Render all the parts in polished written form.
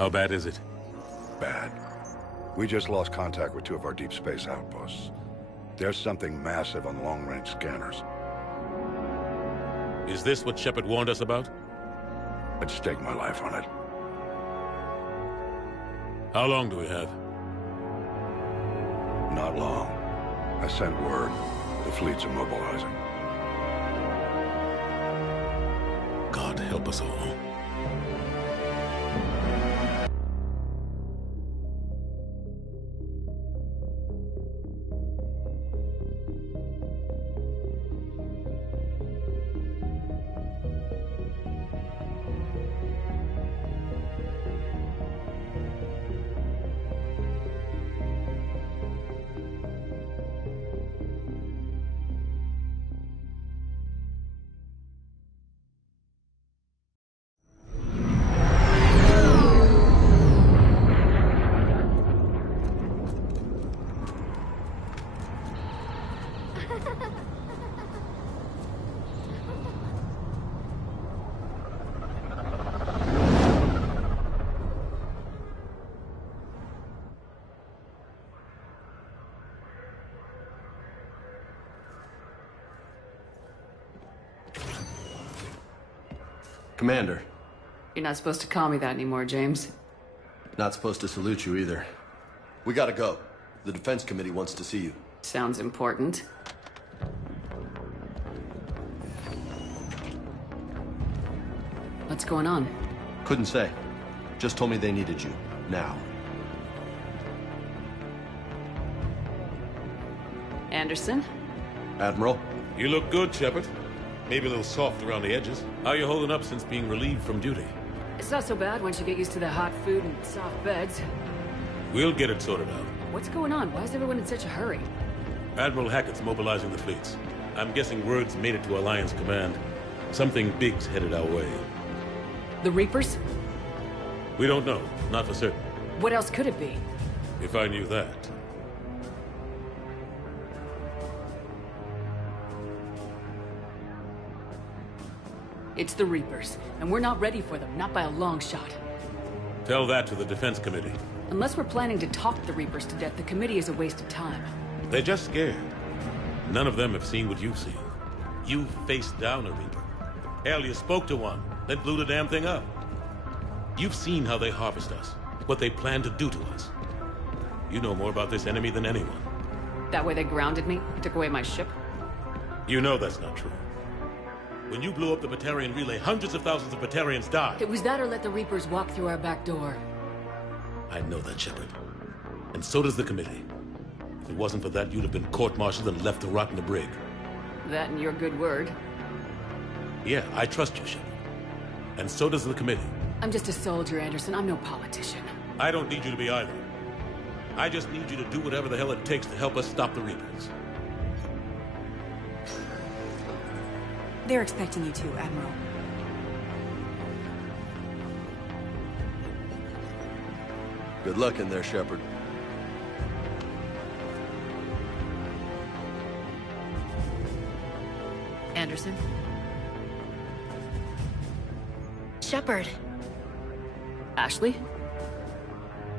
How bad is it? Bad. We just lost contact with two of our deep space outposts. There's something massive on long-range scanners. Is this what Shepard warned us about? I'd stake my life on it. How long do we have? Not long. I sent word. The fleet's immobilizing. God help us all. Commander. You're not supposed to call me that anymore, James. Not supposed to salute you either. We gotta go. The Defense Committee wants to see you. Sounds important. What's going on? Couldn't say. Just told me they needed you. Now. Anderson? Admiral? You look good, Shepard. Maybe a little soft around the edges. How are you holding up since being relieved from duty? It's not so bad once you get used to the hot food and soft beds. We'll get it sorted out. What's going on? Why is everyone in such a hurry? Admiral Hackett's mobilizing the fleets. I'm guessing word's made it to Alliance Command. Something big's headed our way. The Reapers? We don't know. Not for certain. What else could it be? If I knew that. It's the Reapers, and we're not ready for them, not by a long shot. Tell that to the Defense Committee. Unless we're planning to talk the Reapers to death, the committee is a waste of time. They're just scared. None of them have seen what you've seen. You faced down a Reaper. Hell, you spoke to one, then blew the damn thing up. You've seen how they harvest us, what they plan to do to us. You know more about this enemy than anyone. That way they grounded me, took away my ship. You know that's not true. When you blew up the Batarian relay, hundreds of thousands of Batarians died. It was that or let the Reapers walk through our back door. I know that, Shepard. And so does the committee. If it wasn't for that, you'd have been court-martialed and left to rot in the brig. That and your good word. Yeah, I trust you, Shepard. And so does the committee. I'm just a soldier, Anderson. I'm no politician. I don't need you to be either. I just need you to do whatever the hell it takes to help us stop the Reapers. They're expecting you to, Admiral. Good luck in there, Shepard. Anderson? Shepard. Ashley?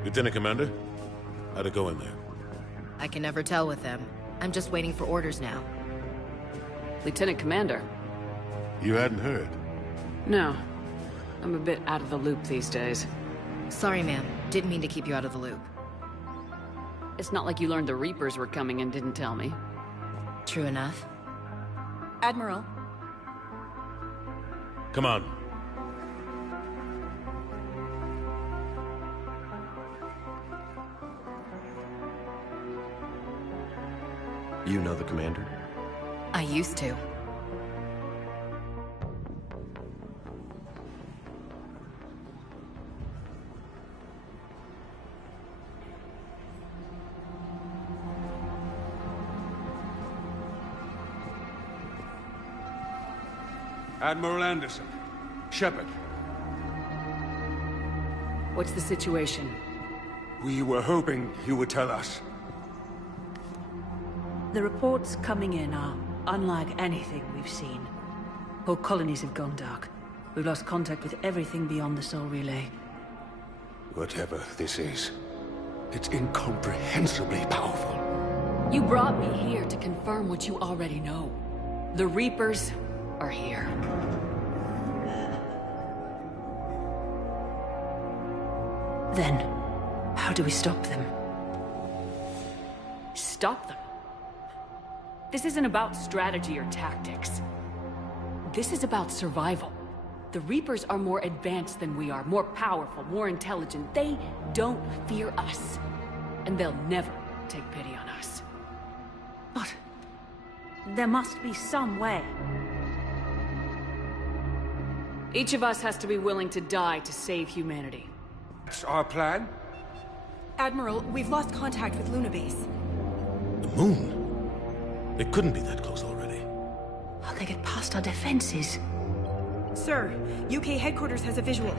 Lieutenant Commander, how'd it go in there? I can never tell with them. I'm just waiting for orders now. Lieutenant Commander? You hadn't heard? No. I'm a bit out of the loop these days. Sorry, ma'am. Didn't mean to keep you out of the loop. It's not like you learned the Reapers were coming and didn't tell me. True enough. Admiral. Come on. You know the commander? I used to. Admiral Anderson. Shepard. What's the situation? We were hoping you would tell us. The reports coming in are unlike anything we've seen. Whole colonies have gone dark. We've lost contact with everything beyond the Soul Relay. Whatever this is, it's incomprehensibly powerful. You brought me here to confirm what you already know. The Reapers are here. Then, how do we stop them? Stop them? This isn't about strategy or tactics. This is about survival. The Reapers are more advanced than we are, more powerful, more intelligent. They don't fear us. And they'll never take pity on us. But there must be some way. Each of us has to be willing to die to save humanity. That's our plan? Admiral, we've lost contact with Luna Base. The moon? It couldn't be that close already. How'd they get past our defenses? Sir, UK headquarters has a visual.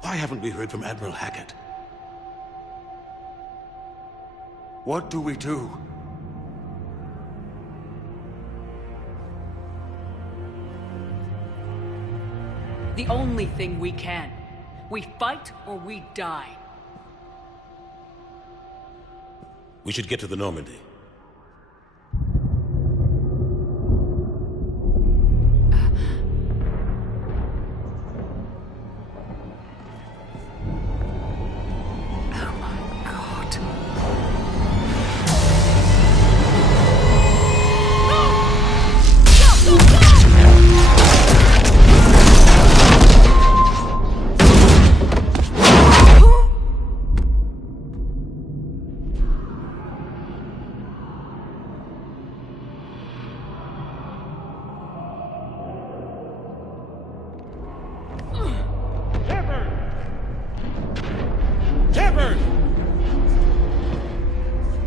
Why haven't we heard from Admiral Hackett? What do we do? The only thing we can. We fight or we die. We should get to the Normandy.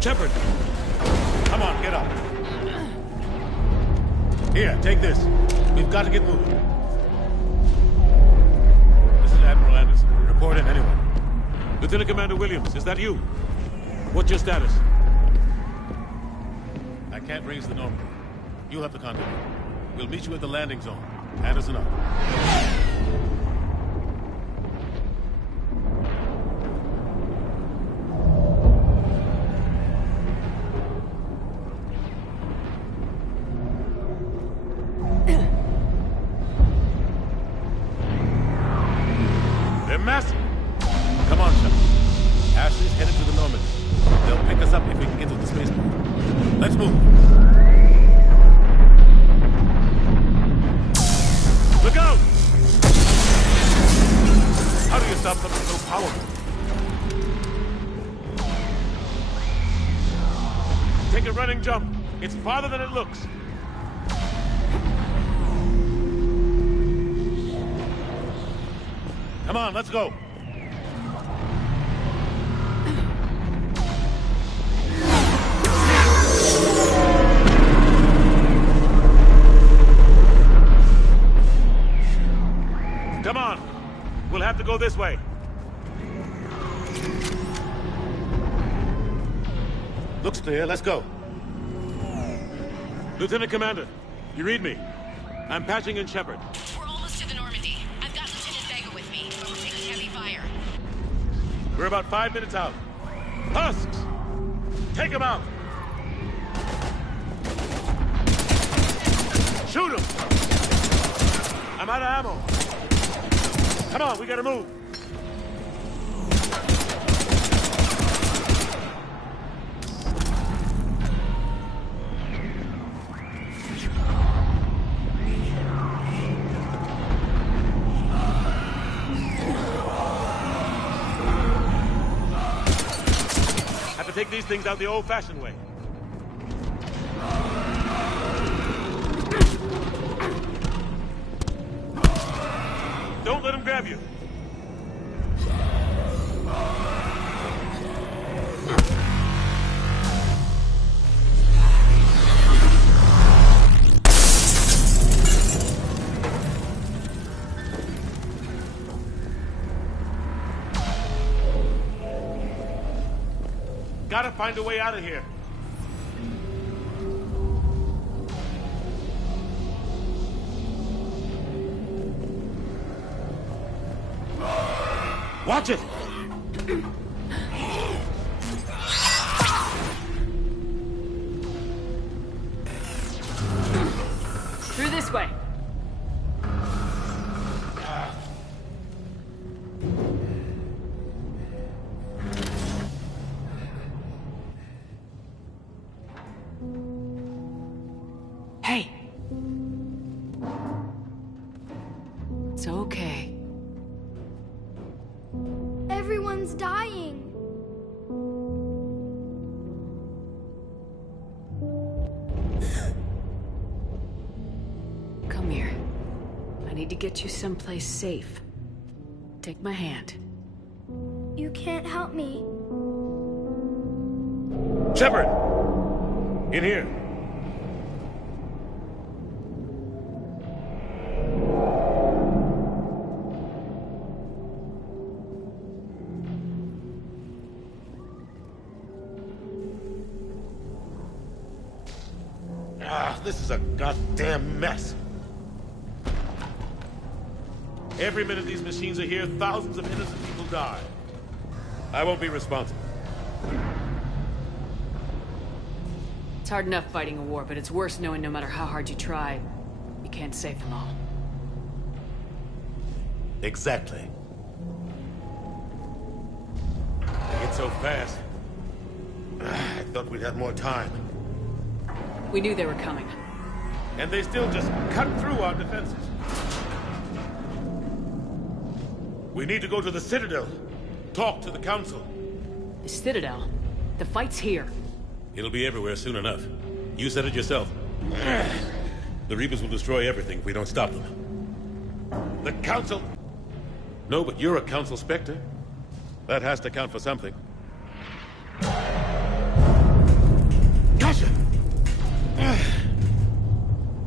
Shepard! Come on, get up. Here, take this. We've got to get moving. This is Admiral Anderson. Report in, anyone. Lieutenant Commander Williams, is that you? What's your status? I can't raise the Normandy. You'll have to contact me. We'll meet you at the landing zone. Anderson up. They're massive. Come on, Shepard. Ashley's headed to the Normandy. They'll pick us up if we can get to the spaceport. Let's move. Look out! How do you stop something so powerful? Take a running jump. It's farther than it looks. Come on, let's go. Come on. We'll have to go this way. Looks clear. Let's go. Lieutenant Commander, you read me. I'm patching in Shepard. We're almost to the Normandy. I've got Lieutenant Vega with me. We're taking heavy fire. We're about 5 minutes out. Husks! Take him out! Shoot him! I'm out of ammo. Come on, we gotta move. Have to take these things out the old-fashioned way. Don't let him grab you. gotta find a way out of here. Watch it! Through this way. Hey. It's okay. Everyone's dying. Come here. I need to get you someplace safe. Take my hand. You can't help me. Shepard! In here. This is a goddamn mess. Every minute these machines are here, thousands of innocent people die. I won't be responsible. It's hard enough fighting a war, but it's worse knowing no matter how hard you try, you can't save them all. Exactly. It's so fast. I thought we'd have more time. We knew they were coming. And they still just cut through our defenses. We need to go to the Citadel. Talk to the Council. The Citadel? The fight's here. It'll be everywhere soon enough. You said it yourself. The Reapers will destroy everything if we don't stop them. The Council... No, but you're a Council Spectre. That has to count for something. Gotcha!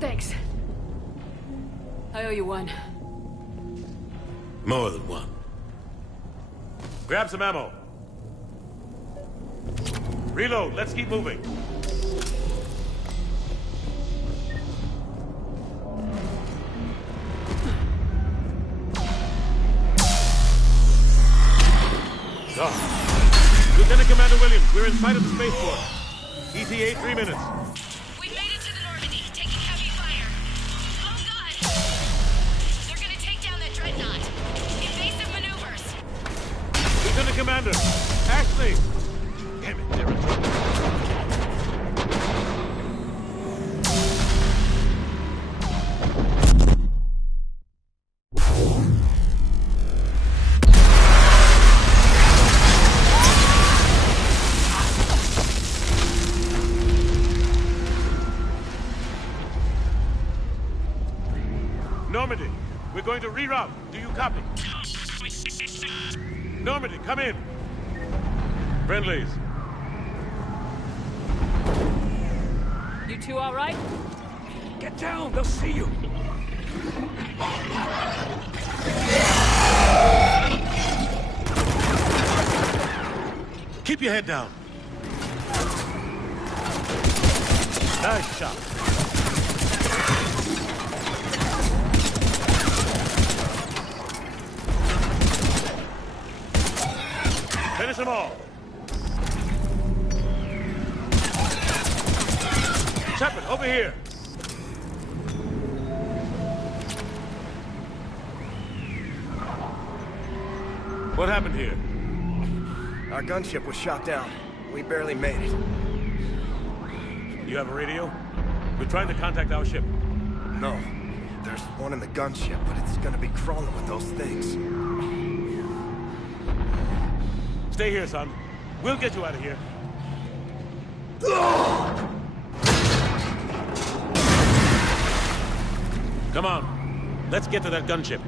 Thanks. I owe you one. More than one. Grab some ammo. Reload. Let's keep moving. Lieutenant Commander Williams, we're in sight of the spaceport. ETA 3 minutes. We've made it to the Normandy, taking heavy fire. Oh god! They're gonna take down that dreadnought. Invasive maneuvers. Lieutenant Commander, Ashley! Damn it, they're in trouble. Normandy, we're going to reroute. Do you copy? Normandy, come in. Friendlies. You two all right? Get down, they'll see you. Keep your head down. Nice shot. Finish them all. Shepard, over here. What happened here? Our gunship was shot down. We barely made it. You have a radio? We're trying to contact our ship. No. There's one in the gunship, but it's gonna be crawling with those things. Stay here, son. We'll get you out of here. Come on. Let's get to that gunship.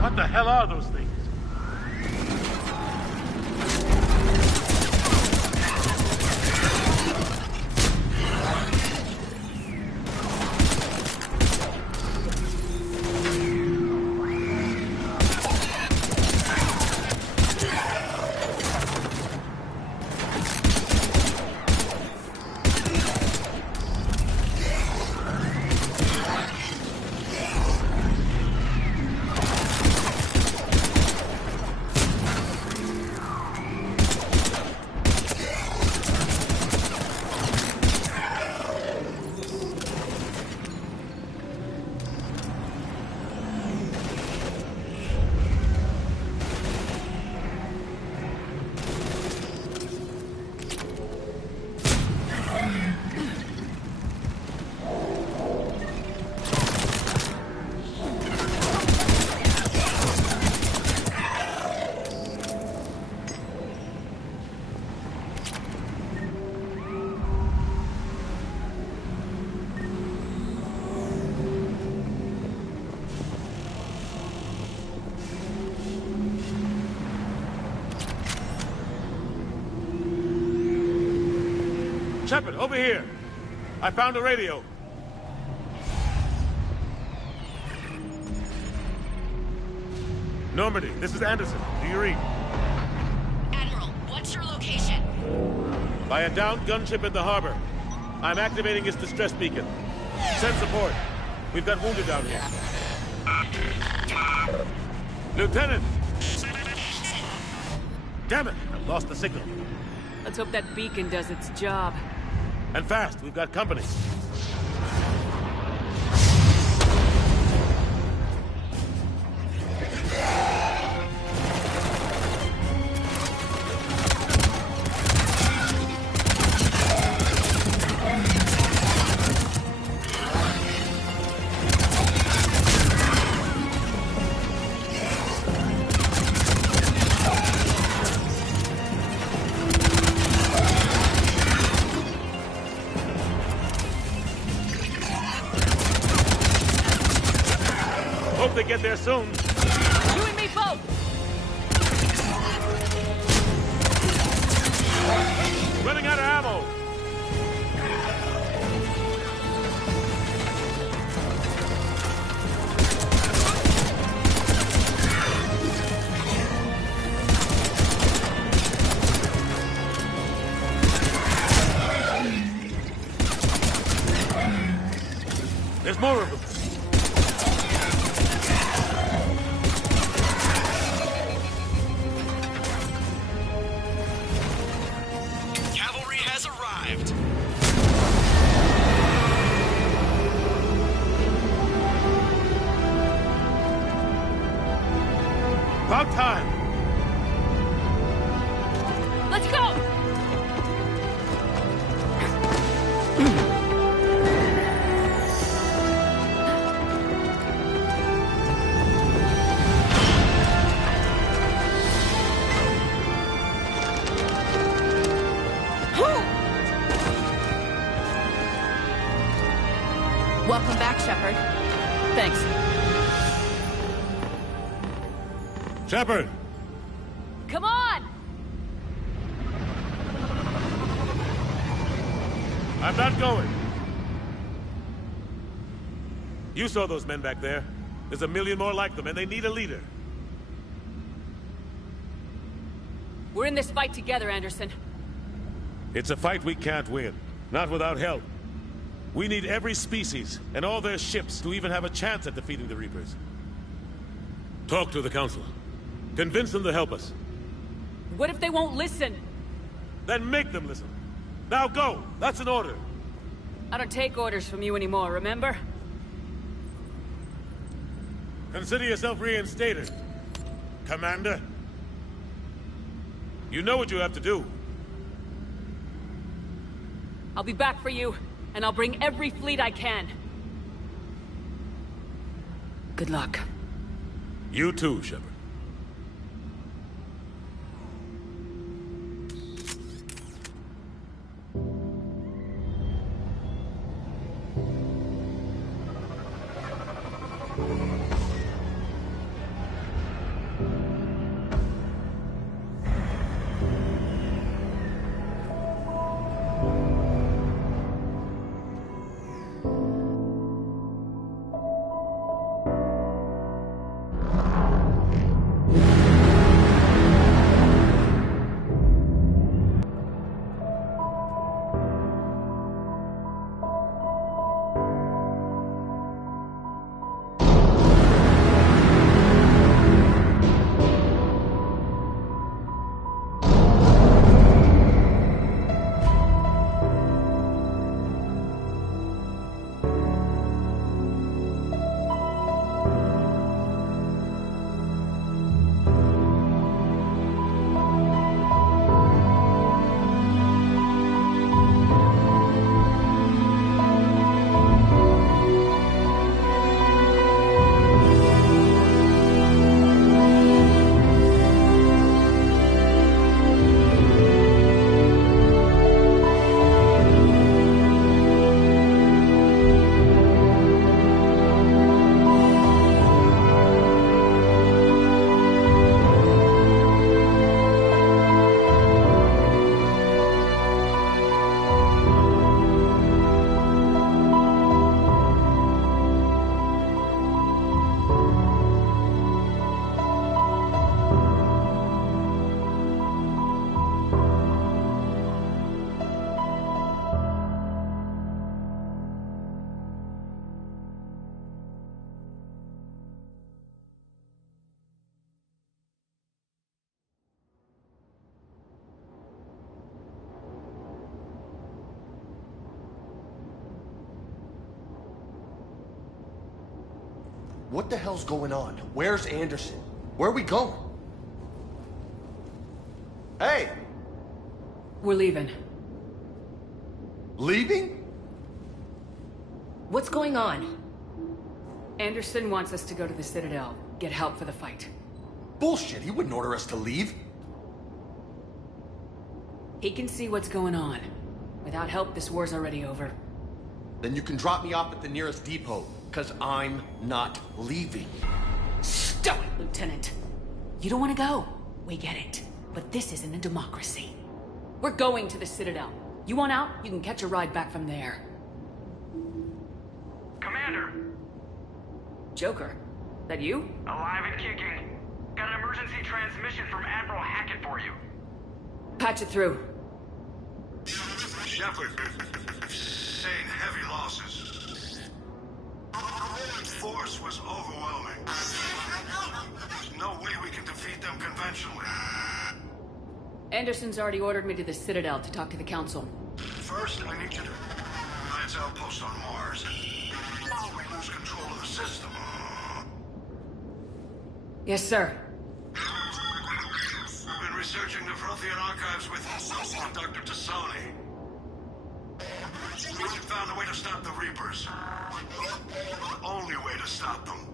What the hell are those things? Shepard, over here. I found a radio. Normandy, this is Anderson. Do you read? Admiral, what's your location? By a downed gunship in the harbor. I'm activating its distress beacon. Send support. We've got wounded down here. Lieutenant! Damn it! I lost the signal. Let's hope that beacon does its job. And fast, we've got company. Hope they get there soon. You and me both! Running out of ammo. There's more of them. Cavalry has arrived. About time. Let's go! Welcome back, Shepard. Thanks. Shepard! Come on! I'm not going. You saw those men back there. There's a million more like them, and they need a leader. We're in this fight together, Anderson. It's a fight we can't win. Not without help. We need every species, and all their ships, to even have a chance at defeating the Reapers. Talk to the Council. Convince them to help us. What if they won't listen? Then make them listen. Now go! That's an order. I don't take orders from you anymore, remember? Consider yourself reinstated, Commander. You know what you have to do. I'll be back for you, and I'll bring every fleet I can. Good luck. You too, Shepard. What the hell's going on? Where's Anderson? Where are we going? Hey! We're leaving. Leaving? What's going on? Anderson wants us to go to the Citadel, get help for the fight. Bullshit, he wouldn't order us to leave. He can see what's going on. Without help, this war's already over. Then you can drop me off at the nearest depot, because I'm not leaving. Stop it, Lieutenant. You don't want to go. We get it. But this isn't a democracy. We're going to the Citadel. You want out? You can catch a ride back from there. Commander! Joker, that you? Alive and kicking. Got an emergency transmission from Admiral Hackett for you. Patch it through. Shepard, sustained heavy losses. The force was overwhelming. There's no way we can defeat them conventionally. Anderson's already ordered me to the Citadel to talk to the Council. First, I need you to Alliance outpost on Mars. We lose control of the system. Yes, sir. We've been researching the Prothean archives with Dr. Tassoni. We found a way to stop the Reapers. The only way to stop them.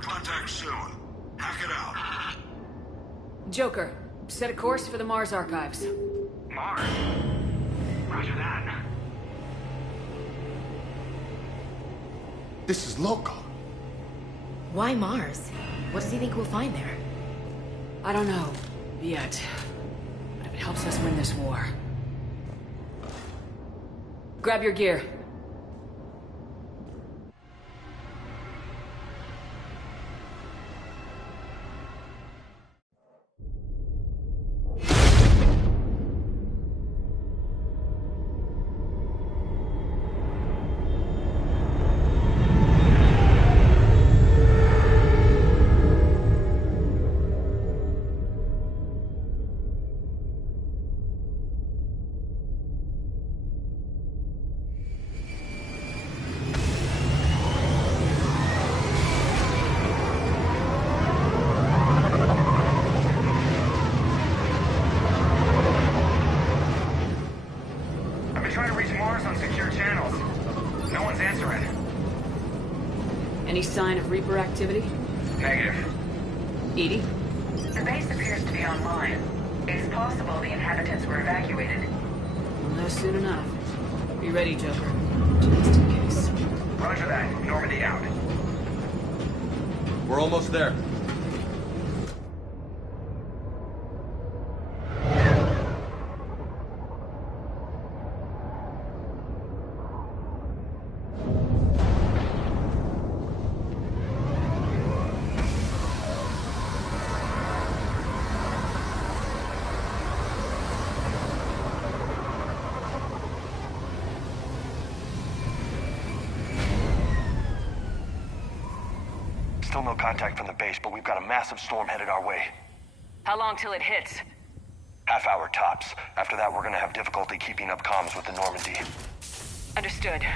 Contact soon. Hack it out. Joker, set a course for the Mars archives. Mars? Roger that. This is loco. Why Mars? What does he think we'll find there? I don't know. Yet. But if it helps us win this war... Grab your gear. Any sign of Reaper activity? Negative. Edie? The base appears to be online. It's possible the inhabitants were evacuated. We'll know soon enough. Be ready, Joker. Just in case. Roger that. Normandy out. We're almost there. Still no contact from the base, but we've got a massive storm headed our way. How long till it hits? Half hour tops. After that, we're gonna have difficulty keeping up comms with the Normandy. Understood.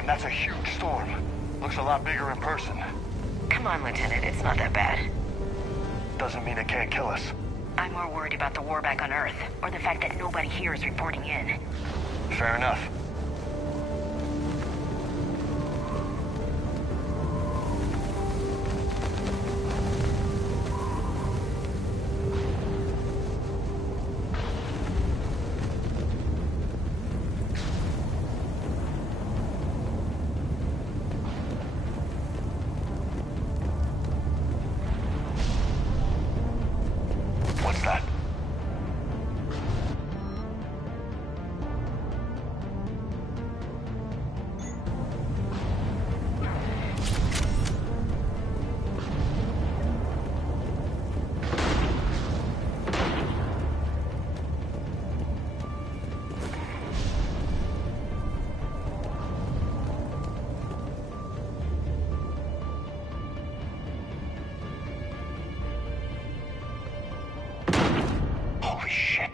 Damn, that's a huge storm. Looks a lot bigger in person. Come on, Lieutenant, it's not that bad. Doesn't mean it can't kill us. I'm more worried about the war back on Earth, or the fact that nobody here is reporting in. Fair enough. What's that? Holy shit,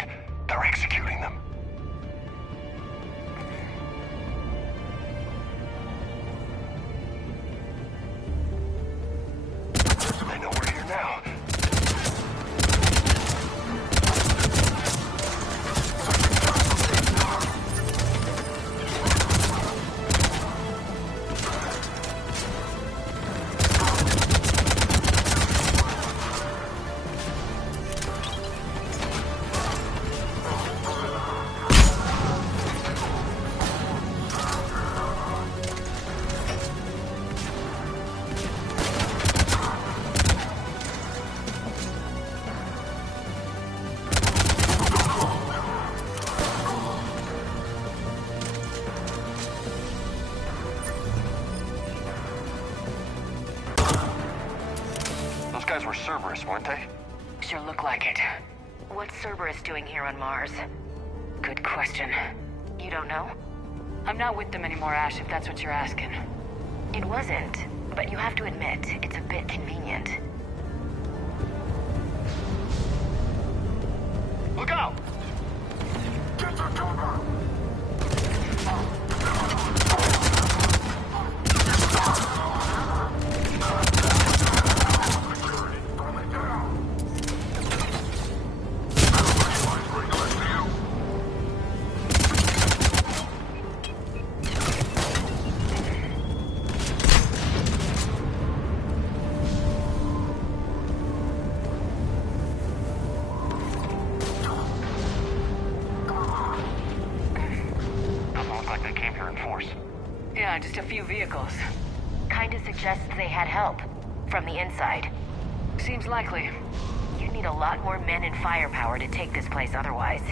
they're executing them. They know we're here now. Those guys were Cerberus, weren't they? Sure look like it. What's Cerberus doing here on Mars? Good question. You don't know? I'm not with them anymore, Ash, if that's what you're asking. It wasn't, but you have to admit, it's a bit convenient. Look out! Get the cover! Doesn't look like they came here in force. Yeah, just a few vehicles. Kinda suggests they had help. From the inside. Seems likely. You'd need a lot more men and firepower to take this place otherwise.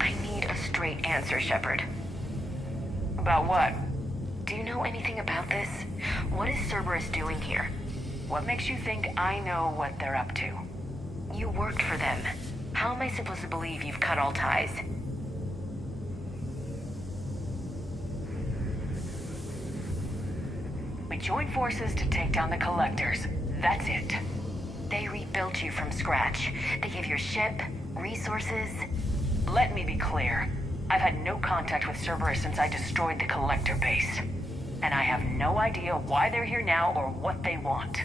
I need a straight answer, Shepard. About what? Do you know anything about this? What is Cerberus doing here? What makes you think I know what they're up to? You worked for them. How am I supposed to believe you've cut all ties? We joined forces to take down the Collectors. That's it. They rebuilt you from scratch. They gave you a ship, resources. Let me be clear. I've had no contact with Cerberus since I destroyed the Collector base. And I have no idea why they're here now or what they want.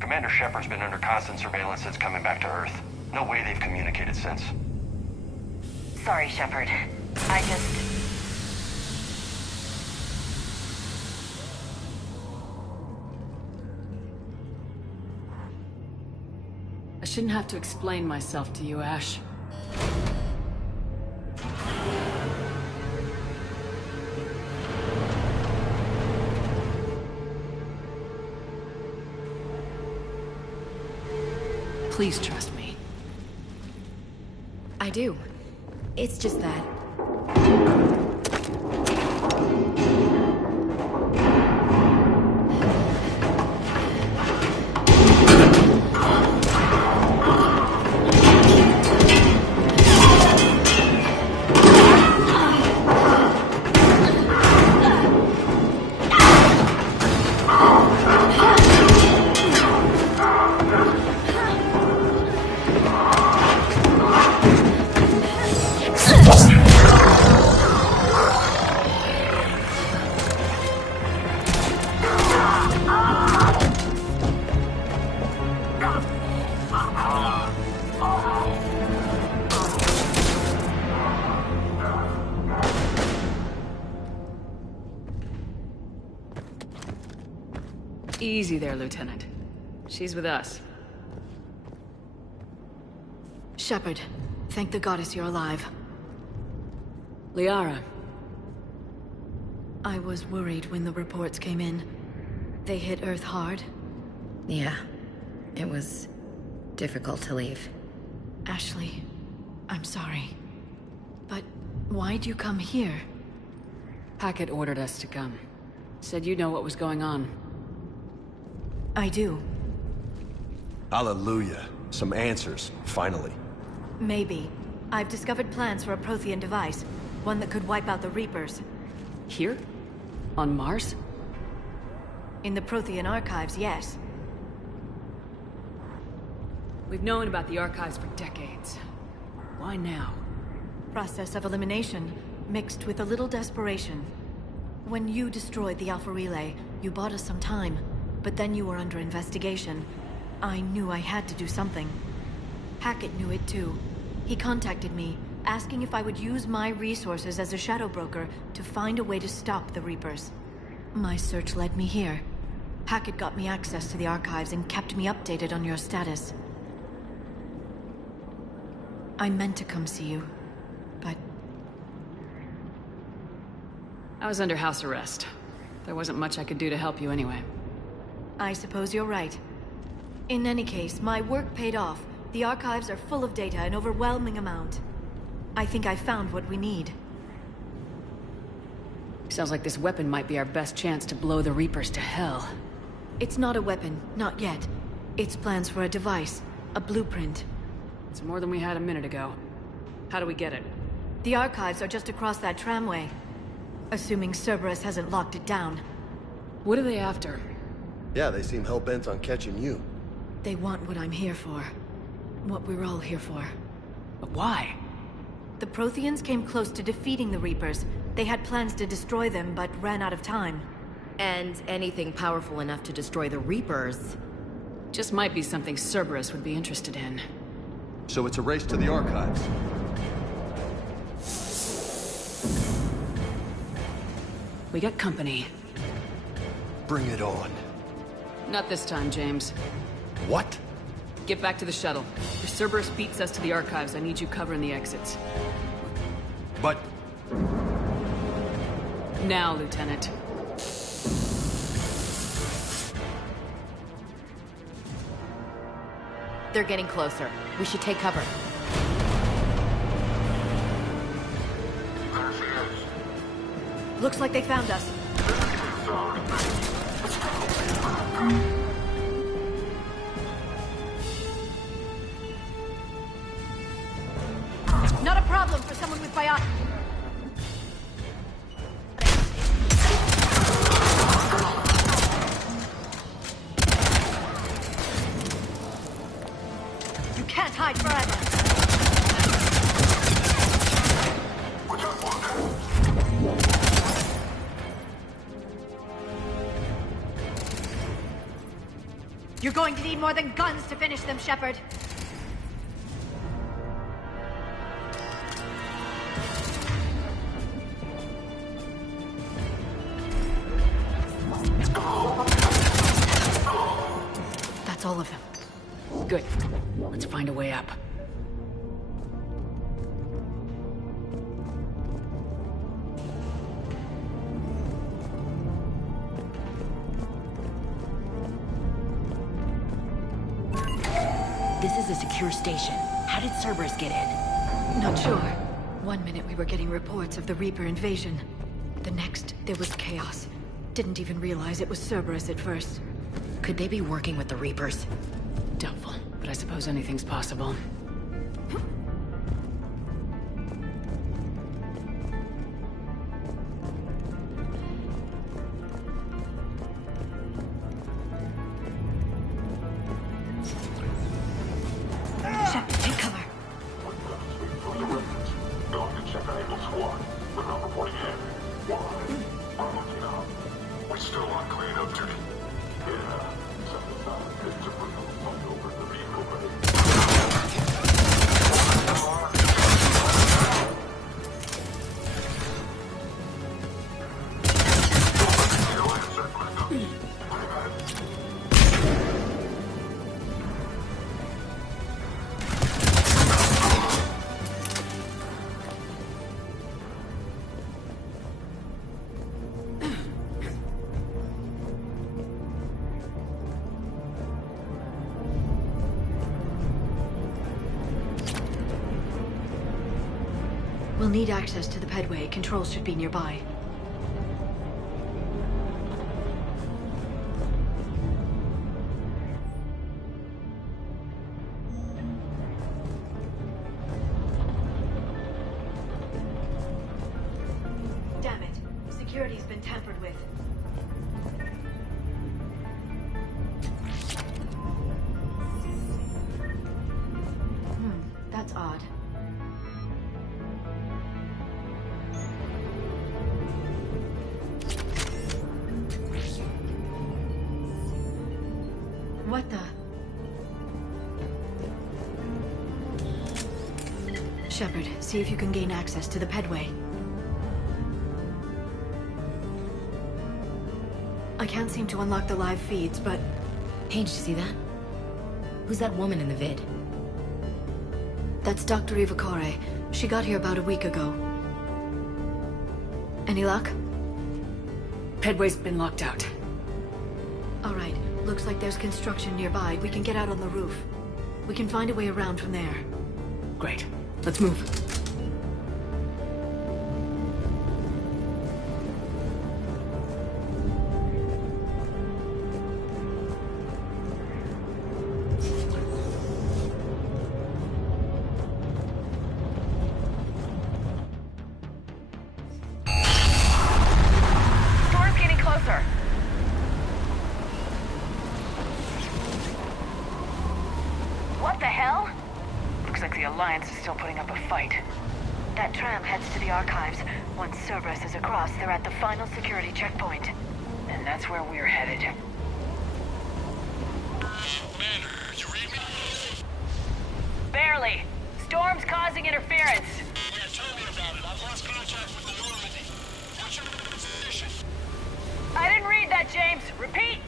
Commander Shepard's been under constant surveillance since coming back to Earth. No way they've communicated since. Sorry, Shepard. I just... I shouldn't have to explain myself to you, Ash. Please trust me. I do. It's just that... Easy there, Lieutenant. She's with us. Shepard, thank the goddess you're alive. Liara. I was worried when the reports came in. They hit Earth hard. Yeah. It was difficult to leave. Ashley, I'm sorry. But why'd you come here? Hackett ordered us to come. Said you know what was going on. I do. Hallelujah. Some answers, finally. Maybe. I've discovered plans for a Prothean device. One that could wipe out the Reapers. Here? On Mars? In the Prothean archives, yes. We've known about the archives for decades. Why now? Process of elimination, mixed with a little desperation. When you destroyed the Alpha Relay, you bought us some time. But then you were under investigation. I knew I had to do something. Hackett knew it too. He contacted me, asking if I would use my resources as a shadow broker to find a way to stop the Reapers. My search led me here. Hackett got me access to the archives and kept me updated on your status. I meant to come see you, but... I was under house arrest. There wasn't much I could do to help you anyway. I suppose you're right. In any case, my work paid off. The archives are full of data, an overwhelming amount. I think I found what we need. Sounds like this weapon might be our best chance to blow the Reapers to hell. It's not a weapon, not yet. It's plans for a device, a blueprint. It's more than we had a minute ago. How do we get it? The archives are just across that tramway. Assuming Cerberus hasn't locked it down. What are they after? Yeah, they seem hell-bent on catching you. They want what I'm here for. What we're all here for. But why? The Protheans came close to defeating the Reapers. They had plans to destroy them, but ran out of time. And anything powerful enough to destroy the Reapers. Just might be something Cerberus would be interested in. So it's a race to the archives. We got company. Bring it on. Not this time, James. What? Get back to the shuttle. If Cerberus beats us to the archives, I need you covering the exits. But... Now, Lieutenant. They're getting closer. We should take cover. There she is. Looks like they found us. Not a problem for someone with biotics. You can't hide forever. You're going to need more than guns to finish them, Shepard. That's all of them. Good. Let's find a way up. This is a secure station. How did Cerberus get in? Not sure. One minute we were getting reports of the Reaper invasion. The next, there was chaos. Didn't even realize it was Cerberus at first. Could they be working with the Reapers? Doubtful, but I suppose anything's possible. Shepard, take cover. Going to check Able Squad. We're not reporting in. Why? I'm looking up. We still on cleanup duty. Yeah. Something is to bring them over the vehicle bay. No answer. We'll need access to the pedway. Controls should be nearby. Damn it. Security's been tampered with. That's odd. What the? Shepard, see if you can gain access to the pedway. I can't seem to unlock the live feeds, but... Hey, did you see that? Who's that woman in the vid? That's Dr. Ivakare. She got here about a week ago. Any luck? Pedway's been locked out. All right. Looks like there's construction nearby. We can get out on the roof. We can find a way around from there. Great. Let's move. Storm's getting closer. What the hell? Looks like the Alliance is still putting up a fight. That tram heads to the archives. Once Cerberus is across, they're at the final security checkpoint. And that's where we're headed. Commander, you read me? Barely. Storm's causing interference. Yeah, tell me about it. I've lost contact with the Normandy. What's your position? I didn't read that, James. Repeat.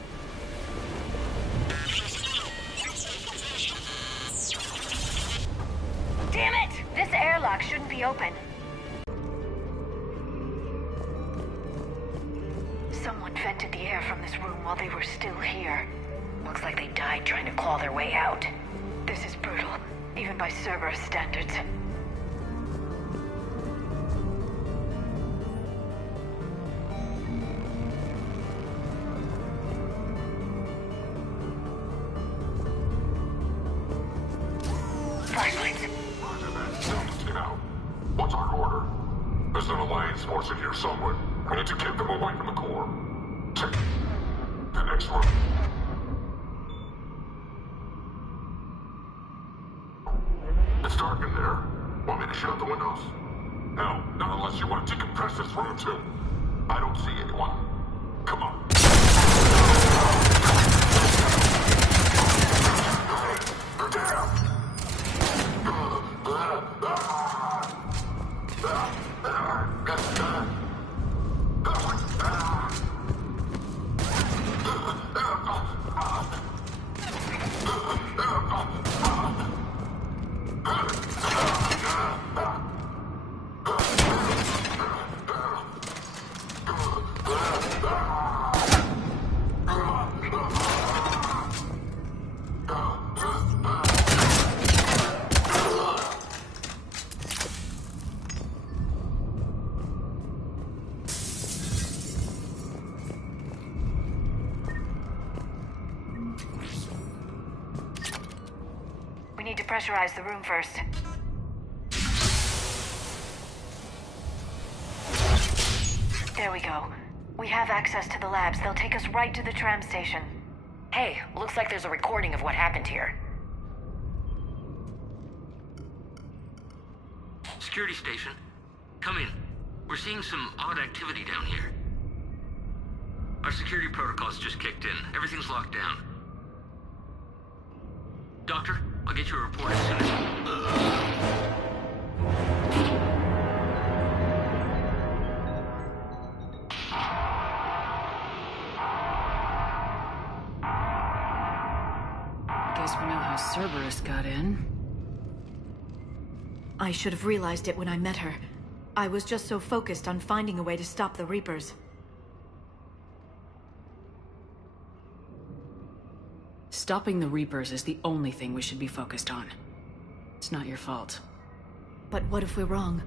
Damn it! This airlock shouldn't be open. Someone vented the air from this room while they were still here. Looks like they died trying to claw their way out. This is brutal, even by Cerberus standards. Flashlights. Roger that. Sounds get out. What's our order? There's an Alliance force in here somewhere. We need to keep them away from the core. Check the next room. It's dark in there. Want me to shut the windows? No, not unless you want to decompress this room too. I don't see anyone. Come on. Damn! We need to pressurize the room first. There we go. We have access to the labs. They'll take us right to the tram station. Hey, looks like there's a recording of what happened here. Security station. Come in. We're seeing some odd activity down here. Our security protocols just kicked in. Everything's locked down. Doctor, I'll get you a report as soon as... Guess we know how Cerberus got in. I should have realized it when I met her. I was just so focused on finding a way to stop the Reapers. Stopping the Reapers is the only thing we should be focused on. It's not your fault. But what if we're wrong?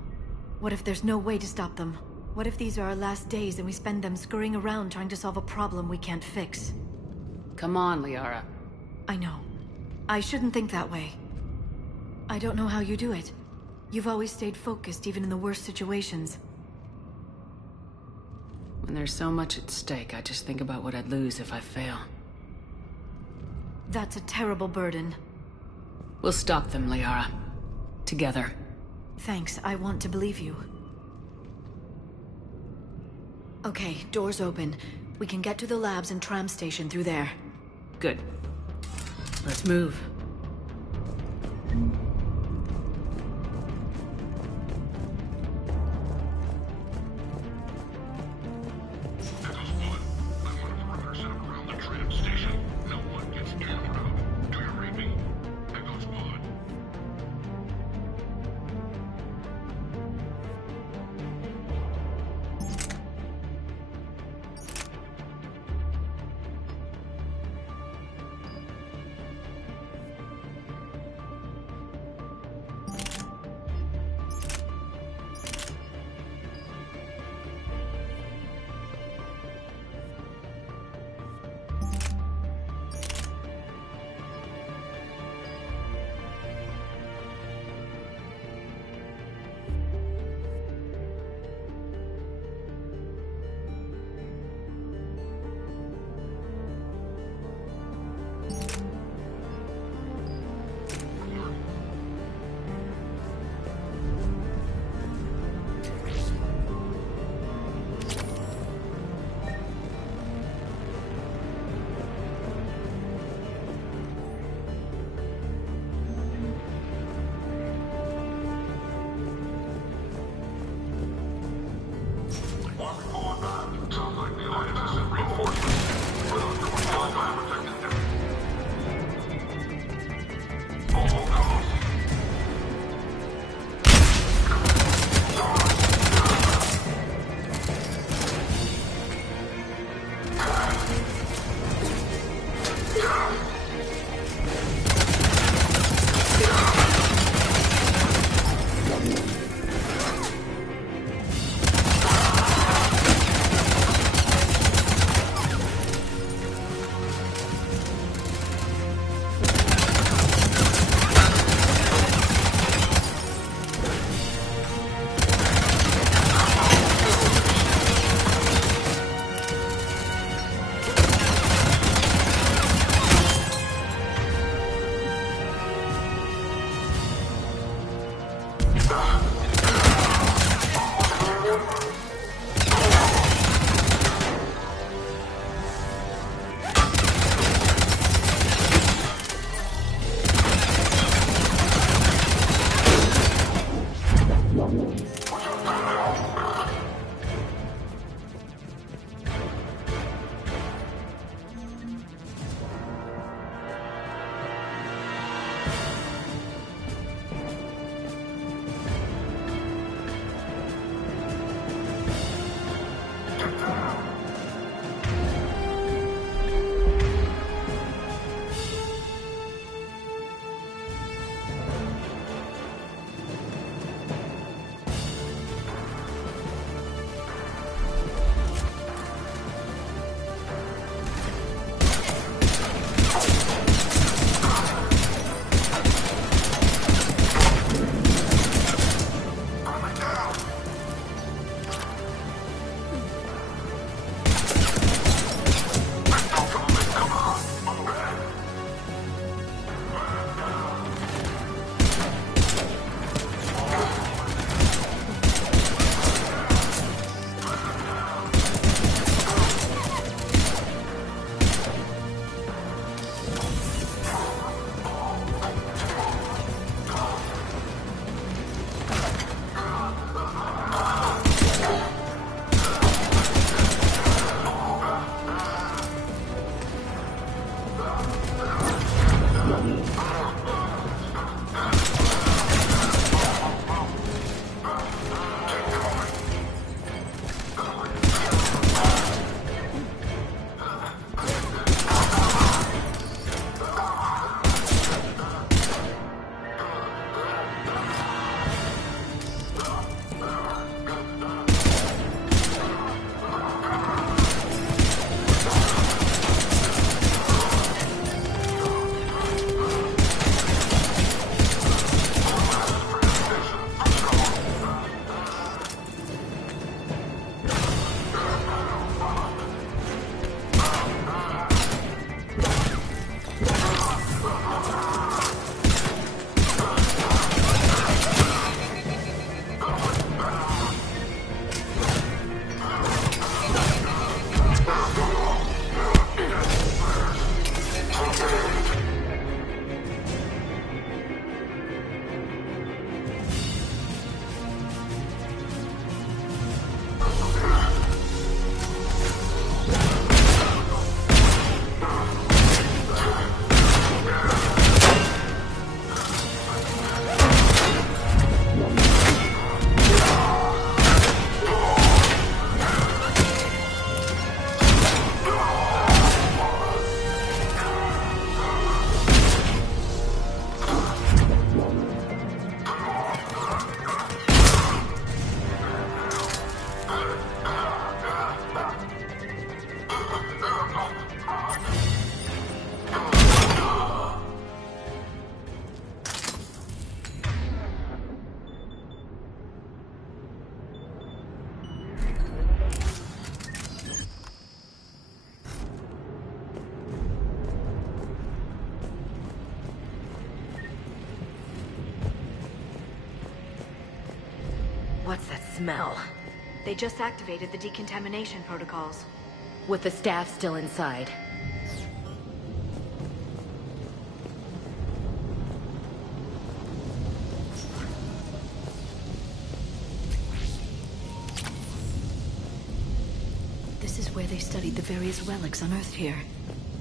What if there's no way to stop them? What if these are our last days and we spend them scurrying around trying to solve a problem we can't fix? Come on, Liara. I know. I shouldn't think that way. I don't know how you do it. You've always stayed focused even in the worst situations. When there's so much at stake, I just think about what I'd lose if I fail. That's a terrible burden. We'll stop them, Liara. Together. Thanks, I want to believe you. Okay, doors open. We can get to the labs and tram station through there. Good. Let's move. smell? They just activated the decontamination protocols. With the staff still inside. This is where they studied the various relics unearthed here.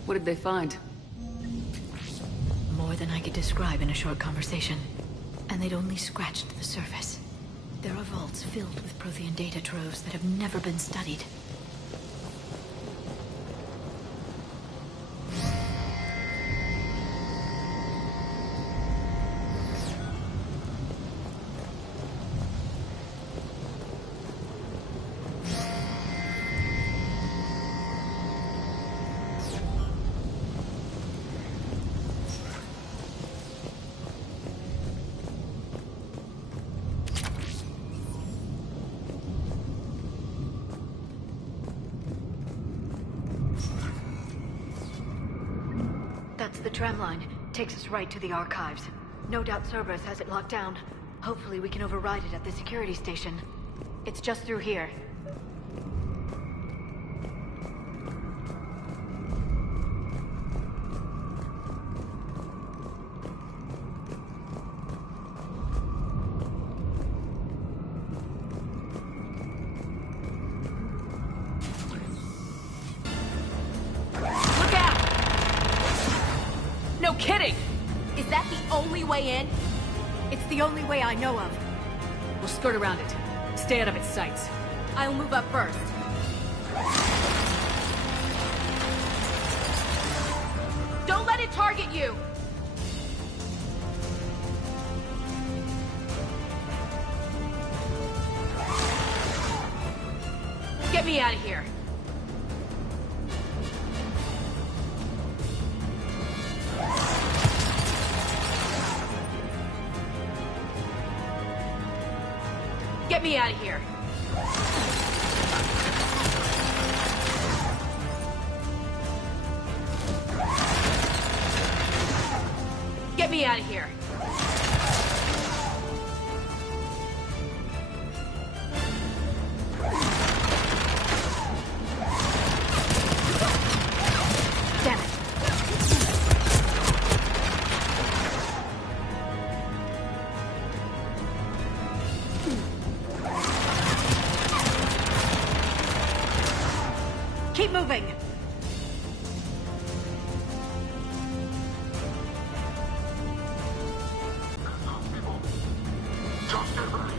What did they find? More than I could describe in a short conversation. And they'd only scratched the surface. There are vaults filled with Prothean data troves that have never been studied. That's the tram line. Takes us right to the archives. No doubt Cerberus has it locked down. Hopefully we can override it at the security station. It's just through here. No kidding! Is that the only way in? It's the only way I know of. We'll skirt around it. Stay out of its sights. I'll move up first. Don't let it target you! Get me out of here. Get me out of here. Get me out of here. Damn it. Keep moving! Just get ready.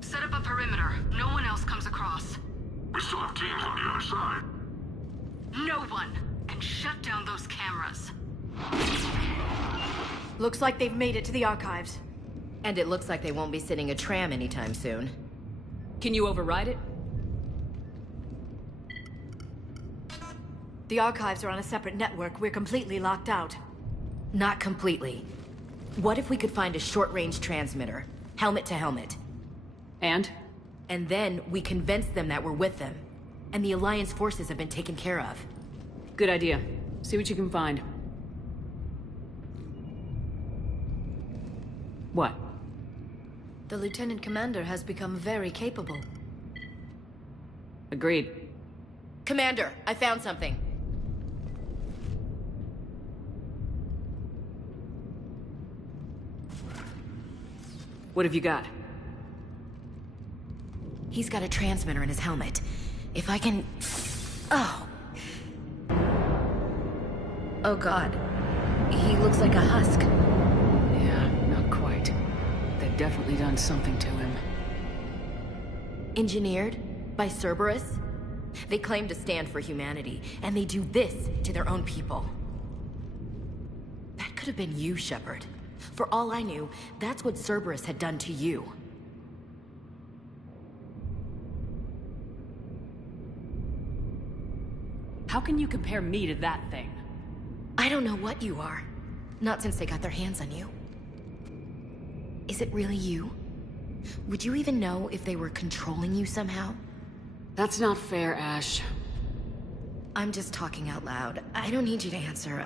Set up a perimeter. No one else comes across. We still have teams on the other side. No one! And shut down those cameras. Looks like they've made it to the archives. And it looks like they won't be sitting a tram anytime soon. Can you override it? The archives are on a separate network. We're completely locked out. Not completely. What if we could find a short-range transmitter? Helmet to helmet. And? And then we convince them that we're with them. And the Alliance forces have been taken care of. Good idea. See what you can find. What? The Lieutenant Commander has become very capable. Agreed. Commander, I found something. What have you got? He's got a transmitter in his helmet. If I can... Oh. Oh God. He looks like a husk. Yeah, not quite. They've definitely done something to him. Engineered by Cerberus? They claim to stand for humanity, and they do this to their own people. That could have been you, Shepard. For all I knew, that's what Cerberus had done to you. How can you compare me to that thing? I don't know what you are. Not since they got their hands on you. Is it really you? Would you even know if they were controlling you somehow? That's not fair, Ash. I'm just talking out loud. I don't need you to answer.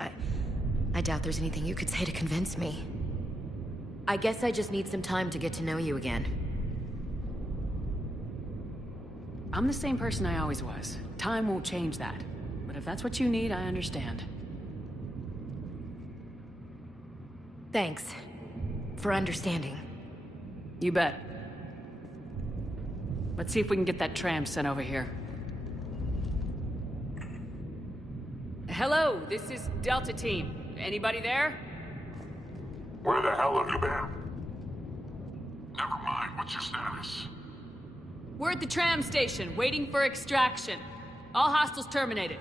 I doubt there's anything you could say to convince me. I guess I just need some time to get to know you again. I'm the same person I always was. Time won't change that. But if that's what you need, I understand. Thanks. For understanding. You bet. Let's see if we can get that tram sent over here. Hello, this is Delta Team. Anybody there? Where the hell have you been? Never mind, what's your status? We're at the tram station, waiting for extraction. All hostiles terminated.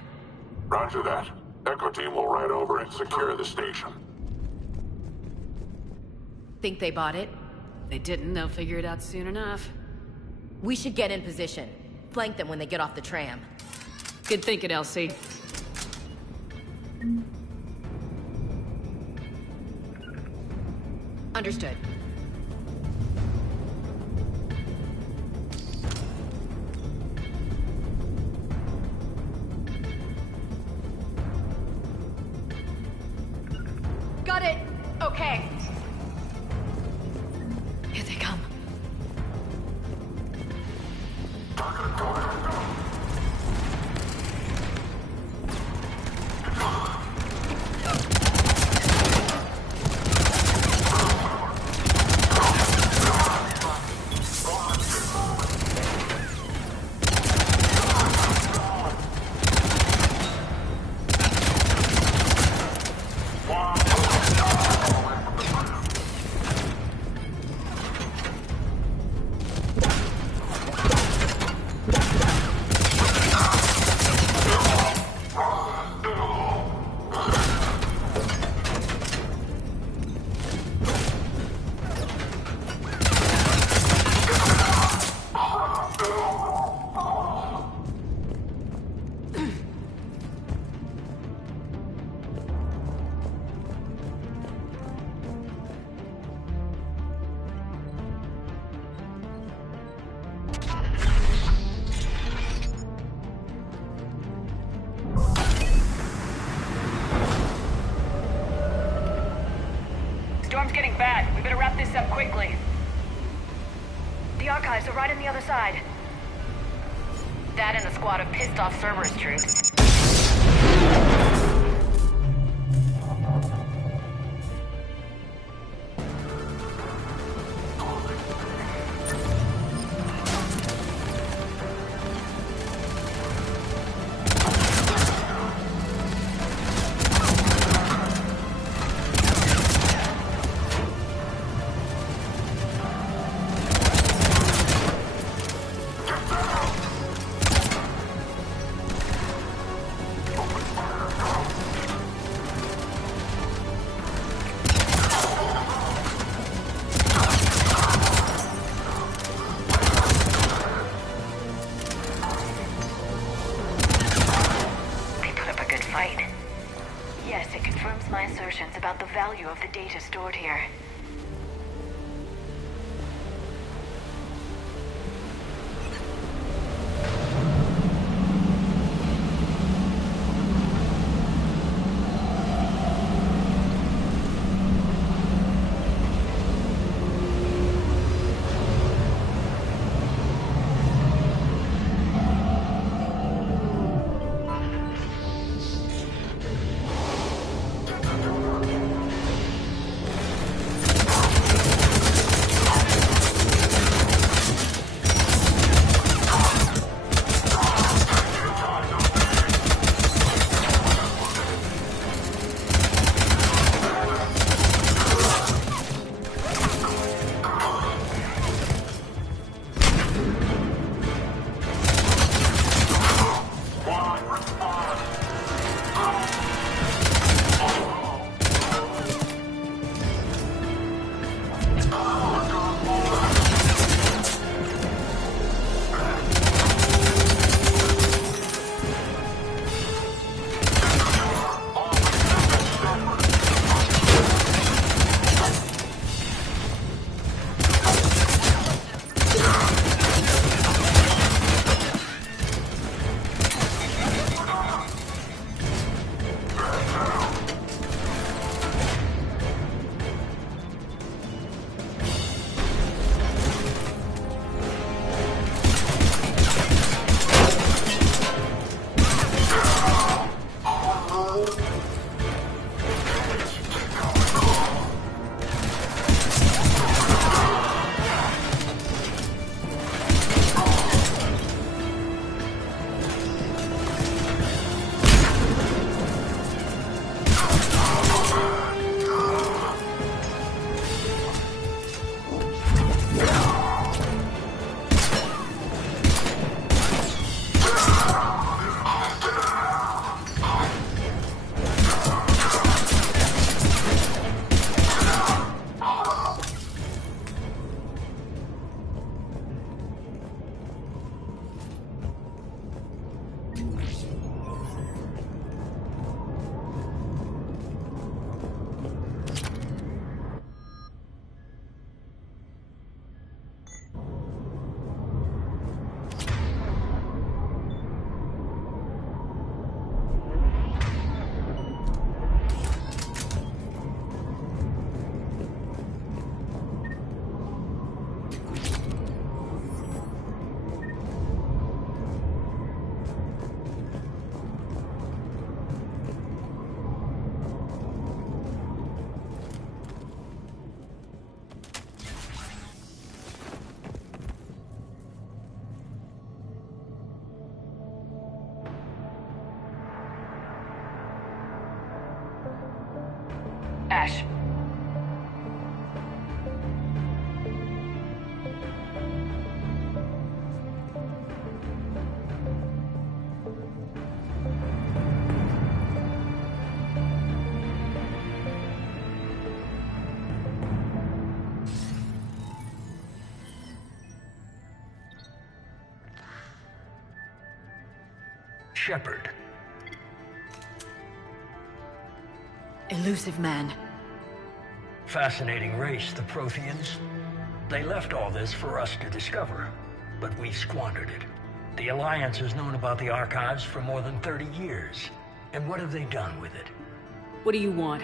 Roger that. Echo Team will ride over and secure the station. Think they bought it? They didn't, they'll figure it out soon enough. We should get in position. Flank them when they get off the tram. Good thinking, Elsie. Understood. Got it! Okay. Here they come. Storm's getting bad. We better wrap this up quickly. The archives are right on the other side. That and a squad of pissed-off Cerberus troops. Yes, it confirms my assertions about the value of the data stored here. crash. Shepard. Elusive man. Fascinating race, the Protheans. They left all this for us to discover, but we squandered it. The Alliance has known about the archives for more than 30 years. And what have they done with it? What do you want?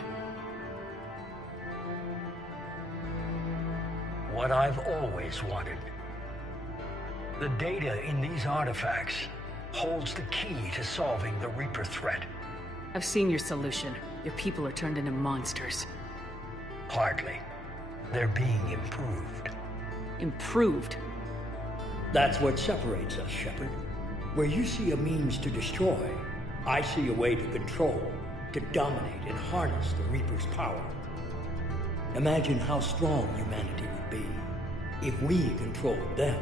What I've always wanted. The data in these artifacts holds the key to solving the Reaper threat. I've seen your solution. Your people are turned into monsters. Hardly. They're being improved. Improved? That's what separates us, Shepard. Where you see a means to destroy, I see a way to control, to dominate and harness the Reaper's power. Imagine how strong humanity would be if we controlled them.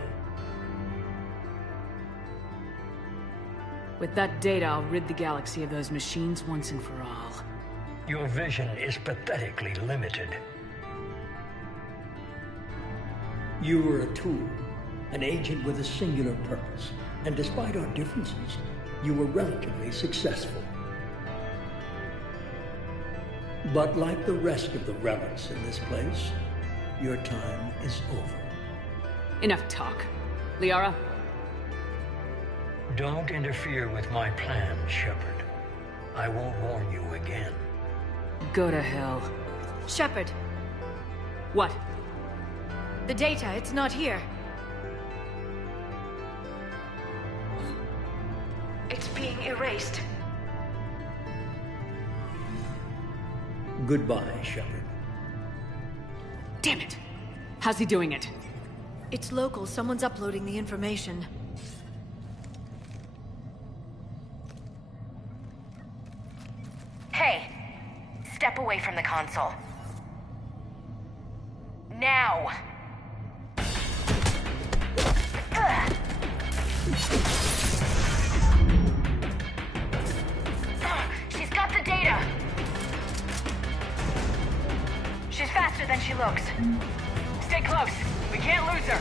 With that data, I'll rid the galaxy of those machines once and for all. Your vision is pathetically limited. You were a tool, an agent with a singular purpose, and despite our differences, you were relatively successful. But like the rest of the relics in this place, your time is over. Enough talk. Liara? Don't interfere with my plan, Shepard. I won't warn you again. Go to hell. Shepard. What? The data, it's not here. It's being erased. Goodbye, Shepard. Damn it! How's he doing it? It's local. Someone's uploading the information. Hey! Step away from the console. Now! She's got the data! She's faster than she looks. Stay close. We can't lose her.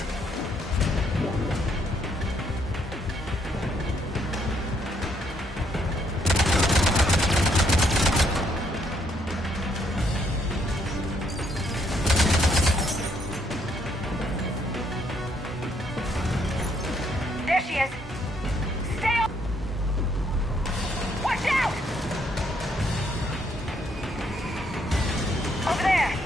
There she is! Stay on! Watch out! Over there!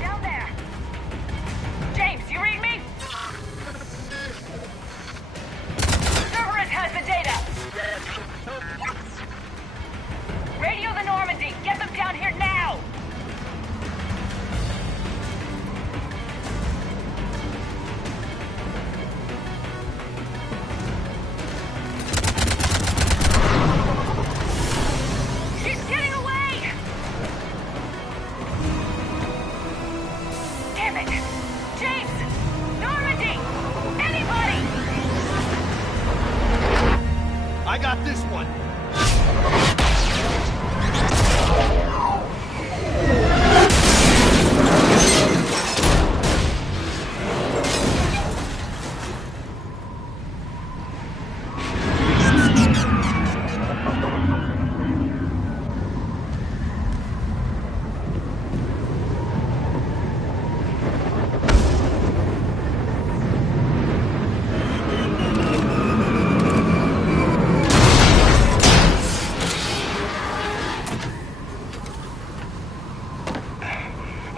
Down there! James, you read me? Cerberus has the data! Radio the Normandy! Get them down here now! She's getting away! Damn it! James! Normandy! Anybody! I got this one.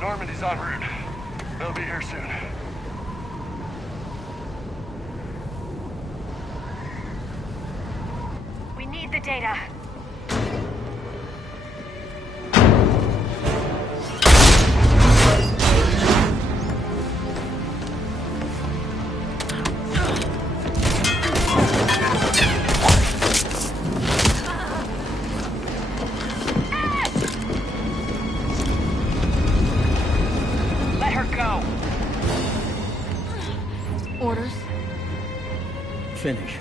Normandy's en route. They'll be here soon. We need the data. orders? Finish her.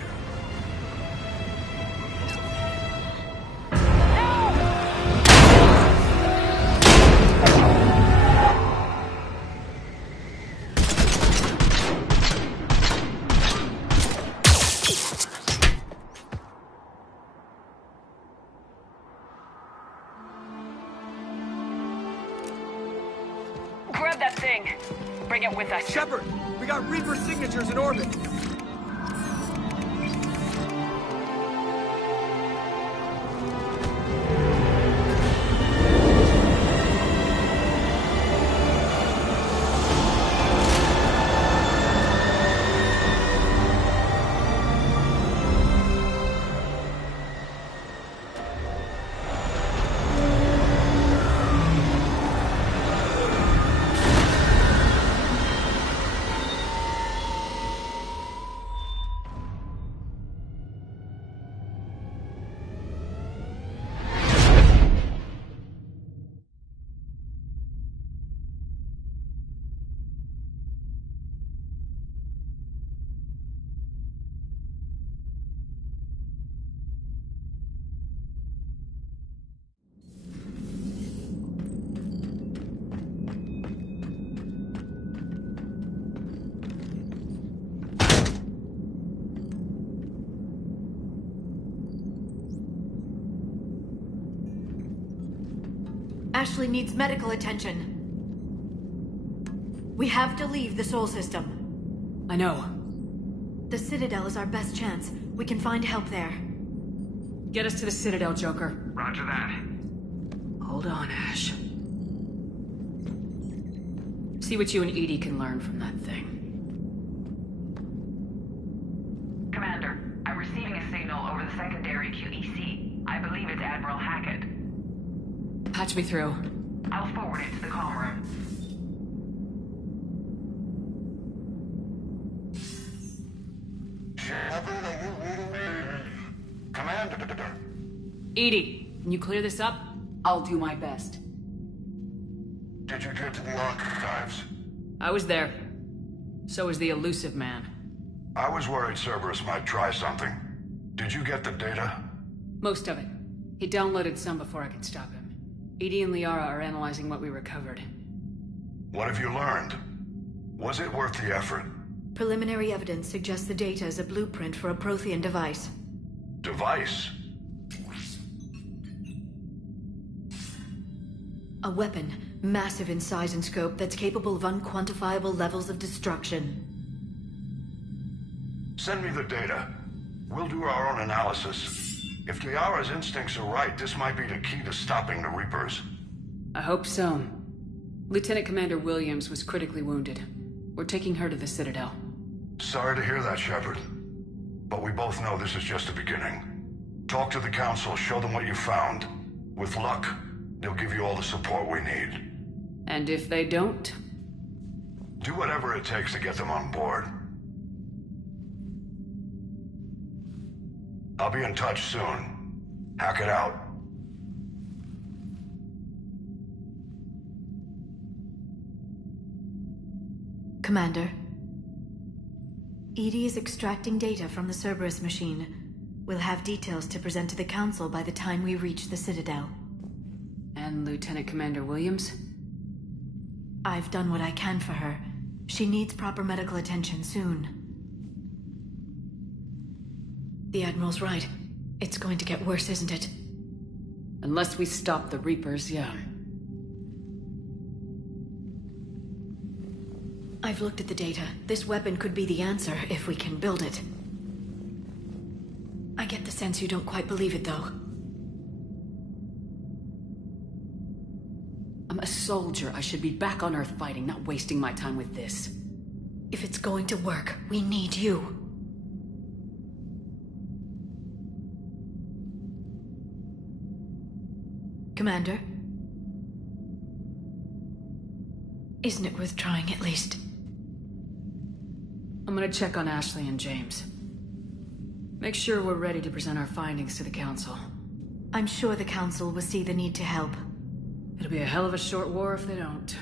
Grab that thing. Bring it with us. Shepard, we got Reaper signatures in orbit. Ashley needs medical attention. We have to leave the Sol system. I know. The Citadel is our best chance. We can find help there. Get us to the Citadel, Joker. Roger that. Hold on, Ash. See what you and Edie can learn from that thing. Commander, I'm receiving a signal over the secondary QEC. I believe it's Admiral Hackett. Patch me through. I'll forward it to the comm room. Shepard, are you reading me? Commander. Edie, can you clear this up? I'll do my best. Did you get to the archives? I was there. So was the elusive man. I was worried Cerberus might try something. Did you get the data? Most of it. He downloaded some before I could stop him. Edie and Liara are analyzing what we recovered. What have you learned? Was it worth the effort? Preliminary evidence suggests the data is a blueprint for a Prothean device. Device? A weapon, massive in size and scope, that's capable of unquantifiable levels of destruction. Send me the data. We'll do our own analysis. If Liara's instincts are right, this might be the key to stopping the Reapers. I hope so. Lieutenant Commander Williams was critically wounded. We're taking her to the Citadel. Sorry to hear that, Shepard. But we both know this is just the beginning. Talk to the Council, show them what you found. With luck, they'll give you all the support we need. And if they don't? Do whatever it takes to get them on board. I'll be in touch soon. Hackett out. Commander. Edie is extracting data from the Cerberus machine. We'll have details to present to the Council by the time we reach the Citadel. And Lieutenant Commander Williams? I've done what I can for her. She needs proper medical attention soon. The Admiral's right. It's going to get worse, isn't it? Unless we stop the Reapers, yeah. I've looked at the data. This weapon could be the answer if we can build it. I get the sense you don't quite believe it, though. I'm a soldier. I should be back on Earth fighting, not wasting my time with this. If it's going to work, we need you. Commander? Isn't it worth trying, at least? I'm gonna check on Ashley and James. Make sure we're ready to present our findings to the Council. I'm sure the Council will see the need to help. It'll be a hell of a short war if they don't.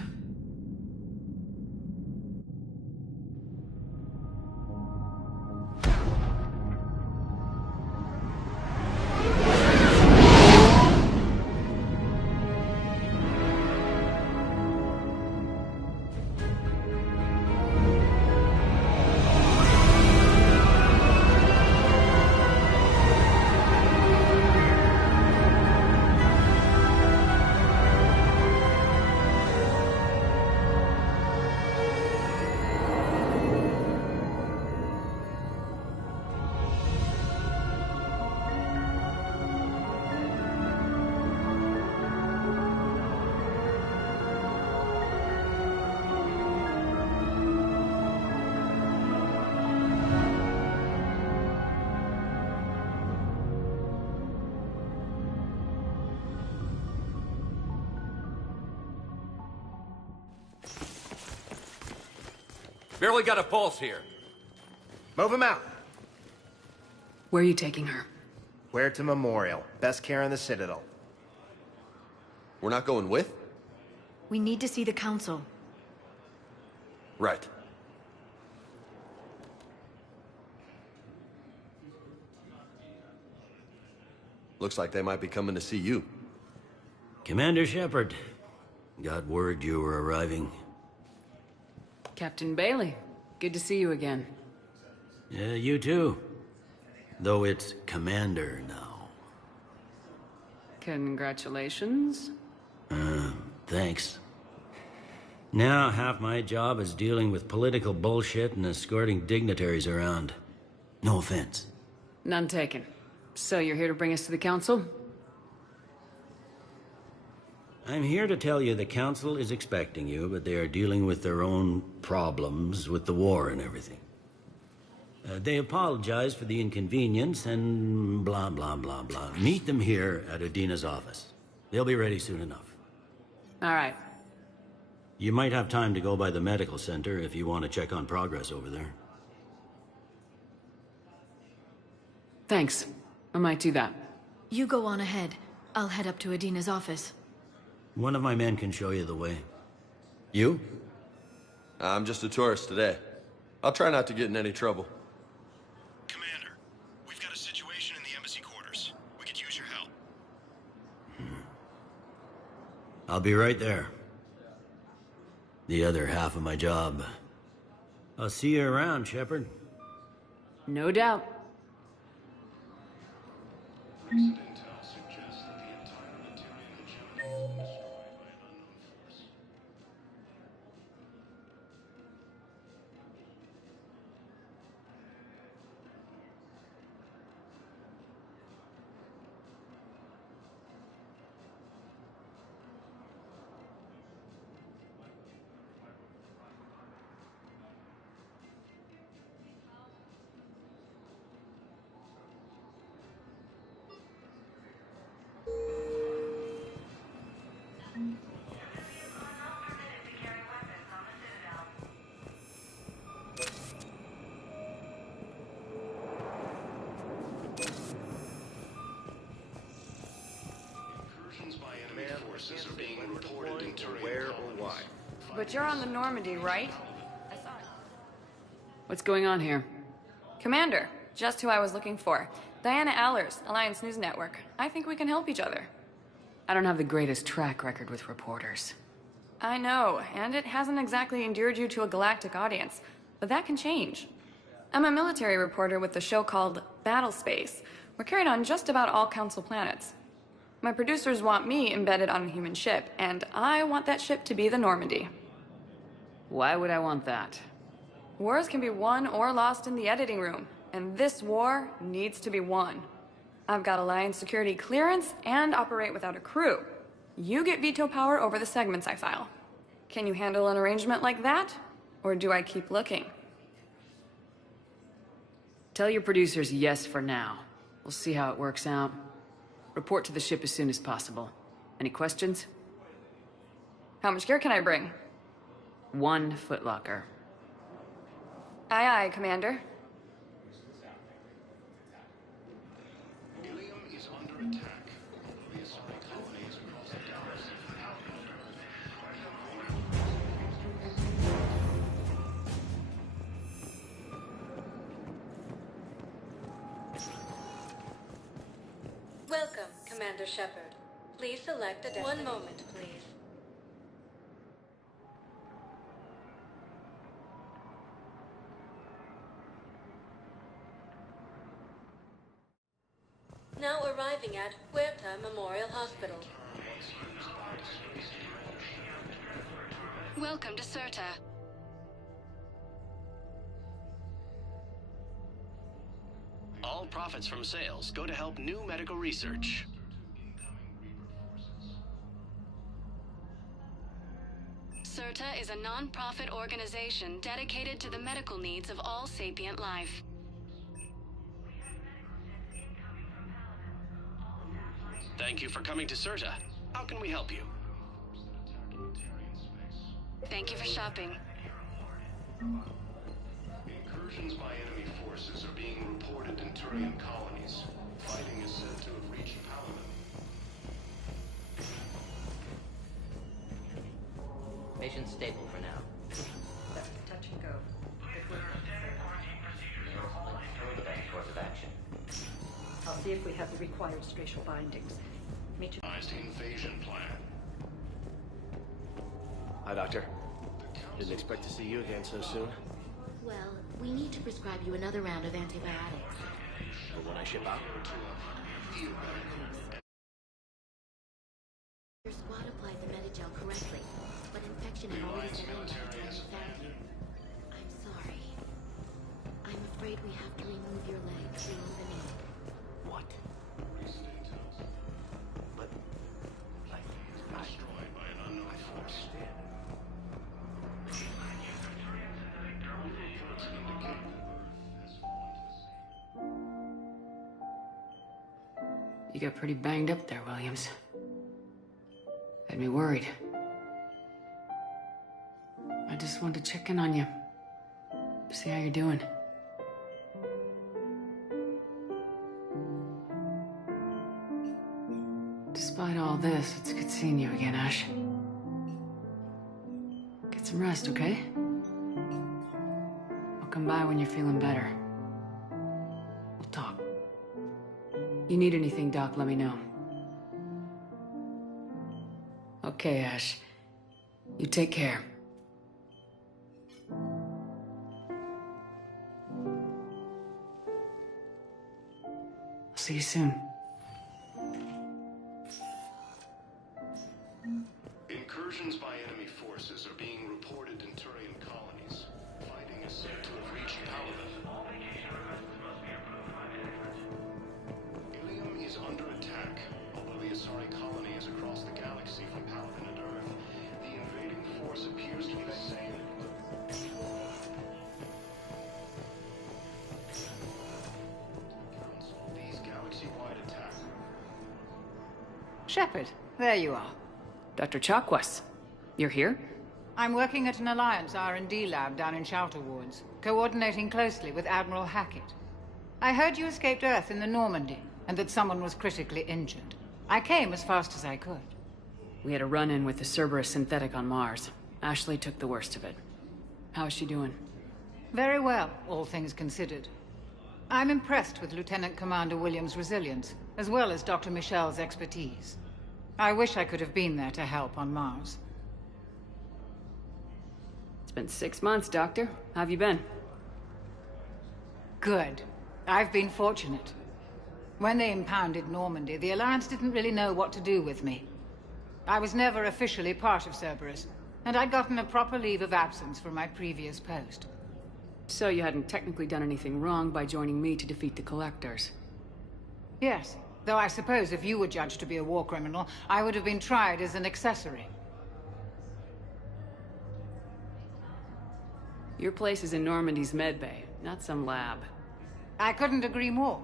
Barely got a pulse here. Move him out. Where are you taking her? Where to Memorial. Best care in the Citadel. We're not going with? We need to see the Council. Right. Looks like they might be coming to see you. Commander Shepard. Got word you were arriving. Captain Bailey, good to see you again. Yeah, you too. Though it's Commander now. Congratulations. Thanks. Now half my job is dealing with political bullshit and escorting dignitaries around. No offense. None taken. So you're here to bring us to the Council? I'm here to tell you the Council is expecting you, but they are dealing with their own problems with the war and everything. They apologize for the inconvenience and blah, blah, blah, blah. Meet them here at Adina's office. They'll be ready soon enough. All right. You might have time to go by the medical center if you want to check on progress over there. Thanks. I might do that. You go on ahead. I'll head up to Adina's office. One of my men can show you the way. You? I'm just a tourist today. I'll try not to get in any trouble. Commander, we've got a situation in the embassy quarters. We could use your help. I'll be right there. The other half of my job. I'll see you around, Shepard. No doubt. Recent intel suggests that the entire Material Channel was destroyed by an unknown force. Forces are being reported in terrain. Where or why? But you're on the Normandy, right? I saw it. What's going on here? Commander, just who I was looking for. Diana Allers, Alliance News Network. I think we can help each other. I don't have the greatest track record with reporters. I know, and it hasn't exactly endeared you to a galactic audience, but that can change. I'm a military reporter with a show called Battle Space. We're carried on just about all Council planets. My producers want me embedded on a human ship, and I want that ship to be the Normandy. Why would I want that? Wars can be won or lost in the editing room, and this war needs to be won. I've got Alliance security clearance and operate without a crew. You get veto power over the segments I file. Can you handle an arrangement like that? Or do I keep looking? Tell your producers yes for now. We'll see how it works out. Report to the ship as soon as possible. Any questions? How much gear can I bring? 1 footlocker. Aye, aye, Commander. Ilium is under attack. We assign colonies across the galaxy. Welcome, Commander Shepard. Please select a destination. 1 moment, please. Now arriving at Huerta Memorial Hospital. Welcome to Serta. All profits from sales go to help new medical research. Serta is a non-profit organization dedicated to the medical needs of all sapient life. Thank you for coming to Serta. How can we help you? Thank you for shopping. Incursions by enemy forces are being reported in Turian colonies. Fighting is said to have reached Paladin. Patient's stable for now. Touch and go. The best course of action. I'll see if we have the required spatial bindings. Meet you. Invasion plan. Hi, Doctor. Didn't expect to see you again so soon. Well, we need to prescribe you another round of antibiotics. But when I ship out? Your squad applied the Medigel correctly, but infection had already set in by the time we found you. I'm sorry. I'm afraid we have to remove your leg below the knee. What? But... destroyed by an unknown force. You got pretty banged up there, Williams. Had me worried. I just wanted to check in on you. See how you're doing. Despite all this, it's good seeing you again, Ash. Get some rest, okay? I'll come by when you're feeling better. We'll talk. You need anything, Doc, let me know. Okay, Ash. You take care. I'll see you soon. Incursions by enemy forces are being reported in Turian colonies. Fighting is said to have reached Paladin. Ilium is under attack. Although the Asari colony is across the galaxy from Paladin and Earth, the invading force appears to be the same. These galaxy-wide attacks. Shepard, there you are. Dr. Chakwas, you're here? I'm working at an Alliance R&D lab down in Shelter Wards, coordinating closely with Admiral Hackett. I heard you escaped Earth in the Normandy, and that someone was critically injured. I came as fast as I could. We had a run-in with the Cerberus synthetic on Mars. Ashley took the worst of it. How is she doing? Very well, all things considered. I'm impressed with Lieutenant Commander Williams' resilience, as well as Dr. Michel's expertise. I wish I could have been there to help on Mars. It's been 6 months, Doctor. How have you been? Good. I've been fortunate. When they impounded Normandy, the Alliance didn't really know what to do with me. I was never officially part of Cerberus, and I'd gotten a proper leave of absence from my previous post. So you hadn't technically done anything wrong by joining me to defeat the Collectors? Yes, though I suppose if you were judged to be a war criminal, I would have been tried as an accessory. Your place is in Normandy's medbay, not some lab. I couldn't agree more.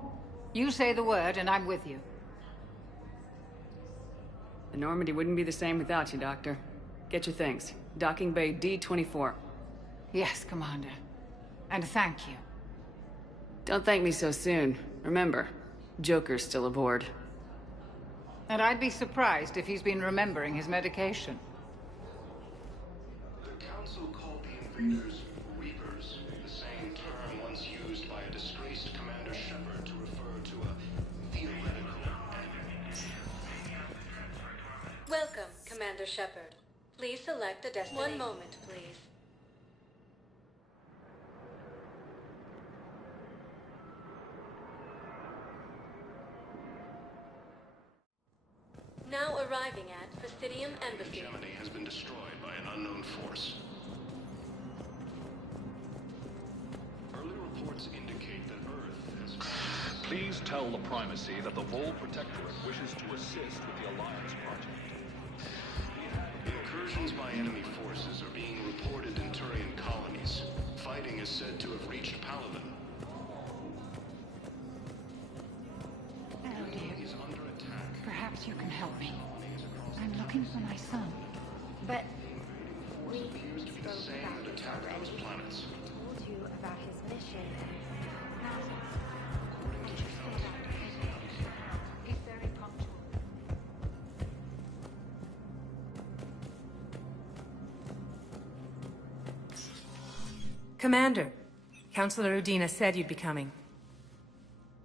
You say the word and I'm with you. The Normandy wouldn't be the same without you, Doctor. Get your things. Docking Bay D-24. Yes, Commander. And thank you. Don't thank me so soon. Remember, Joker's still aboard. And I'd be surprised if he's been remembering his medication. The Council called the invaders Reapers, the same term once used by a disgraced Commander Shepard to refer to a theoretical enemy. Welcome, Commander Shepard. Please select a destination. One moment, please. Now arriving at Presidium Embassy. Hegemony has been destroyed by an unknown force. Early reports indicate that Earth has... Please tell the Primacy that the Vol Protectorate wishes to assist with the Alliance project. Incursions by enemy forces are being reported in Turian colonies. Fighting is said to have reached Paladin. Is under attack. Perhaps you can help me. I'm looking for my son. But we appears to be the same that attacked those planets. Told you about his mission. Commander, Councilor Udina said you'd be coming.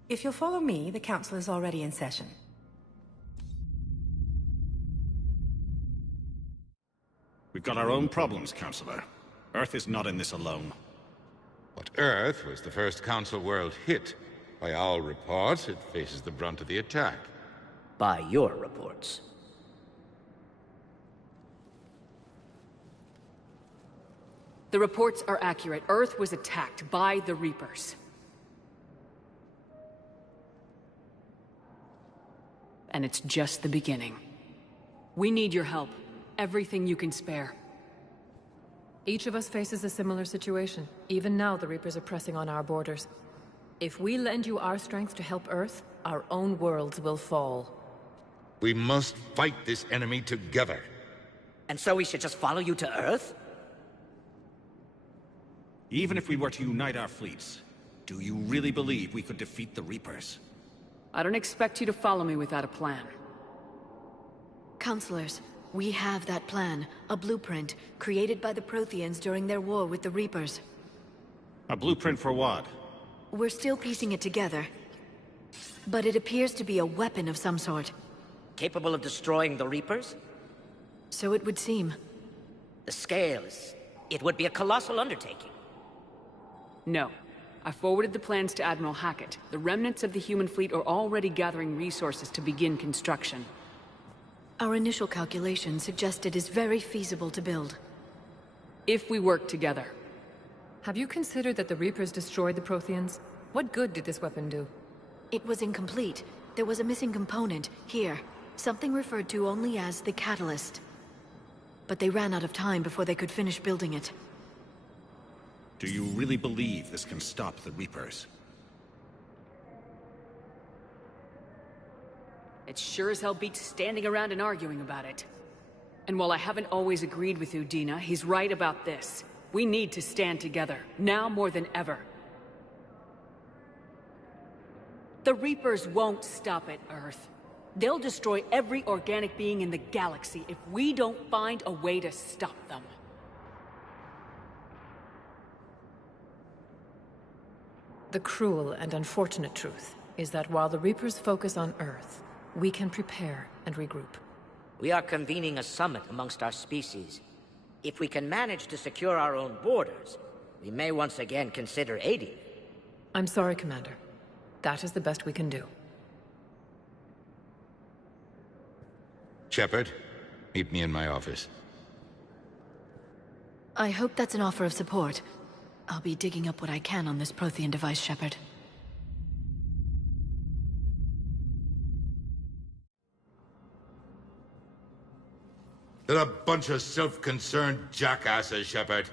If you'll follow me, the Council is already in session. We've got our own problems, Councilor. Earth is not in this alone. But Earth was the first Council world hit. By all reports, it faces the brunt of the attack. By your reports. The reports are accurate. Earth was attacked by the Reapers. And it's just the beginning. We need your help. Everything you can spare. Each of us faces a similar situation. Even now, the Reapers are pressing on our borders. If we lend you our strength to help Earth, our own worlds will fall. We must fight this enemy together. And so we should just follow you to Earth? Even if we were to unite our fleets, do you really believe we could defeat the Reapers? I don't expect you to follow me without a plan. Counselors, we have that plan. A blueprint, created by the Protheans during their war with the Reapers. A blueprint for what? We're still piecing it together. But it appears to be a weapon of some sort. Capable of destroying the Reapers? So it would seem. The scale is... it would be a colossal undertaking. No. I forwarded the plans to Admiral Hackett. The remnants of the human fleet are already gathering resources to begin construction. Our initial calculations suggest it is very feasible to build. If we work together. Have you considered that the Reapers destroyed the Protheans? What good did this weapon do? It was incomplete. There was a missing component, here. Something referred to only as the catalyst. But they ran out of time before they could finish building it. Do you really believe this can stop the Reapers? It sure as hell beats standing around and arguing about it. And while I haven't always agreed with Udina, he's right about this. We need to stand together, now more than ever. The Reapers won't stop at Earth. They'll destroy every organic being in the galaxy if we don't find a way to stop them. The cruel and unfortunate truth is that while the Reapers focus on Earth, we can prepare and regroup. We are convening a summit amongst our species. If we can manage to secure our own borders, we may once again consider aiding. I'm sorry, Commander. That is the best we can do. Shepard, meet me in my office. I hope that's an offer of support. I'll be digging up what I can on this Prothean device, Shepard. They're a bunch of self-concerned jackasses, Shepard.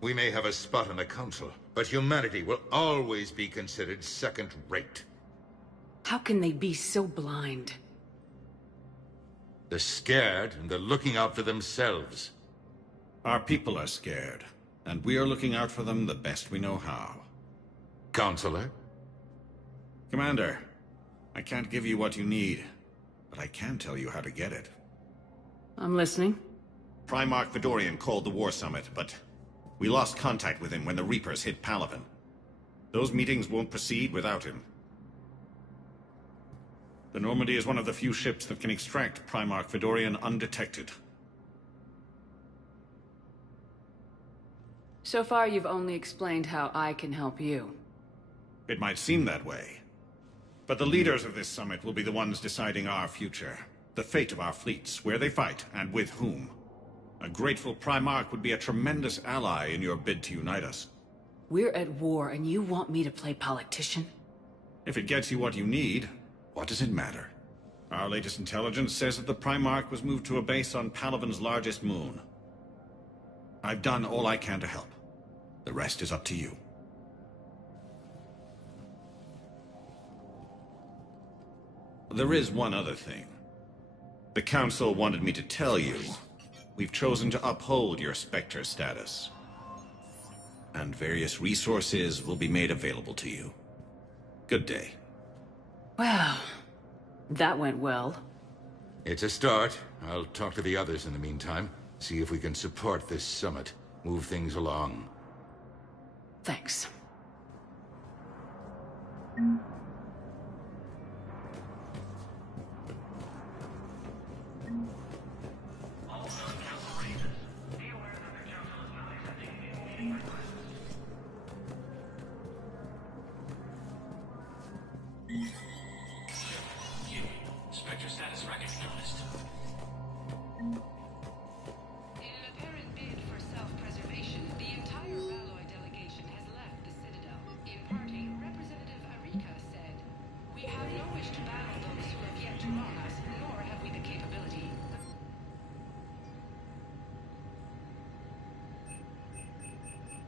We may have a spot on the Council, but humanity will always be considered second-rate. How can they be so blind? They're scared, and they're looking out for themselves. Our people are scared, and we are looking out for them the best we know how. Counselor? Commander, I can't give you what you need, but I can tell you how to get it. I'm listening. Primarch Fedorian called the War Summit, but we lost contact with him when the Reapers hit Palaven. Those meetings won't proceed without him. The Normandy is one of the few ships that can extract Primarch Fedorian undetected. So far, you've only explained how I can help you. It might seem that way. But the leaders of this summit will be the ones deciding our future. The fate of our fleets, where they fight, and with whom. A grateful Primarch would be a tremendous ally in your bid to unite us. We're at war, and you want me to play politician? If it gets you what you need, what does it matter? Our latest intelligence says that the Primarch was moved to a base on Palaven's largest moon. I've done all I can to help. The rest is up to you. There is one other thing. The Council wanted me to tell you, we've chosen to uphold your Spectre status. And various resources will be made available to you. Good day. Well, that went well. It's a start. I'll talk to the others in the meantime. See if we can support this summit. Move things along. Thanks. Spectre status recognized. In an apparent bid for self-preservation, the entire Ralloy delegation has left the Citadel. In parting, Representative Arika said, "We have no wish to battle those who have yet to wrong us, nor have we the capability."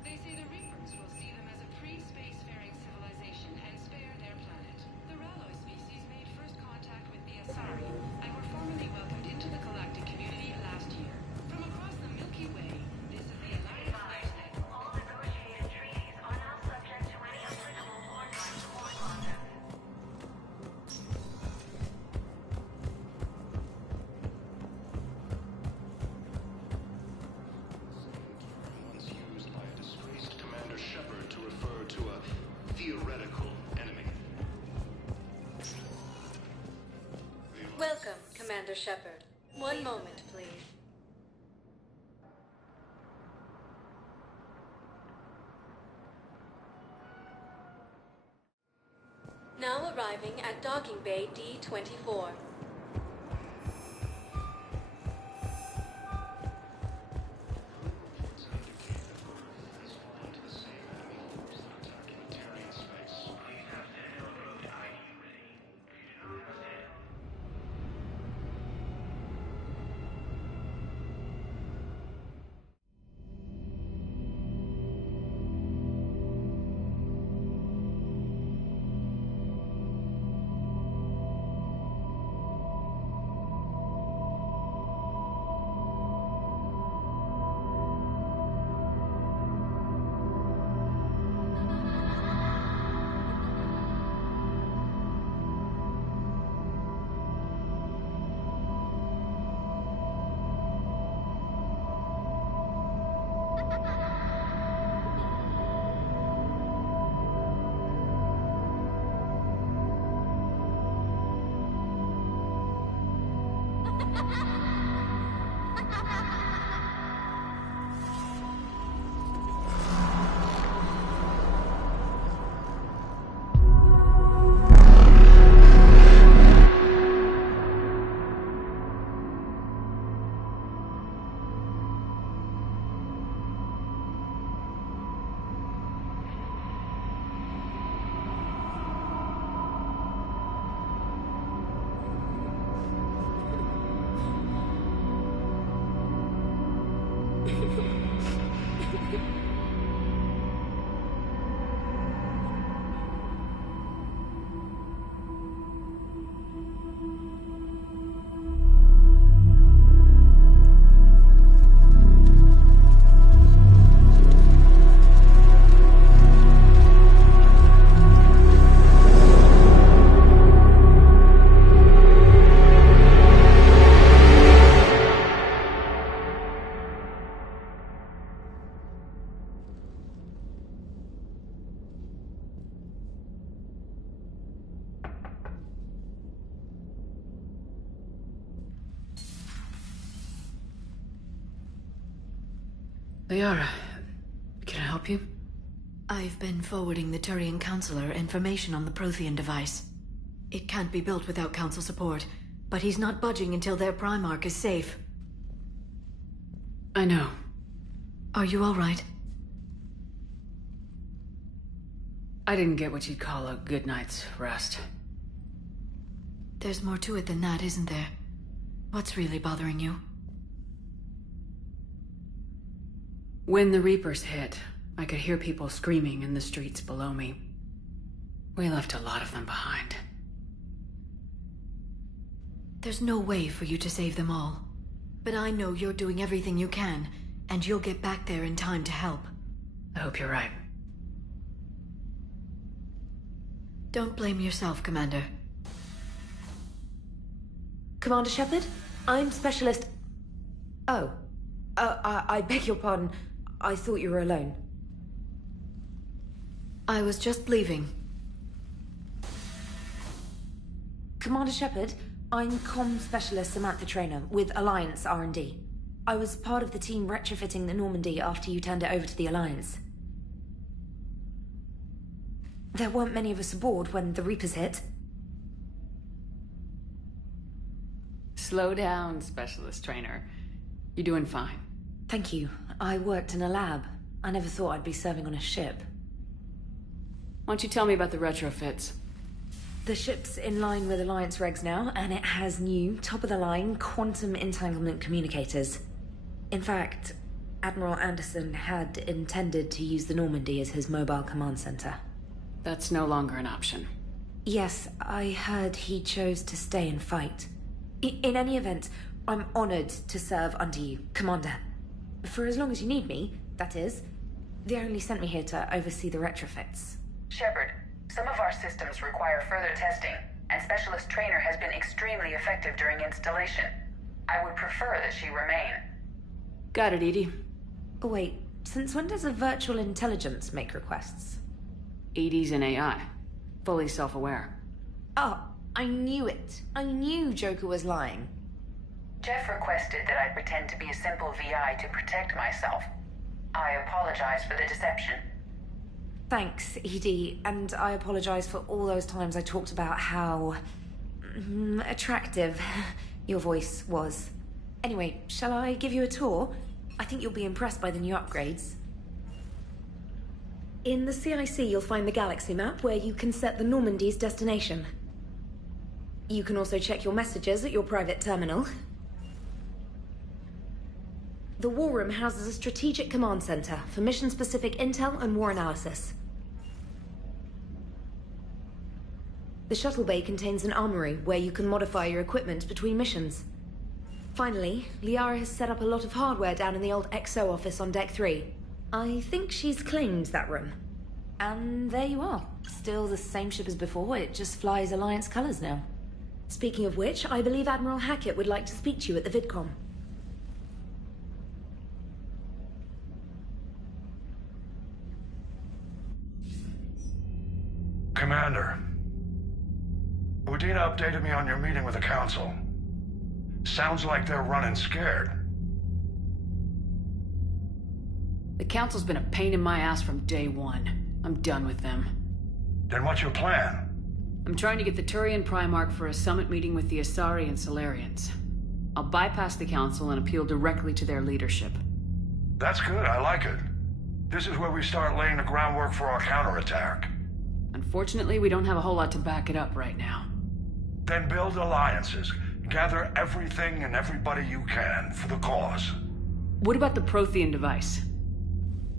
They say the Reapers will see them as a pre-spacefaring civilization and spare their planet. The Ralloy species made first contact with the Asari and were formally welcomed into the galactic community last year. From across the Milky Way, this is the Alliance that all negotiated treaties are now subject to any applicable wartime support clauses. Once used by a disgraced Commander Shepard to refer to a theoretical enemy. Welcome, Commander Shepard. One moment, please. Now arriving at Docking Bay D-24. Liara, can I help you? I've been forwarding the Turian Counselor information on the Prothean device. It can't be built without Council support, but he's not budging until their Primarch is safe. I know. Are you all right? I didn't get what you'd call a good night's rest. There's more to it than that, isn't there? What's really bothering you? When the Reapers hit, I could hear people screaming in the streets below me. We left a lot of them behind. There's no way for you to save them all. But I know you're doing everything you can, and you'll get back there in time to help. I hope you're right. Don't blame yourself, Commander. Commander Shepard? I'm Specialist... Oh. I beg your pardon. I thought you were alone. I was just leaving. Commander Shepard, I'm comm specialist Samantha Traynor with Alliance R&D. I was part of the team retrofitting the Normandy after you turned it over to the Alliance. There weren't many of us aboard when the Reapers hit. Slow down, Specialist Trainer. You're doing fine. Thank you. I worked in a lab. I never thought I'd be serving on a ship. Why don't you tell me about the retrofits? The ship's in line with Alliance regs now, and it has new, top-of-the-line quantum entanglement communicators. In fact, Admiral Anderson had intended to use the Normandy as his mobile command center. That's no longer an option. Yes, I heard he chose to stay and fight. In any event, I'm honored to serve under you, Commander. For as long as you need me, that is. They only sent me here to oversee the retrofits. Shepard, some of our systems require further testing, and Specialist Trainer has been extremely effective during installation. I would prefer that she remain. Got it, EDI. Oh, wait. Since when does a virtual intelligence make requests? EDI's an AI. Fully self-aware. Oh, I knew it. I knew Joker was lying. Jeff requested that I pretend to be a simple VI to protect myself. I apologize for the deception. Thanks, EDI, and I apologize for all those times I talked about how... attractive your voice was. Anyway, shall I give you a tour? I think you'll be impressed by the new upgrades. In the CIC, you'll find the galaxy map where you can set the Normandy's destination. You can also check your messages at your private terminal. The War Room houses a strategic command center for mission-specific intel and war analysis. The shuttle bay contains an armory where you can modify your equipment between missions. Finally, Liara has set up a lot of hardware down in the old XO office on Deck 3. I think she's claimed that room. And there you are. Still the same ship as before, it just flies Alliance colors now. Speaking of which, I believe Admiral Hackett would like to speak to you at the VidCom. Commander, Udina updated me on your meeting with the Council. Sounds like they're running scared. The Council's been a pain in my ass from day one. I'm done with them. Then what's your plan? I'm trying to get the Turian Primarch for a summit meeting with the Asari and Solarians. I'll bypass the Council and appeal directly to their leadership. That's good, I like it. This is where we start laying the groundwork for our counterattack. Unfortunately, we don't have a whole lot to back it up right now. Then build alliances. Gather everything and everybody you can for the cause. What about the Prothean device?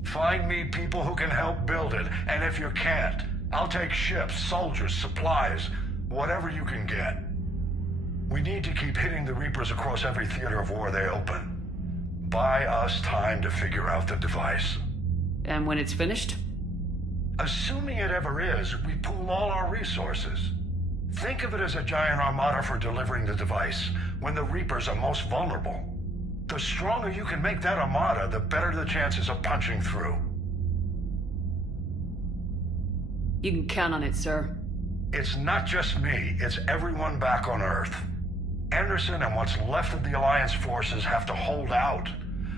Find me people who can help build it, and if you can't, I'll take ships, soldiers, supplies, whatever you can get. We need to keep hitting the Reapers across every theater of war they open. Buy us time to figure out the device. And when it's finished? Assuming it ever is, we pool all our resources. Think of it as a giant armada for delivering the device, when the Reapers are most vulnerable. The stronger you can make that armada, the better the chances of punching through. You can count on it, sir. It's not just me, it's everyone back on Earth. Anderson and what's left of the Alliance forces have to hold out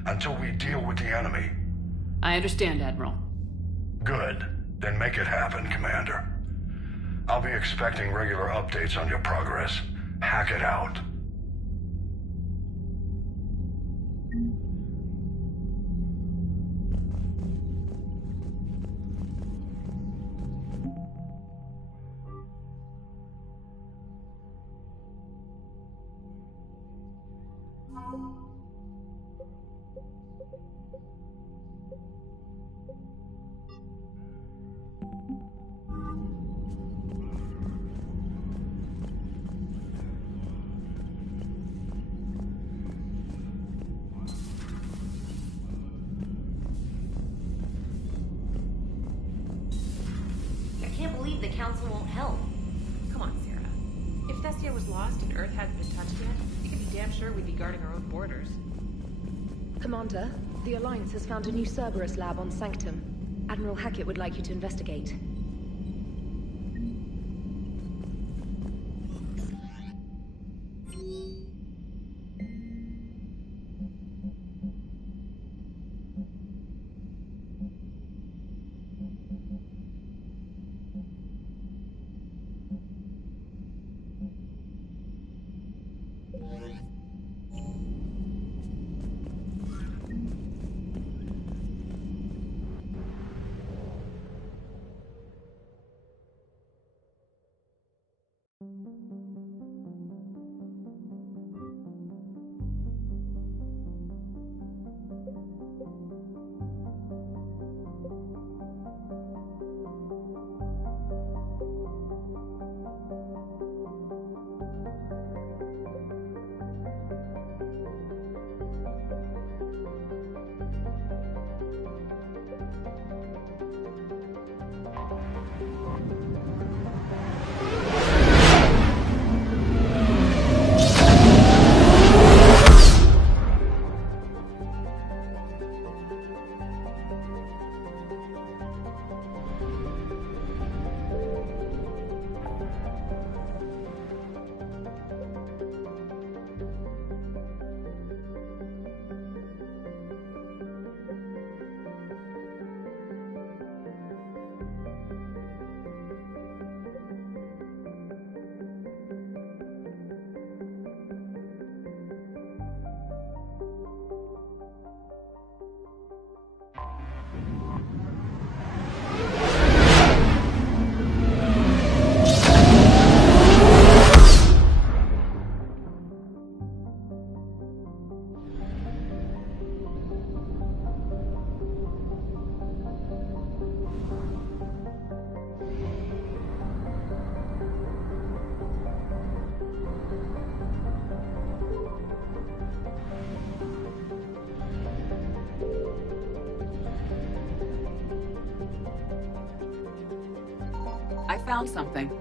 until we deal with the enemy. I understand, Admiral. Good. Then make it happen, Commander. I'll be expecting regular updates on your progress. Hack it out. The Council won't help. Come on, Sarah. If Thessia was lost and Earth hadn't been touched yet, you can be damn sure we'd be guarding our own borders. Commander, The Alliance has found a new Cerberus lab on Sanctum. Admiral Hackett would like you to investigate. I found something.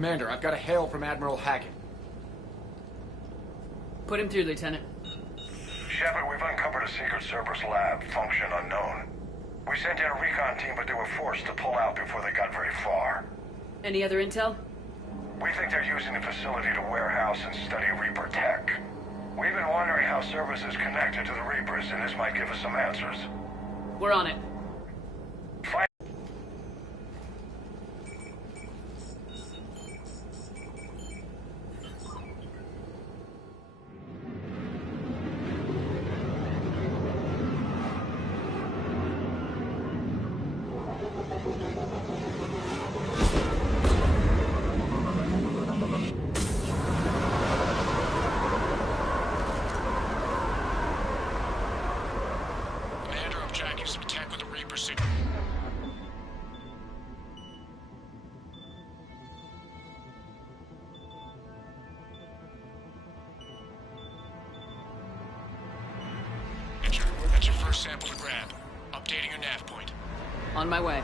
Commander, I've got a hail from Admiral Hackett. Put him through, Lieutenant. Shepard, we've uncovered a secret Cerberus lab, function unknown. We sent in a recon team, but they were forced to pull out before they got very far. Any other intel? We think they're using the facility to warehouse and study Reaper tech. We've been wondering how Cerberus is connected to the Reapers, and this might give us some answers. We're on it. Reaper signal. That's your first sample to grab. Updating your nav point. On my way.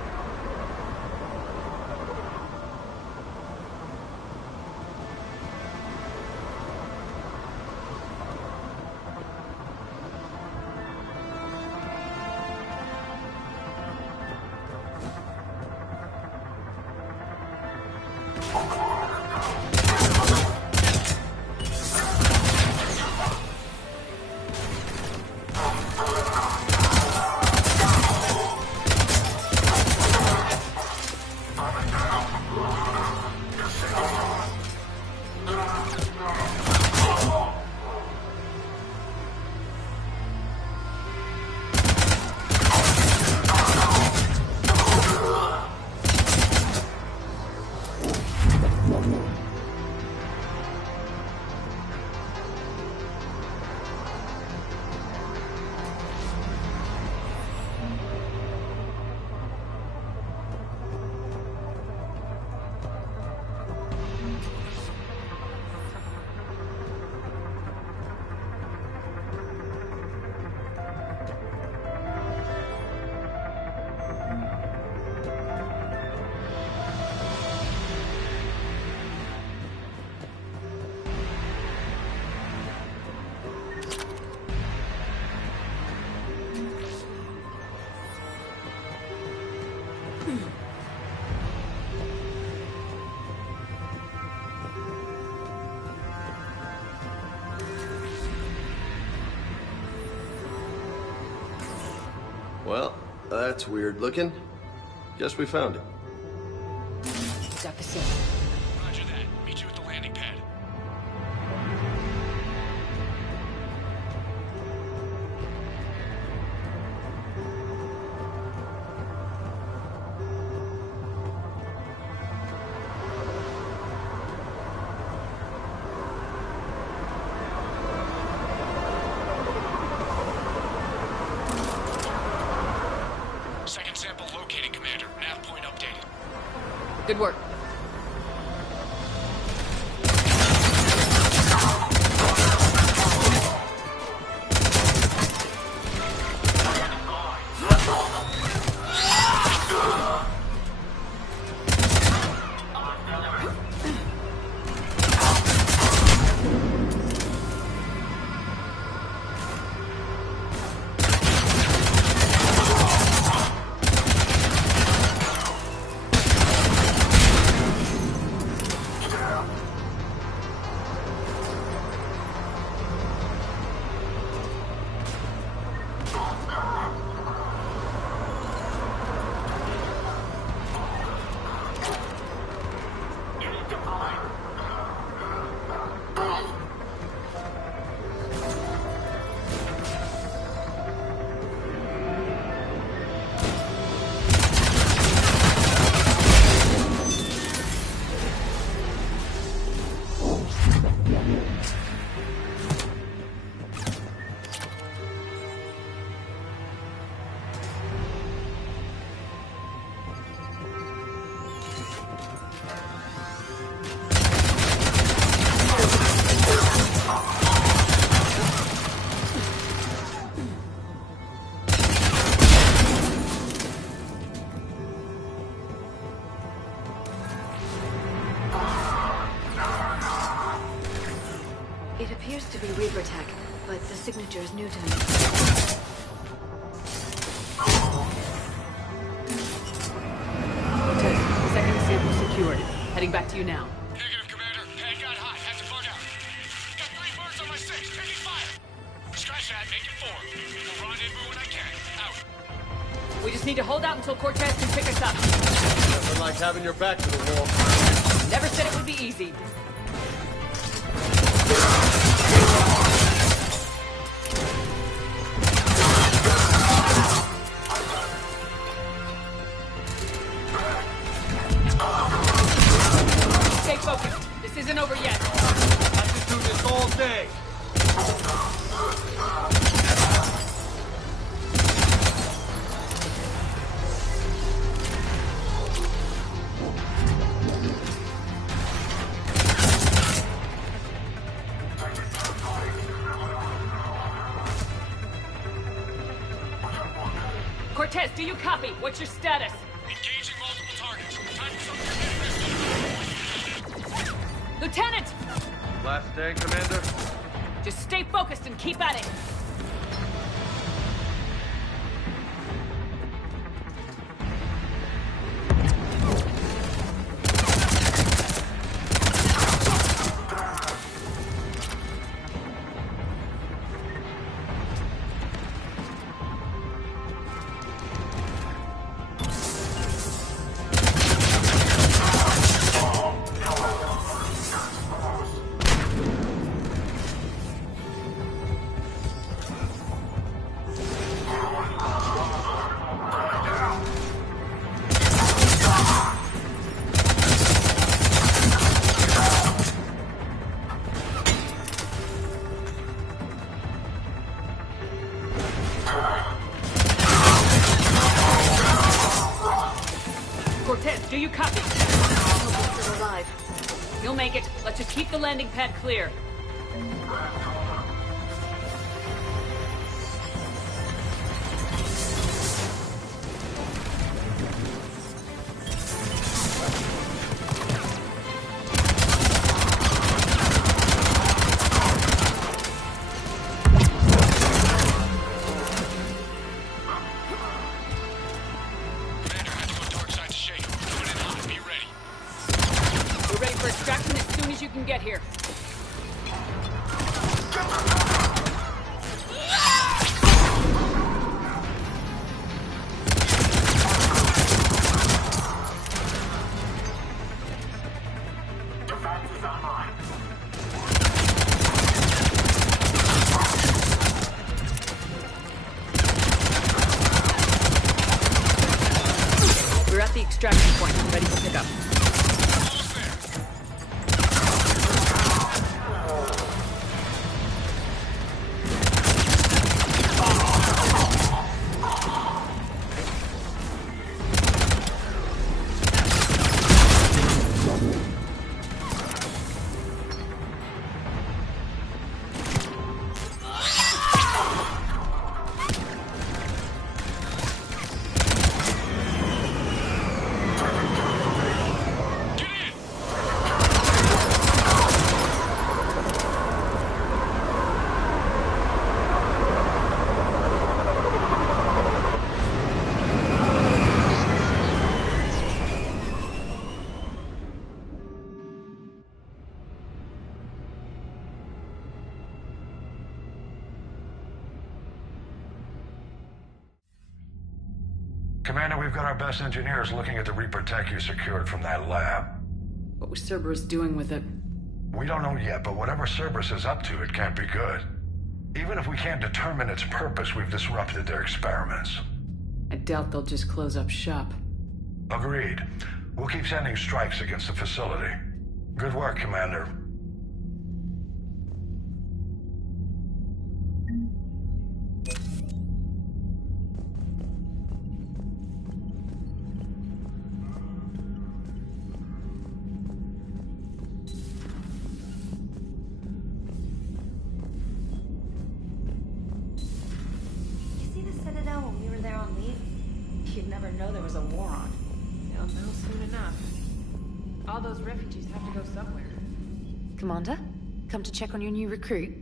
Well, that's weird looking. Guess we found it. Got the signal. Roger that. Meet you at the landing pad. Second sample located, Commander. Nav point updated. Good work. It appears to be Reaper tech, but the signature is new to me. Second sample secured. Heading back to you now. Negative, Commander. Pad got hot. Have to bug out. Got 3 birds on my 6. Taking fire. Scratch that. Make it 4. We'll rendezvous when I can. Out. We just need to hold out until Cortez can pick us up. Nothing like having your back to the wall. Never said it would be easy. Stay focused. This isn't over yet. I could do this all day. Cortez, do you copy? What's your status? Engaging multiple targets. Time for some kinetic rescue. Lieutenant! Last stand, Commander? Just stay focused and keep at it. Cortez, do you copy? We're still alive. You'll make it. Let's just keep the landing pad clear. We're ready for extraction as soon as you can get here. We're at the extraction point, ready to pick up. Commander, we've got our best engineers looking at the Reaper tech you secured from that lab. What was Cerberus doing with it? We don't know yet, but whatever Cerberus is up to, it can't be good. Even if we can't determine its purpose, we've disrupted their experiments. I doubt they'll just close up shop. Agreed. We'll keep sending strikes against the facility. Good work, Commander. You'd never know there was a war on. You'll know soon enough. All those refugees have to go somewhere. Commander? Come to check on your new recruit?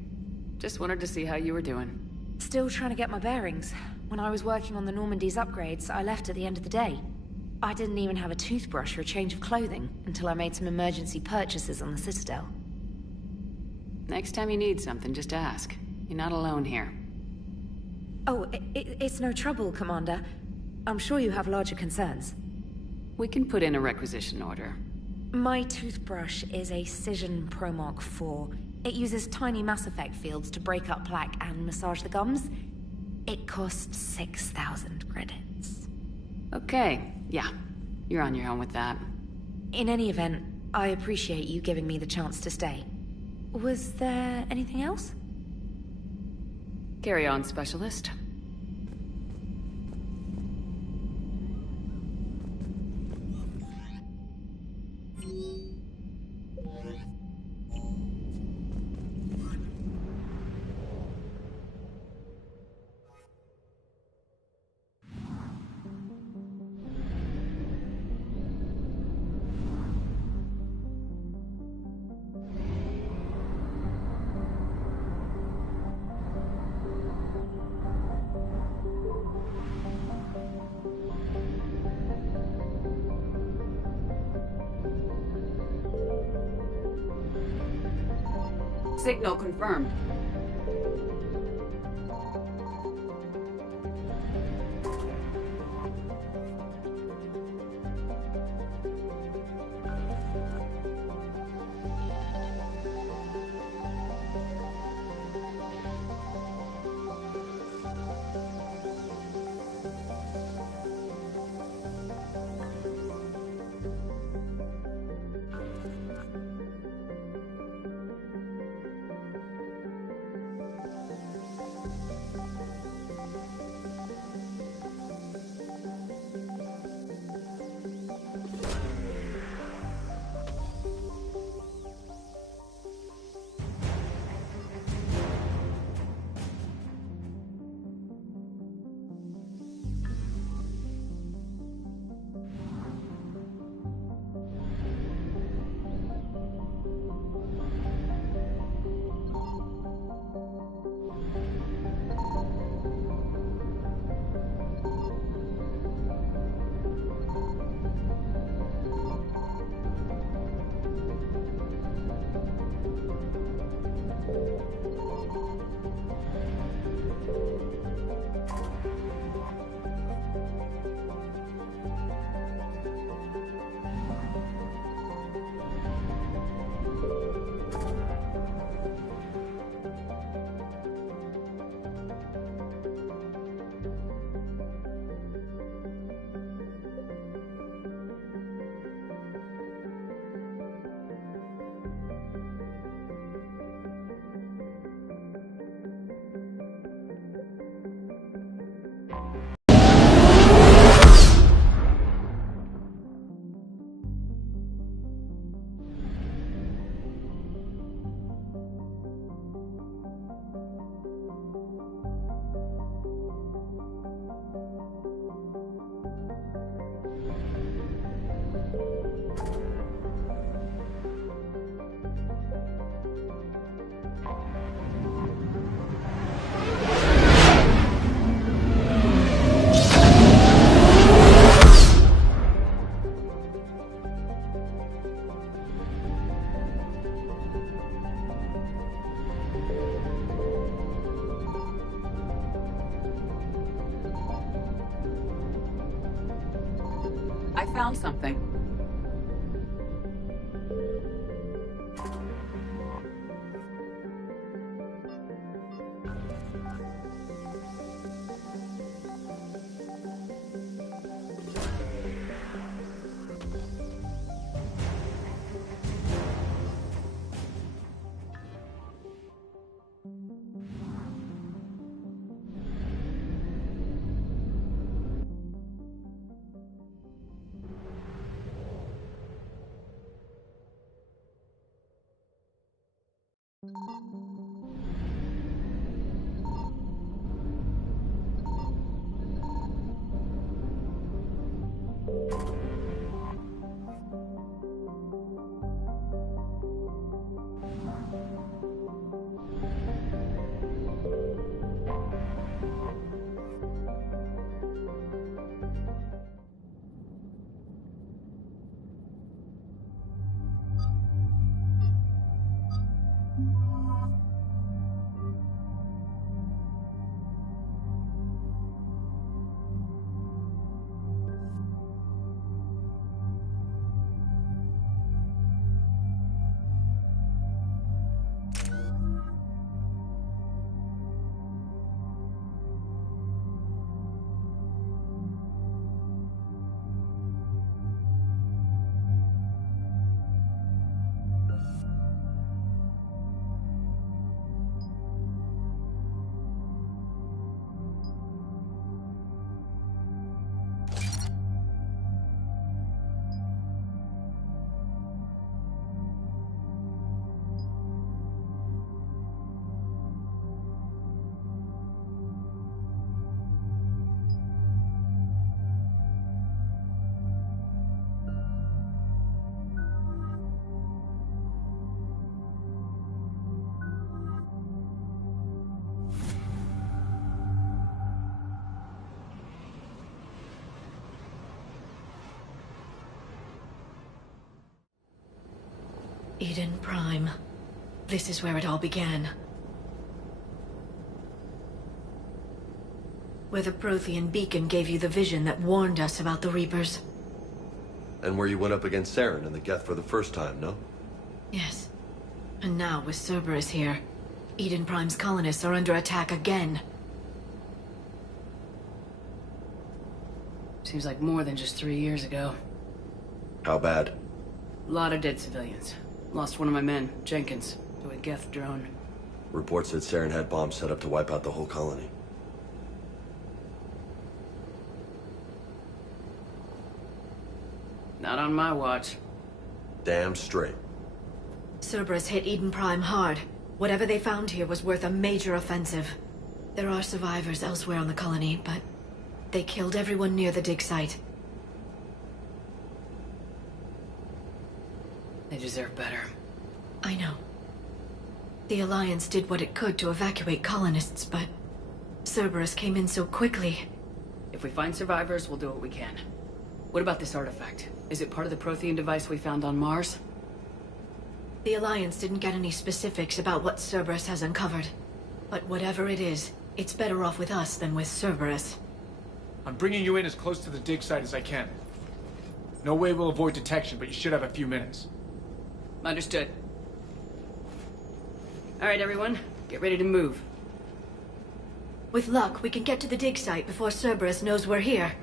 Just wanted to see how you were doing. Still trying to get my bearings. When I was working on the Normandy's upgrades, I left at the end of the day. I didn't even have a toothbrush or a change of clothing until I made some emergency purchases on the Citadel. Next time you need something, just ask. You're not alone here. Oh, it's no trouble, Commander. I'm sure you have larger concerns. We can put in a requisition order. My toothbrush is a Cision Pro Mark IV. It uses tiny Mass Effect fields to break up plaque and massage the gums. It costs 6,000 credits. Okay, yeah. You're on your own with that. In any event, I appreciate you giving me the chance to stay. Was there anything else? Carry on, Specialist. Signal confirmed. I found something. Eden Prime. This is where it all began. Where the Prothean beacon gave you the vision that warned us about the Reapers. And where you went up against Saren and the Geth for the first time, no? Yes. And now, with Cerberus here, Eden Prime's colonists are under attack again. Seems like more than just 3 years ago. How bad? A lot of dead civilians. Lost one of my men, Jenkins, to a Geth drone. Reports said Saren had bombs set up to wipe out the whole colony. Not on my watch. Damn straight. Cerberus hit Eden Prime hard. Whatever they found here was worth a major offensive. There are survivors elsewhere on the colony, but they killed everyone near the dig site. They deserve better. I know. The Alliance did what it could to evacuate colonists, but Cerberus came in so quickly. If we find survivors, we'll do what we can. What about this artifact? Is it part of the Prothean device we found on Mars? The Alliance didn't get any specifics about what Cerberus has uncovered. But whatever it is, it's better off with us than with Cerberus. I'm bringing you in as close to the dig site as I can. No way we'll avoid detection, but you should have a few minutes. Understood. All right, everyone. Get ready to move. With luck, we can get to the dig site before Cerberus knows we're here.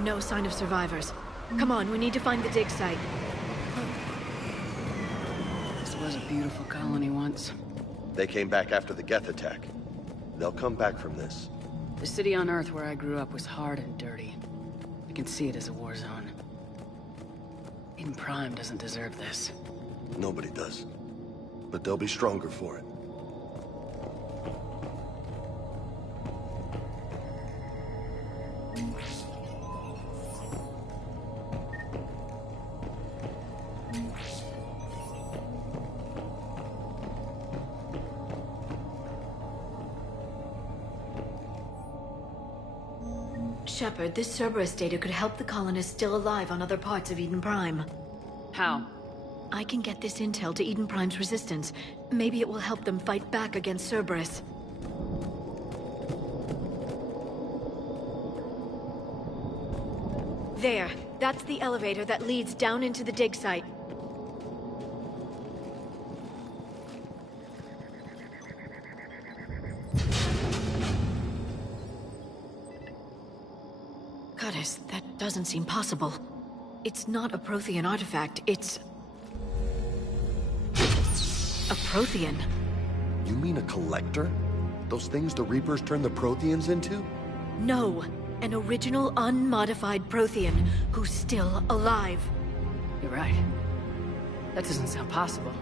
No sign of survivors. Come on, we need to find the dig site. This was a beautiful colony once. They came back after the Geth attack. They'll come back from this. The city on Earth where I grew up was hard and dirty. I can see it as a war zone. Eden Prime doesn't deserve this. Nobody does. But they'll be stronger for it. Shepard, this Cerberus data could help the colonists still alive on other parts of Eden Prime. How? I can get this intel to Eden Prime's resistance. Maybe it will help them fight back against Cerberus. There. That's the elevator that leads down into the dig site. Goddess, that doesn't seem possible. It's not a Prothean artifact, it's... a Prothean. You mean a collector? Those things the Reapers turned the Protheans into? No, an original unmodified Prothean who's still alive. You're right. That doesn't sound possible.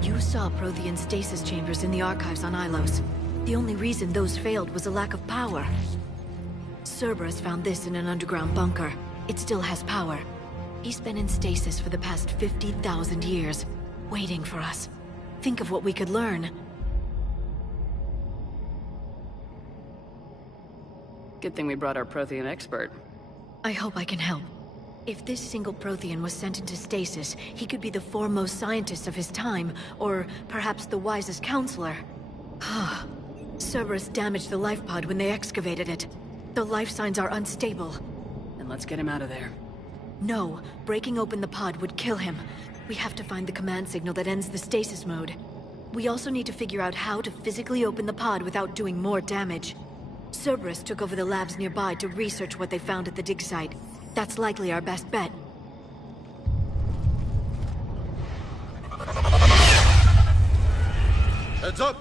You saw Prothean stasis chambers in the archives on Ilos. The only reason those failed was a lack of power. Cerberus found this in an underground bunker. It still has power. He's been in stasis for the past 50,000 years, waiting for us. Think of what we could learn. Good thing we brought our Prothean expert. I hope I can help. If this single Prothean was sent into stasis, he could be the foremost scientist of his time, or perhaps the wisest counselor. Cerberus damaged the life pod when they excavated it. The life signs are unstable. Then let's get him out of there. No, breaking open the pod would kill him. We have to find the command signal that ends the stasis mode. We also need to figure out how to physically open the pod without doing more damage. Cerberus took over the labs nearby to research what they found at the dig site. That's likely our best bet. Heads up!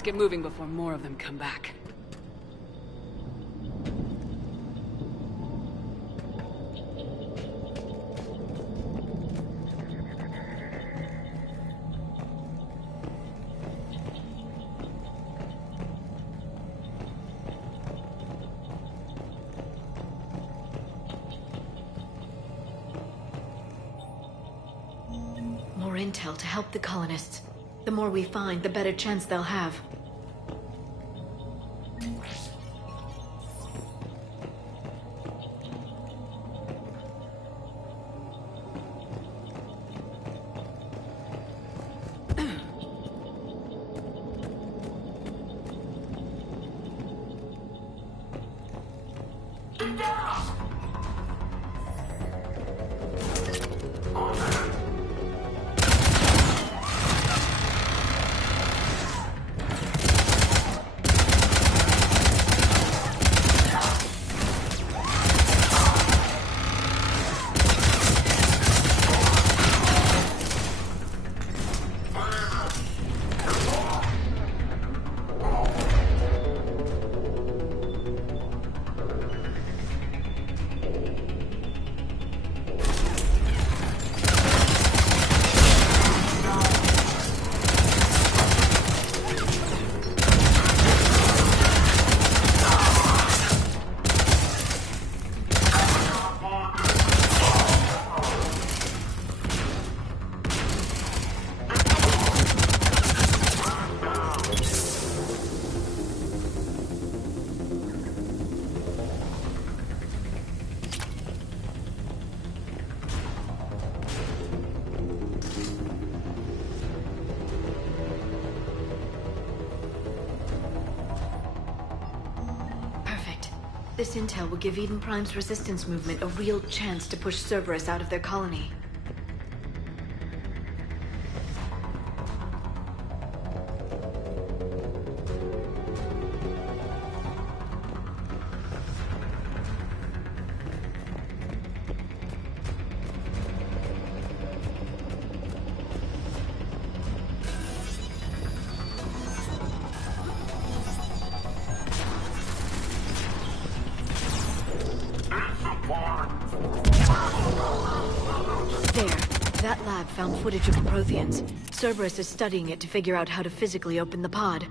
Let's get moving before more of them come back. More intel to help the colonists. The more we find, the better chance they'll have. This intel will give Eden Prime's resistance movement a real chance to push Cerberus out of their colony. That lab found footage of the Protheans. Cerberus is studying it to figure out how to physically open the pod.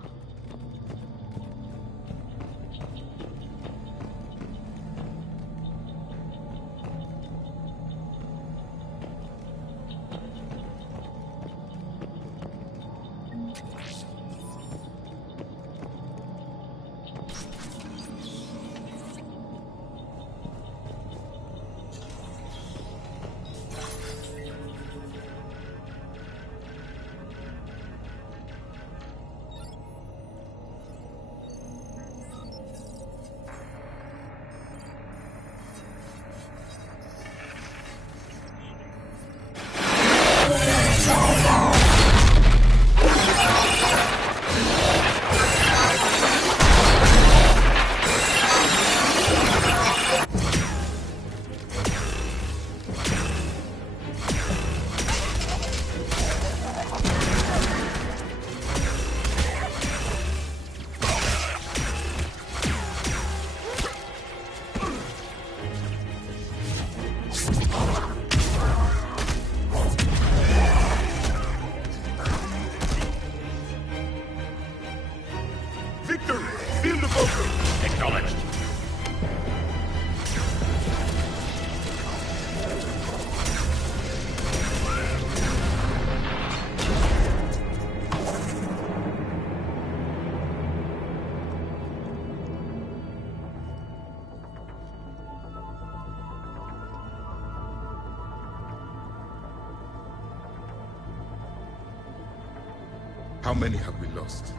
How many have we lost?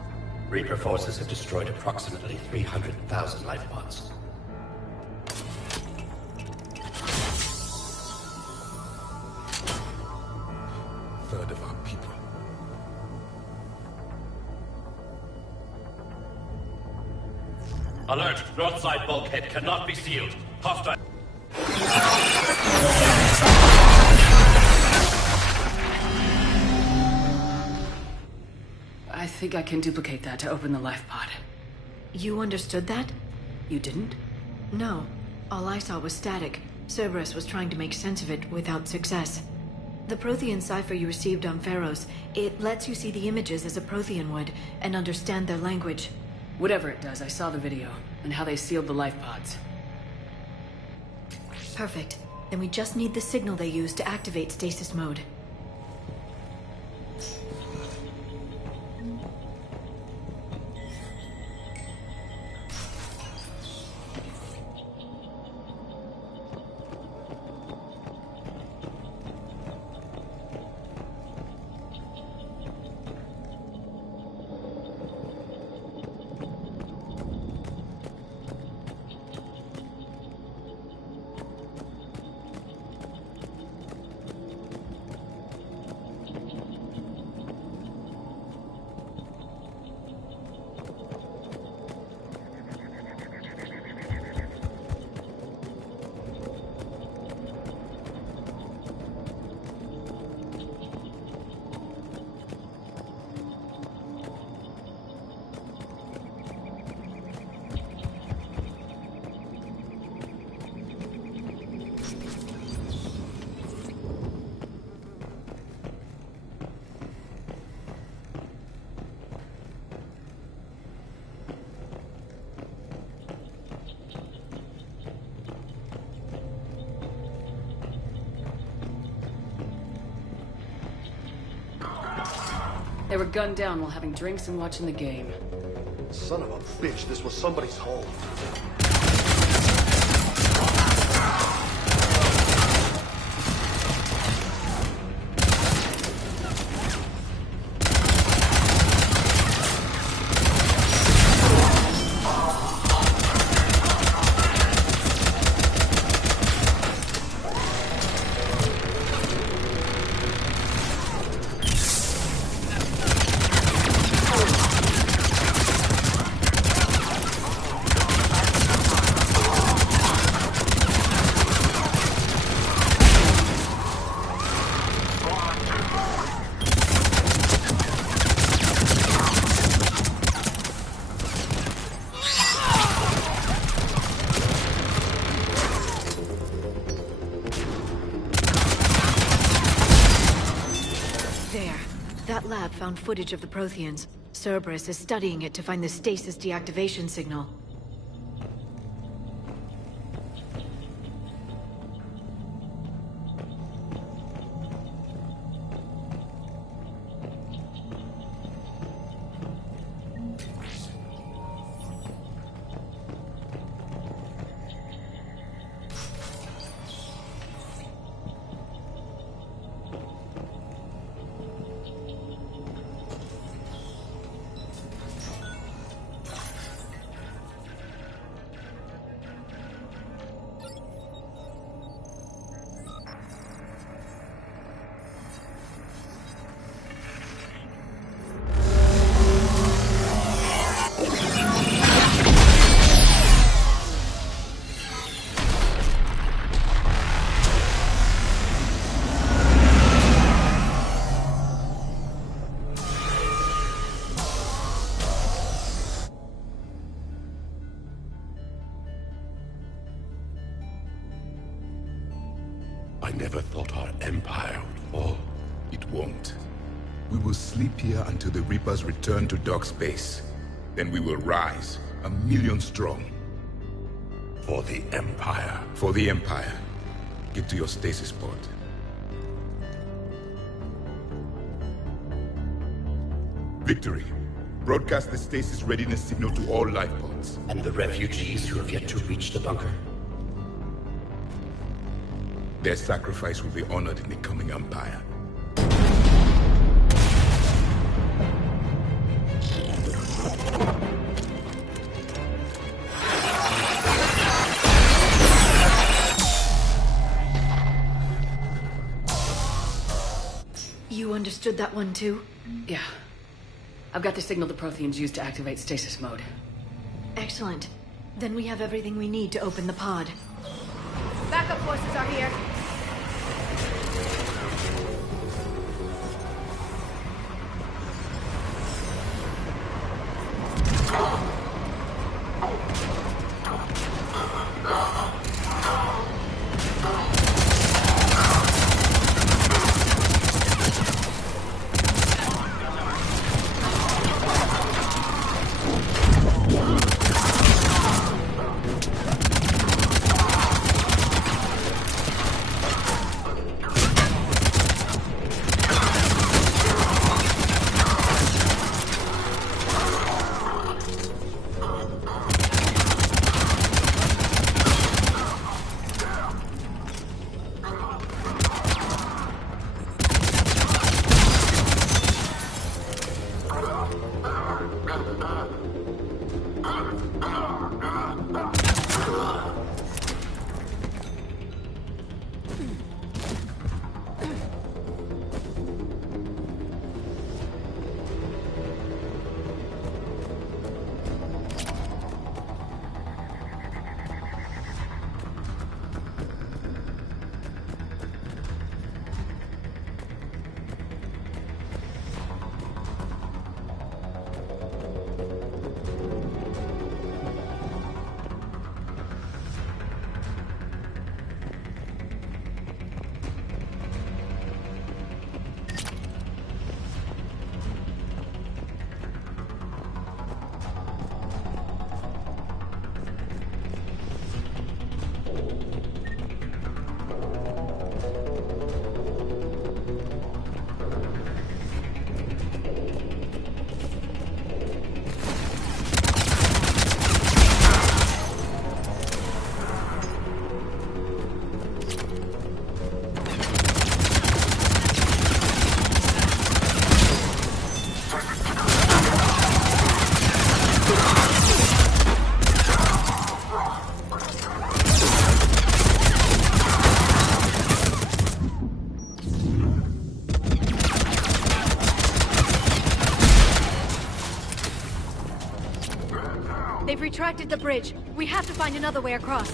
Reaper forces have destroyed approximately 300,000 life pods. Third of our people. Alert! North side bulkhead cannot be sealed. Hostile. I think I can duplicate that to open the life pod. You understood that? You didn't? No. All I saw was static. Cerberus was trying to make sense of it without success. The Prothean cipher you received on Pharaohs, it lets you see the images as a Prothean would, and understand their language. Whatever it does, I saw the video, and how they sealed the life pods. Perfect. Then we just need the signal they use to activate stasis mode. They were gunned down while having drinks and watching the game. Son of a bitch, this was somebody's home. Found footage of the Protheans. Cerberus is studying it to find the stasis deactivation signal. I never thought our empire would fall. It won't. We will sleep here until the Reapers return to Dock Space. Then we will rise, 1,000,000 strong. For the Empire. For the Empire. Get to your stasis pod. Victory. Broadcast the stasis readiness signal to all life pods. And the refugees who have yet to reach the bunker? Their sacrifice will be honored in the coming Empire. You understood that one too? Yeah. I've got the signal the Protheans use to activate stasis mode. Excellent. Then we have everything we need to open the pod. Backup forces are here. retracted the bridge. We have to find another way across.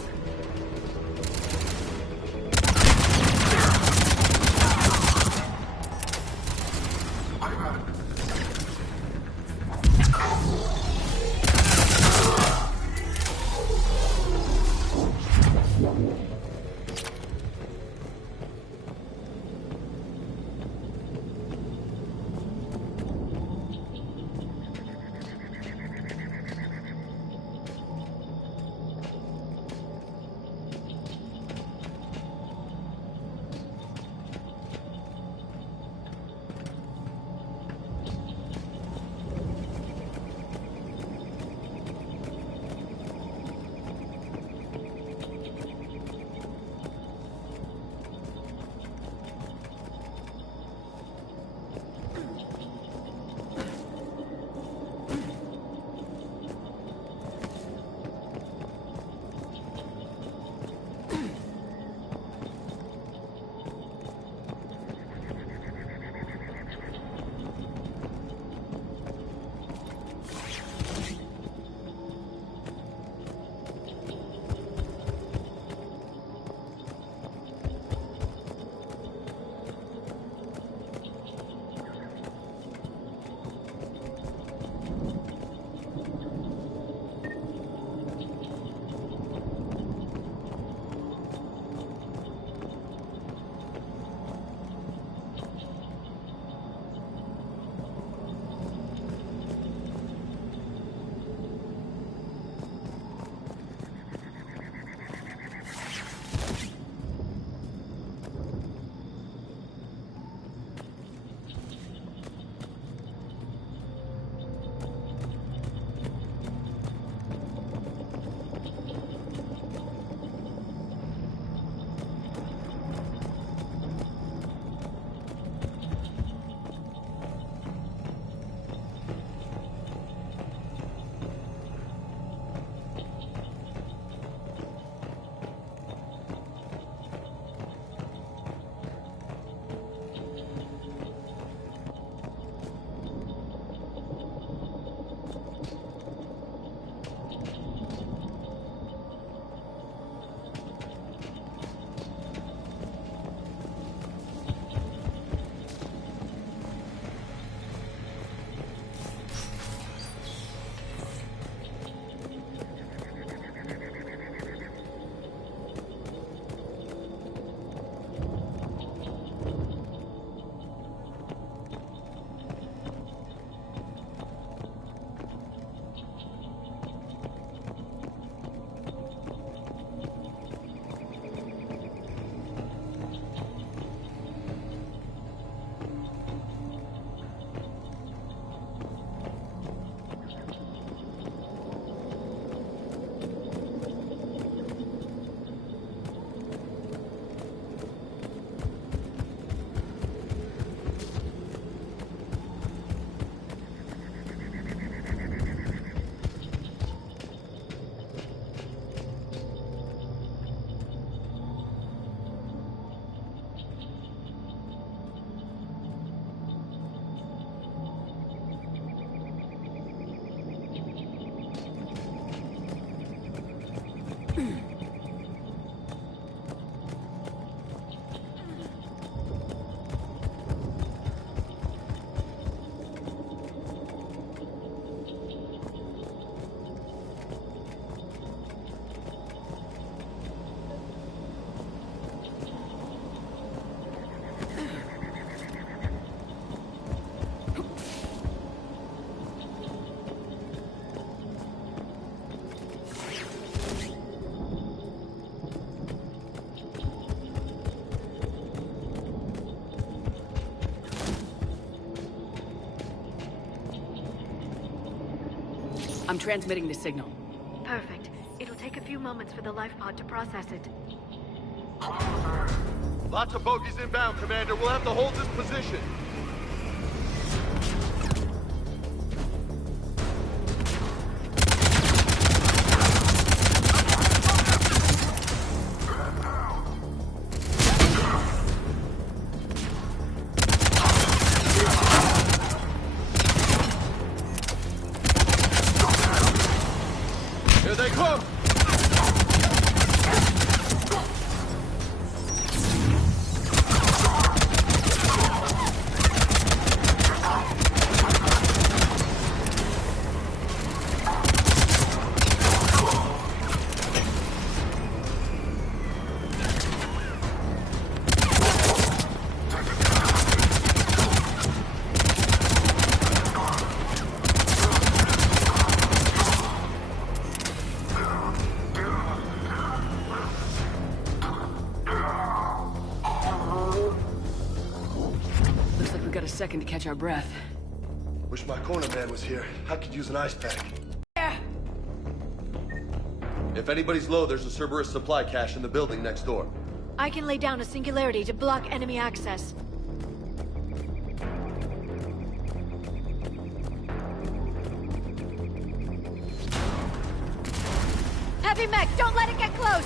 I'm transmitting the signal. Perfect. It'll take a few moments for the life pod to process it. Lots of bogies inbound, Commander. We'll have to hold this position. we got a second to catch our breath. Wish my corner man was here. I could use an ice pack. If anybody's low, there's a Cerberus supply cache in the building next door. I can lay down a singularity to block enemy access. Heavy mech, don't let it get close!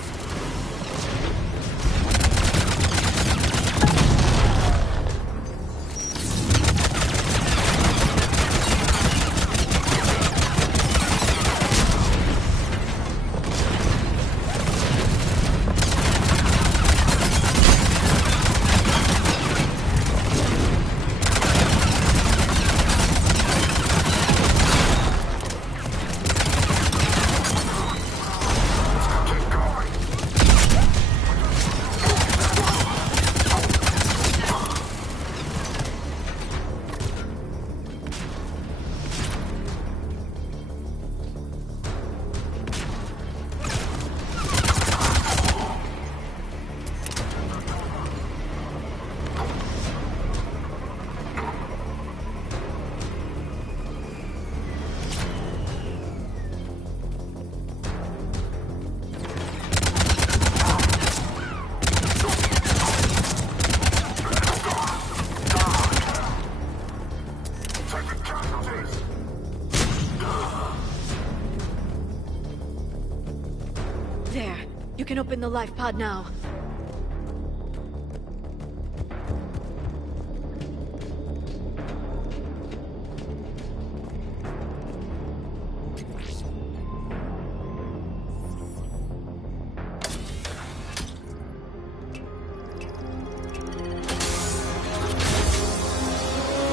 There. You can open the life pod now.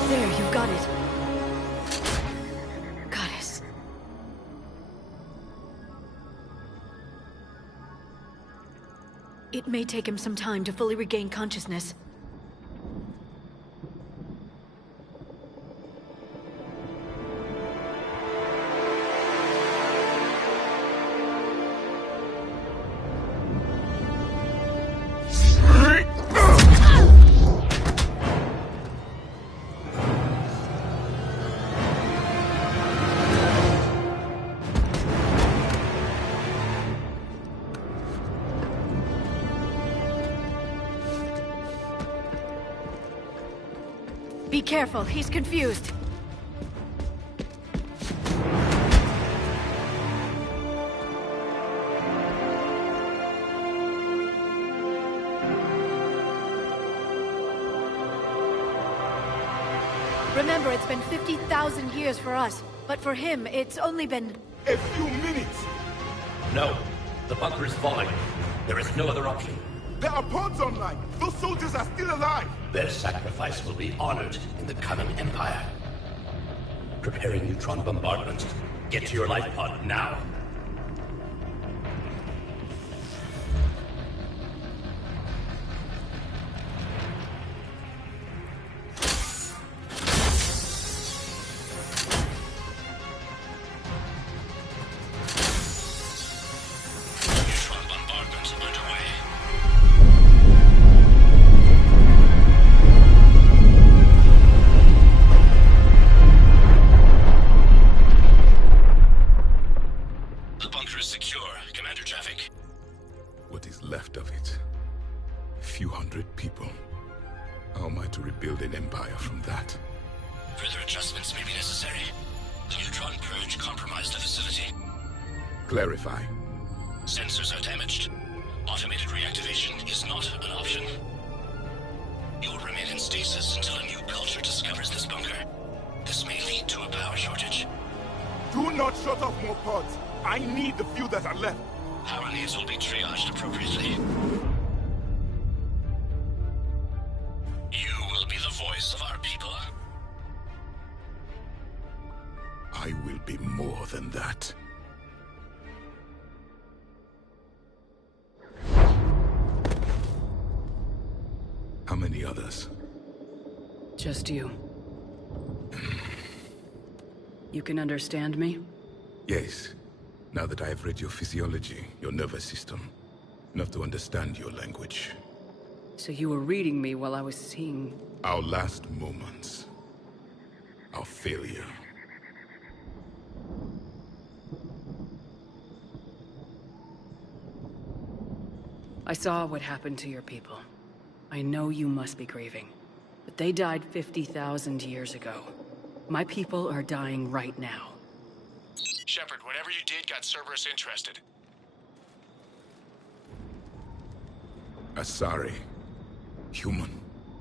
There, you've got it. Goddess. It may take him some time to fully regain consciousness. Be careful, he's confused. Remember, it's been 50,000 years for us, but for him, it's only been... A few minutes! No. The bunker is falling. There is no other option. There are pods online! Those soldiers are still alive! Their sacrifice will be honored in the coming Empire. Preparing neutron bombardment. Get to your life pod now. What is left of it? A few hundred people. How am I to rebuild an empire from that? Further adjustments may be necessary. The neutron purge compromised the facility. Clarify. Sensors are damaged. Automated reactivation is not an option. You will remain in stasis until a new culture discovers this bunker. This may lead to a power shortage. Do not shut off more pods. I need the few that are left. Power needs will be triaged appropriately. You will be the voice of our people. I will be more than that. How many others? Just you. You can understand me? Yes. Now that I have read your physiology, your nervous system, enough to understand your language. So you were reading me while I was seeing... Our last moments. Our failure. I saw what happened to your people. I know you must be grieving. But they died 50,000 years ago. My people are dying right now. Shepard, whatever you did got Cerberus interested. Asari. Human.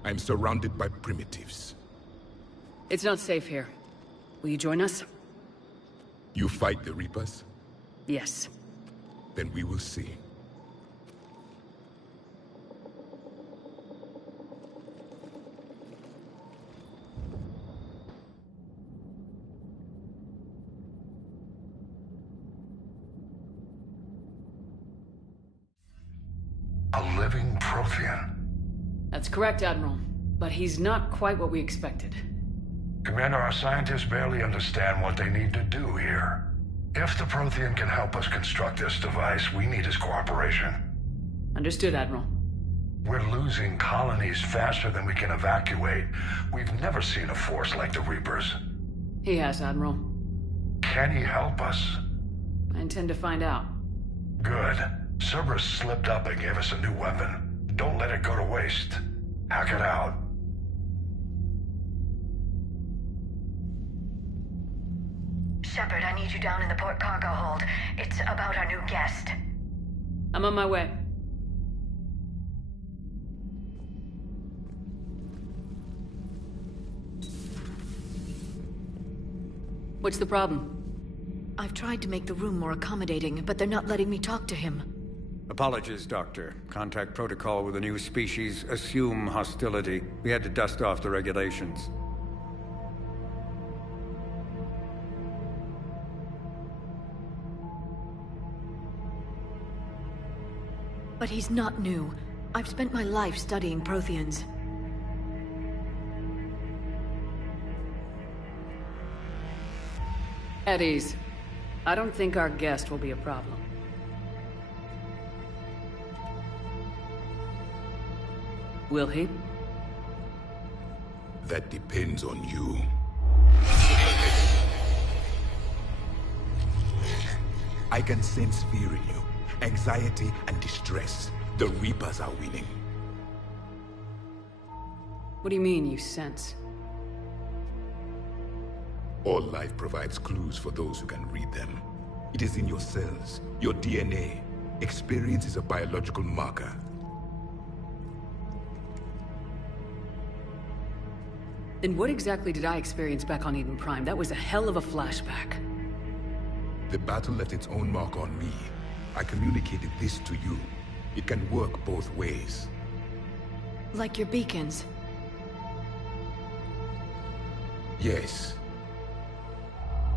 I'm surrounded by primitives. It's not safe here. Will you join us? You fight the Reapers? Yes. Then we will see. A living Prothean? That's correct, Admiral. But he's not quite what we expected. Commander, our scientists barely understand what they need to do here. If the Prothean can help us construct this device, we need his cooperation. Understood, Admiral. We're losing colonies faster than we can evacuate. We've never seen a force like the Reapers. He has, Admiral. Can he help us? I intend to find out. Good. Cerberus slipped up and gave us a new weapon. Don't let it go to waste. Hack it out. Shepard, I need you down in the port cargo hold. It's about our new guest. I'm on my way. What's the problem? I've tried to make the room more accommodating, but they're not letting me talk to him. Apologies, Doctor. Contact protocol with a new species. Assume hostility. We had to dust off the regulations. But he's not new. I've spent my life studying Protheans. At ease. I don't think our guest will be a problem. Will he? That depends on you. I can sense fear in you. Anxiety and distress. The Reapers are winning. What do you mean, you sense? All life provides clues for those who can read them. It is in your cells, your DNA. Experience is a biological marker. Then what exactly did I experience back on Eden Prime? That was a hell of a flashback. The battle left its own mark on me. I communicated this to you. It can work both ways. Like your beacons? Yes.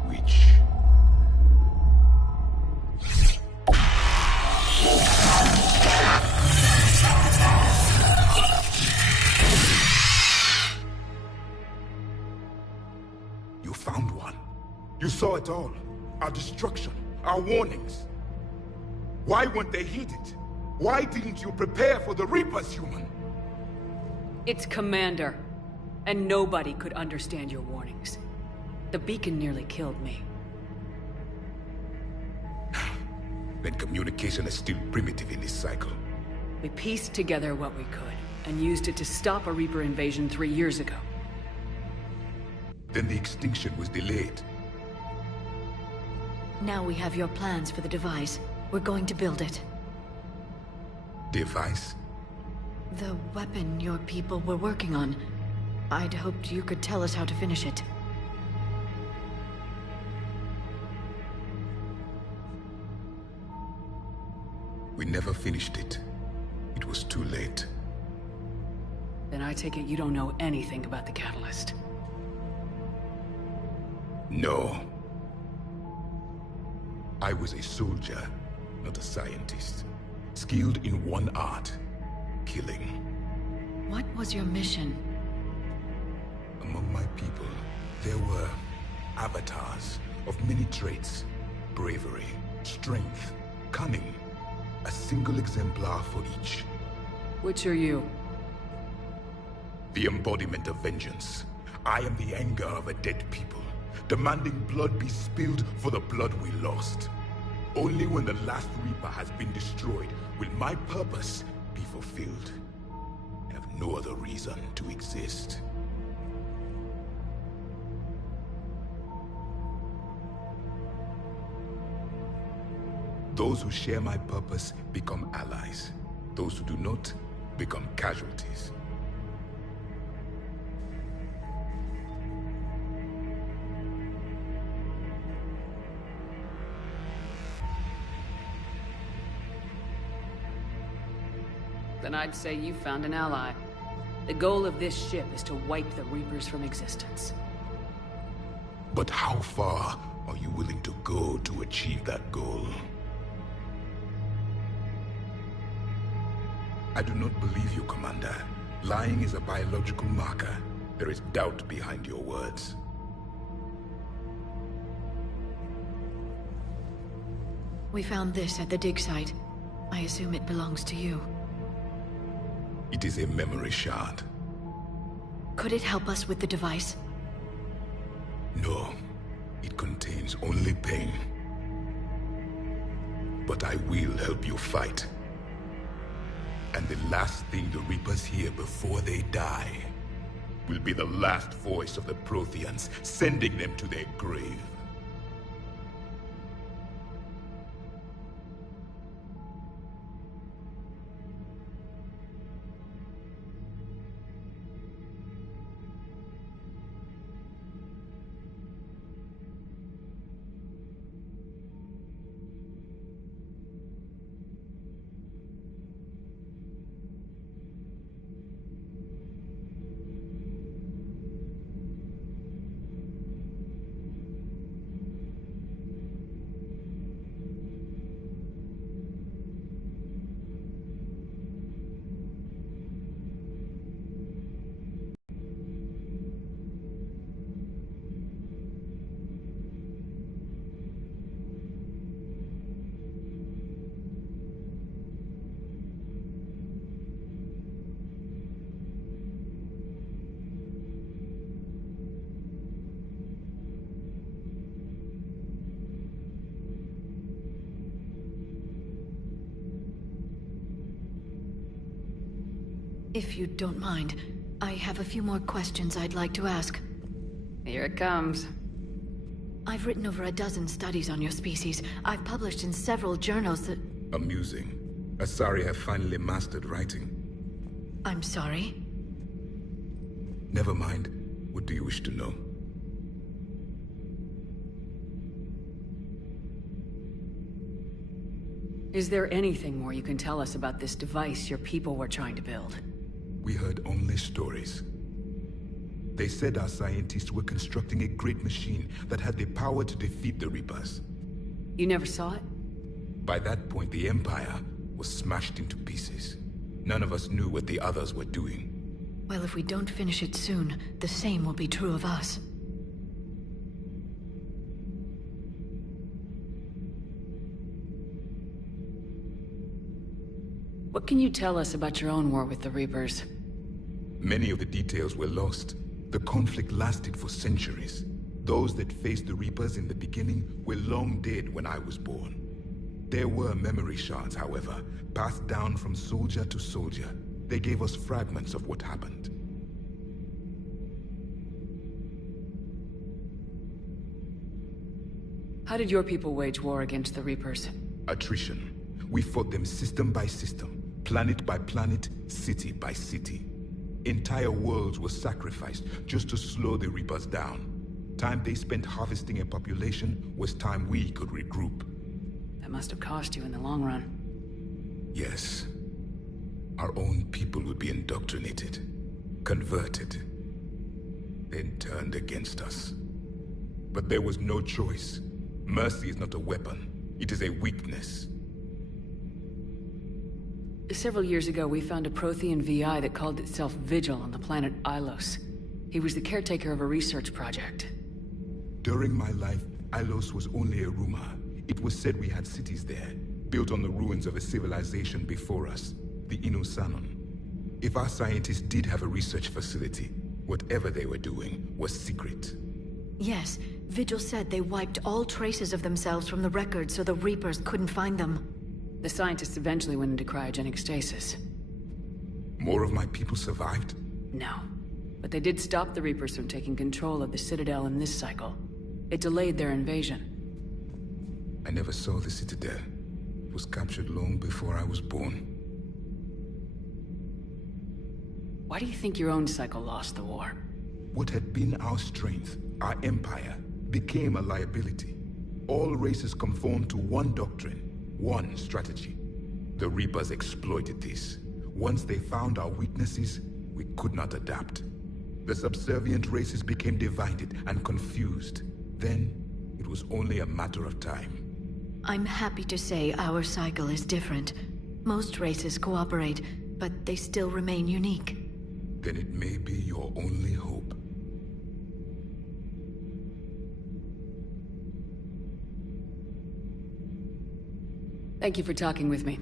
Which... You found one. You saw it all. Our destruction, our warnings. Why weren't they heeded? Why didn't you prepare for the Reapers, human? It's Commander. And nobody could understand your warnings. The beacon nearly killed me. Then communication is still primitive in this cycle. We pieced together what we could, and used it to stop a Reaper invasion 3 years ago. Then the extinction was delayed. Now we have your plans for the device. We're going to build it. Device? The weapon your people were working on. I'd hoped you could tell us how to finish it. We never finished it. It was too late. Then I take it you don't know anything about the catalyst. No. I was a soldier, not a scientist. Skilled in one art, killing. What was your mission? Among my people, there were avatars of many traits. Bravery, strength, cunning. A single exemplar for each. Which are you? the embodiment of vengeance. I am the anger of a dead people, demanding blood be spilled for the blood we lost. Only when the last Reaper has been destroyed will my purpose be fulfilled. I have no other reason to exist. Those who share my purpose become allies. Those who do not become casualties. Then I'd say you found an ally. The goal of this ship is to wipe the Reapers from existence. But how far are you willing to go to achieve that goal? I do not believe you, Commander. Lying is a biological marker. There is doubt behind your words. We found this at the dig site. I assume it belongs to you. It is a memory shard. Could it help us with the device? No. It contains only pain. But I will help you fight. And the last thing the Reapers hear before they die will be the last voice of the Protheans, sending them to their grave. If you don't mind, I have a few more questions I'd like to ask. Here it comes. I've written over a dozen studies on your species. I've published in several journals that... Amusing. Asari have finally mastered writing. I'm sorry? Never mind. What do you wish to know? Is there anything more you can tell us about this device your people were trying to build? We heard only stories. They said our scientists were constructing a great machine that had the power to defeat the Reapers. You never saw it? By that point, the Empire was smashed into pieces. None of us knew what the others were doing. Well, if we don't finish it soon, the same will be true of us. What can you tell us about your own war with the Reapers? Many of the details were lost. The conflict lasted for centuries. Those that faced the Reapers in the beginning were long dead when I was born. There were memory shards, however, passed down from soldier to soldier. They gave us fragments of what happened. How did your people wage war against the Reapers? Attrition. We fought them system by system, planet by planet, city by city. Entire worlds were sacrificed just to slow the Reapers down. Time they spent harvesting a population was time we could regroup. That must have cost you in the long run. Yes. Our own people would be indoctrinated, converted, then turned against us. But there was no choice. Mercy is not a weapon. It is a weakness. Several years ago, we found a Prothean VI that called itself Vigil on the planet Ilos. He was the caretaker of a research project. During my life, Ilos was only a rumor. It was said we had cities there, built on the ruins of a civilization before us, the Inusanon. If our scientists did have a research facility, whatever they were doing was secret. Yes, Vigil said they wiped all traces of themselves from the records so the Reapers couldn't find them. The scientists eventually went into cryogenic stasis. More of my people survived? No. But they did stop the Reapers from taking control of the Citadel in this cycle. It delayed their invasion. I never saw the Citadel. It was captured long before I was born. Why do you think your own cycle lost the war? What had been our strength, our empire, became a liability. All races conformed to one doctrine, one strategy. The Reapers exploited this. Once they found our weaknesses, we could not adapt. The subservient races became divided and confused. Then, it was only a matter of time. I'm happy to say our cycle is different. Most races cooperate, but they still remain unique. Then it may be your only hope. Thank you for talking with me.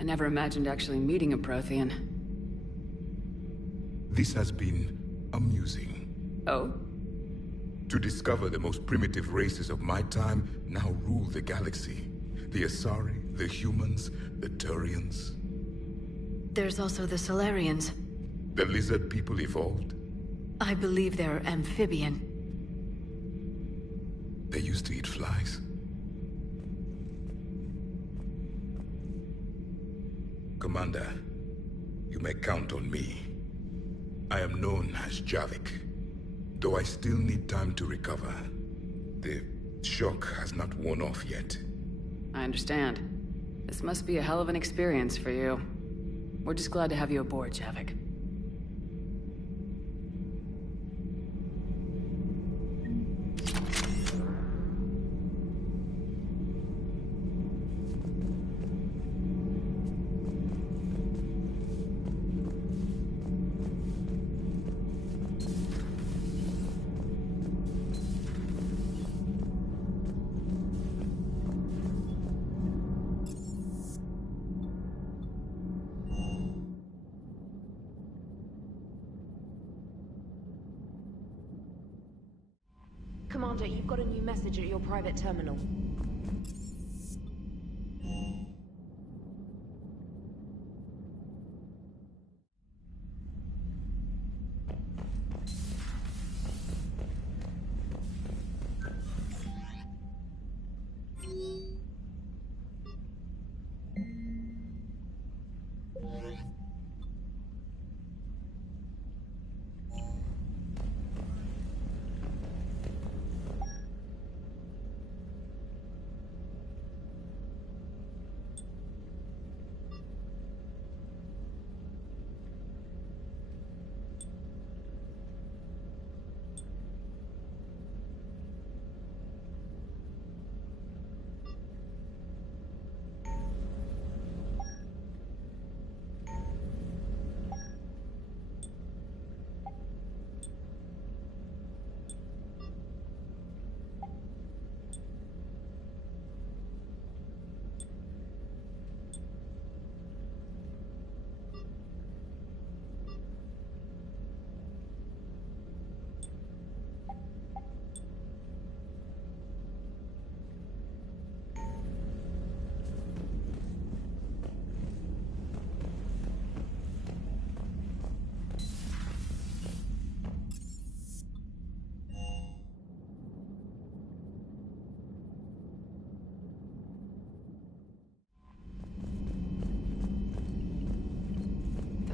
I never imagined actually meeting a Prothean. This has been amusing. Oh? To discover the most primitive races of my time now rule the galaxy. The Asari, the humans, the Turians. There's also the Solarians. The lizard people evolved. I believe they're amphibian. They used to eat flies. Commander, you may count on me. I am known as Javik, though I still need time to recover. The shock has not worn off yet. I understand. This must be a hell of an experience for you. We're just glad to have you aboard, Javik. Commander, you've got a new message at your private terminal.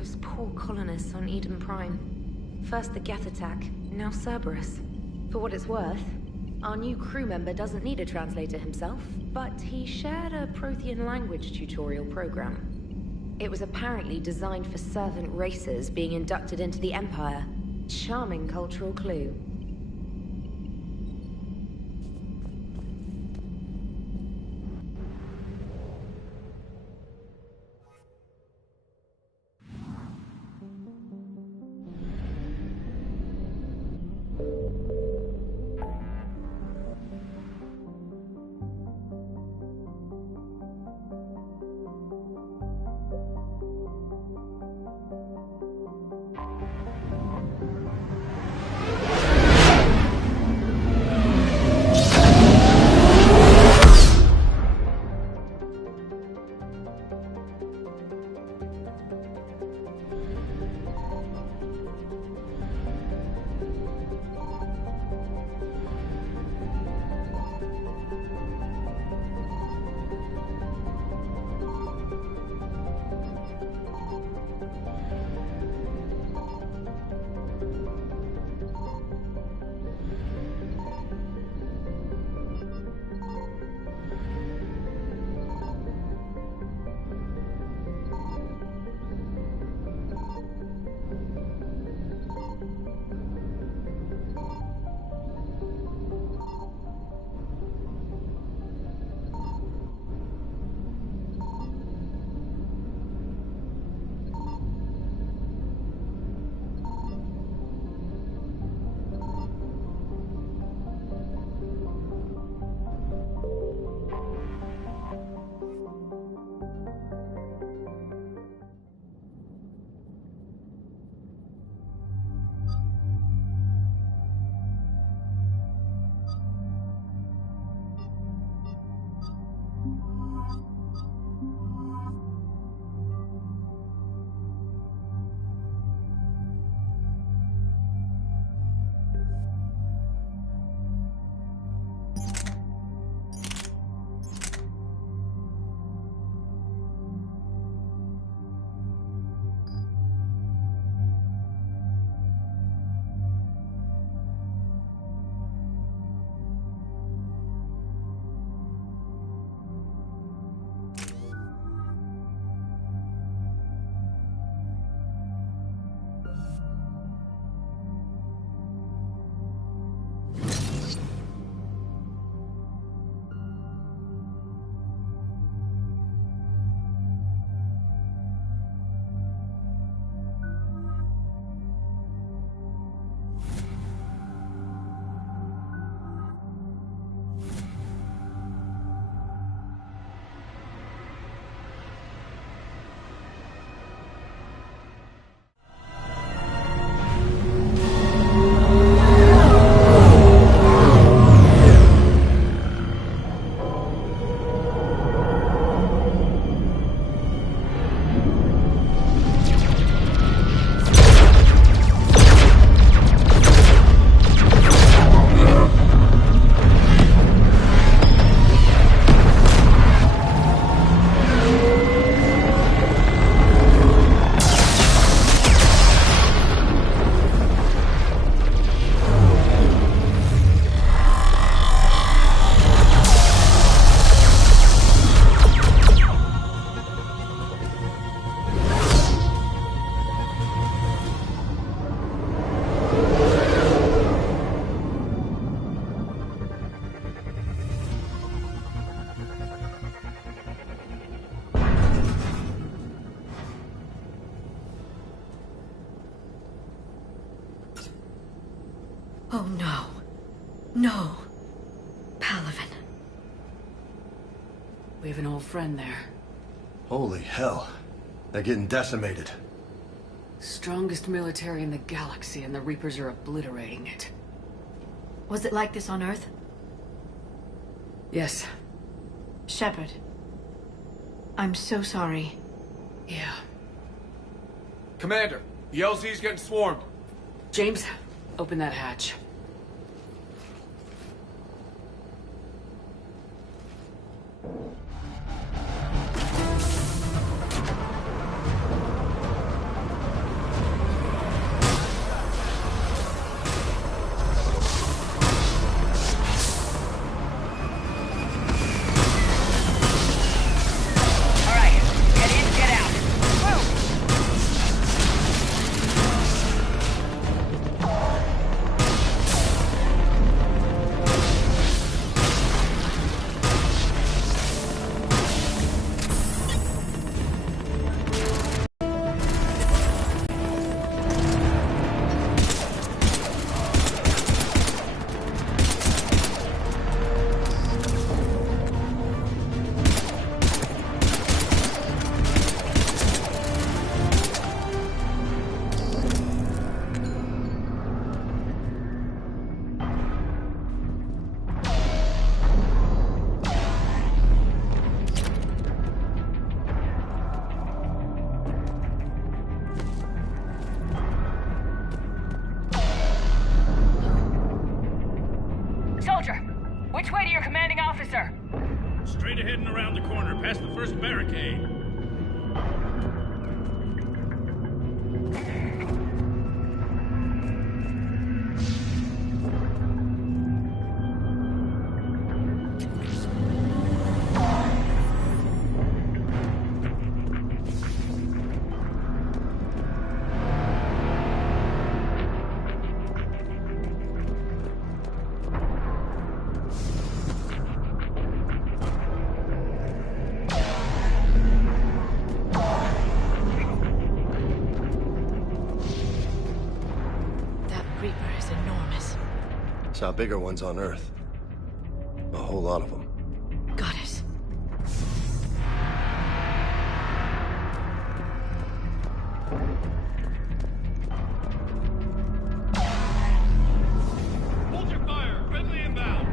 Those poor colonists on Eden Prime. First the Geth attack, now Cerberus. For what it's worth, our new crew member doesn't need a translator himself, but he shared a Prothean language tutorial program. It was apparently designed for servant races being inducted into the Empire. Charming cultural clue. Oh no. No. Palaven. We have an old friend there. Holy hell. They're getting decimated. Strongest military in the galaxy, and the Reapers are obliterating it. Was it like this on Earth? Yes. Shepard. I'm so sorry. Yeah. Commander, the LZ's getting swarmed. James, open that hatch. Soldier, which way to your commanding officer? Straight ahead and around the corner, past the first barricade. Saw bigger ones on Earth. A whole lot of them. Got it. Hold your fire! Friendly inbound!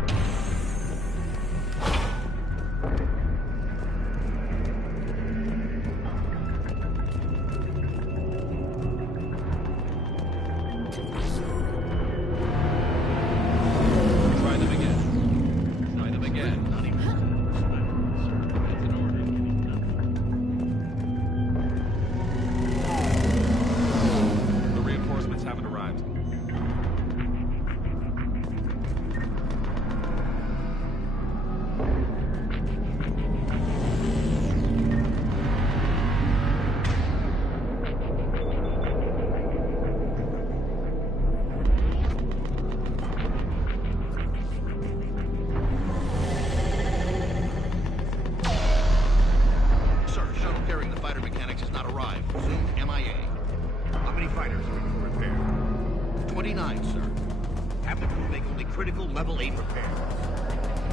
Critical level 8 repairs.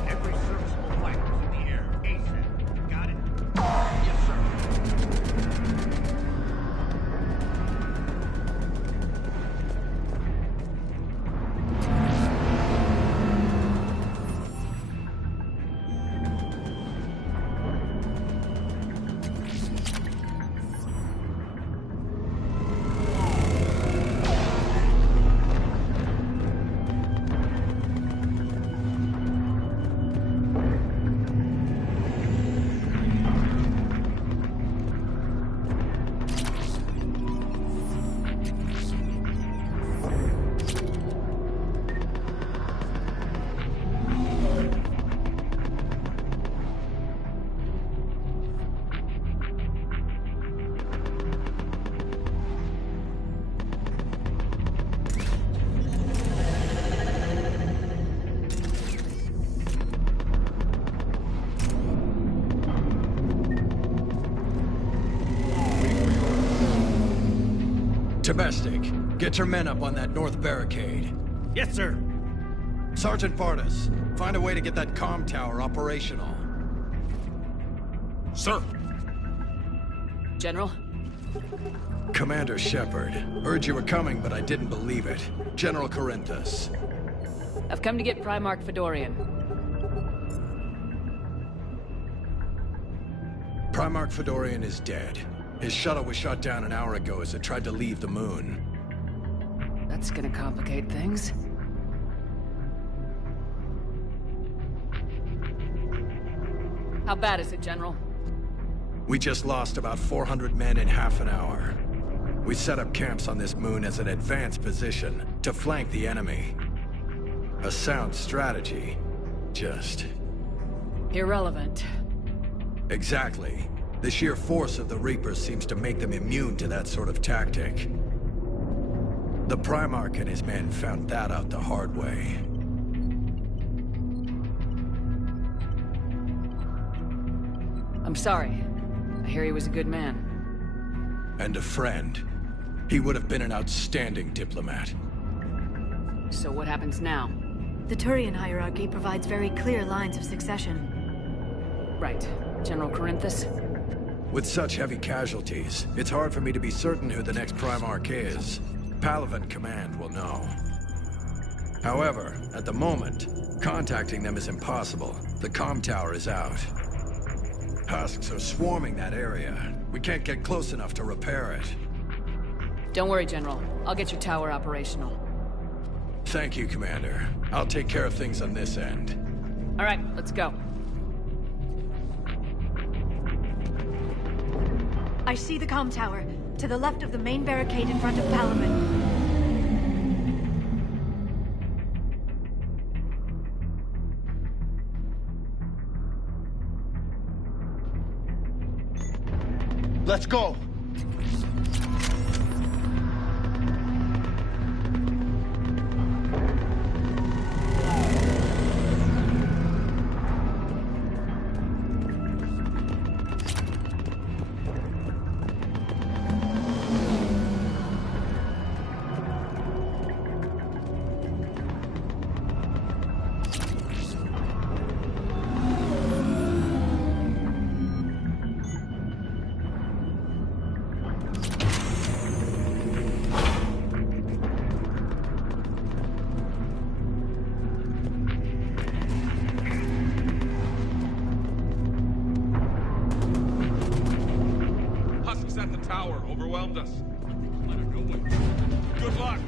Every serviceable fighter is in the air. ASAP. Got it? Yes, sir. Domestic, get your men up on that north barricade. Yes, sir. Sergeant Bartis, find a way to get that comm tower operational. Sir. General? Commander Shepard. Heard you were coming, but I didn't believe it. General Corinthus. I've come to get Primarch Fedorian. Primarch Fedorian is dead. His shuttle was shot down an hour ago as it tried to leave the moon. That's gonna complicate things. How bad is it, General? We just lost about 400 men in half an hour. We set up camps on this moon as an advanced position to flank the enemy. A sound strategy. Just... irrelevant. Exactly. The sheer force of the Reapers seems to make them immune to that sort of tactic. The Primarch and his men found that out the hard way. I'm sorry. I hear he was a good man. And a friend. He would have been an outstanding diplomat. So what happens now? The Turian hierarchy provides very clear lines of succession. Right. General Corinthus? With such heavy casualties, it's hard for me to be certain who the next Primarch is. Palaven Command will know. However, at the moment, contacting them is impossible. The comm tower is out. Husks are swarming that area. We can't get close enough to repair it. Don't worry, General. I'll get your tower operational. Thank you, Commander. I'll take care of things on this end. All right, let's go. I see the comm tower, to the left of the main barricade in front of Palaven. Let's go! Overwhelmed us. Let her go with. Good luck.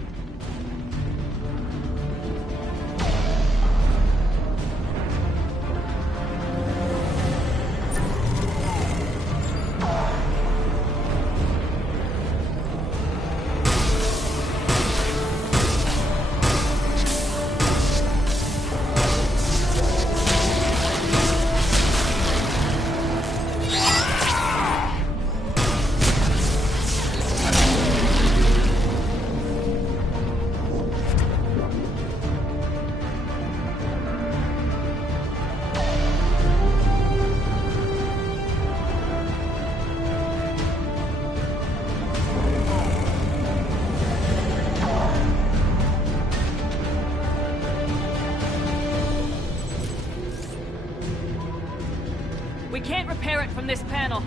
We can't repair it from this panel.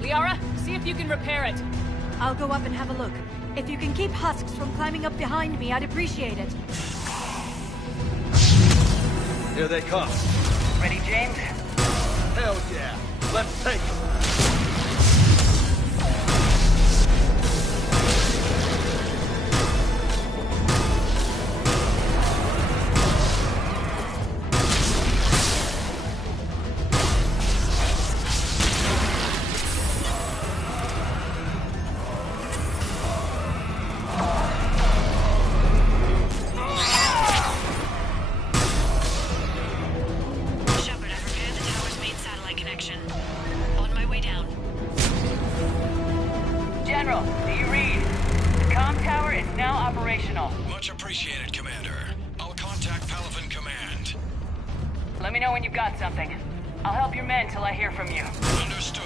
Liara, see if you can repair it. I'll go up and have a look. If you can keep Husks from climbing up behind me, I'd appreciate it. Here they come. Ready, James? Hell yeah. Let's take them. General, do you read? The comm tower is now operational. Much appreciated, Commander. I'll contact Palaven Command. Let me know when you've got something. I'll help your men till I hear from you. Understood.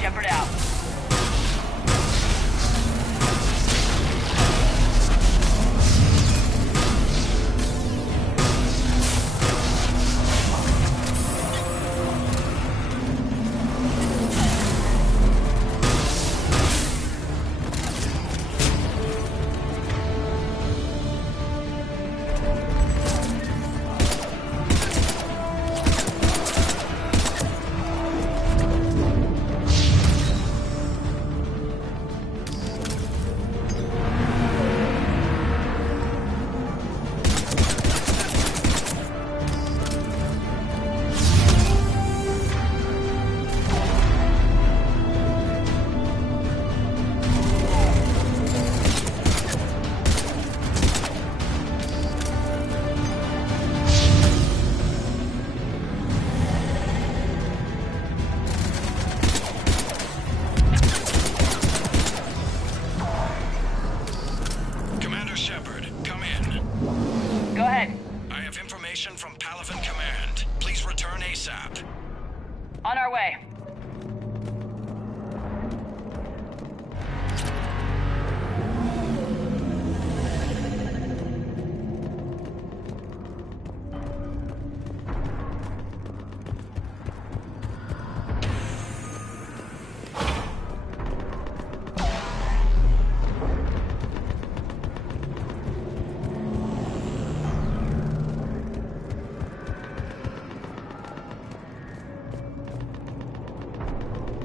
Shepard out.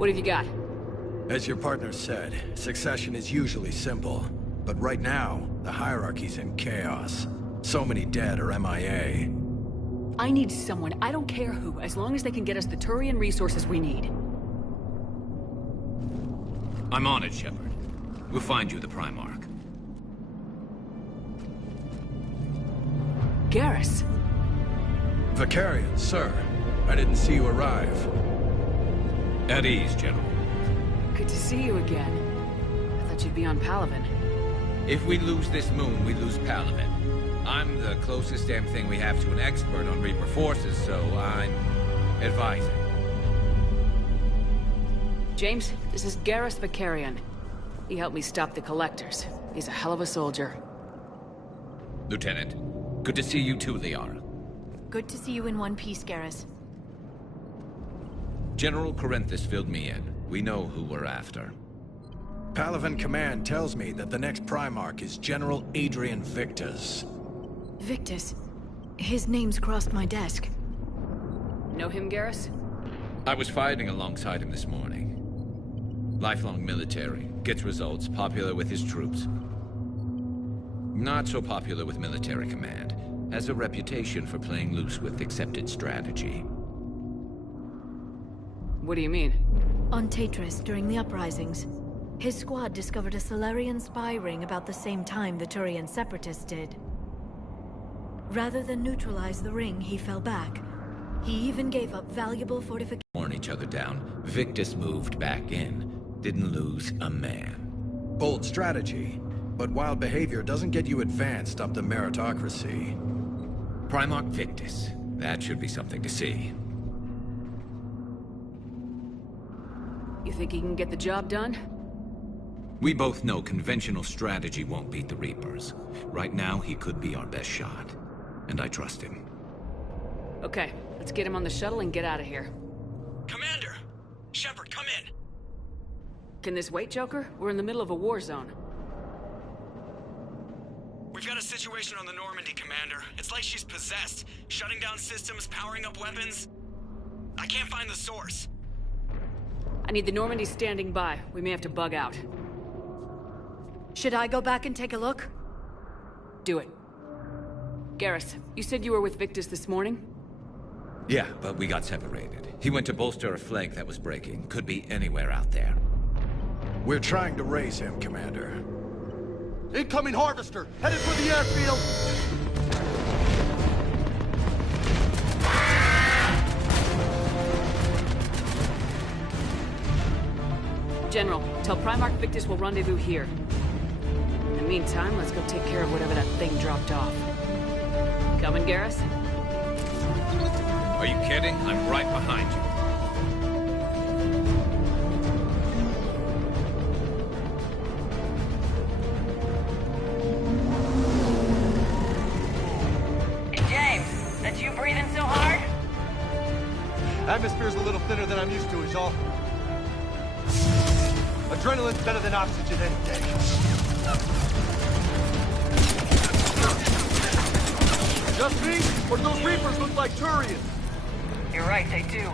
What have you got? As your partner said, succession is usually simple. But right now, the hierarchy's in chaos. So many dead or MIA. I need someone, I don't care who, as long as they can get us the Turian resources we need. I'm on it, Shepard. We'll find you the Primarch. Garrus. Vicarian, sir. I didn't see you arrive. At ease, General. Good to see you again. I thought you'd be on Palaven. If we lose this moon, we lose Palaven. I'm the closest damn thing we have to an expert on Reaper forces, so I'm advising. James, this is Garrus Vicarian. He helped me stop the Collectors. He's a hell of a soldier. Lieutenant, good to see you too, Liara. Good to see you in one piece, Garrus. General Corinthus filled me in. We know who we're after. Palaven Command tells me that the next Primarch is General Adrian Victus. Victus? His name's crossed my desk. Know him, Garrus? I was fighting alongside him this morning. Lifelong military, gets results, popular with his troops. Not so popular with military command. Has a reputation for playing loose with accepted strategy. What do you mean? On Tatris, during the uprisings, his squad discovered a Solarian spy ring about the same time the Turian separatists did. Rather than neutralize the ring, he fell back. He even gave up valuable fortifications. Worn each other down. Victus moved back in. Didn't lose a man. Bold strategy, but wild behavior doesn't get you advanced up the meritocracy. Primarch Victus. That should be something to see. You think he can get the job done? We both know conventional strategy won't beat the Reapers. Right now, he could be our best shot. And I trust him. Okay, let's get him on the shuttle and get out of here. Commander! Shepard, come in! Can this wait, Joker? We're in the middle of a war zone. We've got a situation on the Normandy, Commander. It's like she's possessed. Shutting down systems, powering up weapons. I can't find the source. I need the Normandy standing by. We may have to bug out. Should I go back and take a look? Do it. Garrus, you said you were with Victus this morning? Yeah, but we got separated. He went to bolster a flank that was breaking. Could be anywhere out there. We're trying to raise him, Commander. Incoming Harvester! Headed for the airfield! General, tell Primarch Victus we'll rendezvous here. In the meantime, let's go take care of whatever that thing dropped off. Coming, Garrus? Are you kidding? I'm right behind you. James, that's you breathing so hard? Atmosphere's a little thinner than I'm used to, is all. Adrenaline's better than oxygen any day. Just me? Or do those Reapers look like Turians? You're right, they do.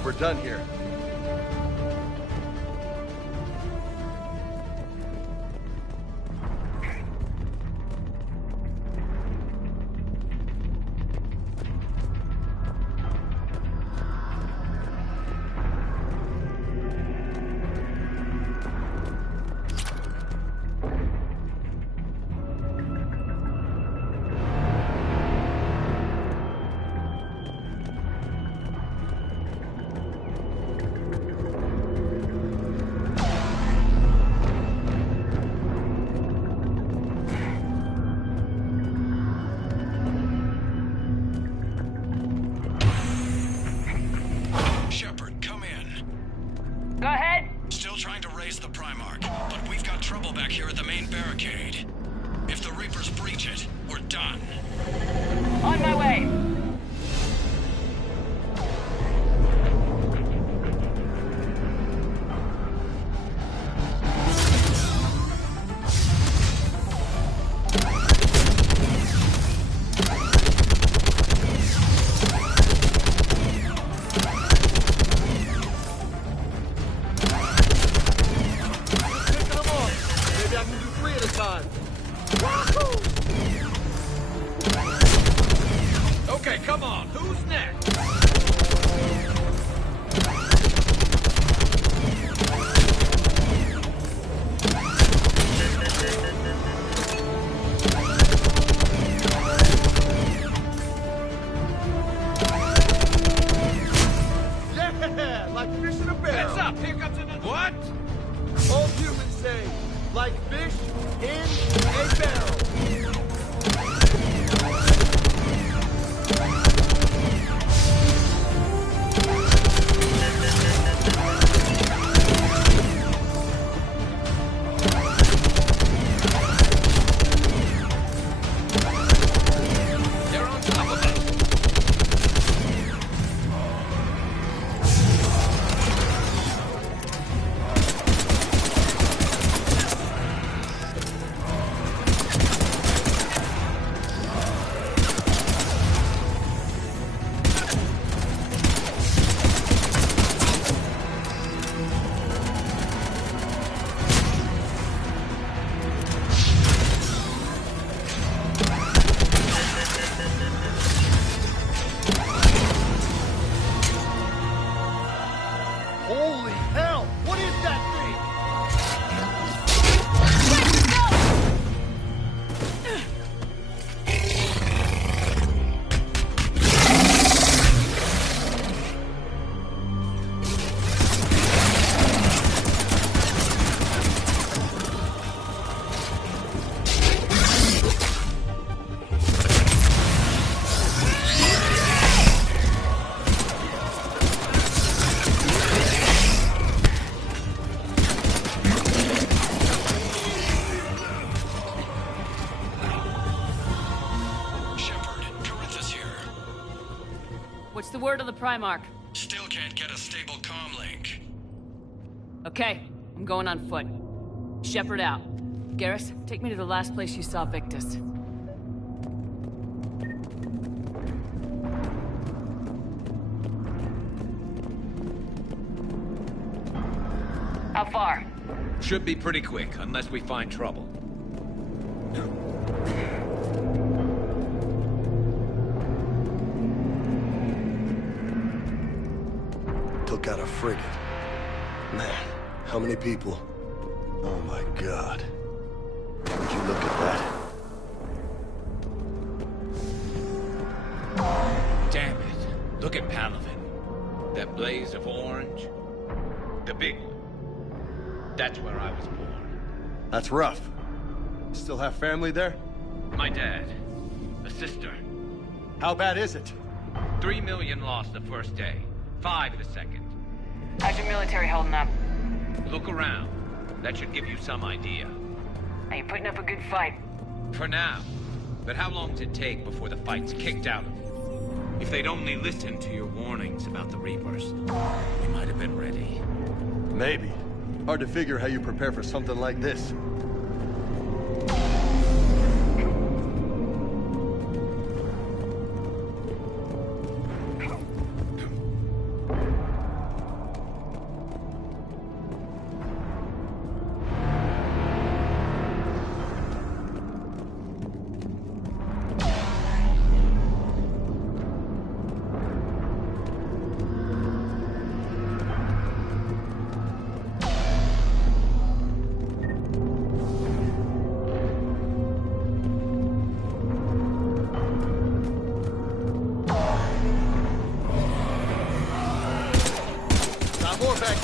think we're done here. Go ahead. Still trying to raise the Primarch, but we've got trouble back here at the main barricade. If the Reapers breach it, we're done. On my way. Okay, come on. Who's next? Yeah, like fish in a barrel. Heads up, here comes another. What? All humans say, like fish in a barrel. Holy hell! What is that thing? What's the word of the Primarch? Still can't get a stable comm link. Okay, I'm going on foot. Shepard out. Garrus, take me to the last place you saw Victus. How far? Should be pretty quick, unless we find trouble. Took out a frigate. Man, how many people? Oh my god. Would you look at that? Damn it. Look at Palaven. That blaze of orange. The big one. That's where I was born. That's rough. Still have family there? My dad. A sister. How bad is it? 3 million lost the first day. 5 the second. How's your military holding up? Look around. That should give you some idea. Are you putting up a good fight? For now. But how long does it take before the fight's kicked out of you? If they'd only listened to your warnings about the Reapers, we might have been ready. Maybe. Hard to figure how you prepare for something like this.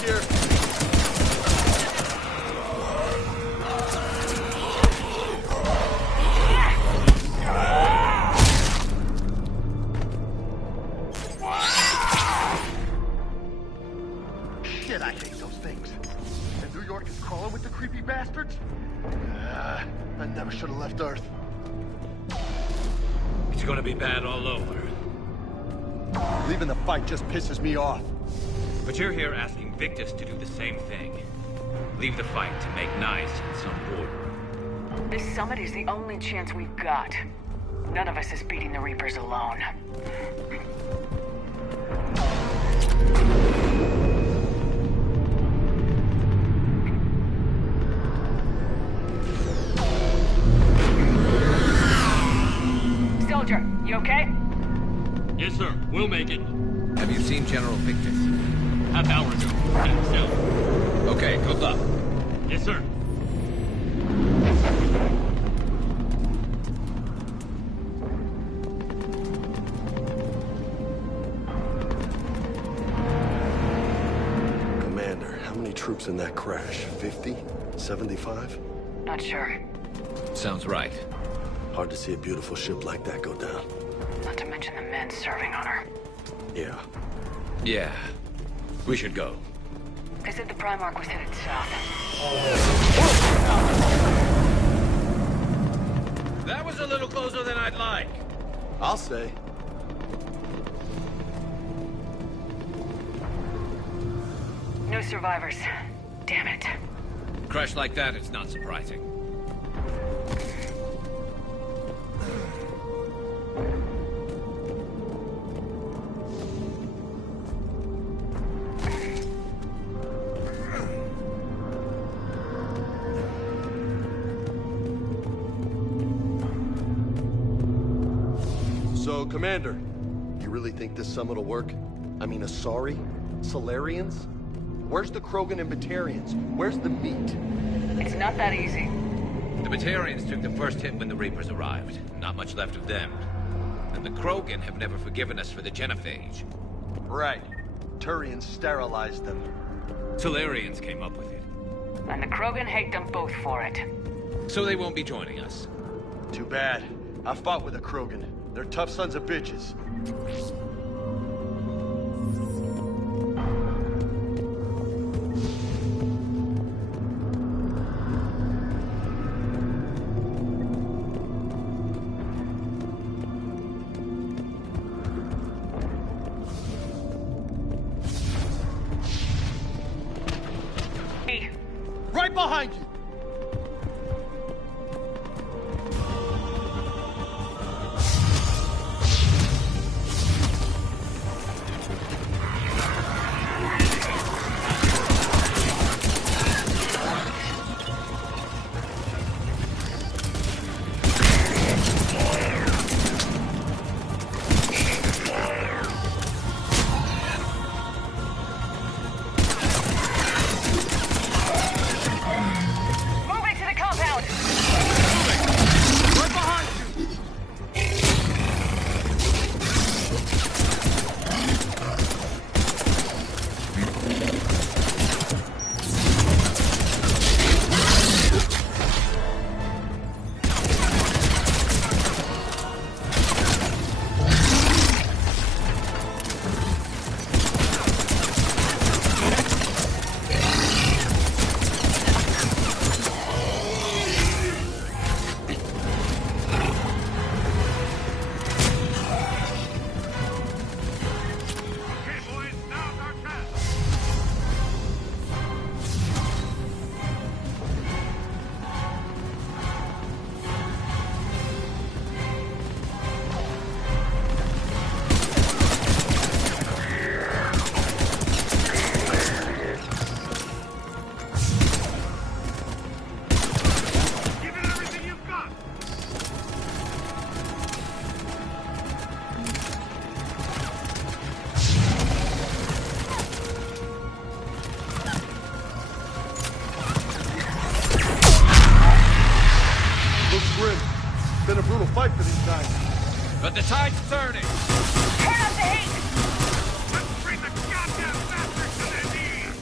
here. Shit, I hate those things. And New York is crawling with the creepy bastards? I never should have left Earth. It's gonna be bad all over. Leaving the fight just pisses me off. But you're here asking Victus to do the same thing. Leave the fight to make nice in some boardroom. This summit is the only chance we've got. None of us is beating the Reapers alone. Soldier, you okay? Yes, sir. We'll make it. Have you seen General Victus? Half hour ago. At himself. Okay, good luck. Yes, sir. Commander, how many troops in that crash? 50? 75? Not sure. Sounds right. Hard to see a beautiful ship like that go down. Not to mention the men serving on her. Yeah. Yeah. We should go. They said the Primarch was headed south. That was a little closer than I'd like. I'll say. No survivors. Damn it. Crash like that, it's not surprising. So, Commander, you really think this summit will work? I mean, Asari? Solarians? Where's the Krogan and Batarians? Where's the meat? It's not that easy. The Batarians took the first hit when the Reapers arrived. Not much left of them. And the Krogan have never forgiven us for the genophage. Right. Turians sterilized them. Solarians came up with it. And the Krogan hate them both for it. So they won't be joining us. Too bad. I fought with a Krogan. They're tough sons of bitches. Hey. Right behind you! Moving to the compound! Right behind you! Okay, boys, now's our chance. Give it everything you've got. Looks grim. Been a brutal fight for these guys. But the tide's turning. Turn up the heat! Let's bring the goddamn bastards to their knees.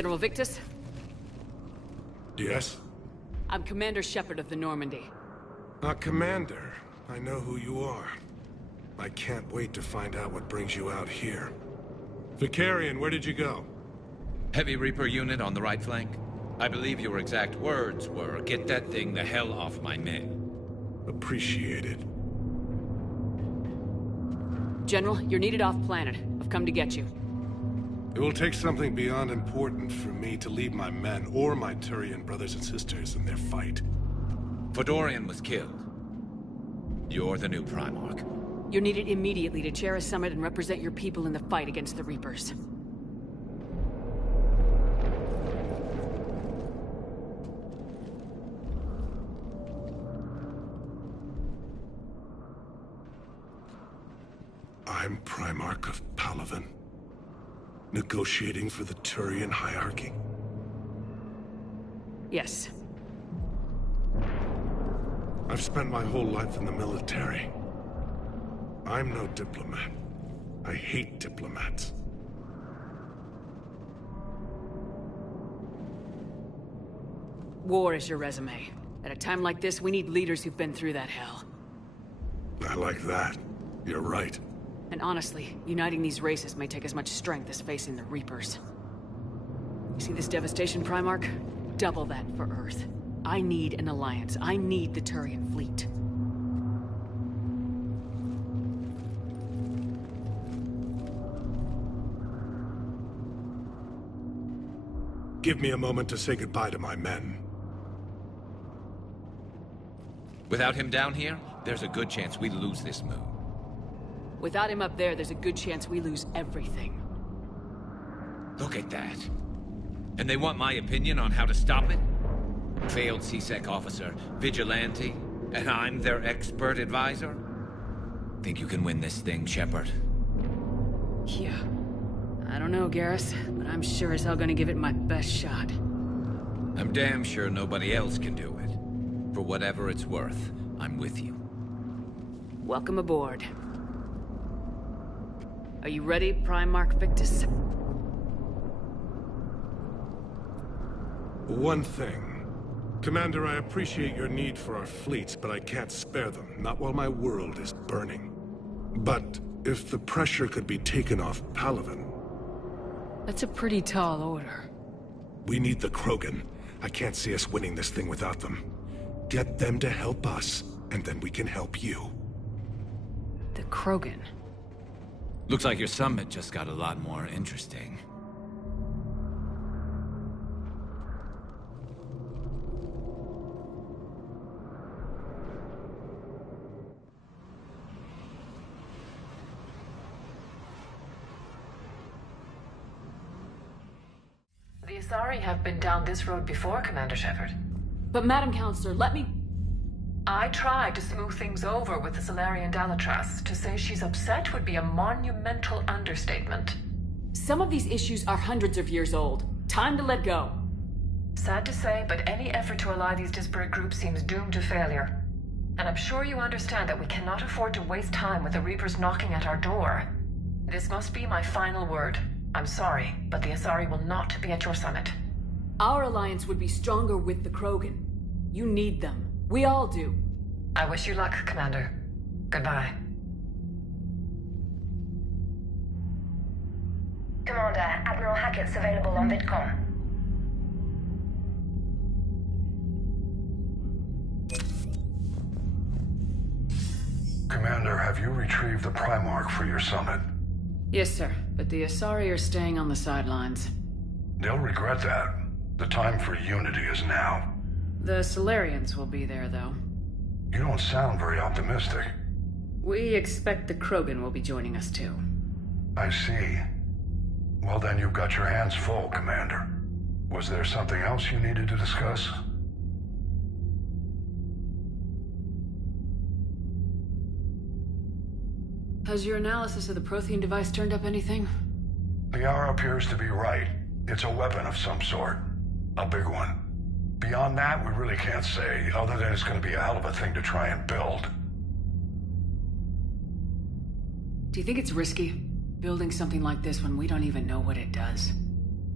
General Victus? Yes? I'm Commander Shepard of the Normandy. Commander. I know who you are. I can't wait to find out what brings you out here. Vicarian, where did you go? Heavy Reaper unit on the right flank. I believe your exact words were, "Get that thing the hell off my men." Appreciated. General, you're needed off-planet. I've come to get you. It will take something beyond important for me to leave my men or my Turian brothers and sisters in their fight. Fedorian was killed. You're the new Primarch. You're needed immediately to chair a summit and represent your people in the fight against the Reapers. I'm Primarch of Palaven. Negotiating for the Turian hierarchy? Yes. I've spent my whole life in the military. I'm no diplomat. I hate diplomats. War is your resume. At a time like this, we need leaders who've been through that hell. I like that. You're right. And honestly, uniting these races may take as much strength as facing the Reapers. You see this devastation, Primarch? Double that for Earth. I need an alliance. I need the Turian fleet. Give me a moment to say goodbye to my men. Without him down here, there's a good chance we lose this move. Without him up there, there's a good chance we lose everything. Look at that. And they want my opinion on how to stop it? Failed CSEC officer, vigilante, and I'm their expert advisor? Think you can win this thing, Shepard? Yeah. I don't know, Garrus, but I'm sure as hell gonna give it my best shot. I'm damn sure nobody else can do it. For whatever it's worth, I'm with you. Welcome aboard. Are you ready, Primarch Victus? One thing. Commander, I appreciate your need for our fleets, but I can't spare them, not while my world is burning. But if the pressure could be taken off Palaven... That's a pretty tall order. We need the Krogan. I can't see us winning this thing without them. Get them to help us, and then we can help you. The Krogan? Looks like your summit just got a lot more interesting. The Asari have been down this road before, Commander Shepard. But Madam Counselor, let me... I tried to smooth things over with the Salarian Dalatras. To say she's upset would be a monumental understatement. Some of these issues are hundreds of years old. Time to let go. Sad to say, but any effort to ally these disparate groups seems doomed to failure. And I'm sure you understand that we cannot afford to waste time with the Reapers knocking at our door. This must be my final word. I'm sorry, but the Asari will not be at your summit. Our alliance would be stronger with the Krogan. You need them. We all do. I wish you luck, Commander. Goodbye. Commander, Admiral Hackett's available on VidCom. Commander, have you retrieved the Primarch for your summit? Yes, sir. But the Asari are staying on the sidelines. They'll regret that. The time for unity is now. The Solarians will be there, though. You don't sound very optimistic. We expect the Krogan will be joining us, too. I see. Well, then you've got your hands full, Commander. Was there something else you needed to discuss? Has your analysis of the Prothean device turned up anything? Liara appears to be right. It's a weapon of some sort. A big one. Beyond that, we really can't say, other than it's going to be a hell of a thing to try and build. Do you think it's risky, building something like this when we don't even know what it does?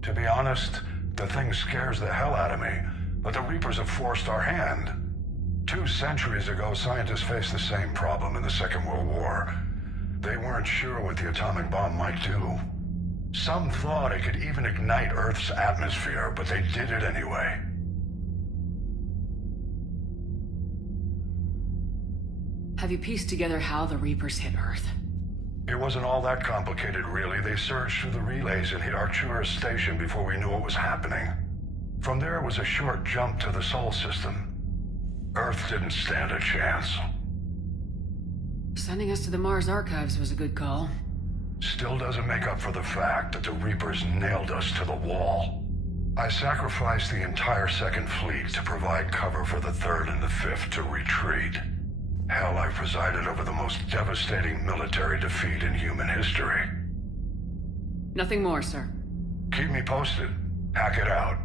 To be honest, The thing scares the hell out of me, but the Reapers have forced our hand. 2 centuries ago, scientists faced the same problem in the Second World War. They weren't sure what the atomic bomb might do. Some thought it could even ignite Earth's atmosphere, but they did it anyway. Have you pieced together how the Reapers hit Earth? It wasn't all that complicated, really. They surged through the relays and hit Arcturus Station before we knew what was happening. From there was a short jump to the Sol system. Earth didn't stand a chance. Sending us to the Mars Archives was a good call. Still doesn't make up for the fact that the Reapers nailed us to the wall. I sacrificed the entire Second Fleet to provide cover for the Third and the Fifth to retreat. Hell, I presided over the most devastating military defeat in human history. Nothing more, sir. Keep me posted. Hack it out.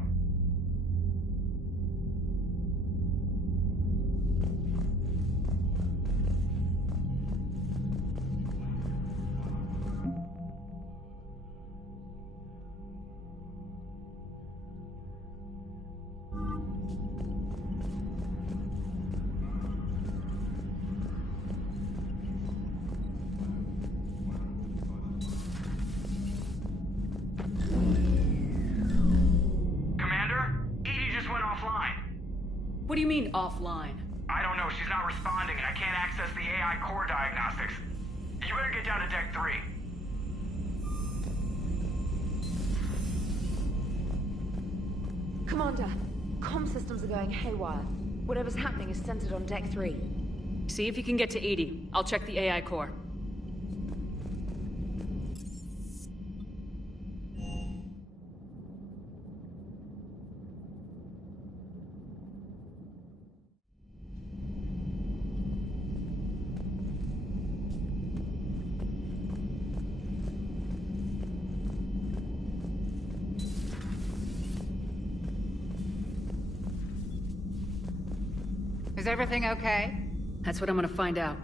What do you mean, offline? I don't know. She's not responding, and I can't access the AI core diagnostics. You better get down to Deck 3. Commander, comm systems are going haywire. Whatever's happening is centered on Deck 3. See if you can get to Edie. I'll check the AI core. Is everything okay? That's what I'm gonna find out.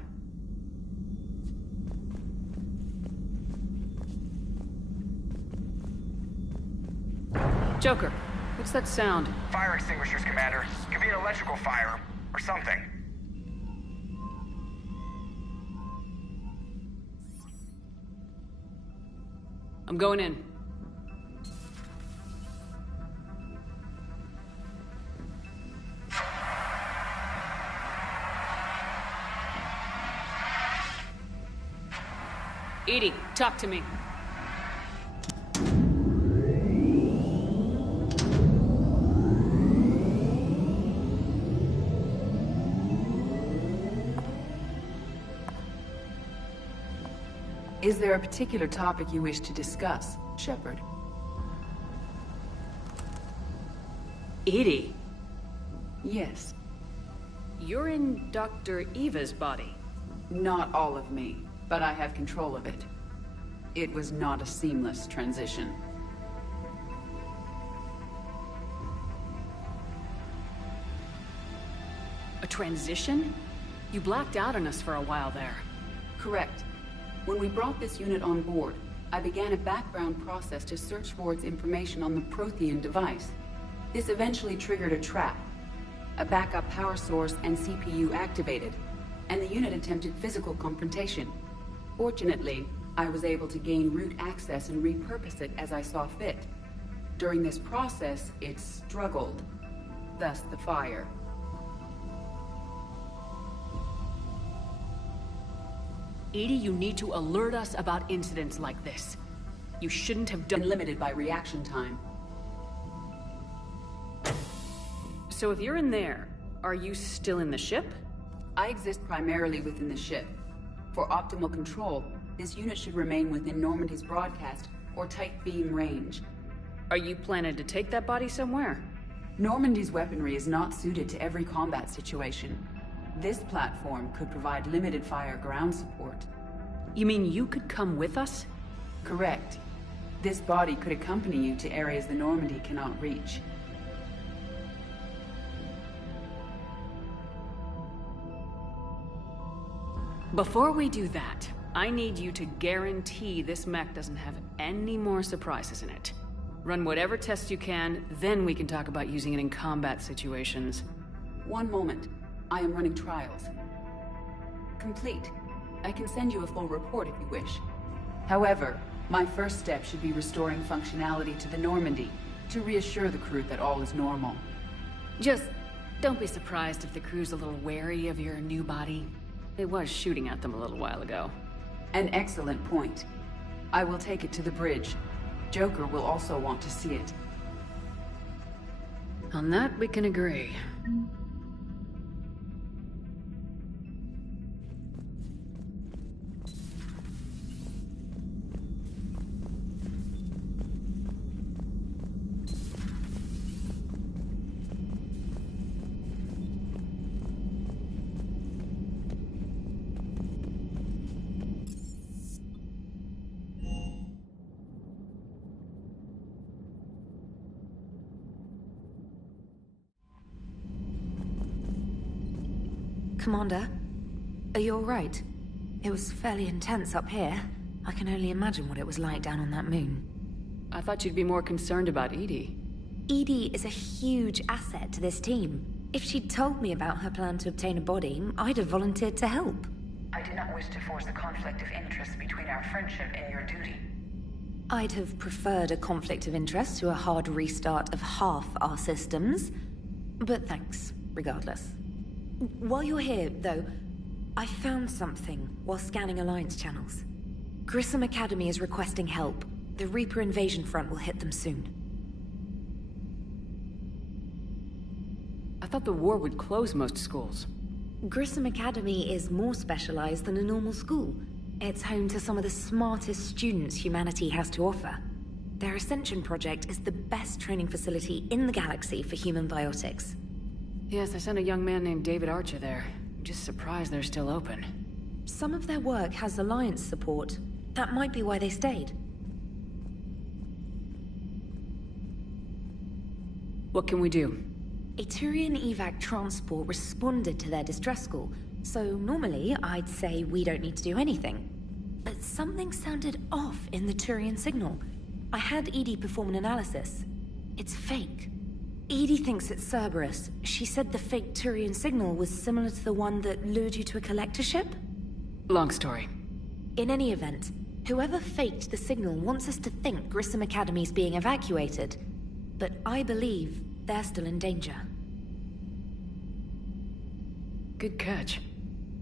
Joker, what's that sound? Fire extinguishers, Commander. Could be an electrical fire, or something. I'm going in. Edie, talk to me. Is there a particular topic you wish to discuss, Shepard? Edie? Yes. You're in Dr. Eva's body. Not all of me, but I have control of it. It was not a seamless transition. A transition? You blacked out on us for a while there. Correct. When we brought this unit on board, I began a background process to search for its information on the Prothean device. This eventually triggered a trap. A backup power source and CPU activated, and the unit attempted physical confrontation. Fortunately, I was able to gain root access and repurpose it as I saw fit. During this process, it struggled. Thus the fire. Edie, you need to alert us about incidents like this. You shouldn't have done... Limited by reaction time. So if you're in there, are you still in the ship? I exist primarily within the ship. For optimal control, this unit should remain within Normandy's broadcast or tight beam range. Are you planning to take that body somewhere? Normandy's weaponry is not suited to every combat situation. This platform could provide limited fire ground support. You mean you could come with us? Correct. This body could accompany you to areas the Normandy cannot reach. Before we do that, I need you to guarantee this mech doesn't have any more surprises in it. Run whatever tests you can, then we can talk about using it in combat situations. One moment. I am running trials. Complete. I can send you a full report if you wish. However, my first step should be restoring functionality to the Normandy to reassure the crew that all is normal. Just don't be surprised if the crew's a little wary of your new body. It was shooting at them a little while ago. An excellent point. I will take it to the bridge. Joker will also want to see it. On that, we can agree. Commander, are you all right? It was fairly intense up here. I can only imagine what it was like down on that moon. I thought you'd be more concerned about Edie. Edie is a huge asset to this team. If she'd told me about her plan to obtain a body, I'd have volunteered to help. I do not wish to force a conflict of interest between our friendship and your duty. I'd have preferred a conflict of interest to a hard restart of half our systems. But thanks, regardless. While you're here, though, I found something while scanning Alliance channels. Grissom Academy is requesting help. The Reaper invasion front will hit them soon. I thought the war would close most schools. Grissom Academy is more specialized than a normal school. It's home to some of the smartest students humanity has to offer. Their Ascension project is the best training facility in the galaxy for human biotics. Yes, I sent a young man named David Archer there. I'm just surprised they're still open. Some of their work has Alliance support. That might be why they stayed. What can we do? A Turian evac transport responded to their distress call, so normally I'd say we don't need to do anything. But something sounded off in the Turian signal. I had Edie perform an analysis. It's fake. Edie thinks it's Cerberus. She said the fake Turian signal was similar to the one that lured you to a collector ship? Long story. In any event, whoever faked the signal wants us to think Grissom Academy's being evacuated. But I believe they're still in danger. Good catch.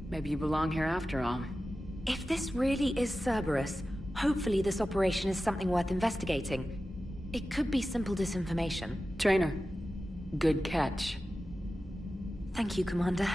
Maybe you belong here after all. If this really is Cerberus, hopefully this operation is something worth investigating. It could be simple disinformation. Trainer, good catch. Thank you, Commander.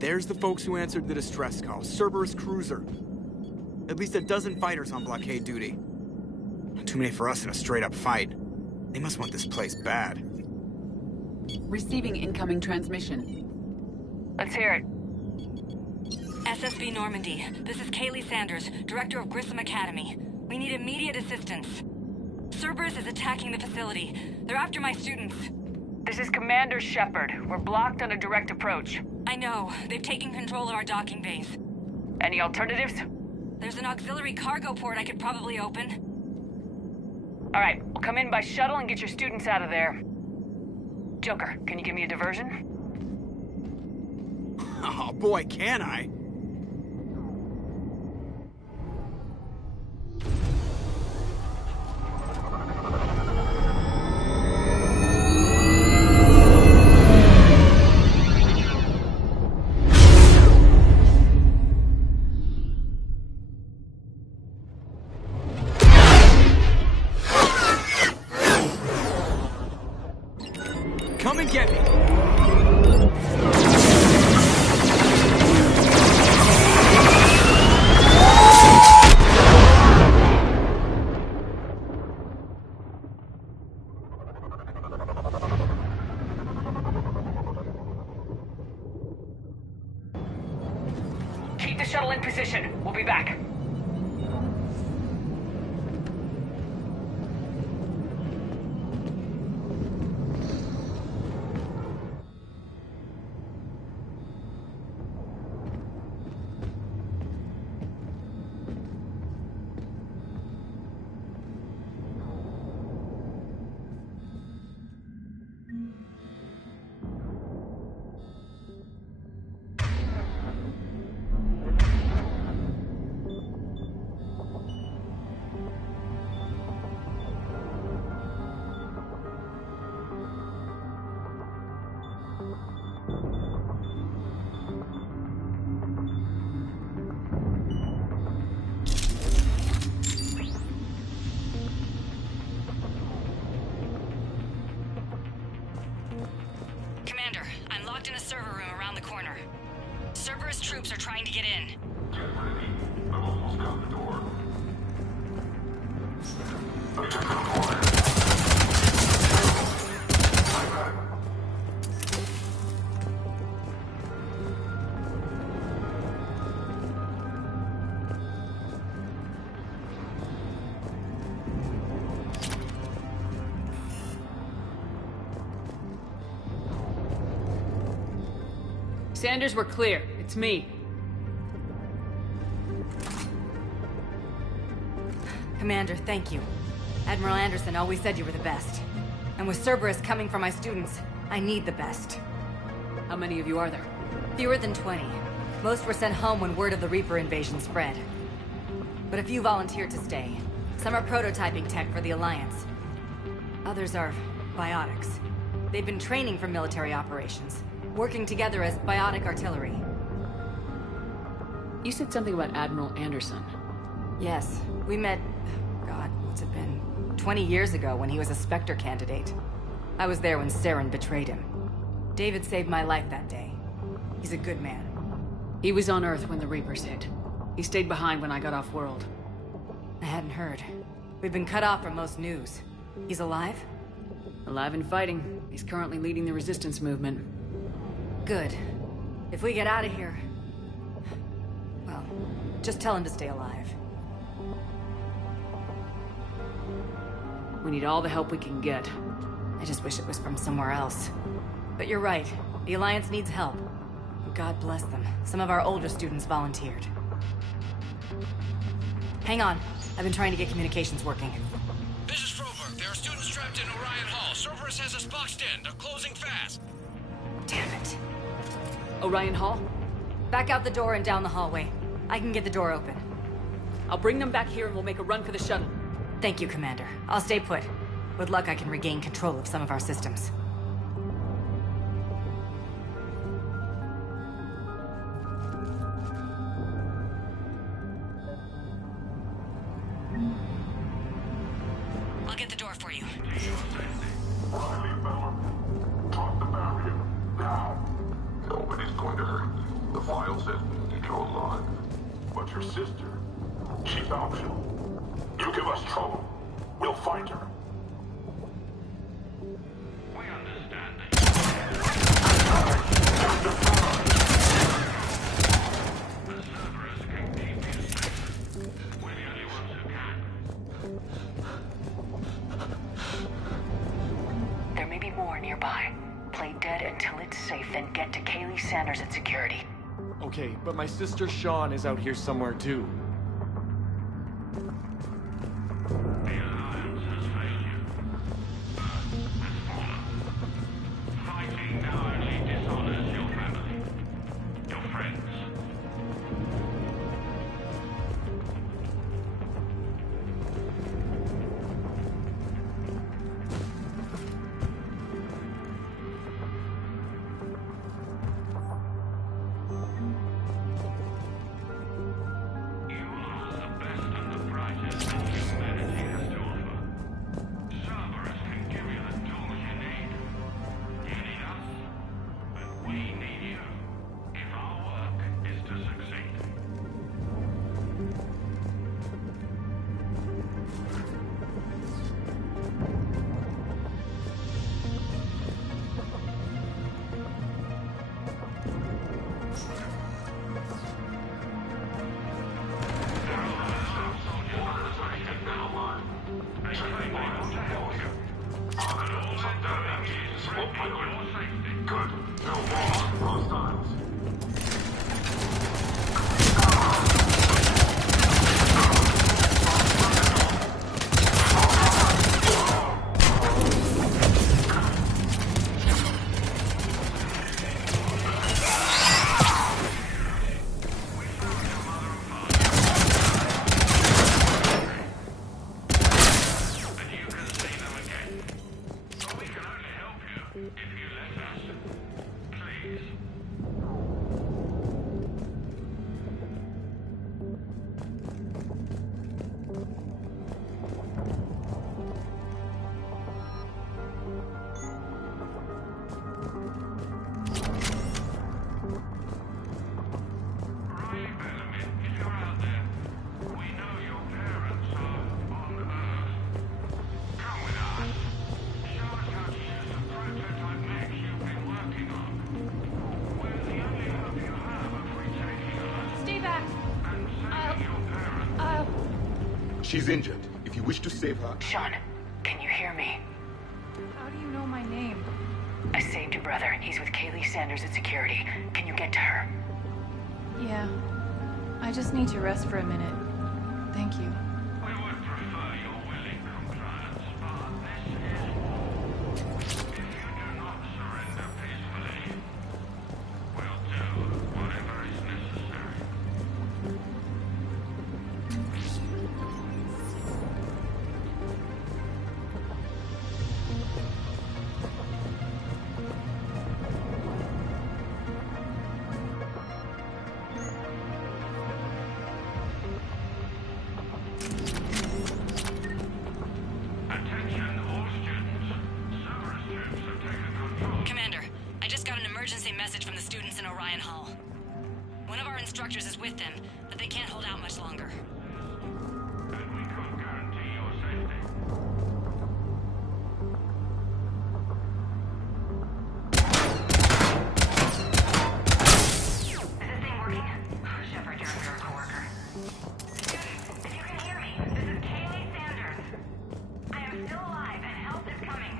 There's the folks who answered the distress call. Cerberus cruiser. At least a dozen fighters on blockade duty. Not too many for us in a straight-up fight. They must want this place bad. Receiving incoming transmission. Let's hear it. SSB Normandy. This is Kaylee Sanders, Director of Grissom Academy. We need immediate assistance. Cerberus is attacking the facility. They're after my students. This is Commander Shepard. We're blocked on a direct approach. I know. They've taken control of our docking bays. Any alternatives? There's an auxiliary cargo port I could probably open. All right, we'll come in by shuttle and get your students out of there. Joker, can you give me a diversion? Oh boy, can I? Come and get me! Keep the shuttle in position. We'll be back. Commander, I'm locked in a server room around the corner. Cerberus troops are trying to get in. Get ready. I've almost got the door. Sanders, we're clear. It's me. Commander, thank you. Admiral Anderson always said you were the best. And with Cerberus coming for my students, I need the best. How many of you are there? Fewer than 20. Most were sent home when word of the Reaper invasion spread. But a few volunteered to stay. Some are prototyping tech for the Alliance. Others are biotics. They've been training for military operations, working together as biotic artillery. You said something about Admiral Anderson. Yes, we met, God, what's it been? 20 years ago when he was a Spectre candidate. I was there when Saren betrayed him. David saved my life that day. He's a good man. He was on Earth when the Reapers hit. He stayed behind when I got off-world. I hadn't heard. We've been cut off from most news. He's alive? Alive and fighting. He's currently leading the resistance movement. Good. If we get out of here... well, just tell him to stay alive. We need all the help we can get. I just wish it was from somewhere else. But you're right. The Alliance needs help. God bless them. Some of our older students volunteered. Hang on. I've been trying to get communications working. This is Froberg. There are students trapped in Orion Hall. Cerberus has us boxed in. They're closing fast. Damn it. Orion Hall? Back out the door and down the hallway. I can get the door open. I'll bring them back here and we'll make a run for the shuttle. Thank you, Commander. I'll stay put. With luck, I can regain control of some of our systems. I'll get the door for you. Riley Miller, talk the barrier. Now. Nobody's going to hurt you. sister. She's optional. You give us trouble, we'll find her. We understand. The Cerberus can keep you safe. We're the only ones who can. There may be more nearby. Play dead until it's safe, then get to Kaylee Sanders at security. Okay, but my sister Sean is out here somewhere too. The Alliance has failed you. Earth has fallen. Fighting now only dishonors your family, your friends. She's injured. If you wish to save her... Sean, can you hear me? How do you know my name? I saved your brother. He's with Kaylee Sanders at security. Can you get to her? Yeah. I just need to rest for a minute. Thank you. We would prefer your willing compliance, but this is war. If you do not surrender peacefully, we'll do whatever is necessary. Commander, I just got an emergency message from the students in Orion Hall. One of our instructors is with them, but they can't hold out much longer. And we can't guarantee your safety. Is this thing working? Shepard, you're a miracle worker. If you can hear me, this is Kaylee Sanders. I am still alive and help is coming.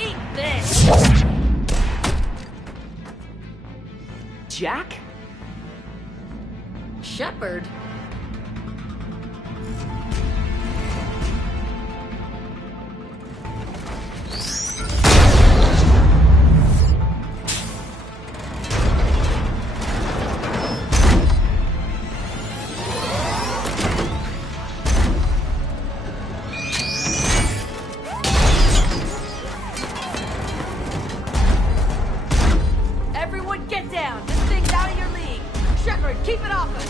Eat this! Jack? Shepard? Everyone get down! This thing's out of your league! Shepard, keep it off us!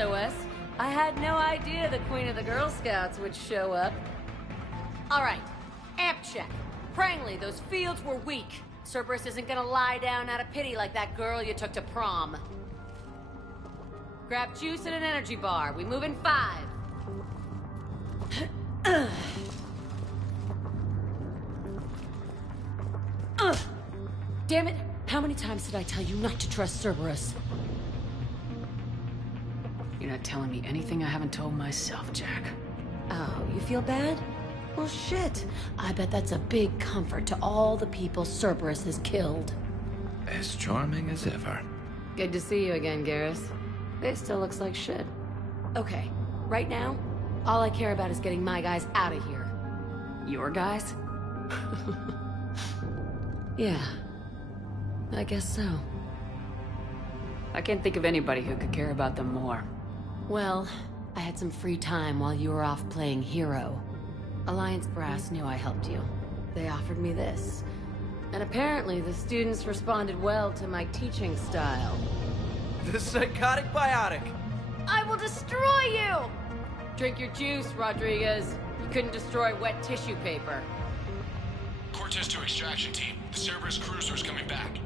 SOS. I had no idea the Queen of the Girl Scouts would show up. All right, amp check. Prangley, those fields were weak. Cerberus isn't gonna lie down out of pity like that girl you took to prom. Grab juice and an energy bar. We move in 5. Damn it! How many times did I tell you not to trust Cerberus? You're not telling me anything I haven't told myself, Jack. Oh, you feel bad? Well, shit. I bet that's a big comfort to all the people Cerberus has killed. As charming as ever. Good to see you again, Garrus. It still looks like shit. Okay, right now, all I care about is getting my guys out of here. Your guys? Yeah. I guess so. I can't think of anybody who could care about them more. Well, I had some free time while you were off playing hero. Alliance Brass knew I helped you. They offered me this. And apparently the students responded well to my teaching style. The psychotic biotic! I will destroy you! Drink your juice, Rodriguez. You couldn't destroy wet tissue paper. Cortez to extraction team. The Cerberus cruiser is coming back.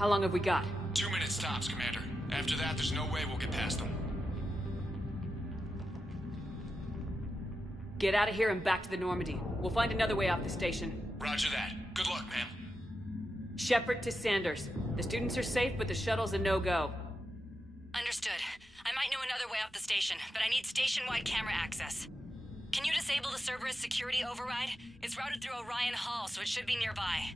How long have we got? 2 minutes tops, Commander. After that, there's no way we'll get past them. Get out of here and back to the Normandy. We'll find another way off the station. Roger that. Good luck, ma'am. Shepard to Sanders. The students are safe, but the shuttle's a no-go. Understood. I might know another way off the station, but I need station-wide camera access. Can you disable the Cerberus security override? It's routed through Orion Hall, so it should be nearby.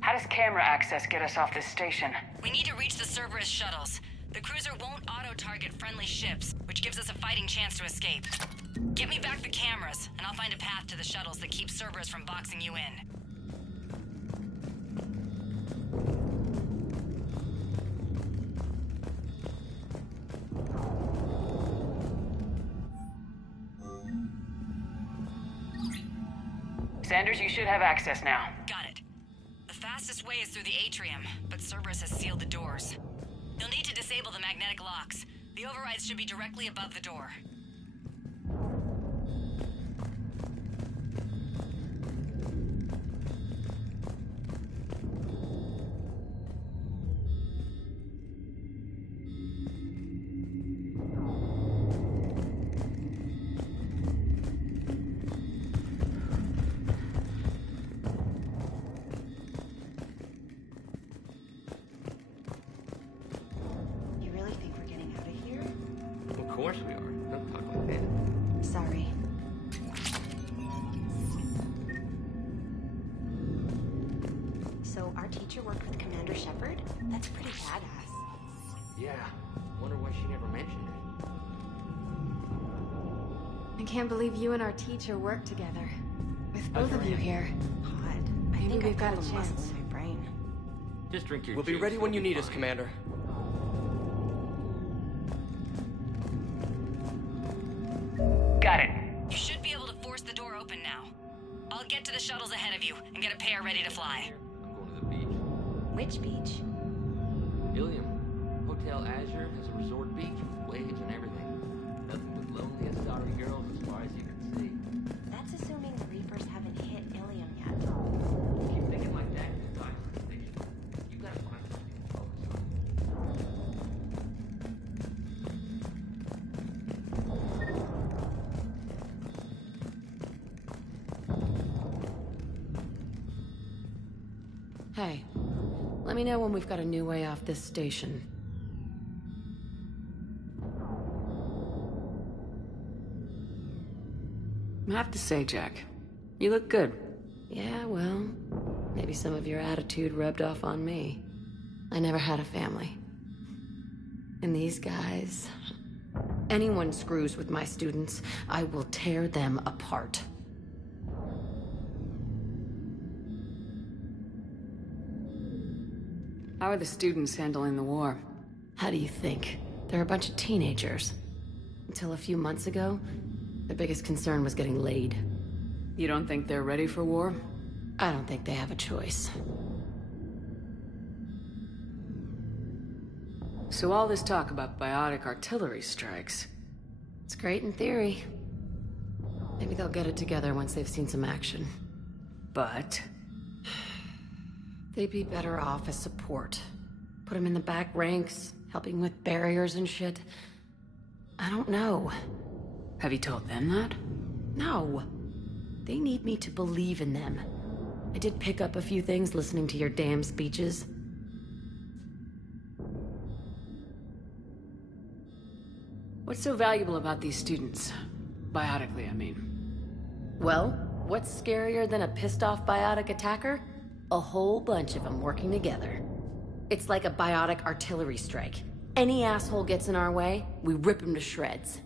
How does camera access get us off this station? We need to reach the Cerberus shuttles. The cruiser won't auto-target friendly ships, which gives us a fighting chance to escape. Get me back the cameras, and I'll find a path to the shuttles that keep Cerberus from boxing you in. Sanders, you should have access now. Got it. The fastest way is through the atrium, but Cerberus has sealed the doors. You'll need to disable the magnetic locks. The overrides should be directly above the door. Of course we are. Don't talk like that. Sorry. So our teacher worked with Commander Shepard? That's pretty badass. Yeah. Wonder why she never mentioned it. I can't believe you and our teacher work together. With both of you here. Odd. I think we've got a chance. In my brain. Just drink your We'll be juice, ready when we'll you be need us, fine. Commander. Got it. You should be able to force the door open now. I'll get to the shuttles ahead of you and get a pair ready to fly. I'm going to the beach. Which beach? Ilium. Hotel Azure has a resort beach with waves and everything. Nothing but lonely and sorry girls as far as you can see. That's assuming the Reapers haven't hit Ilium yet. Keep thinking like that in the time for fiction. You gotta find something to focus on. Hey, let me know when we've got a new way off this station. I have to say, Jack, you look good. Yeah, well, maybe some of your attitude rubbed off on me. I never had a family. And these guys... Anyone screws with my students, I will tear them apart. How are the students handling the war? How do you think? They're a bunch of teenagers. Until a few months ago, their biggest concern was getting laid. You don't think they're ready for war? I don't think they have a choice. So all this talk about biotic artillery strikes. It's great in theory. Maybe they'll get it together once they've seen some action. But... they'd be better off as support. Put them in the back ranks, helping with barriers and shit. I don't know. Have you told them that? No. They need me to believe in them. I did pick up a few things listening to your damn speeches. What's so valuable about these students? Biotically, I mean. Well, what's scarier than a pissed-off biotic attacker? A whole bunch of them working together. It's like a biotic artillery strike. Any asshole gets in our way, we rip him to shreds.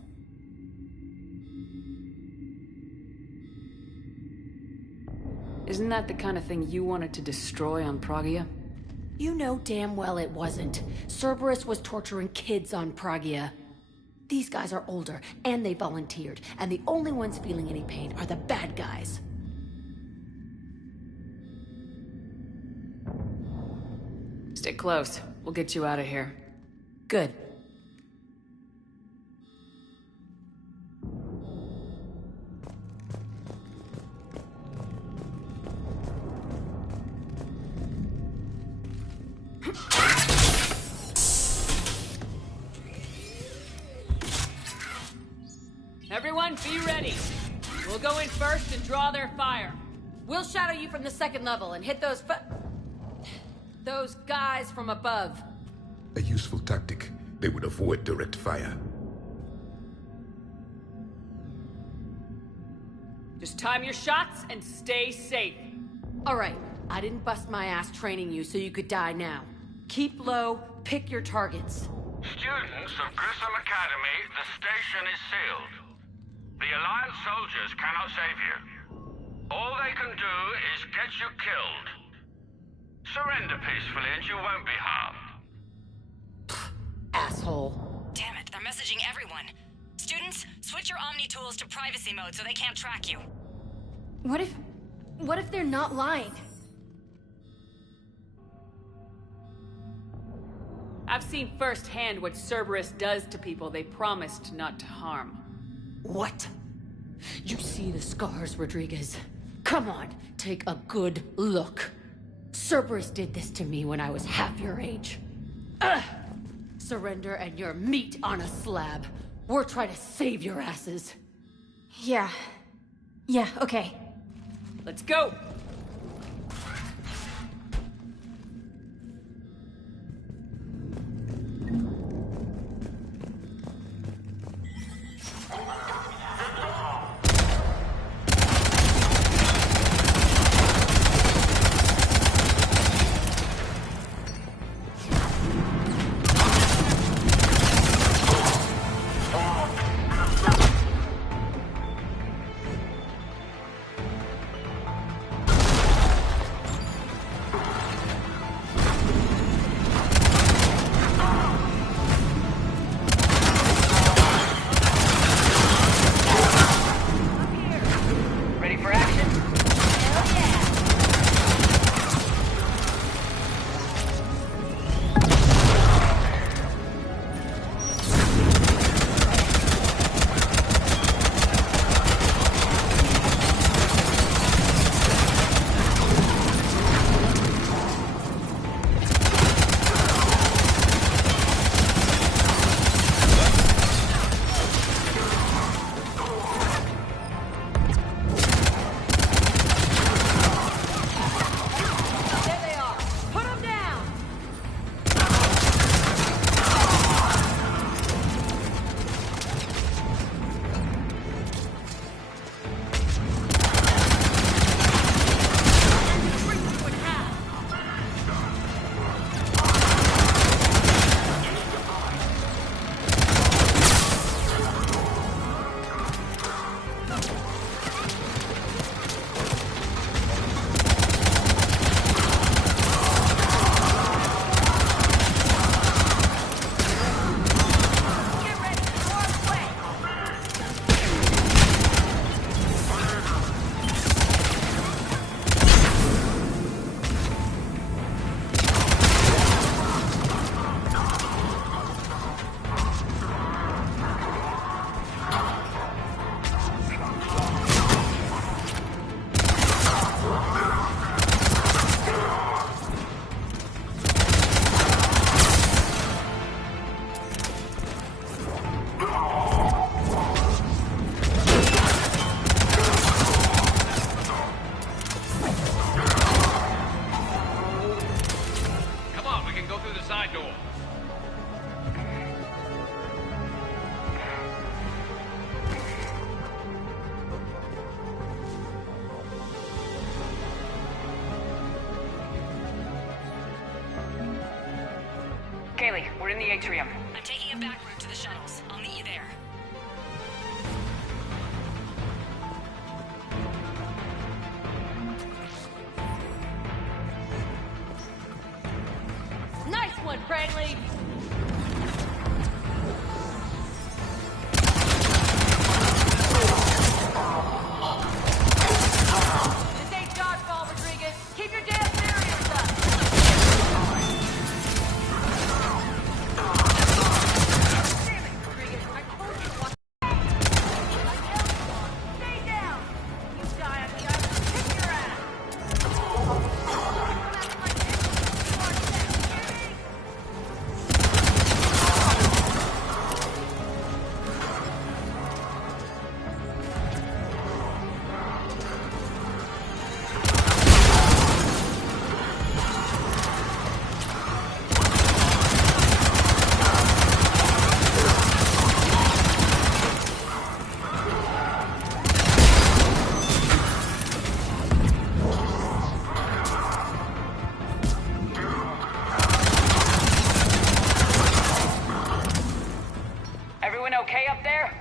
Isn't that the kind of thing you wanted to destroy on Pragia? You know damn well it wasn't. Cerberus was torturing kids on Pragia. These guys are older, and they volunteered, and the only ones feeling any pain are the bad guys. Stay close. We'll get you out of here. Good. Everyone, be ready. We'll go in first and draw their fire. We'll shadow you from the second level and hit those guys from above. A useful tactic. They would avoid direct fire. Just time your shots and stay safe. All right, I didn't bust my ass training you so you could die now. Keep low, pick your targets. Students of Grissom Academy, the station is sealed. The Alliance soldiers cannot save you. All they can do is get you killed. Surrender peacefully and you won't be harmed. Asshole. Damn it, they're messaging everyone. Students, switch your Omni tools to privacy mode so they can't track you. What if they're not lying? I've seen firsthand what Cerberus does to people they promised not to harm. What? You see the scars, Rodriguez? Come on, take a good look. Cerberus did this to me when I was half your age. Ugh! Surrender and you're meat on a slab. We're trying to save your asses. Yeah, okay. Let's go! Kaylee, we're in the atrium. I'm taking a back route to the shuttles. I'll meet you there. Nice one, Franklin! This ain't dodgeball, Rodriguez. Keep your damn barriers up! Damn it, Rodriguez. I told you what. Stay down! You die on me, I will kick your ass! Everyone okay up there?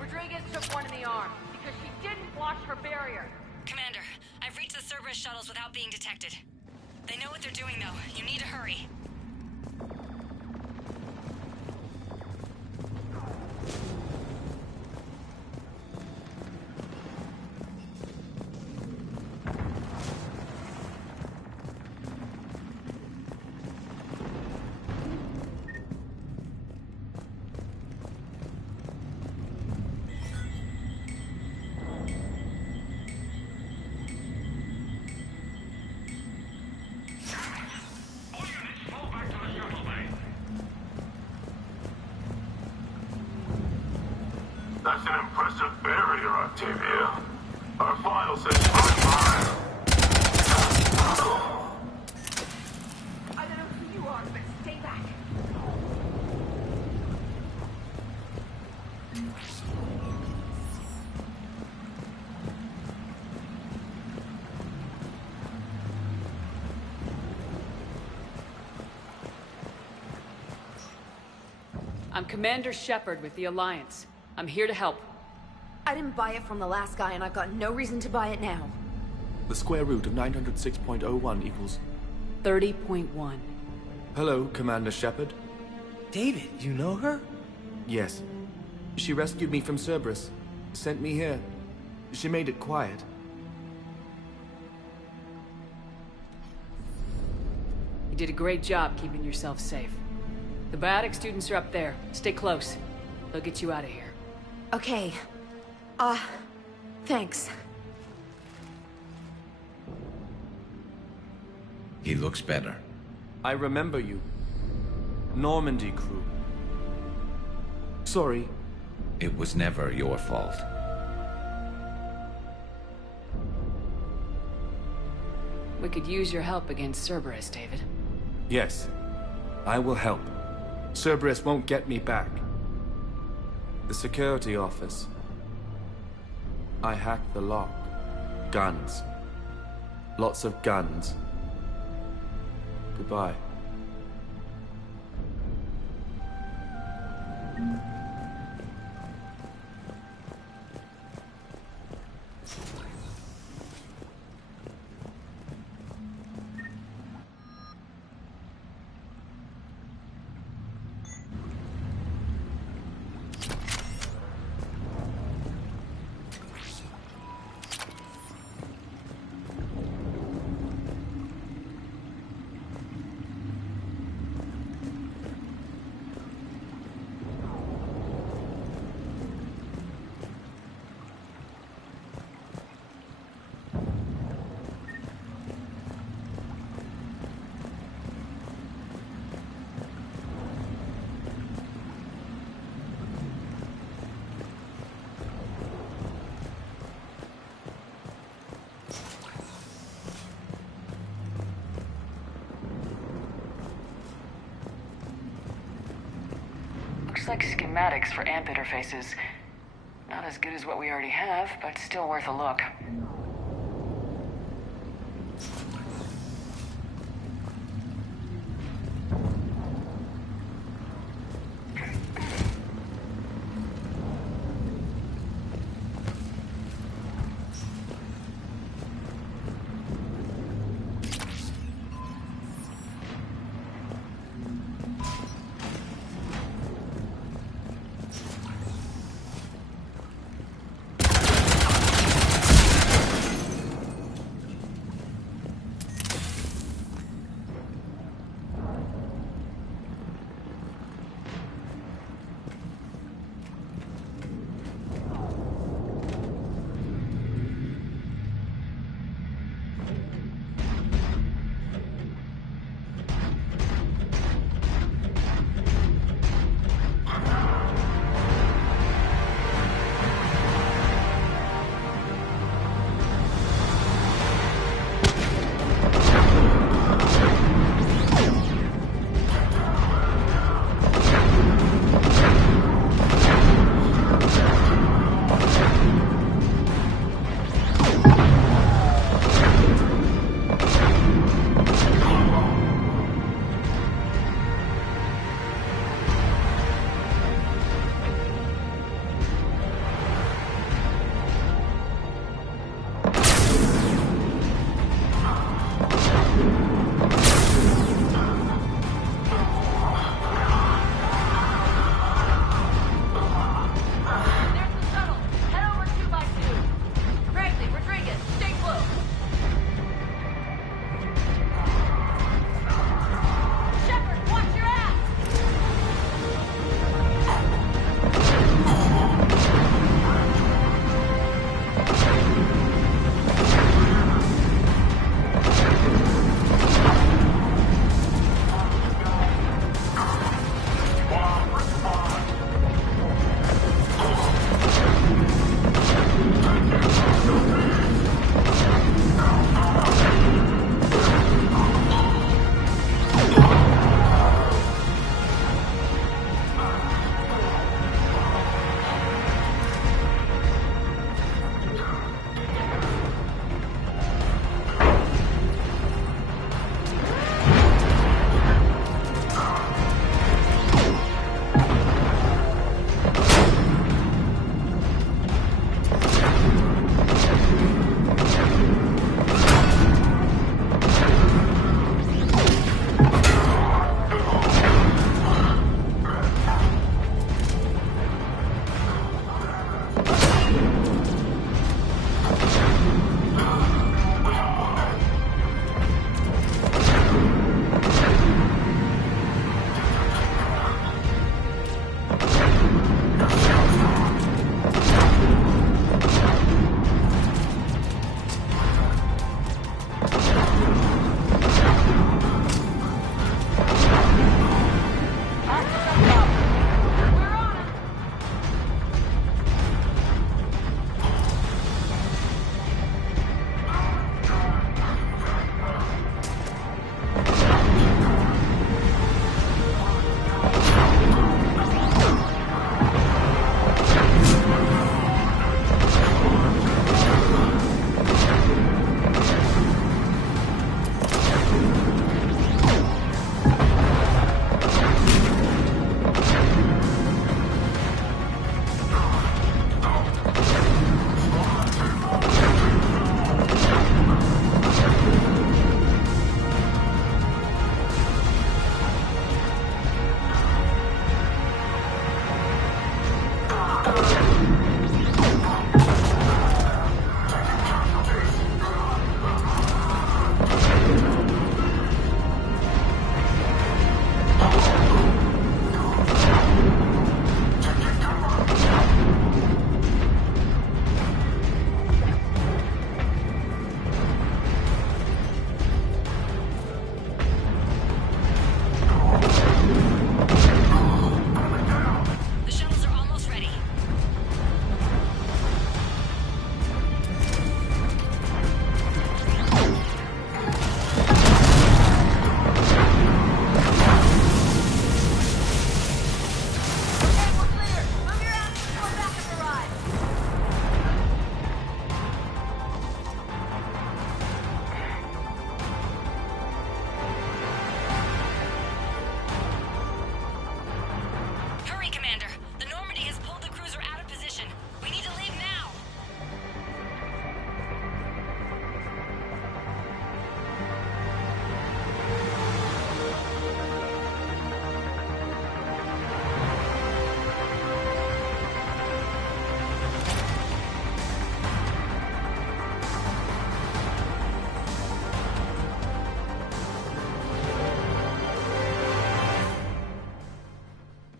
Rodriguez took one in the arm because she didn't watch her barrier. Commander, I've reached the Cerberus shuttles without being detected. They know what they're doing, though. You need to hurry. All units, fall back to the shuttle bay. That's an impressive barrier, Octavia. Our final says fire. I don't know who you are, but stay back. I'm Commander Shepard with the Alliance. I'm here to help. I didn't buy it from the last guy, and I've got no reason to buy it now. The square root of 906.01 equals... 30.1. Hello, Commander Shepard. David, you know her? Yes. She rescued me from Cerberus. Sent me here. She made it quiet. You did a great job keeping yourself safe. The biotic students are up there. Stay close. They'll get you out of here. Okay. Thanks. He looks better. I remember you. Normandy crew. Sorry. It was never your fault. We could use your help against Cerberus, David. Yes. I will help. Cerberus won't get me back. The security office. I hacked the lock. Guns. Lots of guns. Goodbye. Looks like schematics for AMP interfaces. Not as good as what we already have, but still worth a look.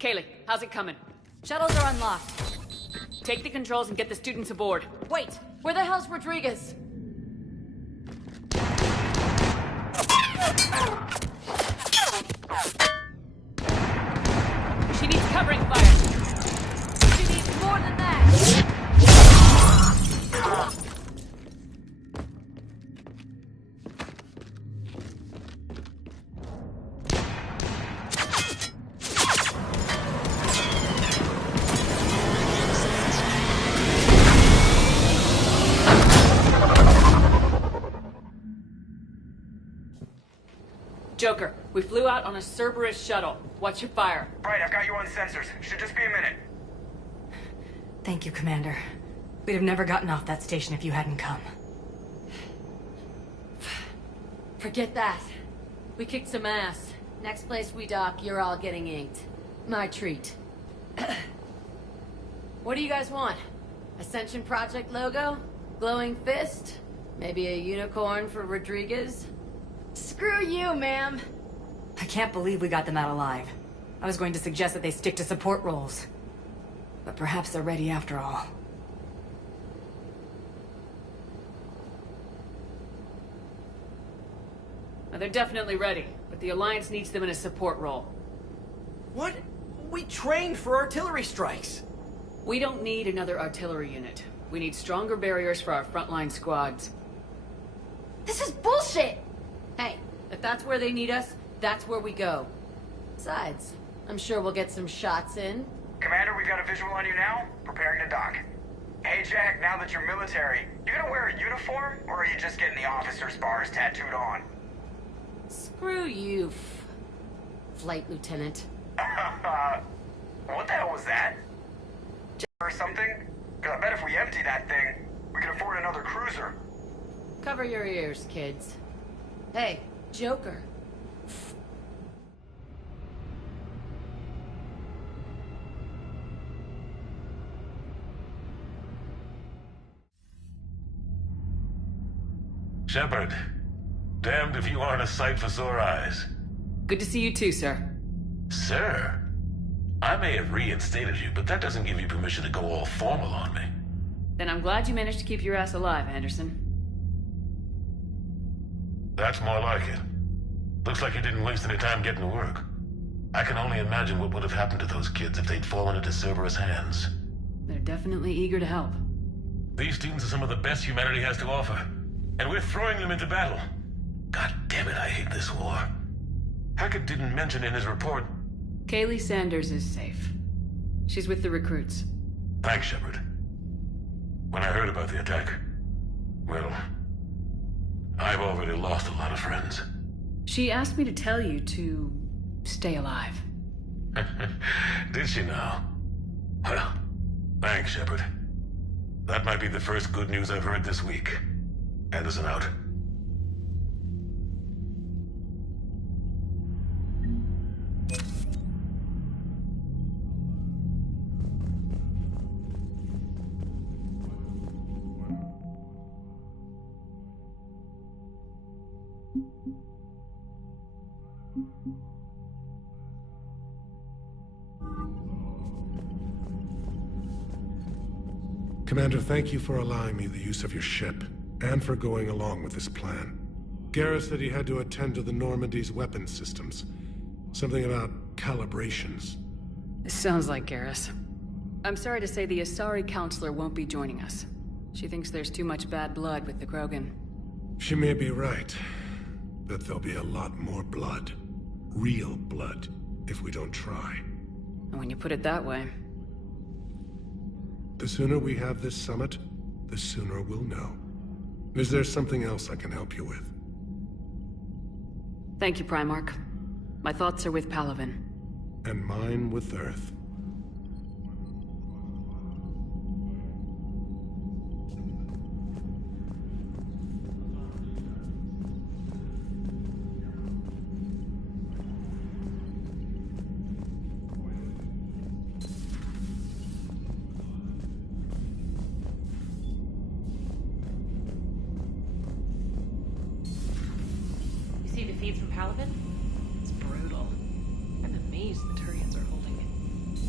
Kaylee, how's it coming? Shuttles are unlocked. Take the controls and get the students aboard. Wait, where the hell's Rodriguez? She needs covering fire. She needs more than that. Joker, we flew out on a Cerberus shuttle. What's your fire? Right, I've got you on sensors. Should just be a minute. Thank you, Commander. We'd have never gotten off that station if you hadn't come. Forget that. We kicked some ass. Next place we dock, you're all getting inked. My treat. What do you guys want? Ascension Project logo? Glowing fist? Maybe a unicorn for Rodriguez? Screw you, ma'am. I can't believe we got them out alive. I was going to suggest that they stick to support roles. But perhaps they're ready after all. Now, they're definitely ready, but the Alliance needs them in a support role. What? We trained for artillery strikes. We don't need another artillery unit. We need stronger barriers for our frontline squads. This is bullshit! Hey, if that's where they need us, that's where we go. Besides, I'm sure we'll get some shots in. Commander, we've got a visual on you now. Preparing to dock. Hey, Jack, now that you're military, you gonna wear a uniform, or are you just getting the officer's bars tattooed on? Screw you, Flight Lieutenant. What the hell was that? Or something? 'Cause I bet if we empty that thing, we can afford another cruiser. Cover your ears, kids. Hey, Joker. Shepard, damned if you aren't a sight for sore eyes. Good to see you too, sir. Sir? I may have reinstated you, but that doesn't give you permission to go all formal on me. Then I'm glad you managed to keep your ass alive, Anderson. That's more like it. Looks like you didn't waste any time getting to work. I can only imagine what would have happened to those kids if they'd fallen into Cerberus' hands. They're definitely eager to help. These students are some of the best humanity has to offer, and we're throwing them into battle. God damn it, I hate this war. Hackett didn't mention in his report... Kaylee Sanders is safe. She's with the recruits. Thanks, Shepard. When I heard about the attack, well, I've already lost a lot of friends. She asked me to tell you to stay alive. Did she now? Well, thanks, Shepard. That might be the first good news I've heard this week. Anderson out. Commander, thank you for allowing me the use of your ship, and for going along with this plan. Garrus said he had to attend to the Normandy's weapons systems. Something about calibrations. This sounds like Garrus. I'm sorry to say the Asari counselor won't be joining us. She thinks there's too much bad blood with the Krogan. She may be right, but there'll be a lot more blood. Real blood, if we don't try. And when you put it that way... The sooner we have this summit, the sooner we'll know. Is there something else I can help you with? Thank you, Primarch. My thoughts are with Palaven. And mine with Earth. Feeds from Palaven? It's brutal. I'm amazed the Turians are holding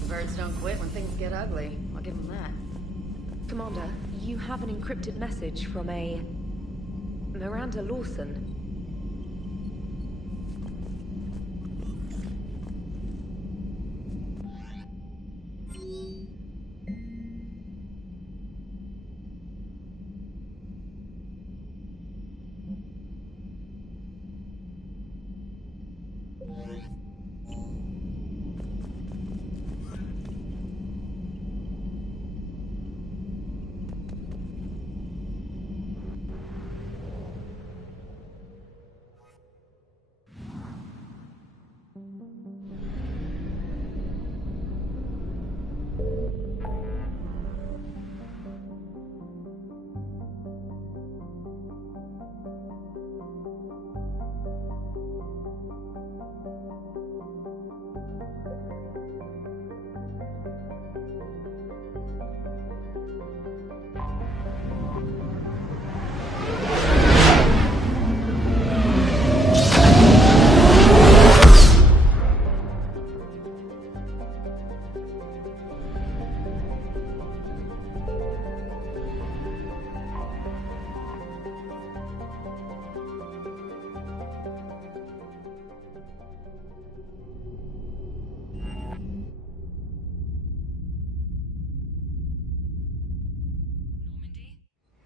Birds don't quit when things get ugly. I'll give them that. Commander, you have an encrypted message from a... Miranda Lawson.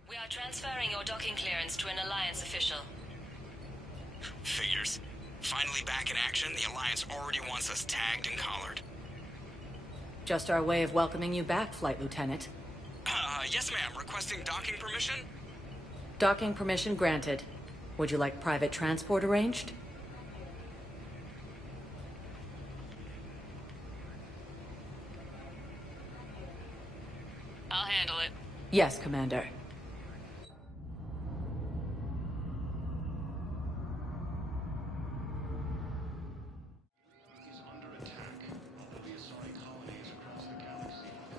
We are transferring your docking clearance to an Alliance official. Figures. Finally back in action, the Alliance already wants us tagged and collared. Just our way of welcoming you back, Flight Lieutenant. Yes ma'am, requesting docking permission? Docking permission granted. Would you like private transport arranged? I'll handle it. Yes, Commander.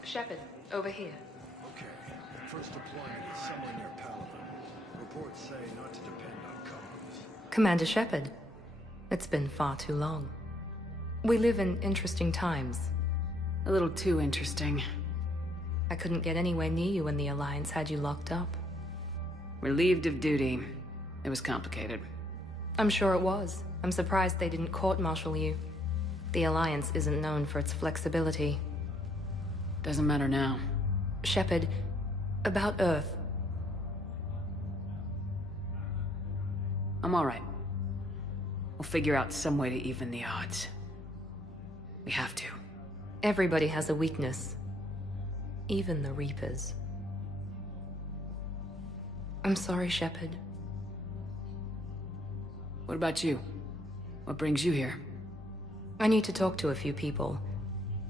Shepard, over here. Okay. First deployment is somewhere near Paladin. Reports say not to depend on comms. Commander Shepard, it's been far too long. We live in interesting times. A little too interesting. I couldn't get anywhere near you when the Alliance had you locked up. Relieved of duty. It was complicated. I'm sure it was. I'm surprised they didn't court-martial you. The Alliance isn't known for its flexibility. Doesn't matter now. Shepard, about Earth. I'm all right. We'll figure out some way to even the odds. We have to. Everybody has a weakness. Even the Reapers. I'm sorry, Shepard. What about you? What brings you here? I need to talk to a few people.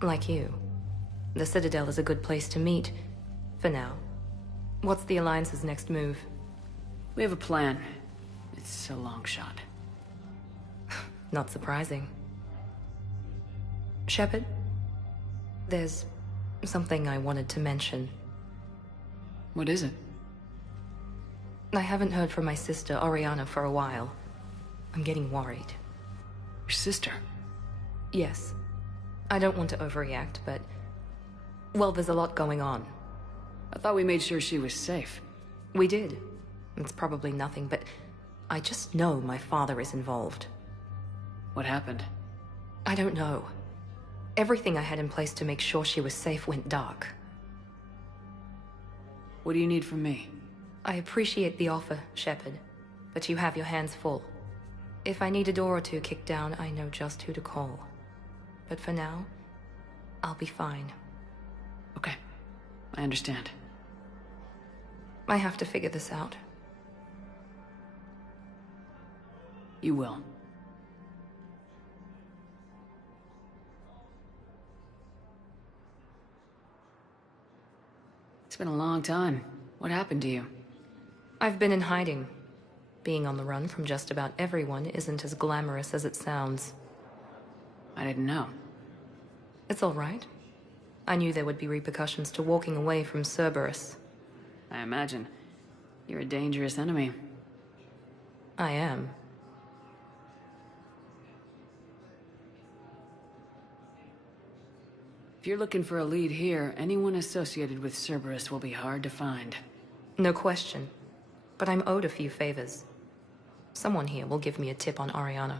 Like you. The Citadel is a good place to meet. For now. What's the Alliance's next move? We have a plan. It's a long shot. Not surprising. Shepard? There's something I wanted to mention. What is it? I haven't heard from my sister, Oriana, for a while. I'm getting worried. Your sister? Yes. I don't want to overreact, but... well, there's a lot going on. I thought we made sure she was safe. We did. It's probably nothing, but... I just know my father is involved. What happened? I don't know. Everything I had in place to make sure she was safe went dark. What do you need from me? I appreciate the offer, Shepard, but you have your hands full. If I need a door or two kicked down, I know just who to call. But for now, I'll be fine. Okay. I understand. I have to figure this out. You will. It's been a long time. What happened to you? I've been in hiding. Being on the run from just about everyone isn't as glamorous as it sounds. I didn't know. It's all right. I knew there would be repercussions to walking away from Cerberus. I imagine. You're a dangerous enemy. I am. If you're looking for a lead here, anyone associated with Cerberus will be hard to find. No question. But I'm owed a few favors. Someone here will give me a tip on Ariana.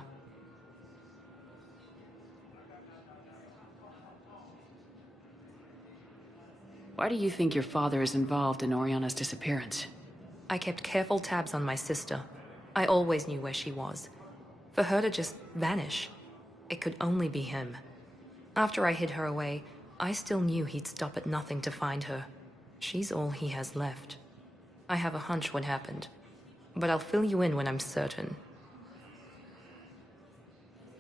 Why do you think your father is involved in Oriana's disappearance? I kept careful tabs on my sister. I always knew where she was. For her to just vanish, it could only be him. After I hid her away, I still knew he'd stop at nothing to find her. She's all he has left. I have a hunch what happened, but I'll fill you in when I'm certain.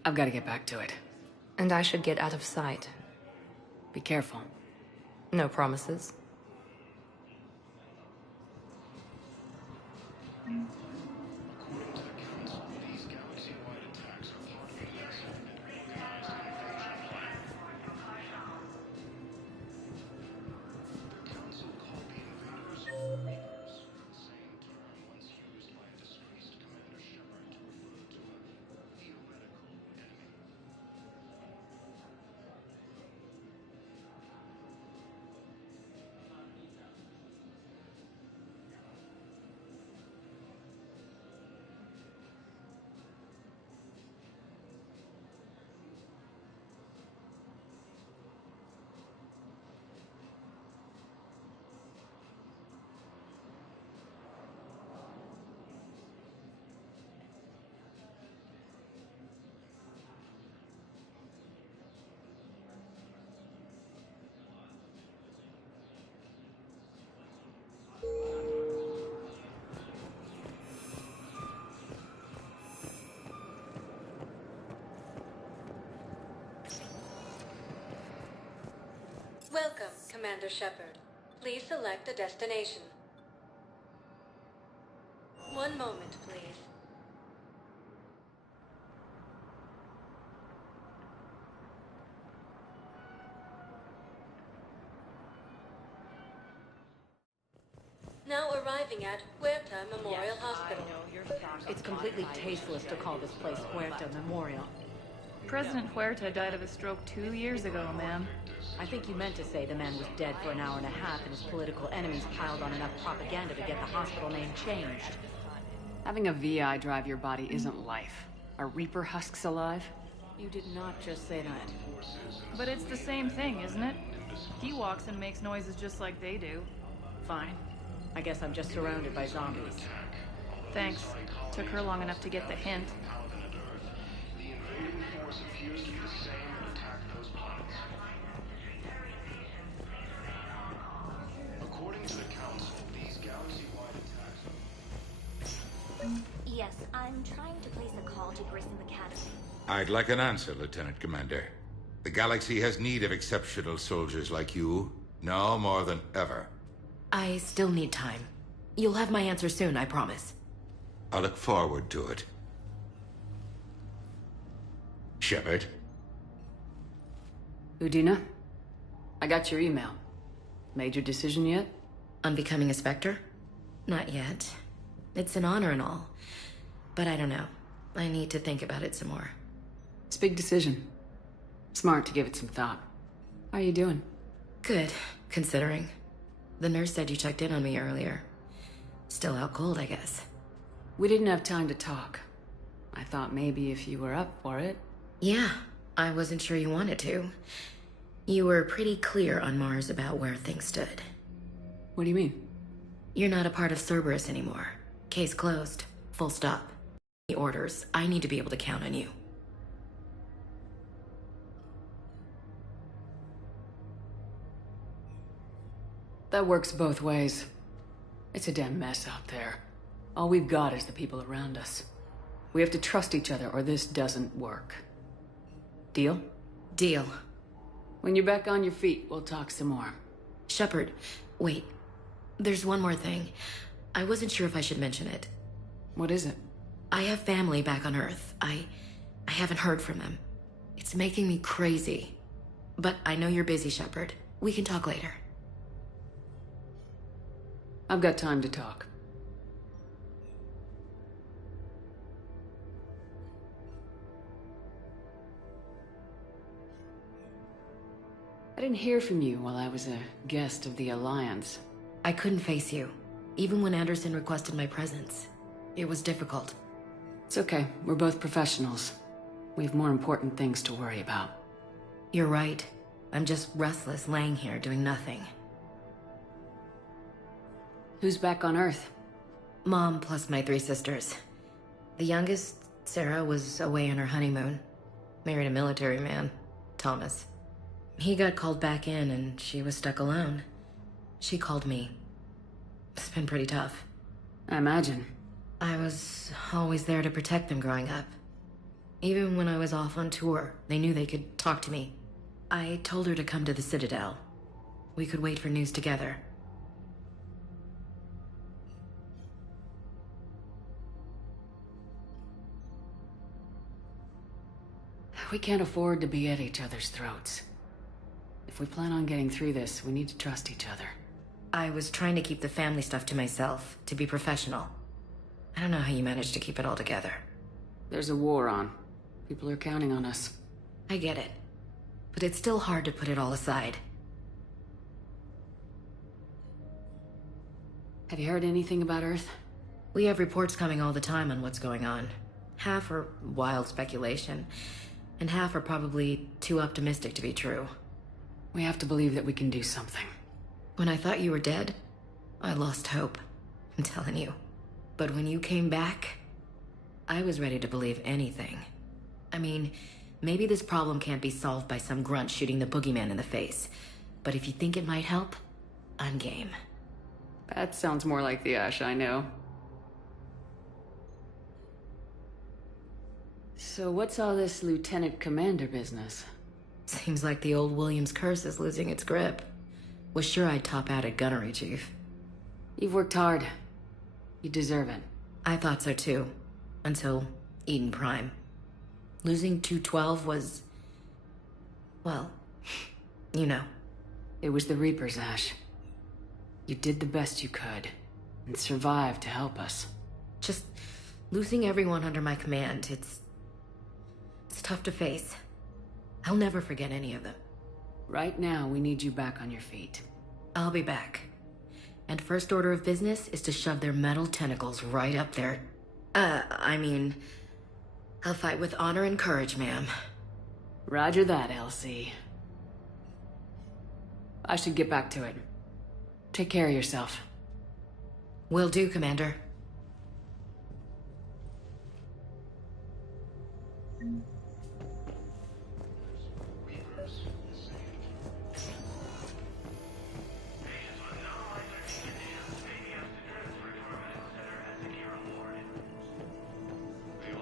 I've got to get back to it. And I should get out of sight. Be careful. No promises. Welcome, Commander Shepard. Please select a destination. One moment, please. Now arriving at Huerta Memorial Hospital. It's completely tasteless to call this place Huerta Memorial. President Huerta died of a stroke 2 years ago, ma'am. I think you meant to say the man was dead for an hour and a half and his political enemies piled on enough propaganda to get the hospital name changed. Having a VI drive your body isn't life. Are Reaper husks alive? You did not just say that. But it's the same thing, isn't it? He walks and makes noises just like they do. Fine. I guess I'm just surrounded by zombies. Thanks. Took her long enough to get the hint. The invading force appears to be the same and attack those planets. According to the Council, these galaxy-wide attacks... Yes, I'm trying to place a call to Grissom Academy. I'd like an answer, Lieutenant Commander. The galaxy has need of exceptional soldiers like you, now more than ever. I still need time. You'll have my answer soon, I promise. I look forward to it. Shepard? Udina? I got your email. Made your decision yet? On becoming a Spectre? Not yet. It's an honor and all. But I don't know. I need to think about it some more. It's a big decision. Smart to give it some thought. How are you doing? Good, considering. The nurse said you checked in on me earlier. Still out cold, I guess. We didn't have time to talk. I thought maybe if you were up for it. Yeah, I wasn't sure you wanted to. You were pretty clear on Mars about where things stood. What do you mean? You're not a part of Cerberus anymore. Case closed. Full stop. The orders. I need to be able to count on you. That works both ways. It's a damn mess out there. All we've got is the people around us. We have to trust each other or this doesn't work. Deal? Deal. When you're back on your feet, we'll talk some more. Shepard, wait. There's one more thing. I wasn't sure if I should mention it. What is it? I have family back on Earth. I haven't heard from them. It's making me crazy. But I know you're busy, Shepard. We can talk later. I've got time to talk. I didn't hear from you while I was a guest of the Alliance. I couldn't face you, even when Anderson requested my presence. It was difficult. It's okay. We're both professionals. We have more important things to worry about. You're right. I'm just restless, laying here, doing nothing. Who's back on Earth? Mom plus my 3 sisters. The youngest, Sarah, was away on her honeymoon. Married a military man, Thomas. He got called back in and she was stuck alone. She called me. It's been pretty tough. I imagine. I was always there to protect them growing up. Even when I was off on tour, they knew they could talk to me. I told her to come to the Citadel. We could wait for news together. We can't afford to be at each other's throats. If we plan on getting through this, we need to trust each other. I was trying to keep the family stuff to myself, to be professional. I don't know how you managed to keep it all together. There's a war on. People are counting on us. I get it. But it's still hard to put it all aside. Have you heard anything about Earth? We have reports coming all the time on what's going on. Half are wild speculation, and half are probably too optimistic to be true. We have to believe that we can do something. When I thought you were dead, I lost hope. I'm telling you. But when you came back, I was ready to believe anything. I mean, maybe this problem can't be solved by some grunt shooting the boogeyman in the face. But if you think it might help, I'm game. That sounds more like the Ash I know. So what's all this Lieutenant Commander business? Seems like the old Williams curse is losing its grip. Was sure I'd top out at gunnery, Chief. You've worked hard. You deserve it. I thought so too. Until Eden Prime. Losing 212 was... well, you know. It was the Reapers, Ash. You did the best you could, and survived to help us. Just losing everyone under my command, it's tough to face. I'll never forget any of them. Right now, we need you back on your feet. I'll be back. And first order of business is to shove their metal tentacles right up there. I'll fight with honor and courage, ma'am. Roger that, LC. I should get back to it. Take care of yourself. Will do, Commander.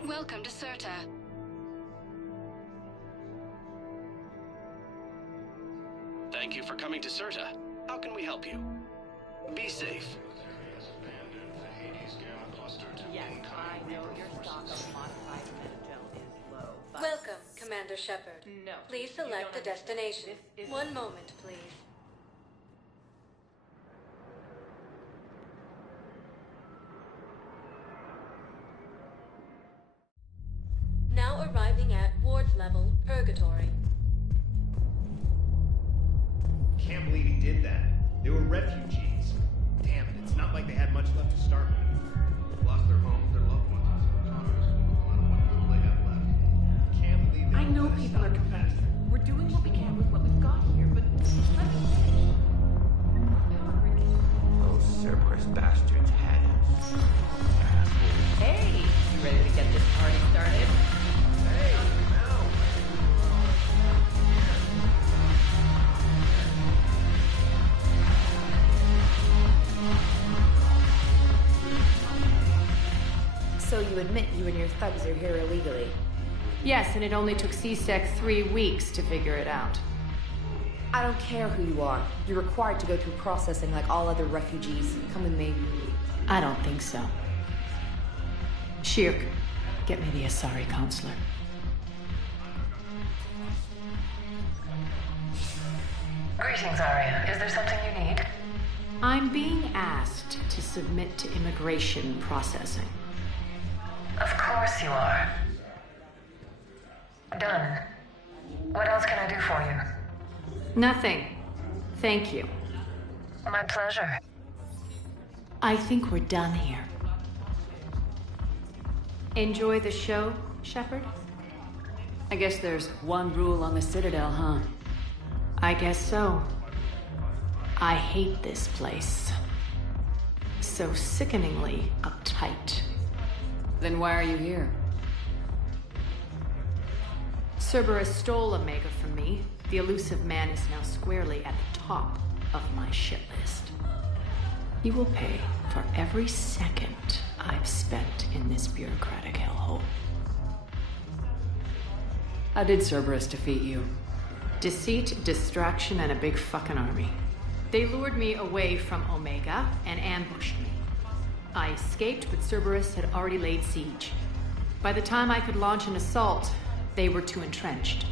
Welcome to Serta. Thank you for coming to Serta. How can we help you? Be safe. Yes, I know your stock of modified metagel is low, but... Welcome, Commander Shepard. No. Please select a destination. One moment, please. Now arriving at Ward's level, Purgatory. Can't believe he did that. They were refugees. Damn it, it's not like they had much left to start with. Lost their homes, their loved ones. Communists moved a lot of what little they have left. Can't believe they I know people are confused. We're doing what we can with what we've got here, but let me finish. Those Cerberus bastards had him. Hey, you ready to get this party started? Hey, no. So you admit you and your thugs are here illegally? Yes, and it only took C-Sec 3 weeks to figure it out. I don't care who you are. You're required to go through processing like all other refugees. Come with me. I don't think so. Shirk, get me the Asari counselor. Greetings, Arya. Is there something you need? I'm being asked to submit to immigration processing. Of course you are. Done. What else can I do for you? Nothing. Thank you. My pleasure. I think we're done here. Enjoy the show, Shepard? I guess there's one rule on the Citadel, huh? I guess so. I hate this place. So sickeningly uptight. Then why are you here? Cerberus stole Omega from me. The elusive man is now squarely at the top of my shit list. You will pay for every second I've spent in this bureaucratic hellhole. How did Cerberus defeat you? Deceit, distraction, and a big fucking army. They lured me away from Omega and ambushed me. I escaped, but Cerberus had already laid siege. By the time I could launch an assault, they were too entrenched.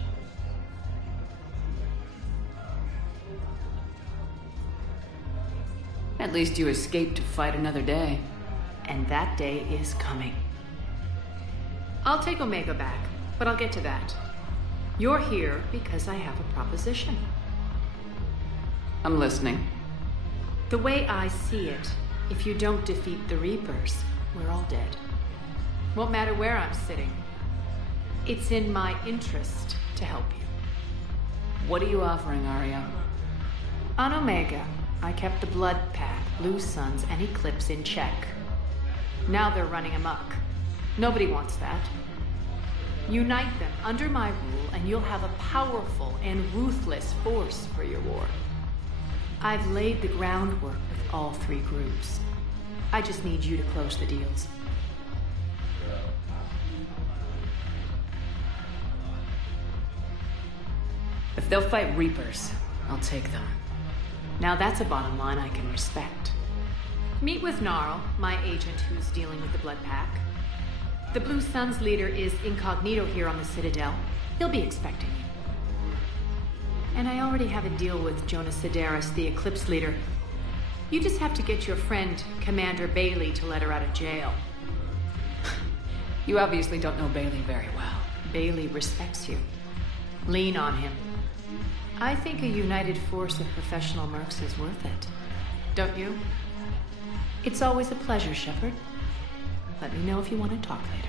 At least you escaped to fight another day. And that day is coming. I'll take Omega back, but I'll get to that. You're here because I have a proposition. I'm listening. The way I see it, if you don't defeat the Reapers, we're all dead. Won't matter where I'm sitting. It's in my interest to help you. What are you offering, Arya? On Omega, I kept the Blood Pack, Blue Suns, and Eclipse in check. Now they're running amok. Nobody wants that. Unite them under my rule, and you'll have a powerful and ruthless force for your war. I've laid the groundwork with all three groups. I just need you to close the deals. If they'll fight Reapers, I'll take them. Now that's a bottom line I can respect. Meet with Gnarl, my agent who's dealing with the Blood Pack. The Blue Suns leader is incognito here on the Citadel. He'll be expecting you. And I already have a deal with Jonas Sidaris, the Eclipse leader. You just have to get your friend, Commander Bailey, to let her out of jail. You obviously don't know Bailey very well. Bailey respects you. Lean on him. I think a united force of professional mercs is worth it. Don't you? It's always a pleasure, Shepard. Let me know if you want to talk later.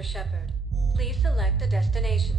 Shepard. Please select a destination.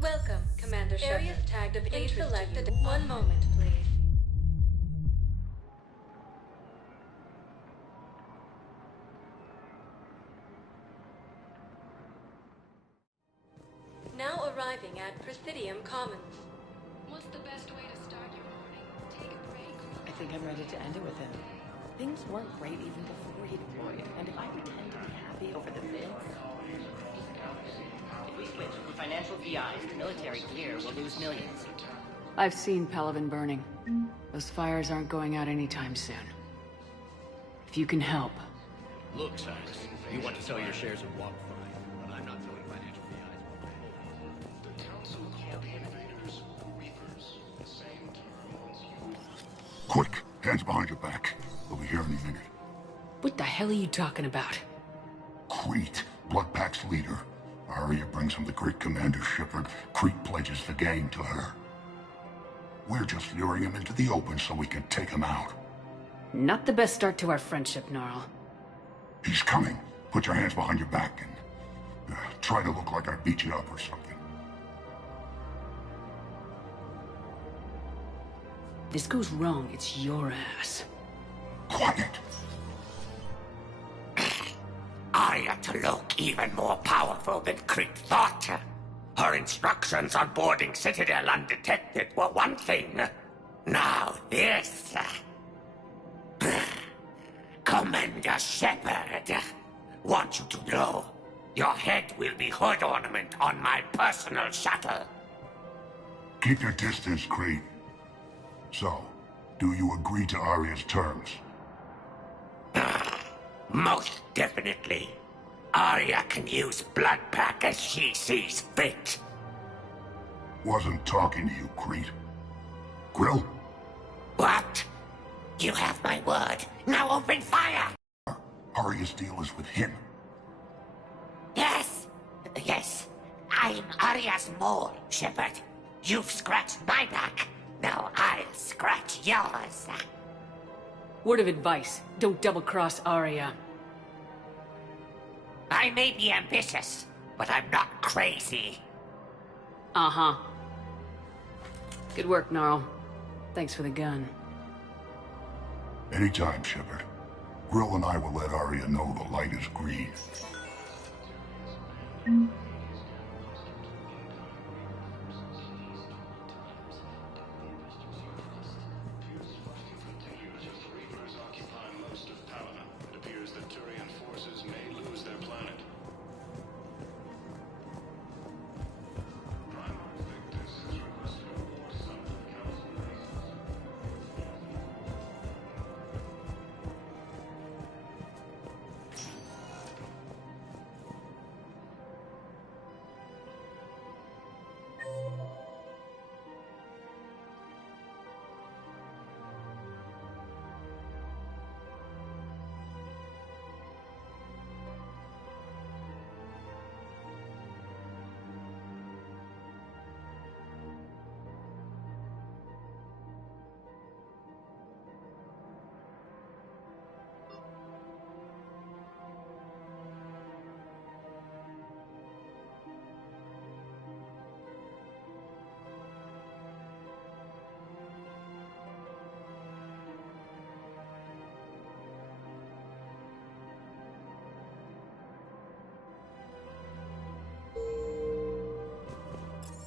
Welcome, Commander Shepard. Areas tagged of interest. Please select a... One moment, please. Now arriving at Presidium Commons. What's the best way to start your morning? Take a break? I think I'm ready to end it with him. Things weren't great even before he deployed, and if I pretend to be happy over the vids... If we switch from financial VIs to military gear, we'll lose millions. I've seen Pelivan burning. Those fires aren't going out anytime soon. If you can help. Look, Cyrus, you want to sell your shares in WAP fine, but I'm not selling financial VIs. The Council called the invaders Reapers. Hands behind your back. We'll be here any minute. What the hell are you talking about? Crete, Blood Pack's leader. Arya brings him the great Commander Shepard. Crete pledges the gang to her. We're just luring him into the open so we can take him out. Not the best start to our friendship, Gnarl. He's coming. Put your hands behind your back and try to look like I beat you up or something. This goes wrong, it's your ass. Quiet. Arya to look even more powerful than Crete thought. Her instructions on boarding Citadel undetected were one thing. Now this. Commander Shepard, want you to know, your head will be hood ornament on my personal shuttle. Keep your distance, Crete. So, do you agree to Arya's terms? Most definitely. Arya can use Blood Pack as she sees fit. Wasn't talking to you, Crete. Grill? What? You have my word. Now open fire! Arya's deal is with him. Yes. Yes. I'm Arya's mole, Shepard. You've scratched my back. Now I'll scratch yours. Word of advice, don't double-cross Arya. I may be ambitious, but I'm not crazy. Uh-huh. Good work, Gnarl. Thanks for the gun. Anytime, Shepard. Grill and I will let Arya know the light is green.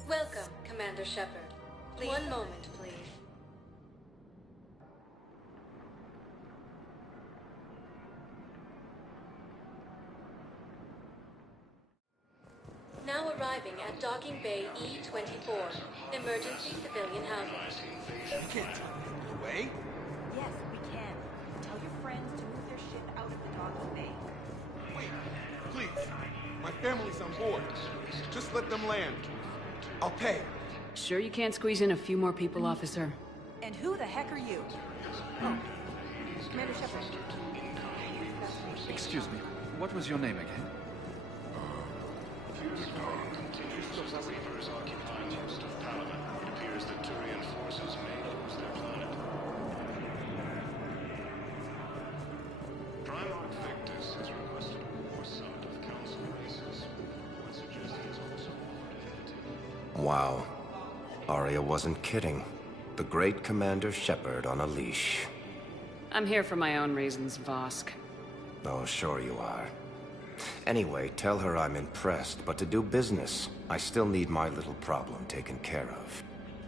Welcome, Commander Shepard. Please. One moment, please. Now arriving at Docking Bay E-24, emergency civilian housing. You can't tell me away. Yes, we can. Tell your friends to move their ship out of the docking bay. Wait, please. My family's on board. Just let them land. I'll pay. Sure you can't squeeze in a few more people, officer? And who the heck are you? Oh, Commander Shepard. Excuse me, what was your name again? Reapers occupy most of Palamon. It appears that Turian forces may lose their planet. Primarch Victus has requested a war summit of council races. I would suggest he is also coordinated. Wow. Arya wasn't kidding. The great Commander Shepard on a leash. I'm here for my own reasons, Vosk. Oh, sure you are. Anyway, tell her I'm impressed, but to do business, I still need my little problem taken care of.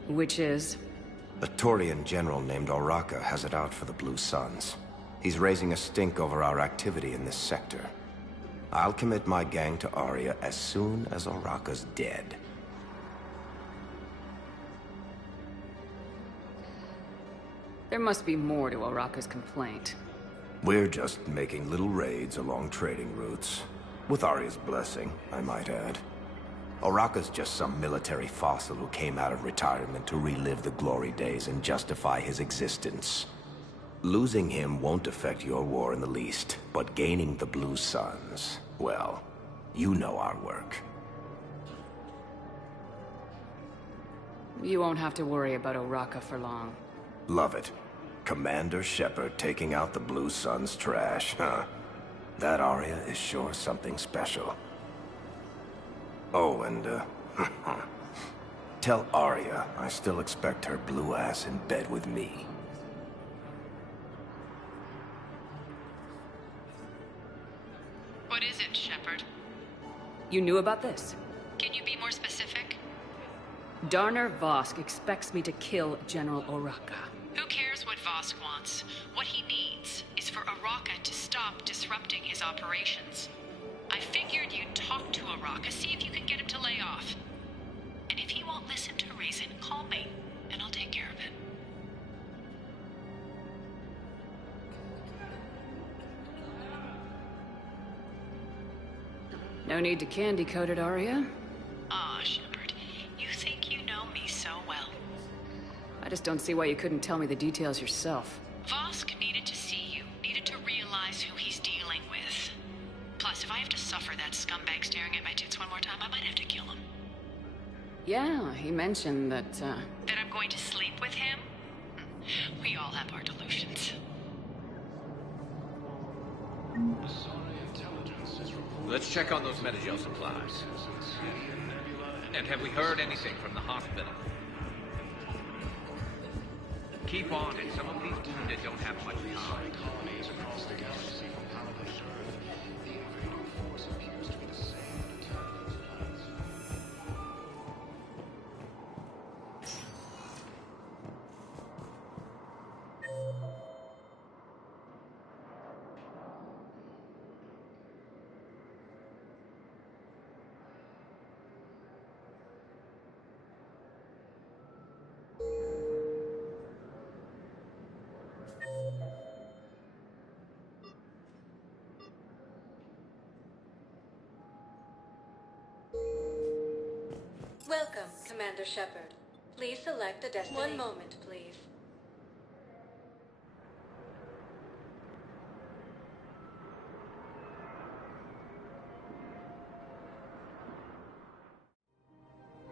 Which is? A Turian general named Oraka has it out for the Blue Suns. He's raising a stink over our activity in this sector. I'll commit my gang to Arya as soon as Oraka's dead. There must be more to Oraka's complaint. We're just making little raids along trading routes. With Arya's blessing, I might add. Oraka's just some military fossil who came out of retirement to relive the glory days and justify his existence. Losing him won't affect your war in the least, but gaining the Blue Suns, well, you know our work. You won't have to worry about Oraka for long. Love it. Commander Shepard taking out the Blue Suns trash, huh? That Arya is sure something special. Oh, and, tell Arya I still expect her blue ass in bed with me. What is it, Shepard? You knew about this? Can you be more specific? Darner Vosk expects me to kill General Oraka. Who cares what Vosk wants? What he needs is for Oraka to stop disrupting his operations. I figured you'd talk to Oraka, see if you can get him to lay off. And if he won't listen to reason, call me, and I'll take care of it. No need to candy coat it, Arya. Aw, Shepard, you think you know me so well. I just don't see why you couldn't tell me the details yourself. Vosk needed to see you, needed to realize who he's dealing with. Plus, if I have to suffer that scumbag staring at my tits one more time, I might have to kill him. Yeah, he mentioned that, That I'm going to sleep with him? We all have our delusions. Let's check on those Metagel supplies. And have we heard anything from the hospital? Keep on it. Some of these wounded don't have much time. Welcome, Commander Shepard. Please select a destination. One moment, please.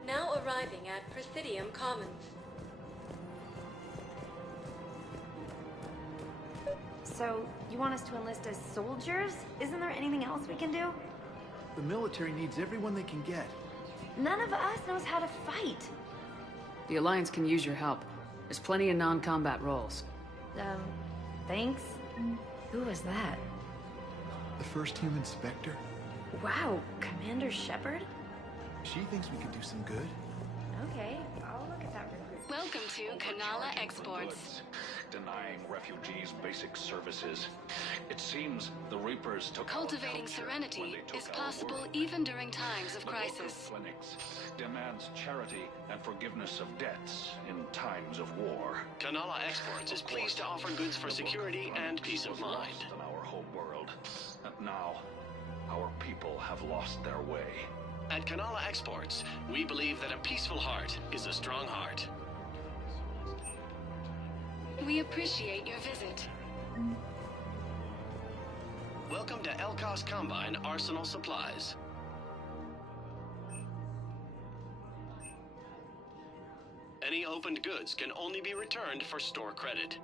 Now arriving at Presidium Commons. So, you want us to enlist as soldiers? Isn't there anything else we can do? The military needs everyone they can get. None of us knows how to fight. the Alliance can use your help. There's plenty of non-combat roles. Thanks? Who was that? The first human Spectre? Wow, Commander Shepard? She thinks we could do some good. Okay, I'll look at that real quick. Welcome to Kanala Exports. Denying refugees basic services. It seems the Reapers took Cultivating serenity is possible even during times of crisis. Clinics demands charity and forgiveness of debts in times of war. Kanala Exports is pleased to offer goods for security and peace of mind. In our home world, and now our people have lost their way. At Kanala Exports, we believe that a peaceful heart is a strong heart. We appreciate your visit. Welcome to Elkos Combine Arsenal Supplies. Any opened goods can only be returned for store credit.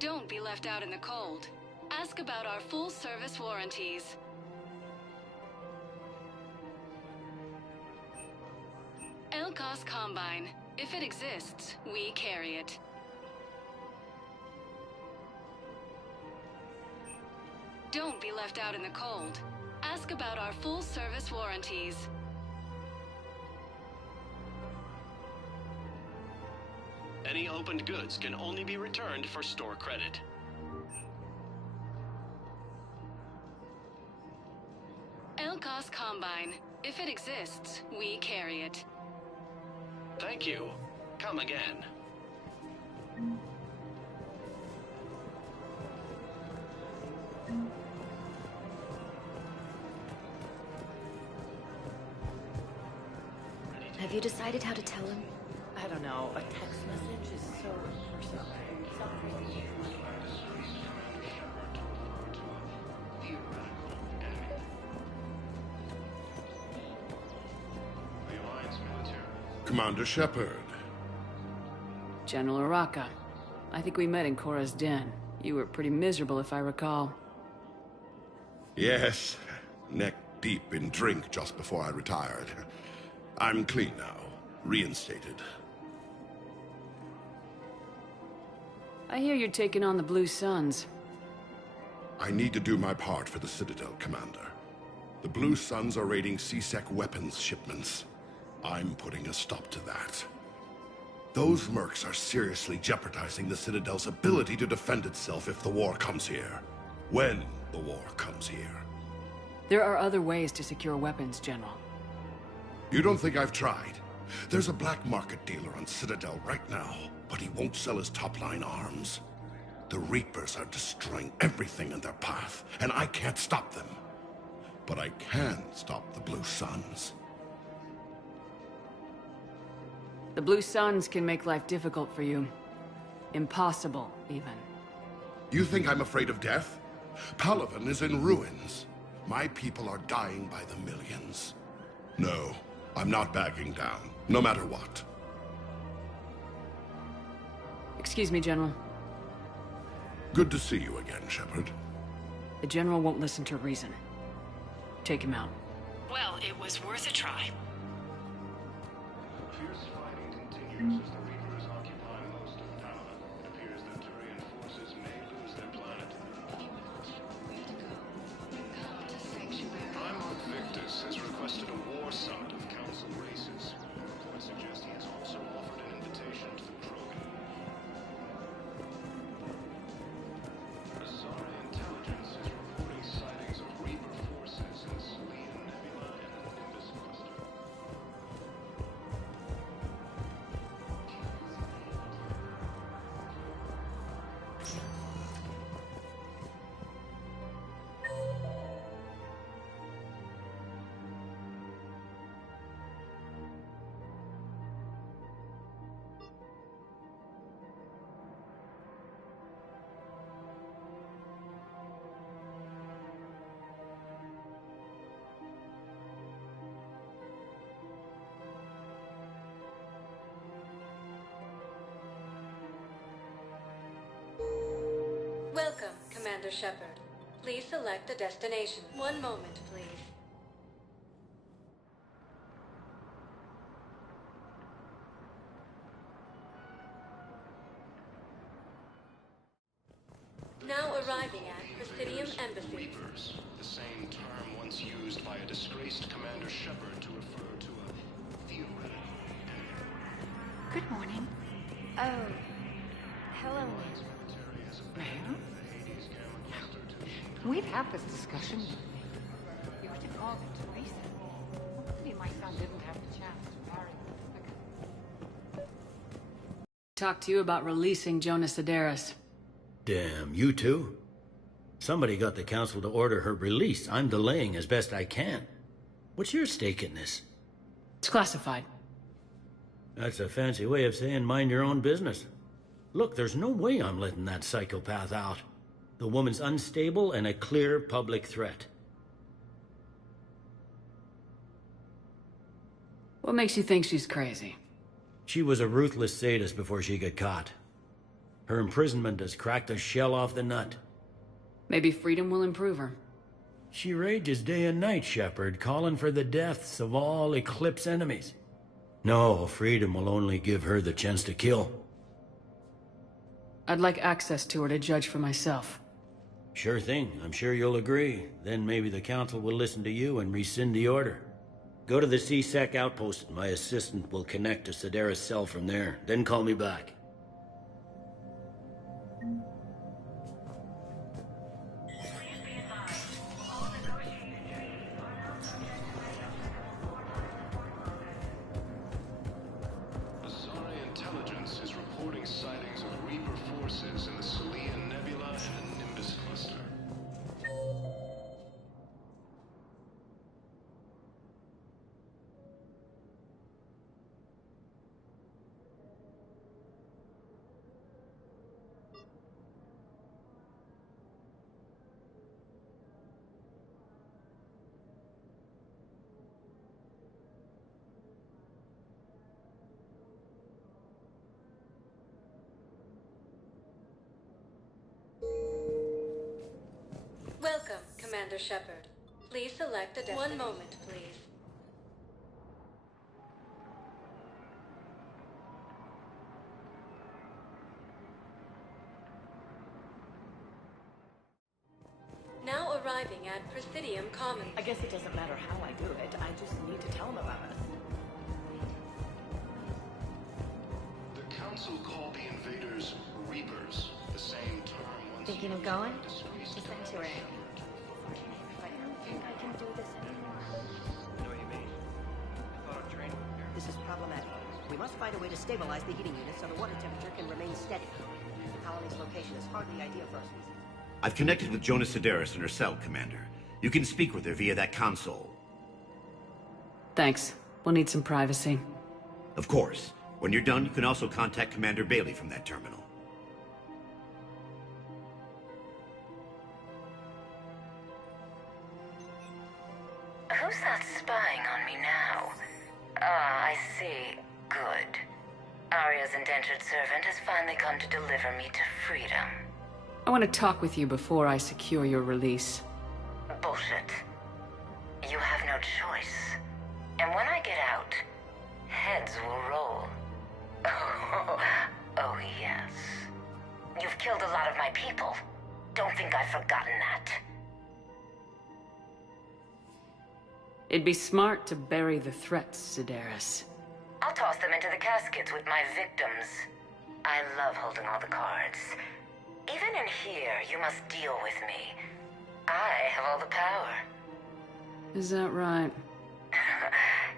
Don't be left out in the cold. Ask about our full-service warranties. Elkos Combine. If it exists, we carry it. Don't be left out in the cold. Ask about our full-service warranties. Any opened goods can only be returned for store credit. Elkos Combine. If it exists, we carry it. Thank you. Come again. Have you decided how to tell him? I have don't know, a text message is so personal. Commander Shepard. General Araka. I think we met in Korra's den. You were pretty miserable, if I recall. Yes, neck deep in drink just before I retired. I'm clean now, reinstated. I hear you're taking on the Blue Suns. I need to do my part for the Citadel, Commander. The Blue Suns are raiding C-Sec weapons shipments. I'm putting a stop to that. Those mercs are seriously jeopardizing the Citadel's ability to defend itself if the war comes here. When the war comes here. There are other ways to secure weapons, General. You don't think I've tried? There's a black market dealer on Citadel right now, but he won't sell his top-line arms. The Reapers are destroying everything in their path, and I can't stop them. But I can stop the Blue Suns. The Blue Suns can make life difficult for you. Impossible, even. You think I'm afraid of death? Palaven is in ruins. My people are dying by the millions. No, I'm not backing down, no matter what. Excuse me, General. Good to see you again, Shepard. The General won't listen to reason. Take him out. Well, it was worth a try. Fierce fighting continues as the Reapers occupy most of Palaven. It appears that Turian forces may lose their planet. Primarch Victus has requested a war summit of Council races. Reports suggest he has also offered an invitation to the Krogan. Azari intelligence is reporting sightings of Reaper forces in the Selene Nebula and the Nimbus cluster. Welcome, Commander Shepard. Please select a destination. One moment, please. Now arriving at Presidium Embassy. Reapers, the same term once used by a disgraced Commander Shepard to refer to a theoretical enemy. Good morning. Oh, hello. Ma'am? We've had this discussion. You were to call it Teresa. Hopefully my son didn't have the chance to marry her. Talk to you about releasing Jonas Sedaris. Damn, you too? Somebody got the council to order her release. I'm delaying as best I can. What's your stake in this? It's classified. That's a fancy way of saying mind your own business. Look, there's no way I'm letting that psychopath out. The woman's unstable and a clear public threat. What makes you think she's crazy? She was a ruthless sadist before she got caught. Her imprisonment has cracked the shell off the nut. Maybe freedom will improve her. She rages day and night, Shepard, calling for the deaths of all Eclipse enemies. No, freedom will only give her the chance to kill. I'd like access to her to judge for myself. Sure thing. I'm sure you'll agree. Then maybe the council will listen to you and rescind the order. Go to the C-Sec outpost. My assistant will connect to Sedaris' cell from there. Then call me back. Azari intelligence is reporting sightings of Reaper forces in the Selene Nebula and the Nimbus cluster. Commander Shepard. Please select a destination. 1 moment, please. Now arriving at Presidium Commons. I guess it doesn't matter how I do it. I just need to tell them about it. The Council called the invaders Reapers, the same term once Thinking of going? disgraced Is that too early? But I don't think I can do this anymore. I know what you mean. I thought our train would repair. This is problematic. We must find a way to stabilize the heating unit so the water temperature can remain steady. The colony's location is hardly ideal for our species. I've connected with Jonah Sedaris and her cell, Commander. You can speak with her via that console. Thanks. We'll need some privacy. Of course. When you're done, you can also contact Commander Bailey from that terminal. Who's that spying on me now? Ah, I see. Good. Arya's indentured servant has finally come to deliver me to freedom. I want to talk with you before I secure your release. Bullshit. You have no choice. And when I get out, heads will roll. Oh, yes. You've killed a lot of my people. Don't think I've forgotten that. It'd be smart to bury the threats, Sedaris. I'll toss them into the caskets with my victims. I love holding all the cards. Even in here, you must deal with me. I have all the power. Is that right?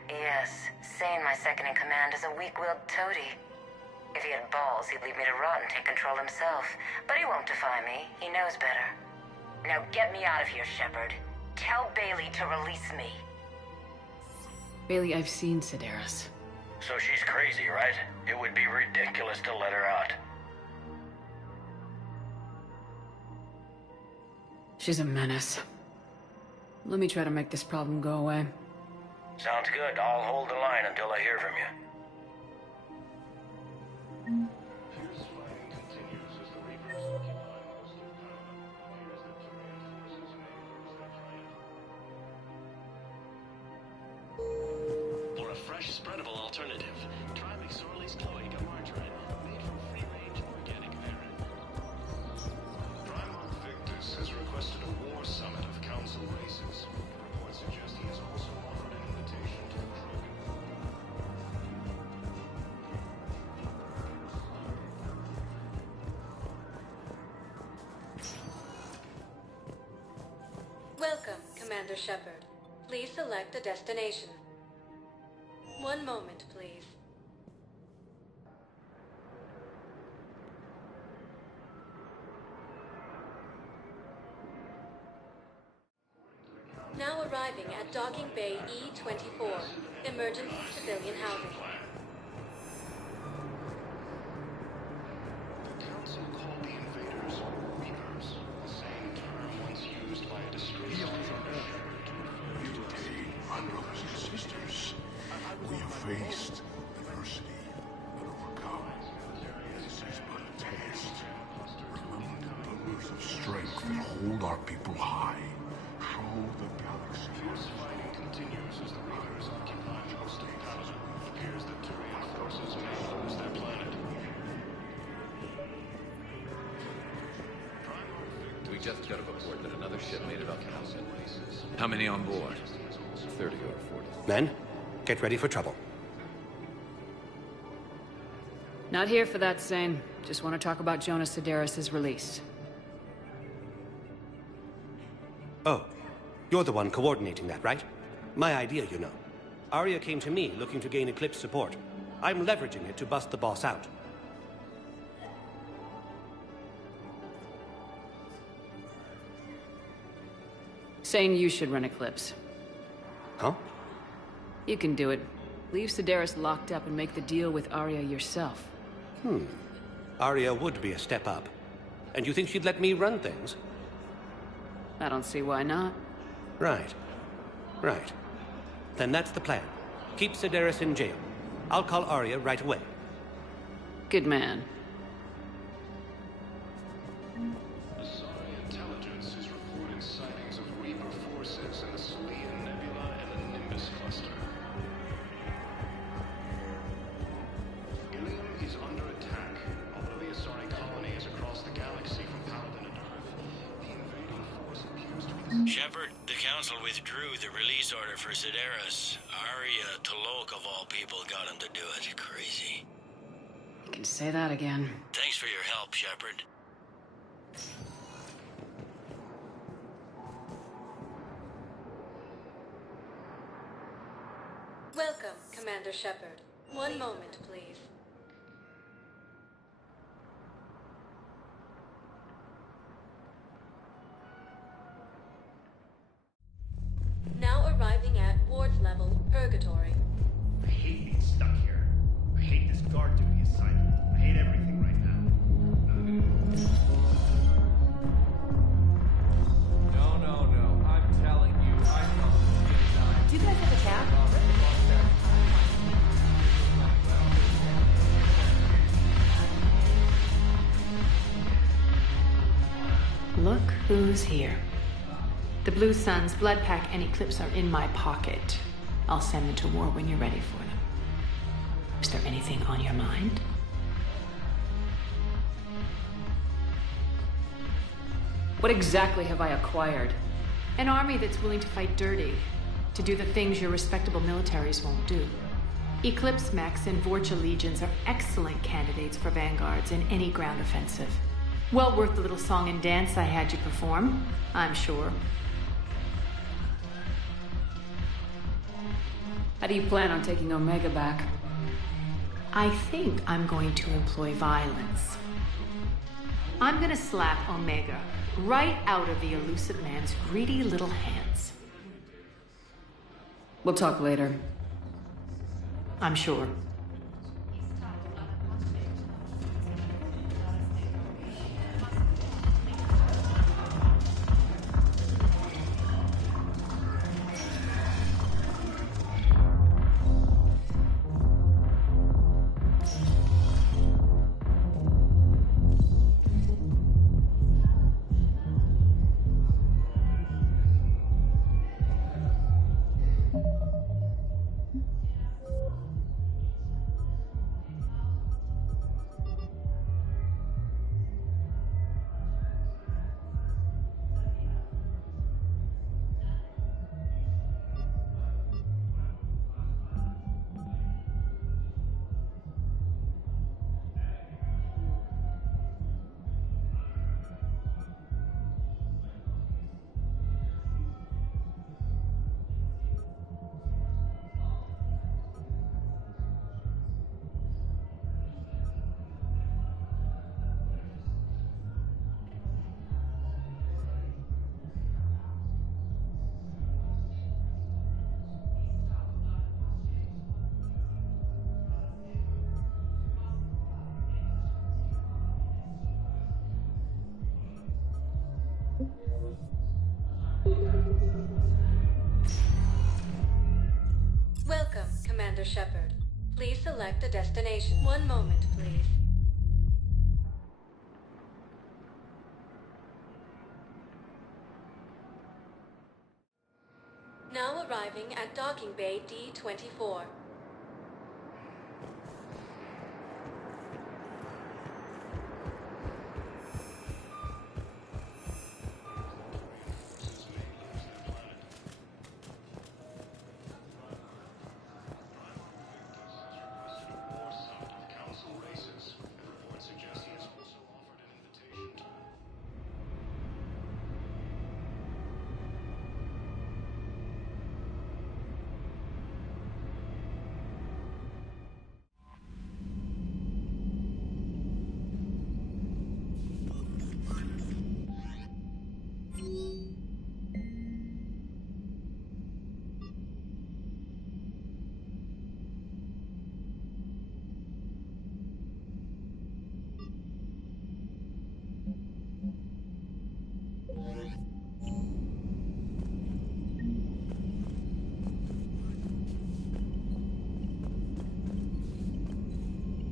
Yes, Sane, my second-in-command, is a weak-willed toady. If he had balls, he'd leave me to rot and take control himself. But he won't defy me. He knows better. Now get me out of here, Shepard. Tell Bailey to release me. Bailey, I've seen Sedaris. So she's crazy, right? It would be ridiculous to let her out. She's a menace. Let me try to make this problem go away. Sounds good. I'll hold the line until I hear from you. For a fresh, spreadable alternative, try McSorley's Cloaca Margarine, made from free-range organic iron. Primarch Victus has requested a war summit of Council races. Reports suggest he has also offered an invitation to the Krogan. Welcome, Commander Shepard. Please select a destination. 1 moment, please. Now arriving at Docking Bay E-24, emergency civilian housing. The Council called the invaders Reapers, the same term once used by a disgraced Today, my brothers and sisters, we have faced adversity and overcome. This is but a test. Remember the pillars of strength that hold our people high. Show the galaxy. Fierce fighting continues as the Reapers occupy most of Paladin. It appears that Turian forces may lose their planet. We just got a report that another ship made it off the house. How many on board? 30 or 40. Men, get ready for trouble. Not here for that, Sane. Just want to talk about Jonah Sedaris' release. Oh, you're the one coordinating that, right? My idea, you know. Arya came to me looking to gain Eclipse support. I'm leveraging it to bust the boss out. Sane, you should run Eclipse. Huh? You can do it. Leave Sedaris locked up and make the deal with Arya yourself. Arya would be a step up. And you think she'd let me run things? I don't see why not. Right. Right. Then that's the plan. Keep Sedaris in jail. I'll call Arya right away. Good man. The Asari intelligence is reporting sightings of Shepard, the Council withdrew the release order for Sedaris. Arya Tolok, of all people, got him to do it. Crazy. You can say that again. Thanks for your help, Shepard. Welcome, Commander Shepard. One moment, please. Now arriving at Ward's level, Purgatory. I hate being stuck here. I hate this guard duty assignment. I hate everything right now. No. I'm telling you, I know. Do you guys have a cab? Look who's here. The Blue Suns, Blood Pack, and Eclipse are in my pocket. I'll send them to war when you're ready for them. Is there anything on your mind? What exactly have I acquired? An army that's willing to fight dirty, to do the things your respectable militaries won't do. Eclipse Mechs and Vorcha Legions are excellent candidates for vanguards in any ground offensive. Well worth the little song and dance I had you perform, I'm sure. How do you plan on taking Omega back? I think I'm going to employ violence. I'm gonna slap Omega right out of the elusive man's greedy little hands. We'll talk later. I'm sure. Welcome, Commander Shepard. Please select a destination. One moment, please. Now arriving at Docking Bay D-24.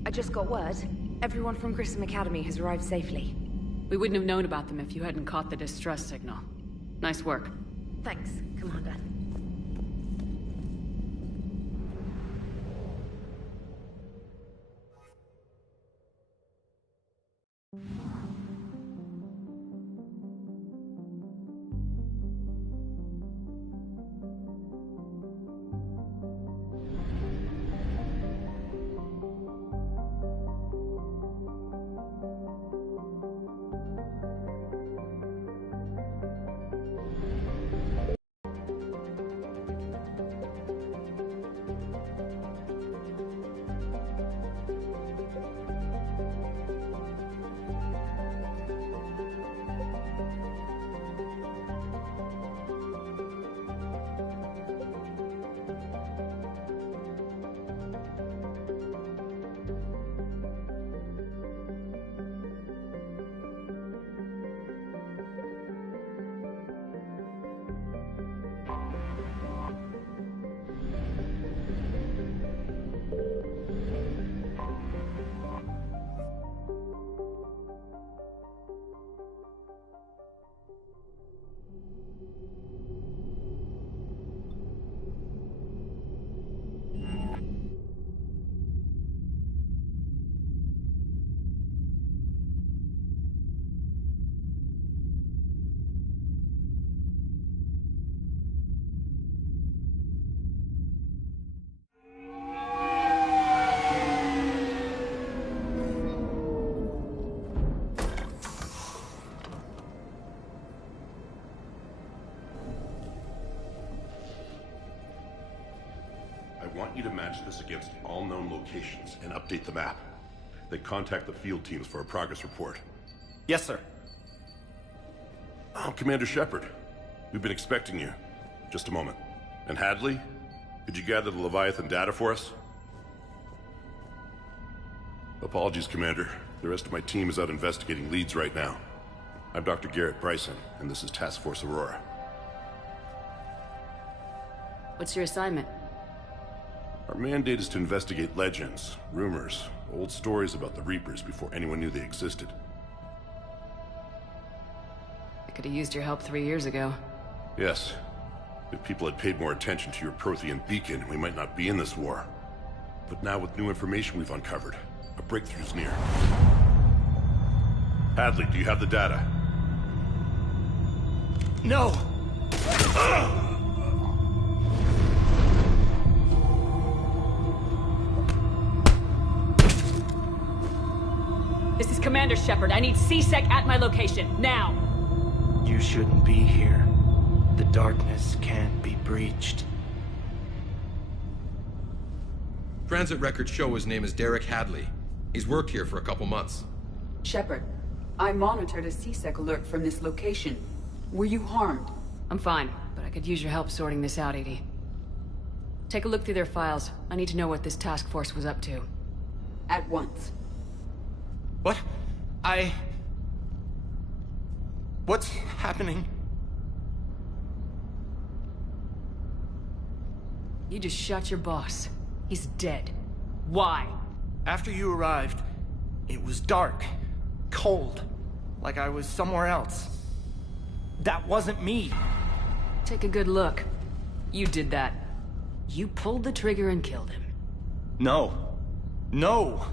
I just got word. Everyone from Grissom Academy has arrived safely. We wouldn't have known about them if you hadn't caught the distress signal. Nice work. Thanks, Commander. match this against all known locations and update the map. Then contact the field teams for a progress report. Yes, sir. Oh, Commander Shepard. We've been expecting you. Just a moment. And Hadley? Could you gather the Leviathan data for us? Apologies, Commander. The rest of my team is out investigating leads right now. I'm Dr. Garrett Bryson, and this is Task Force Aurora. What's your assignment? Our mandate is to investigate legends, rumors, old stories about the Reapers before anyone knew they existed. I could have used your help 3 years ago. Yes. If people had paid more attention to your Prothean beacon, we might not be in this war. But now with new information we've uncovered, a breakthrough's near. Hadley, do you have the data? No! This is Commander Shepard. I need C-Sec at my location, now! You shouldn't be here. The darkness can't be breached. Transit records show his name is Derek Hadley. He's worked here for a couple months. Shepard, I monitored a C-Sec alert from this location. Were you harmed? I'm fine, but I could use your help sorting this out, Edie. Take a look through their files. I need to know what this task force was up to. At once. What? What's happening? You just shot your boss. He's dead. Why? After you arrived, it was dark, cold, like I was somewhere else. That wasn't me. Take a good look. You did that. You pulled the trigger and killed him. No. No!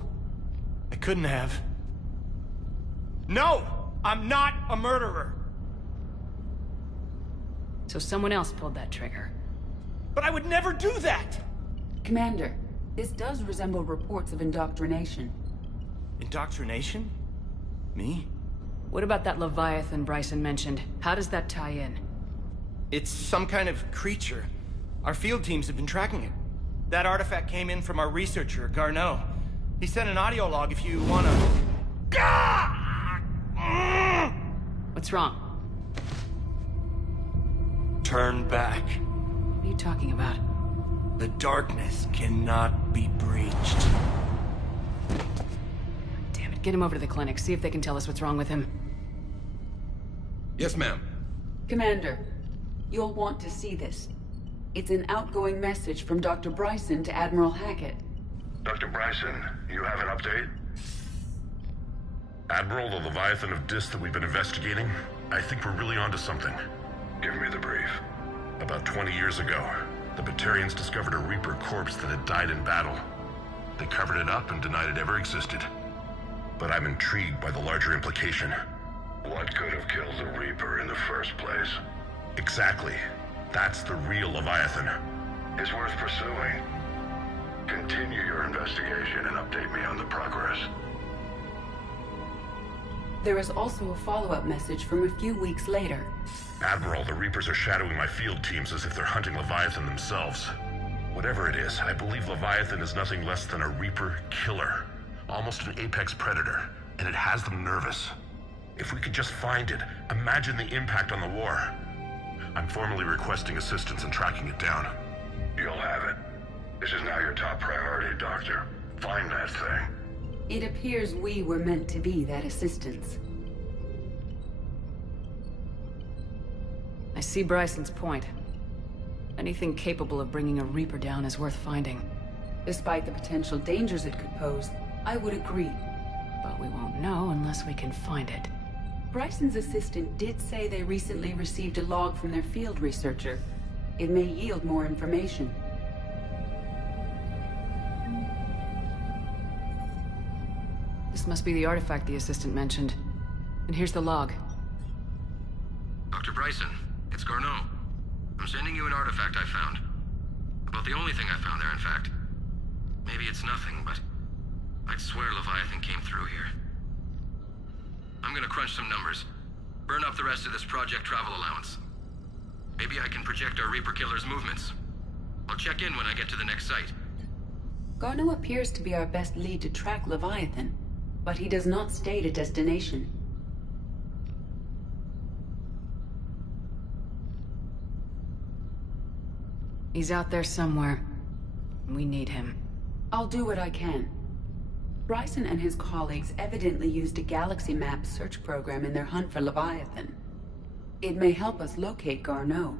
I couldn't have. No! I'm not a murderer! So someone else pulled that trigger. But I would never do that! Commander, this does resemble reports of indoctrination. Indoctrination? Me? What about that Leviathan Bryson mentioned? How does that tie in? It's some kind of creature. Our field teams have been tracking it. That artifact came in from our researcher, Garneau. He sent an audio log if you wanna... What's wrong? Turn back. What are you talking about? The darkness cannot be breached. Damn it, get him over to the clinic. See if they can tell us what's wrong with him. Yes, ma'am. Commander, you'll want to see this. It's an outgoing message from Dr. Bryson to Admiral Hackett. Dr. Bryson, you have an update? Admiral, the Leviathan of Dis that we've been investigating, I think we're really onto something. Give me the brief. About 20 years ago, the Batarians discovered a Reaper corpse that had died in battle. They covered it up and denied it ever existed. But I'm intrigued by the larger implication. What could have killed the Reaper in the first place? Exactly. That's the real Leviathan. It's worth pursuing. Continue your investigation and update me on the progress. There is also a follow-up message from a few weeks later. Admiral, the Reapers are shadowing my field teams as if they're hunting Leviathan themselves. Whatever it is, I believe Leviathan is nothing less than a Reaper killer. Almost an apex predator, and it has them nervous. If we could just find it, imagine the impact on the war. I'm formally requesting assistance in tracking it down. You'll have it. This is now your top priority, Doctor. Find that thing. It appears we were meant to be that assistance. I see Bryson's point. Anything capable of bringing a Reaper down is worth finding. Despite the potential dangers it could pose, I would agree. But we won't know unless we can find it. Bryson's assistant did say they recently received a log from their field researcher. It may yield more information. This must be the artifact the assistant mentioned. And here's the log. Dr. Bryson, it's Garneau. I'm sending you an artifact I found. About the only thing I found there, in fact. Maybe it's nothing, but I'd swear Leviathan came through here. I'm gonna crunch some numbers. Burn up the rest of this project travel allowance. Maybe I can project our Reaper killer's movements. I'll check in when I get to the next site. Garneau appears to be our best lead to track Leviathan, but he does not state a destination. He's out there somewhere. We need him. I'll do what I can. Bryson and his colleagues evidently used a galaxy map search program in their hunt for Leviathan. It may help us locate Garneau.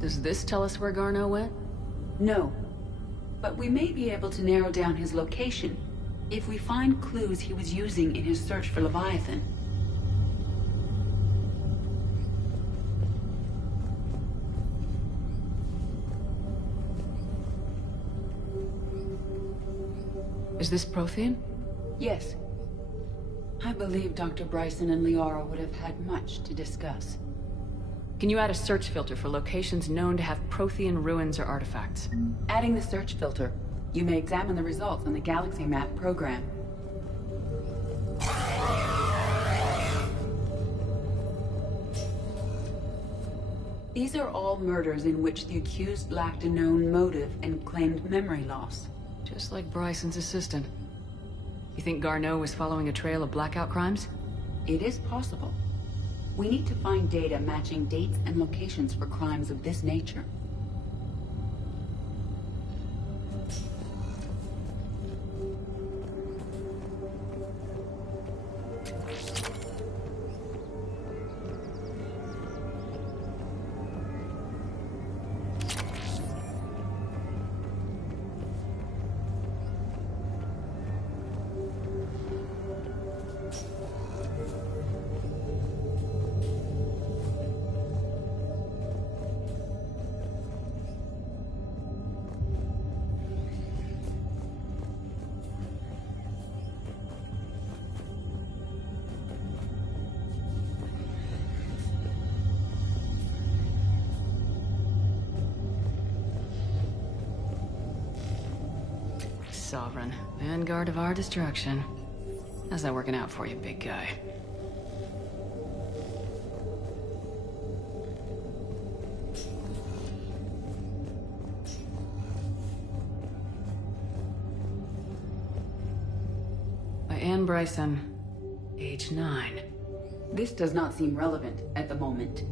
Does this tell us where Garneau went? No. But we may be able to narrow down his location if we find clues he was using in his search for Leviathan. Is this Prothean? Yes. I believe Dr. Bryson and Liara would have had much to discuss. Can you add a search filter for locations known to have Prothean ruins or artifacts? Adding the search filter, you may examine the results on the Galaxy Map program. These are all murders in which the accused lacked a known motive and claimed memory loss. Just like Bryson's assistant. You think Garneau was following a trail of blackout crimes? It is possible. We need to find data matching dates and locations for crimes of this nature. Sovereign, vanguard of our destruction. How's that working out for you, big guy? By Anne Bryson, age 9. This does not seem relevant at the moment.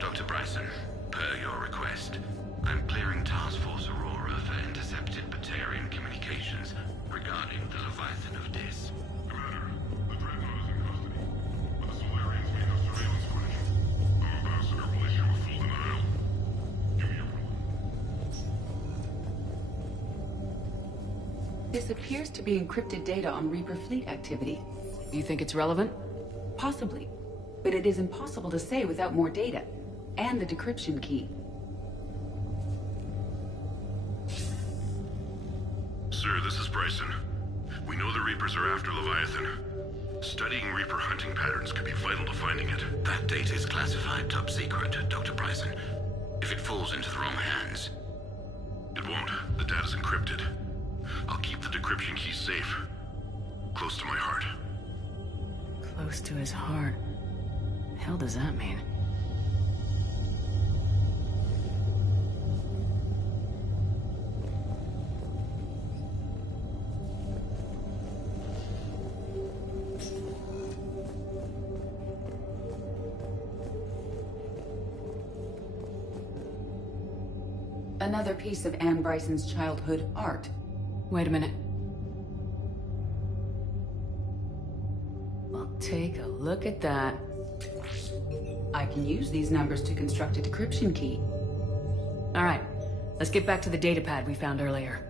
Dr. Bryson, per your request, I'm clearing Task Force Aurora for intercepted Batarian communications regarding the Leviathan of Dis. Commander, the Dreadnought is in custody, but the Solarians may have surveillance footage. Our ambassador will issue a full denial. Give me your ruling. This appears to be encrypted data on Reaper fleet activity. You think it's relevant? Possibly, but it is impossible to say without more data, and the decryption key. Sir, this is Bryson. We know the Reapers are after Leviathan. Studying Reaper hunting patterns could be vital to finding it. That data is classified top secret, Dr. Bryson. If it falls into the wrong hands... It won't. The data's encrypted. I'll keep the decryption key safe. Close to my heart. Close to his heart. The hell does that mean? Another piece of Anne Bryson's childhood art. Wait a minute. Well, take a look at that. I can use these numbers to construct a decryption key. All right, let's get back to the datapad we found earlier.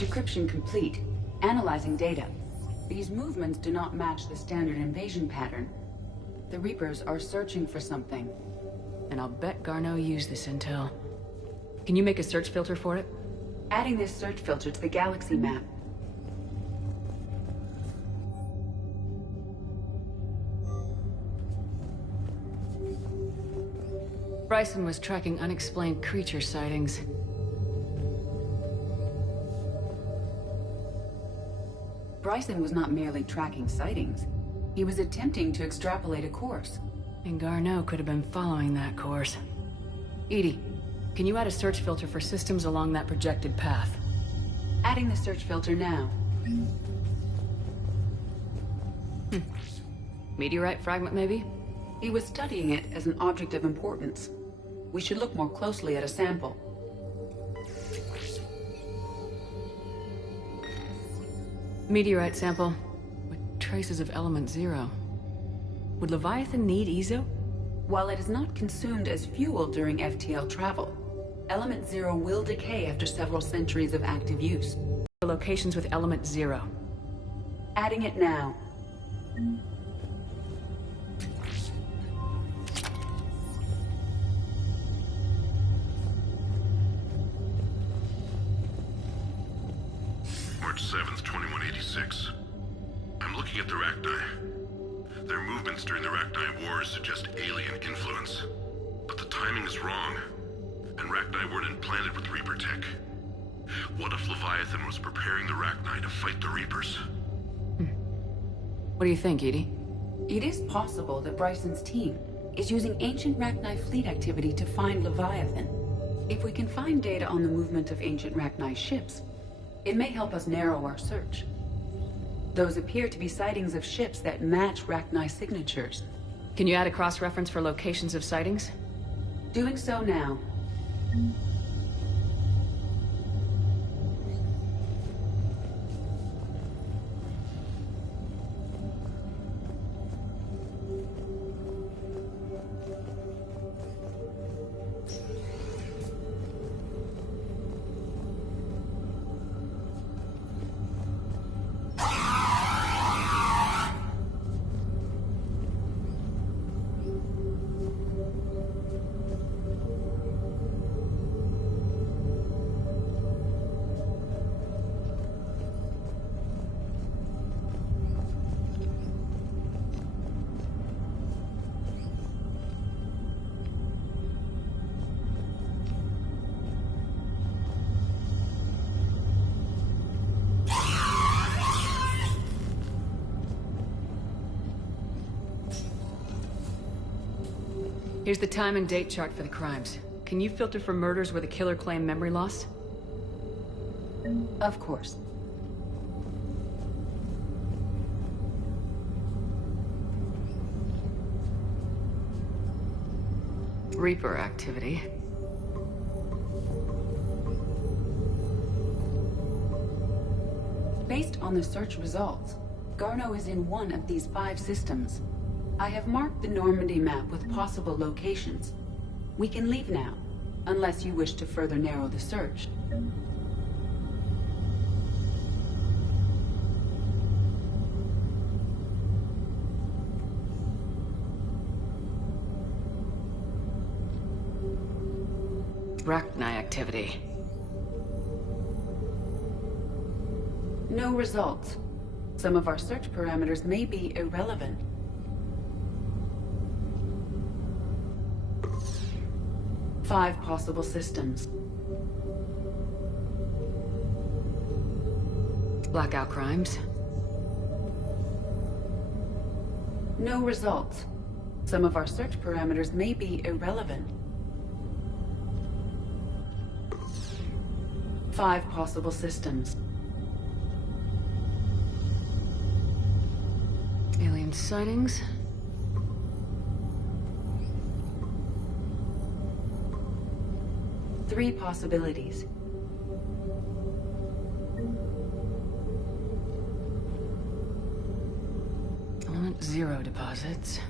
Decryption complete. Analyzing data. These movements do not match the standard invasion pattern. The Reapers are searching for something. And I'll bet Garneau used this intel. Can you make a search filter for it? Adding this search filter to the galaxy map. Bryson was tracking unexplained creature sightings. Bryson was not merely tracking sightings. He was attempting to extrapolate a course. And Garneau could have been following that course. EDI, can you add a search filter for systems along that projected path? Adding the search filter now. Meteorite fragment, maybe? He was studying it as an object of importance. We should look more closely at a sample. Meteorite sample with traces of element 0. Would Leviathan need EZO? While it is not consumed as fuel during FTL travel, element 0 will decay after several centuries of active use. Locations with element 0. Adding it now. March 7th, 2186. I'm looking at the Rachni. Their movements during the Rachni Wars suggest alien influence. But the timing is wrong. And Rachni weren't implanted with Reaper tech. What if Leviathan was preparing the Rachni to fight the Reapers? What do you think, EDI? It is possible that Bryson's team is using ancient Rachni fleet activity to find Leviathan. If we can find data on the movement of ancient Rachni ships, it may help us narrow our search. Those appear to be sightings of ships that match Rachni signatures. Can you add a cross-reference for locations of sightings? Doing so now. Here's the time and date chart for the crimes. Can you filter for murders where the killer claimed memory loss? Of course. Reaper activity. Based on the search results, Garneau is in one of these 5 systems. I have marked the Normandy map with possible locations. We can leave now, unless you wish to further narrow the search. Rachni activity. No results. Some of our search parameters may be irrelevant. Five possible systems. Blackout crimes. No results. Some of our search parameters may be irrelevant. 5 possible systems. Alien sightings. Three possibilities. Element 0 deposits.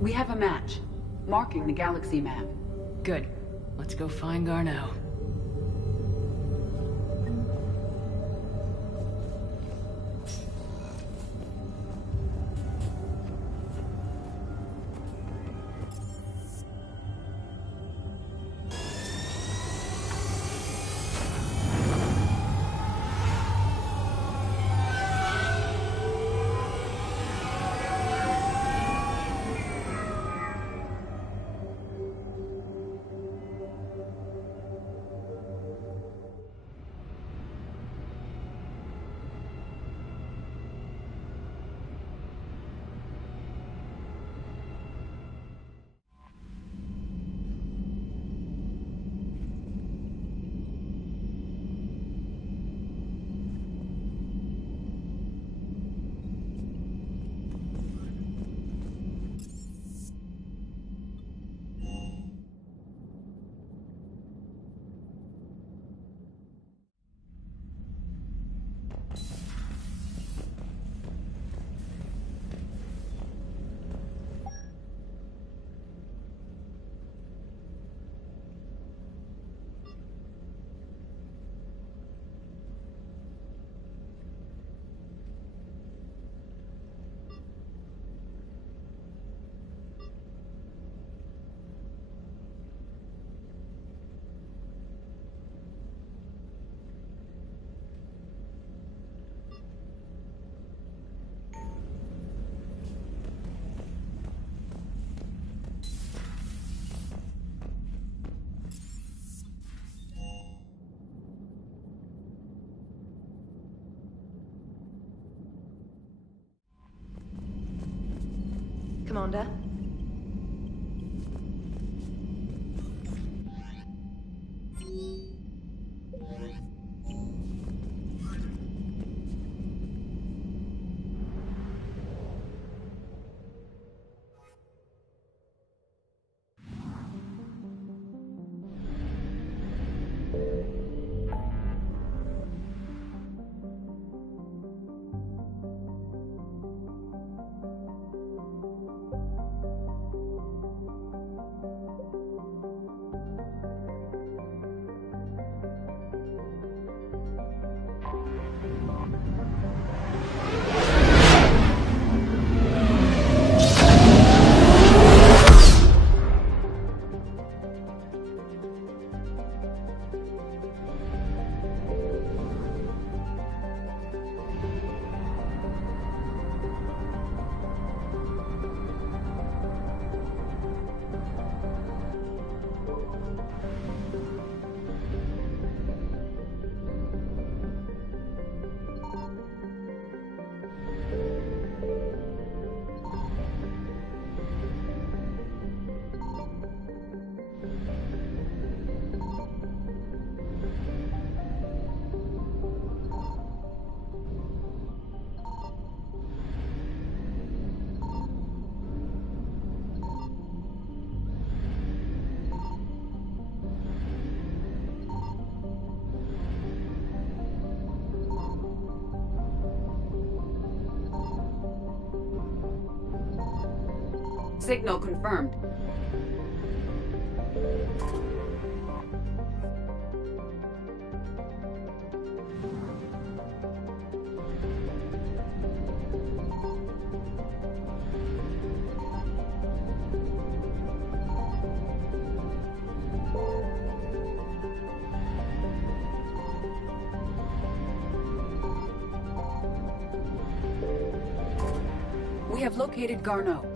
We have a match, marking the galaxy map. Good. Let's go find Garneau. Commander? Signal confirmed. We have located Garneau.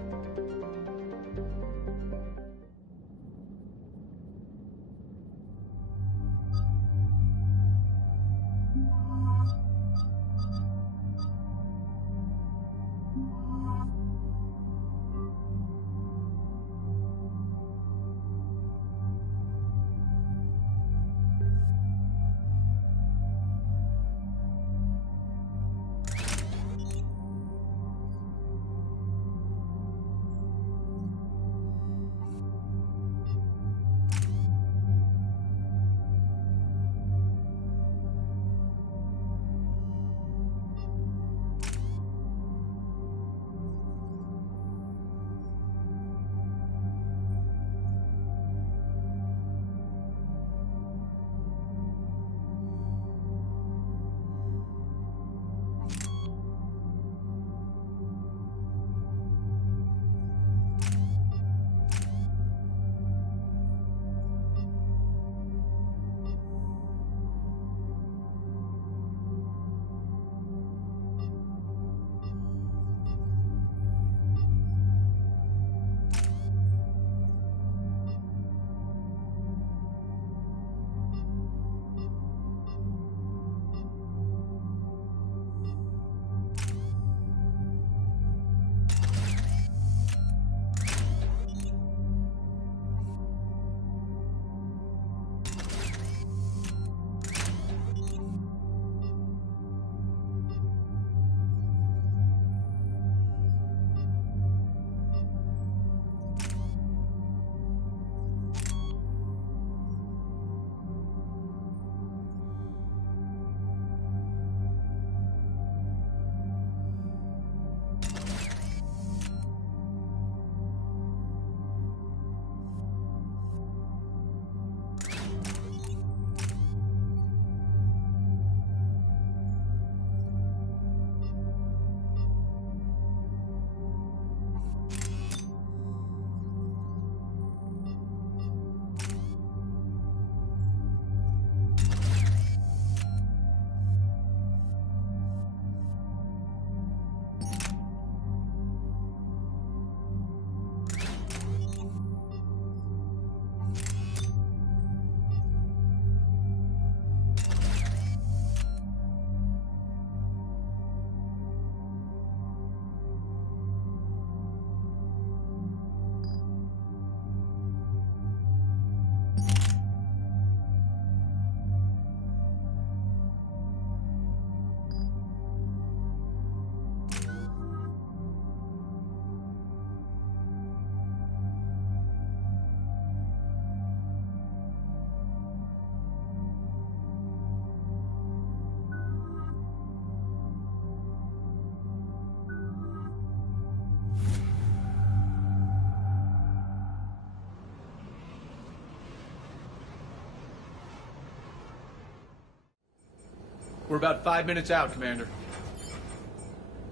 We're about 5 minutes out, Commander.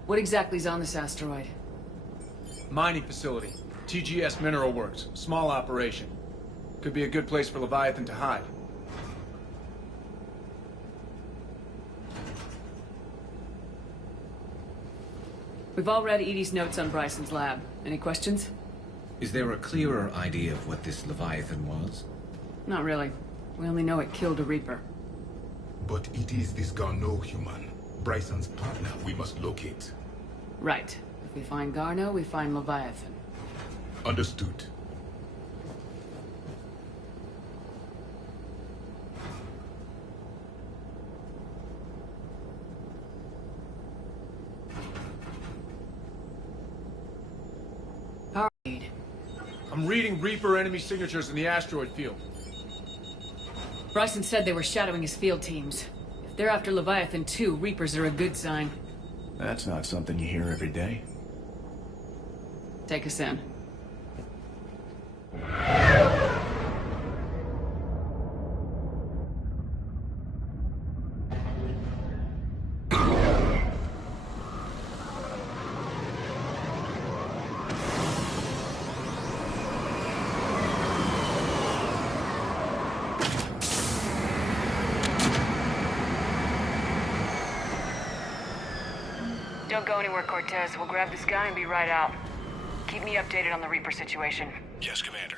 What exactly is on this asteroid? Mining facility. TGS Mineral Works. Small operation. Could be a good place for Leviathan to hide. We've all read Edie's notes on Bryson's lab. Any questions? Is there a clearer idea of what this Leviathan was? Not really. We only know it killed a Reaper. But it is this Garneau human, Bryson's partner, we must locate. Right. If we find Garneau, we find Leviathan. Understood. I'm reading Reaper enemy signatures in the asteroid field. Bryson said they were shadowing his field teams. If they're after Leviathan too, Reapers are a good sign. That's not something you hear every day. Take us in. Don't go anywhere, Cortez. We'll grab this guy and be right out. Keep me updated on the Reaper situation. Yes, Commander.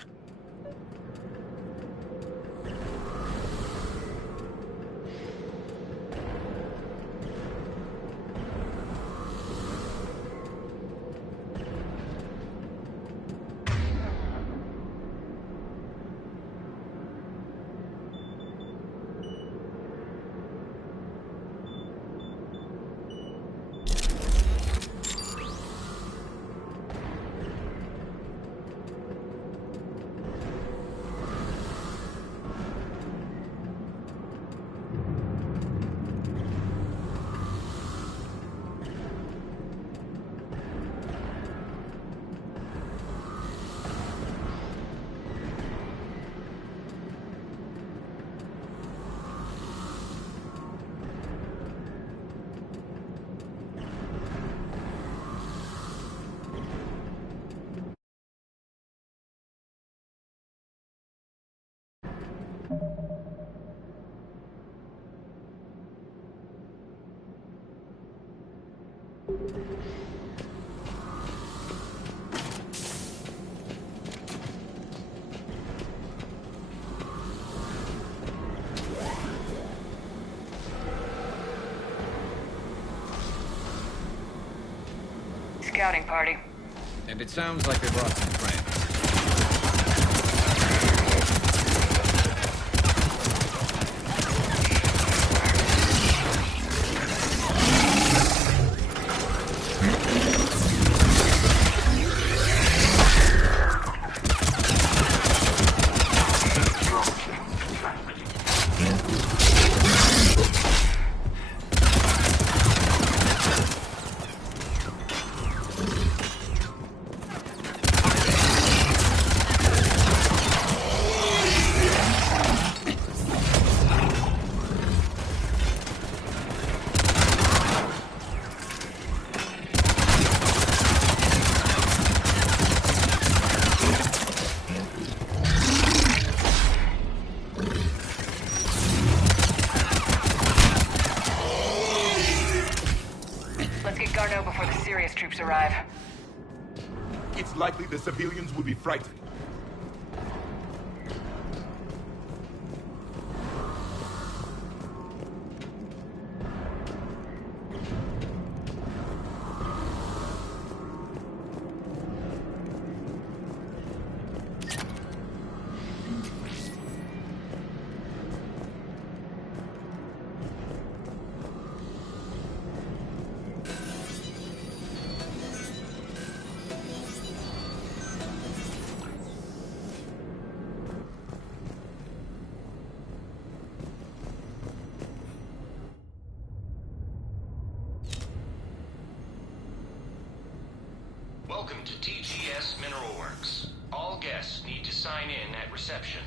Scouting party. And it sounds like they brought some friends. Arrive. It's likely the civilians will be frightened. Welcome to TGS Mineral Works. All guests need to sign in at reception.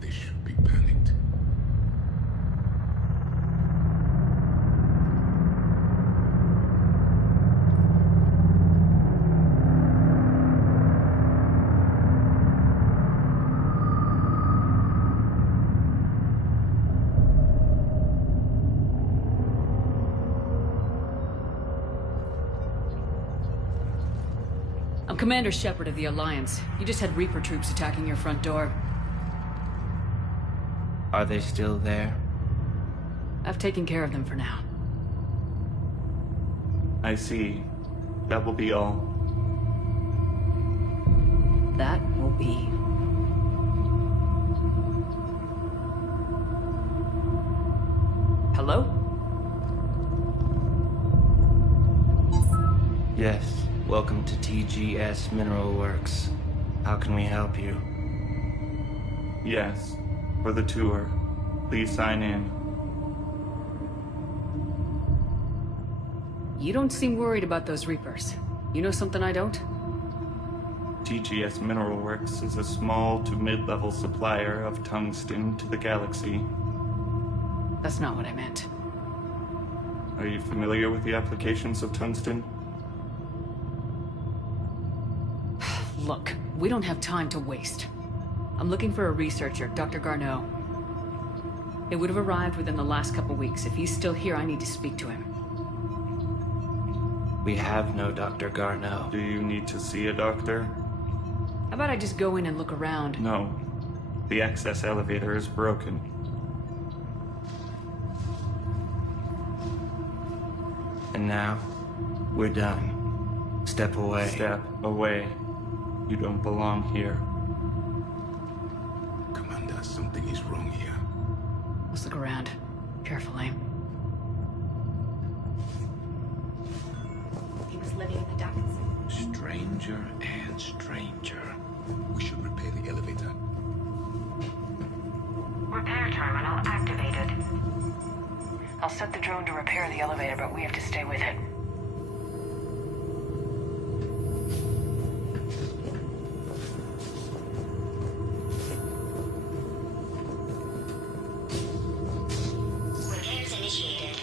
They should be panicked. Commander Shepard of the Alliance. You just had Reaper troops attacking your front door. Are they still there? I've taken care of them for now. I see. That will be all. That will be... Hello? Yes. Welcome to TGS Mineral Works. How can we help you? Yes. For the tour. Please sign in. You don't seem worried about those Reapers. You know something I don't? TGS Mineral Works is a small to mid-level supplier of tungsten to the galaxy. That's not what I meant. Are you familiar with the applications of tungsten? Look, we don't have time to waste. I'm looking for a researcher, Dr. Garneau. It would have arrived within the last couple weeks. If he's still here, I need to speak to him. We have no Dr. Garneau. Do you need to see a doctor? How about I just go in and look around? No. The access elevator is broken. And now, we're done. Step away. Step away. You don't belong here. Commander, something is wrong here. Let's look around. Carefully. He was living in the ducts. Stranger and stranger. We should repair the elevator. Repair terminal activated. I'll set the drone to repair the elevator, but we have to stay with it. Repairs initiated.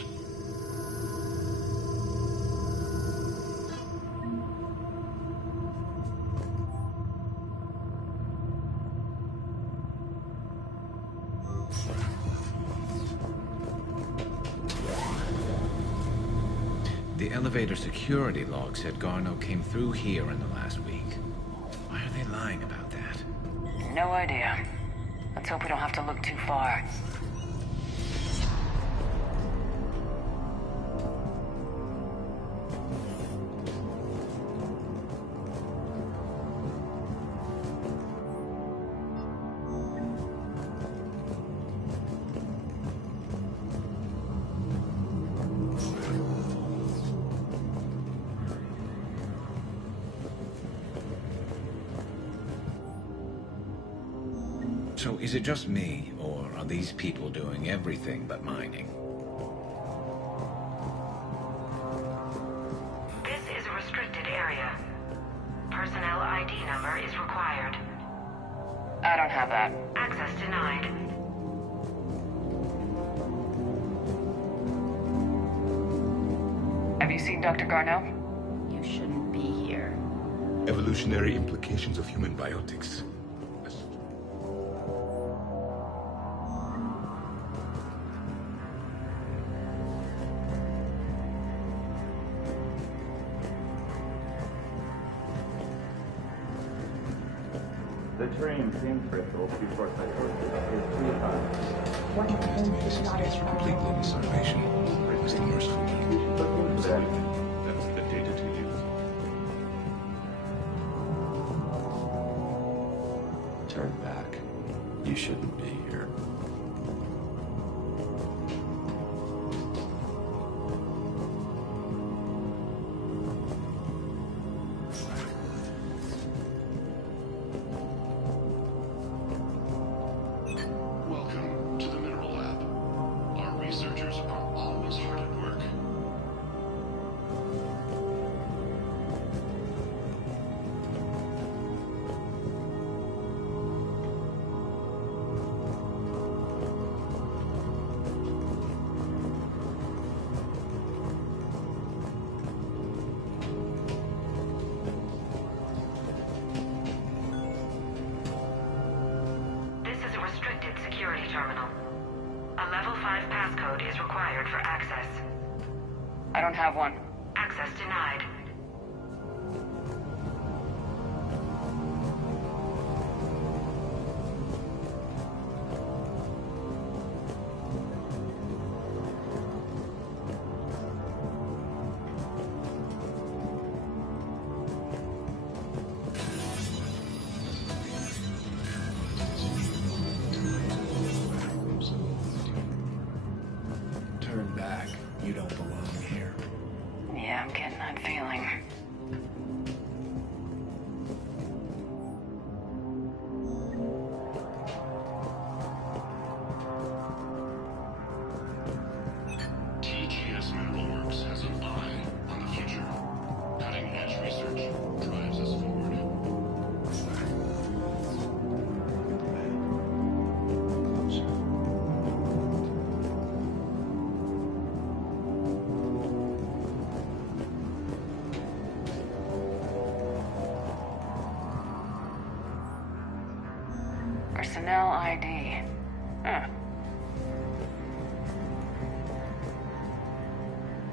The elevator security log said Garneau came through here in the last week. Why are they lying about that? No idea. Let's hope we don't have to look too far. So is it just me, or are these people doing everything but mining? This is a restricted area. Personnel ID number is required. I don't have that. Access denied. Have you seen Dr. Garneau? You shouldn't be here. Evolutionary implications of human biotics. The train seemed critical before psychosis is too high. This is for complete global salvation. Mr. Merciful. That's the data to use. Turn back. You shouldn't be here. Welcome to the Mineral Lab. Our researchers are always hard at work. This is a restricted security terminal. A level 5 passcode is required for access. I don't have one. Access denied. Personnel ID. Huh.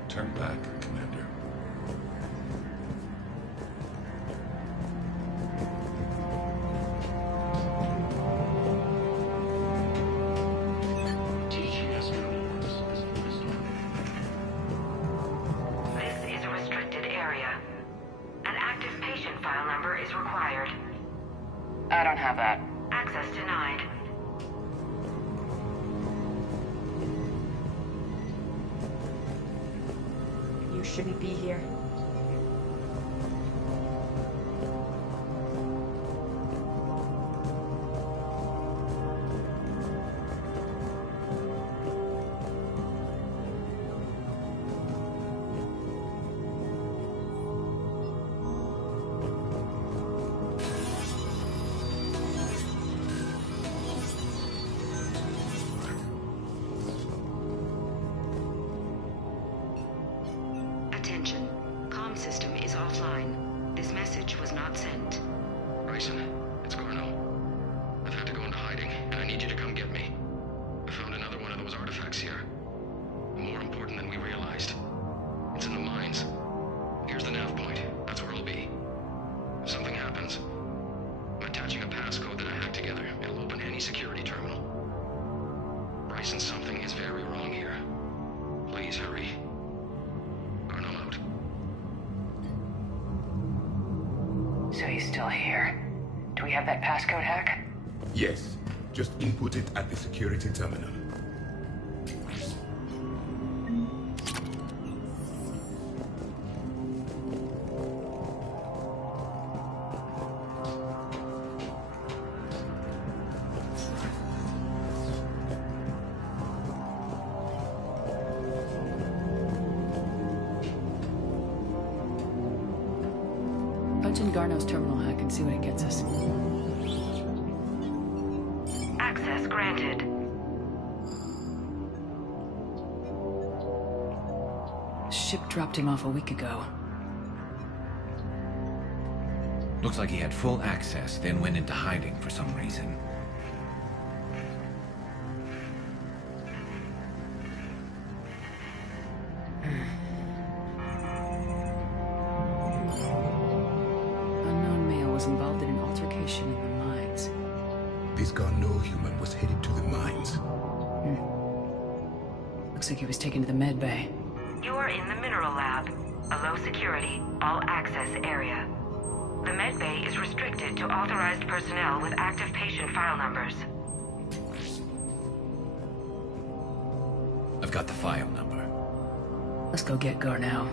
Turn back, Commander. TGS Minerals is focused on. This is a restricted area. An active patient file number is required. I don't have that. Access denied. You shouldn't be here. Attention. Comm system is offline. This message was not sent. Bryson, it's Garno. I've had to go into hiding, and I need you to come get me. I found another one of those artifacts here. More important than we realized. It's in the mines. Here's the nav point. That's where I'll be. If something happens, I'm attaching a passcode that I hacked together. It'll open any security terminal. Bryson, something is very wrong here. Please hurry. Garno out. So he's still here. Do we have that passcode hack? Yes. Just input it at the security terminal. Punch in Garno's terminal hack and see what it gets us. Access granted. Ship dropped him off a week ago. Looks like he had full access, then went into hiding for some reason. Unknown male was involved in an altercation in the mines. This Garneau human was headed to the mines. Looks like he was taken to the med bay. You are in the mineral lab, a low security, all access area. The med bay is restricted to authorized personnel with active patient file numbers. I've got the file number. Let's go get Garneau.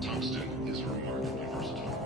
Tungsten is remarkably versatile.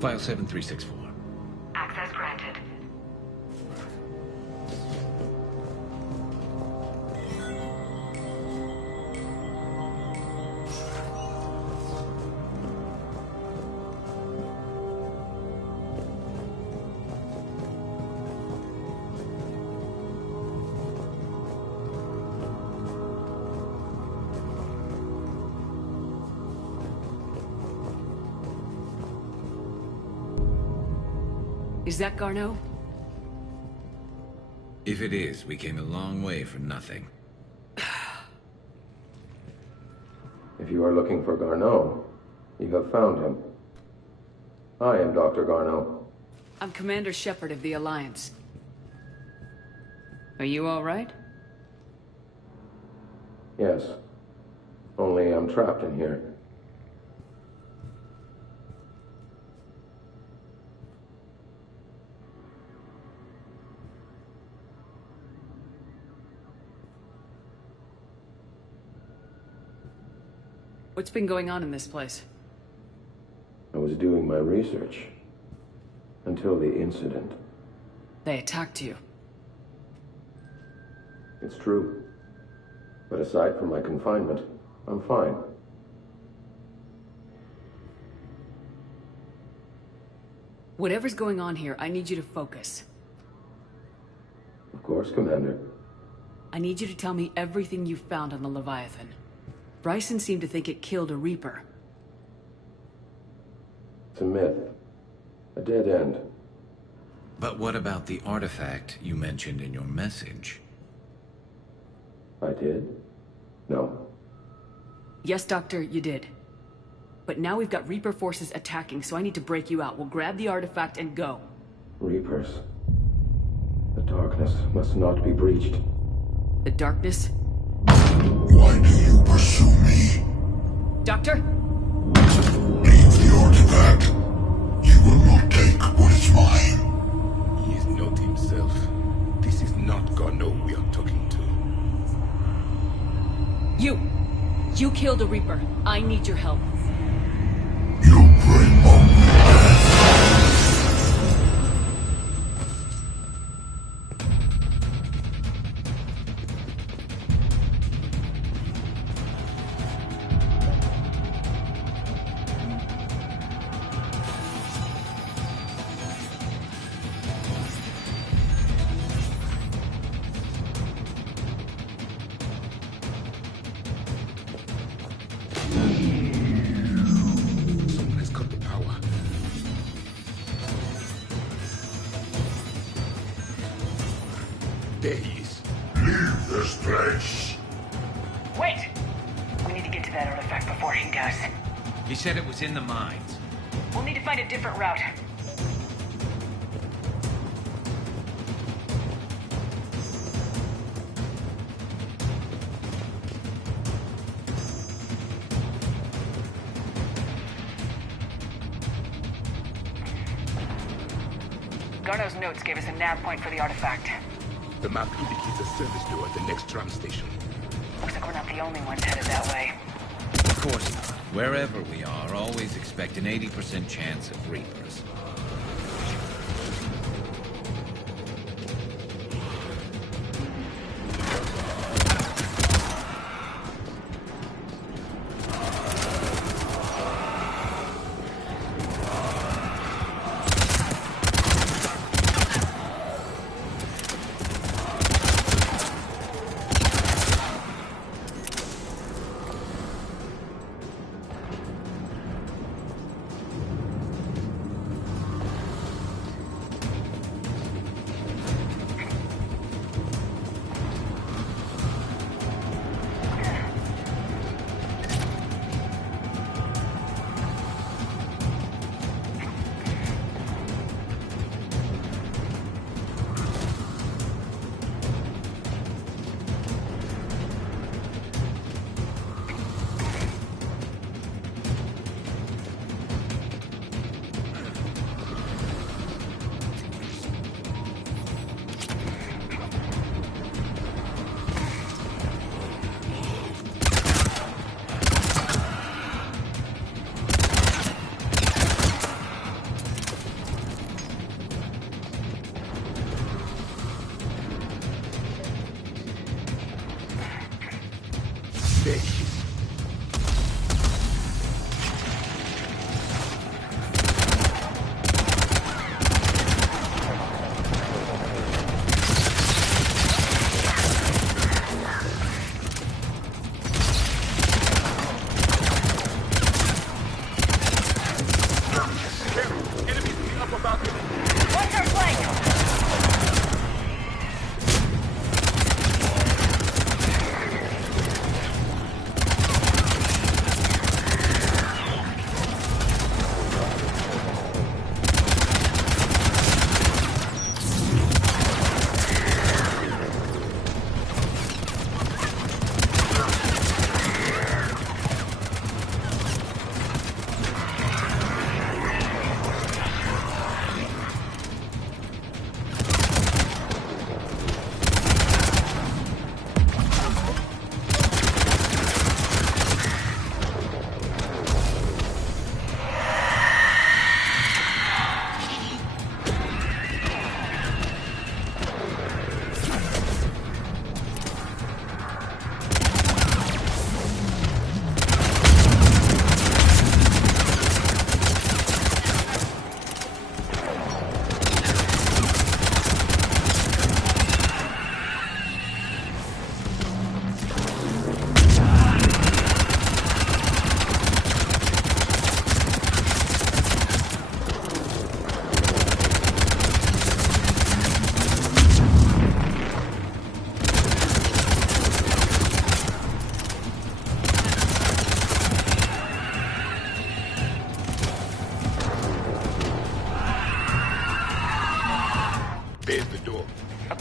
File 7364. Access granted. Is that Garneau? If it is, we came a long way for nothing. If you are looking for Garneau, you have found him. I am Dr. Garneau. I'm Commander Shepard of the Alliance. Are you all right? Yes. Only I'm trapped in here. What's been going on in this place? I was doing my research. Until the incident. They attacked you. It's true. But aside from my confinement, I'm fine. Whatever's going on here, I need you to focus. Of course, Commander. I need you to tell me everything you found on the Leviathan. Bryson seemed to think it killed a Reaper. It's a myth. A dead end. But what about the artifact you mentioned in your message? I did? No. Yes, Doctor, you did. But now we've got Reaper forces attacking, so I need to break you out. We'll grab the artifact and go. Reapers. The darkness must not be breached. The darkness? Why do you pursue me? Doctor? Leave the artifact. You will not take what is mine. He is not himself. This is not Garneau we are talking to. You killed a Reaper. I need your help. You bring only death. Someone has cut the power. There he is. Leave this place. Wait! We need to get to that artifact before he does. He said it was in the mines. We'll need to find a different route. Garneau's notes gave us a nav point for the artifact. The map indicates a service door at the next tram station. Looks like we're not the only ones headed that way. Of course not. Wherever we are, always expect an 80% chance of Reapers.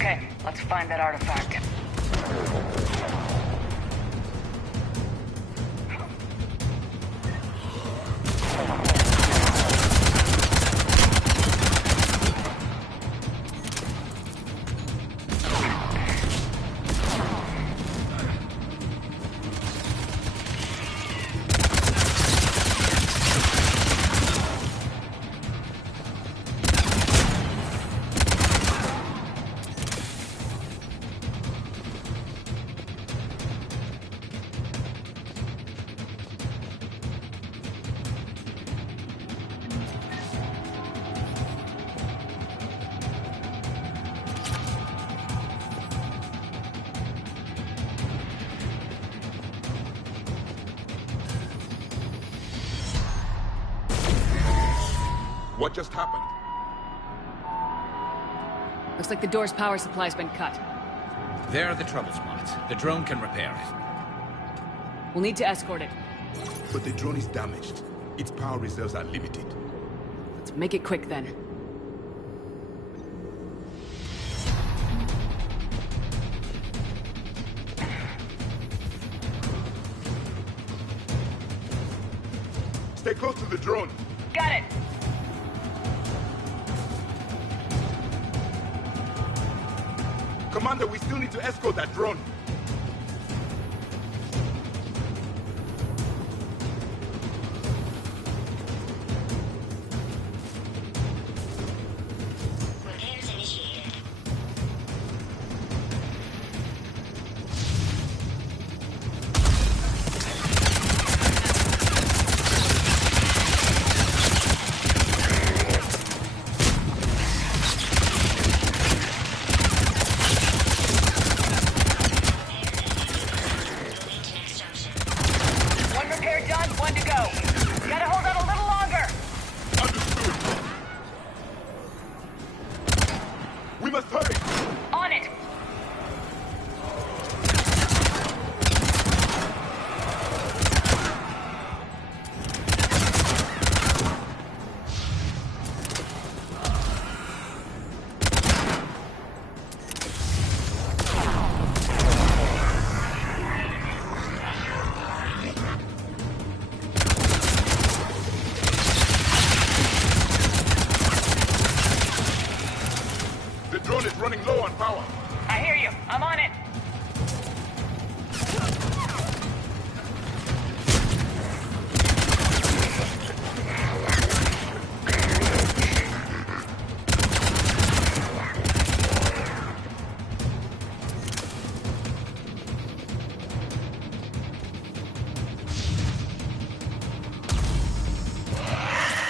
Okay, let's find that artifact. What just happened? Looks like the door's power supply's been cut. There are the trouble spots. The drone can repair it. We'll need to escort it. But the drone is damaged. Its power reserves are limited. Let's make it quick then. Stay close to the drone. Got it! Commander, we still need to escort that drone. Repairs initiated. One repair done, one to go. Gotta hold out a little longer. We must hurry. On it! The drone is running low on power. I hear you. I'm on it.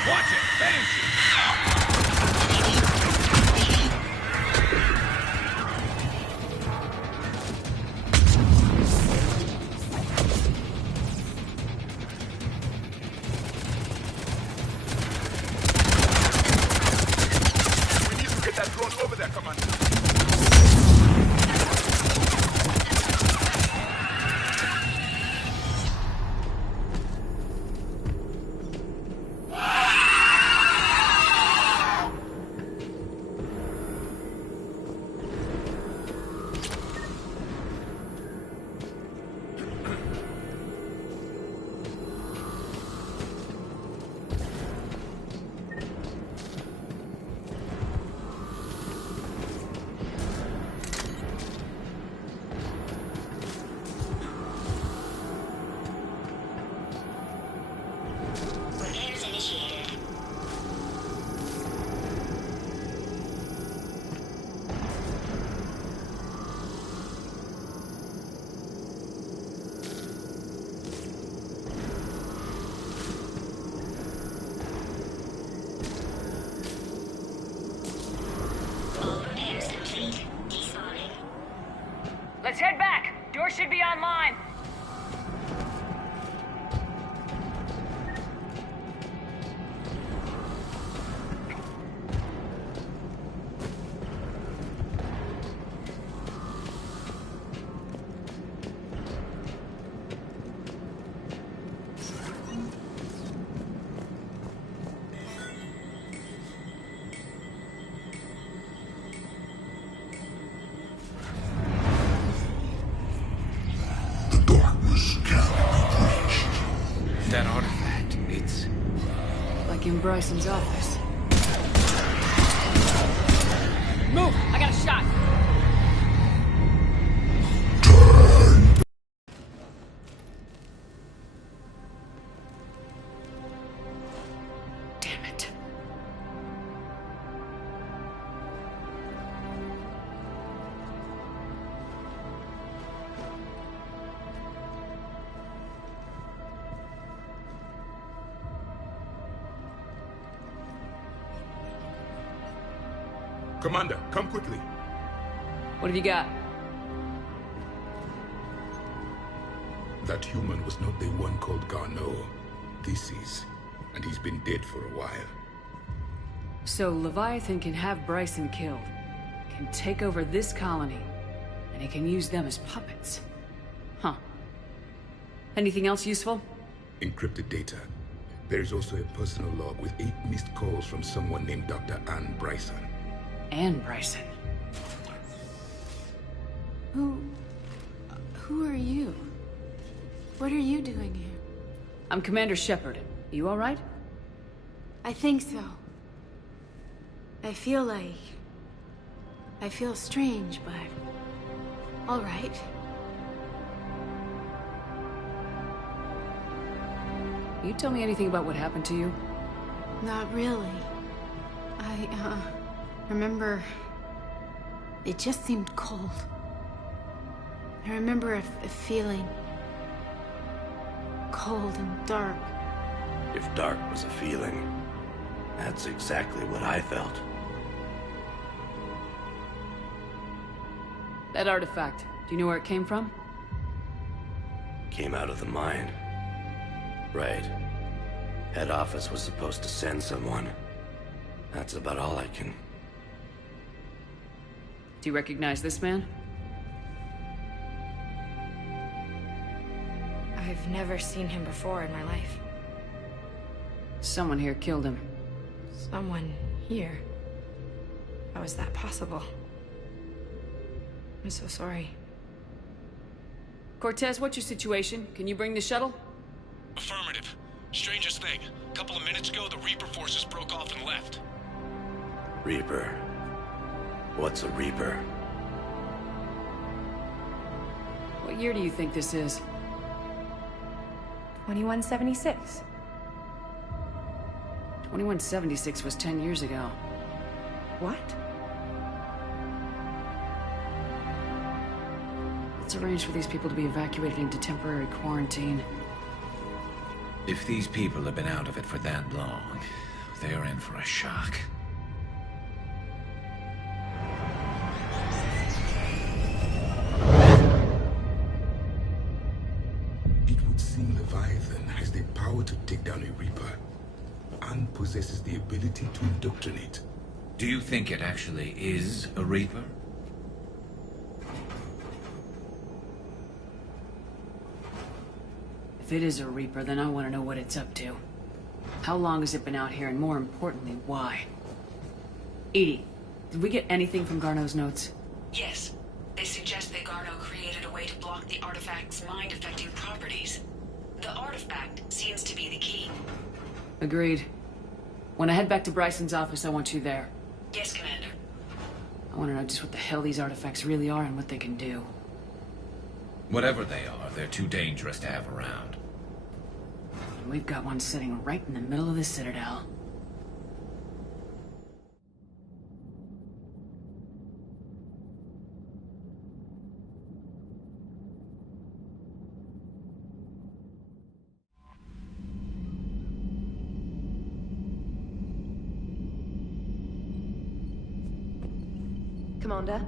Watch it! Banshee! We need to get that drone over there, Commander. Bryson's office. Move! I got a shot! Damn it. Commander, come quickly. What have you got? That human was not the one called Garneau. This is. And he's been dead for a while. So Leviathan can have Bryson killed, can take over this colony, and he can use them as puppets. Huh. Anything else useful? Encrypted data. There is also a personal log with 8 missed calls from someone named Dr. Anne Bryson. Anne Bryson. Who are you? What are you doing here? I'm Commander Shepard. You all right? I think so. I feel strange, but all right. You tell me anything about what happened to you? Not really. I remember it just seemed cold. I remember a feeling cold and dark. If dark was a feeling, that's exactly what I felt. That artifact, do you know where it came from? Came out of the mine. Right. Head office was supposed to send someone. That's about all I can... Do you recognize this man? I've never seen him before in my life. Someone here killed him. Someone here? How is that possible? I'm so sorry. Cortez, what's your situation? Can you bring the shuttle? Affirmative. Strangest thing. A couple of minutes ago, the Reaper forces broke off and left. Reaper. What's a Reaper? What year do you think this is? 2176. 2176 was 10 years ago. What? Let's arrange for these people to be evacuated into temporary quarantine. If these people have been out of it for that long, they're in for a shock. It would seem Leviathan has the power to take down a Reaper, and possesses the ability to indoctrinate. Do you think it actually is a Reaper? If it is a Reaper, then I want to know what it's up to. How long has it been out here, and more importantly, why? Edie, did we get anything from Garneau's notes? Yes. They suggest that Garneau created a way to block the artifact's mind-affecting properties. The artifact seems to be the key. Agreed. When I head back to Bryson's office, I want you there. Yes, Commander. I want to know just what the hell these artifacts really are and what they can do. Whatever they are, they're too dangerous to have around. And we've got one sitting right in the middle of the Citadel. Commander?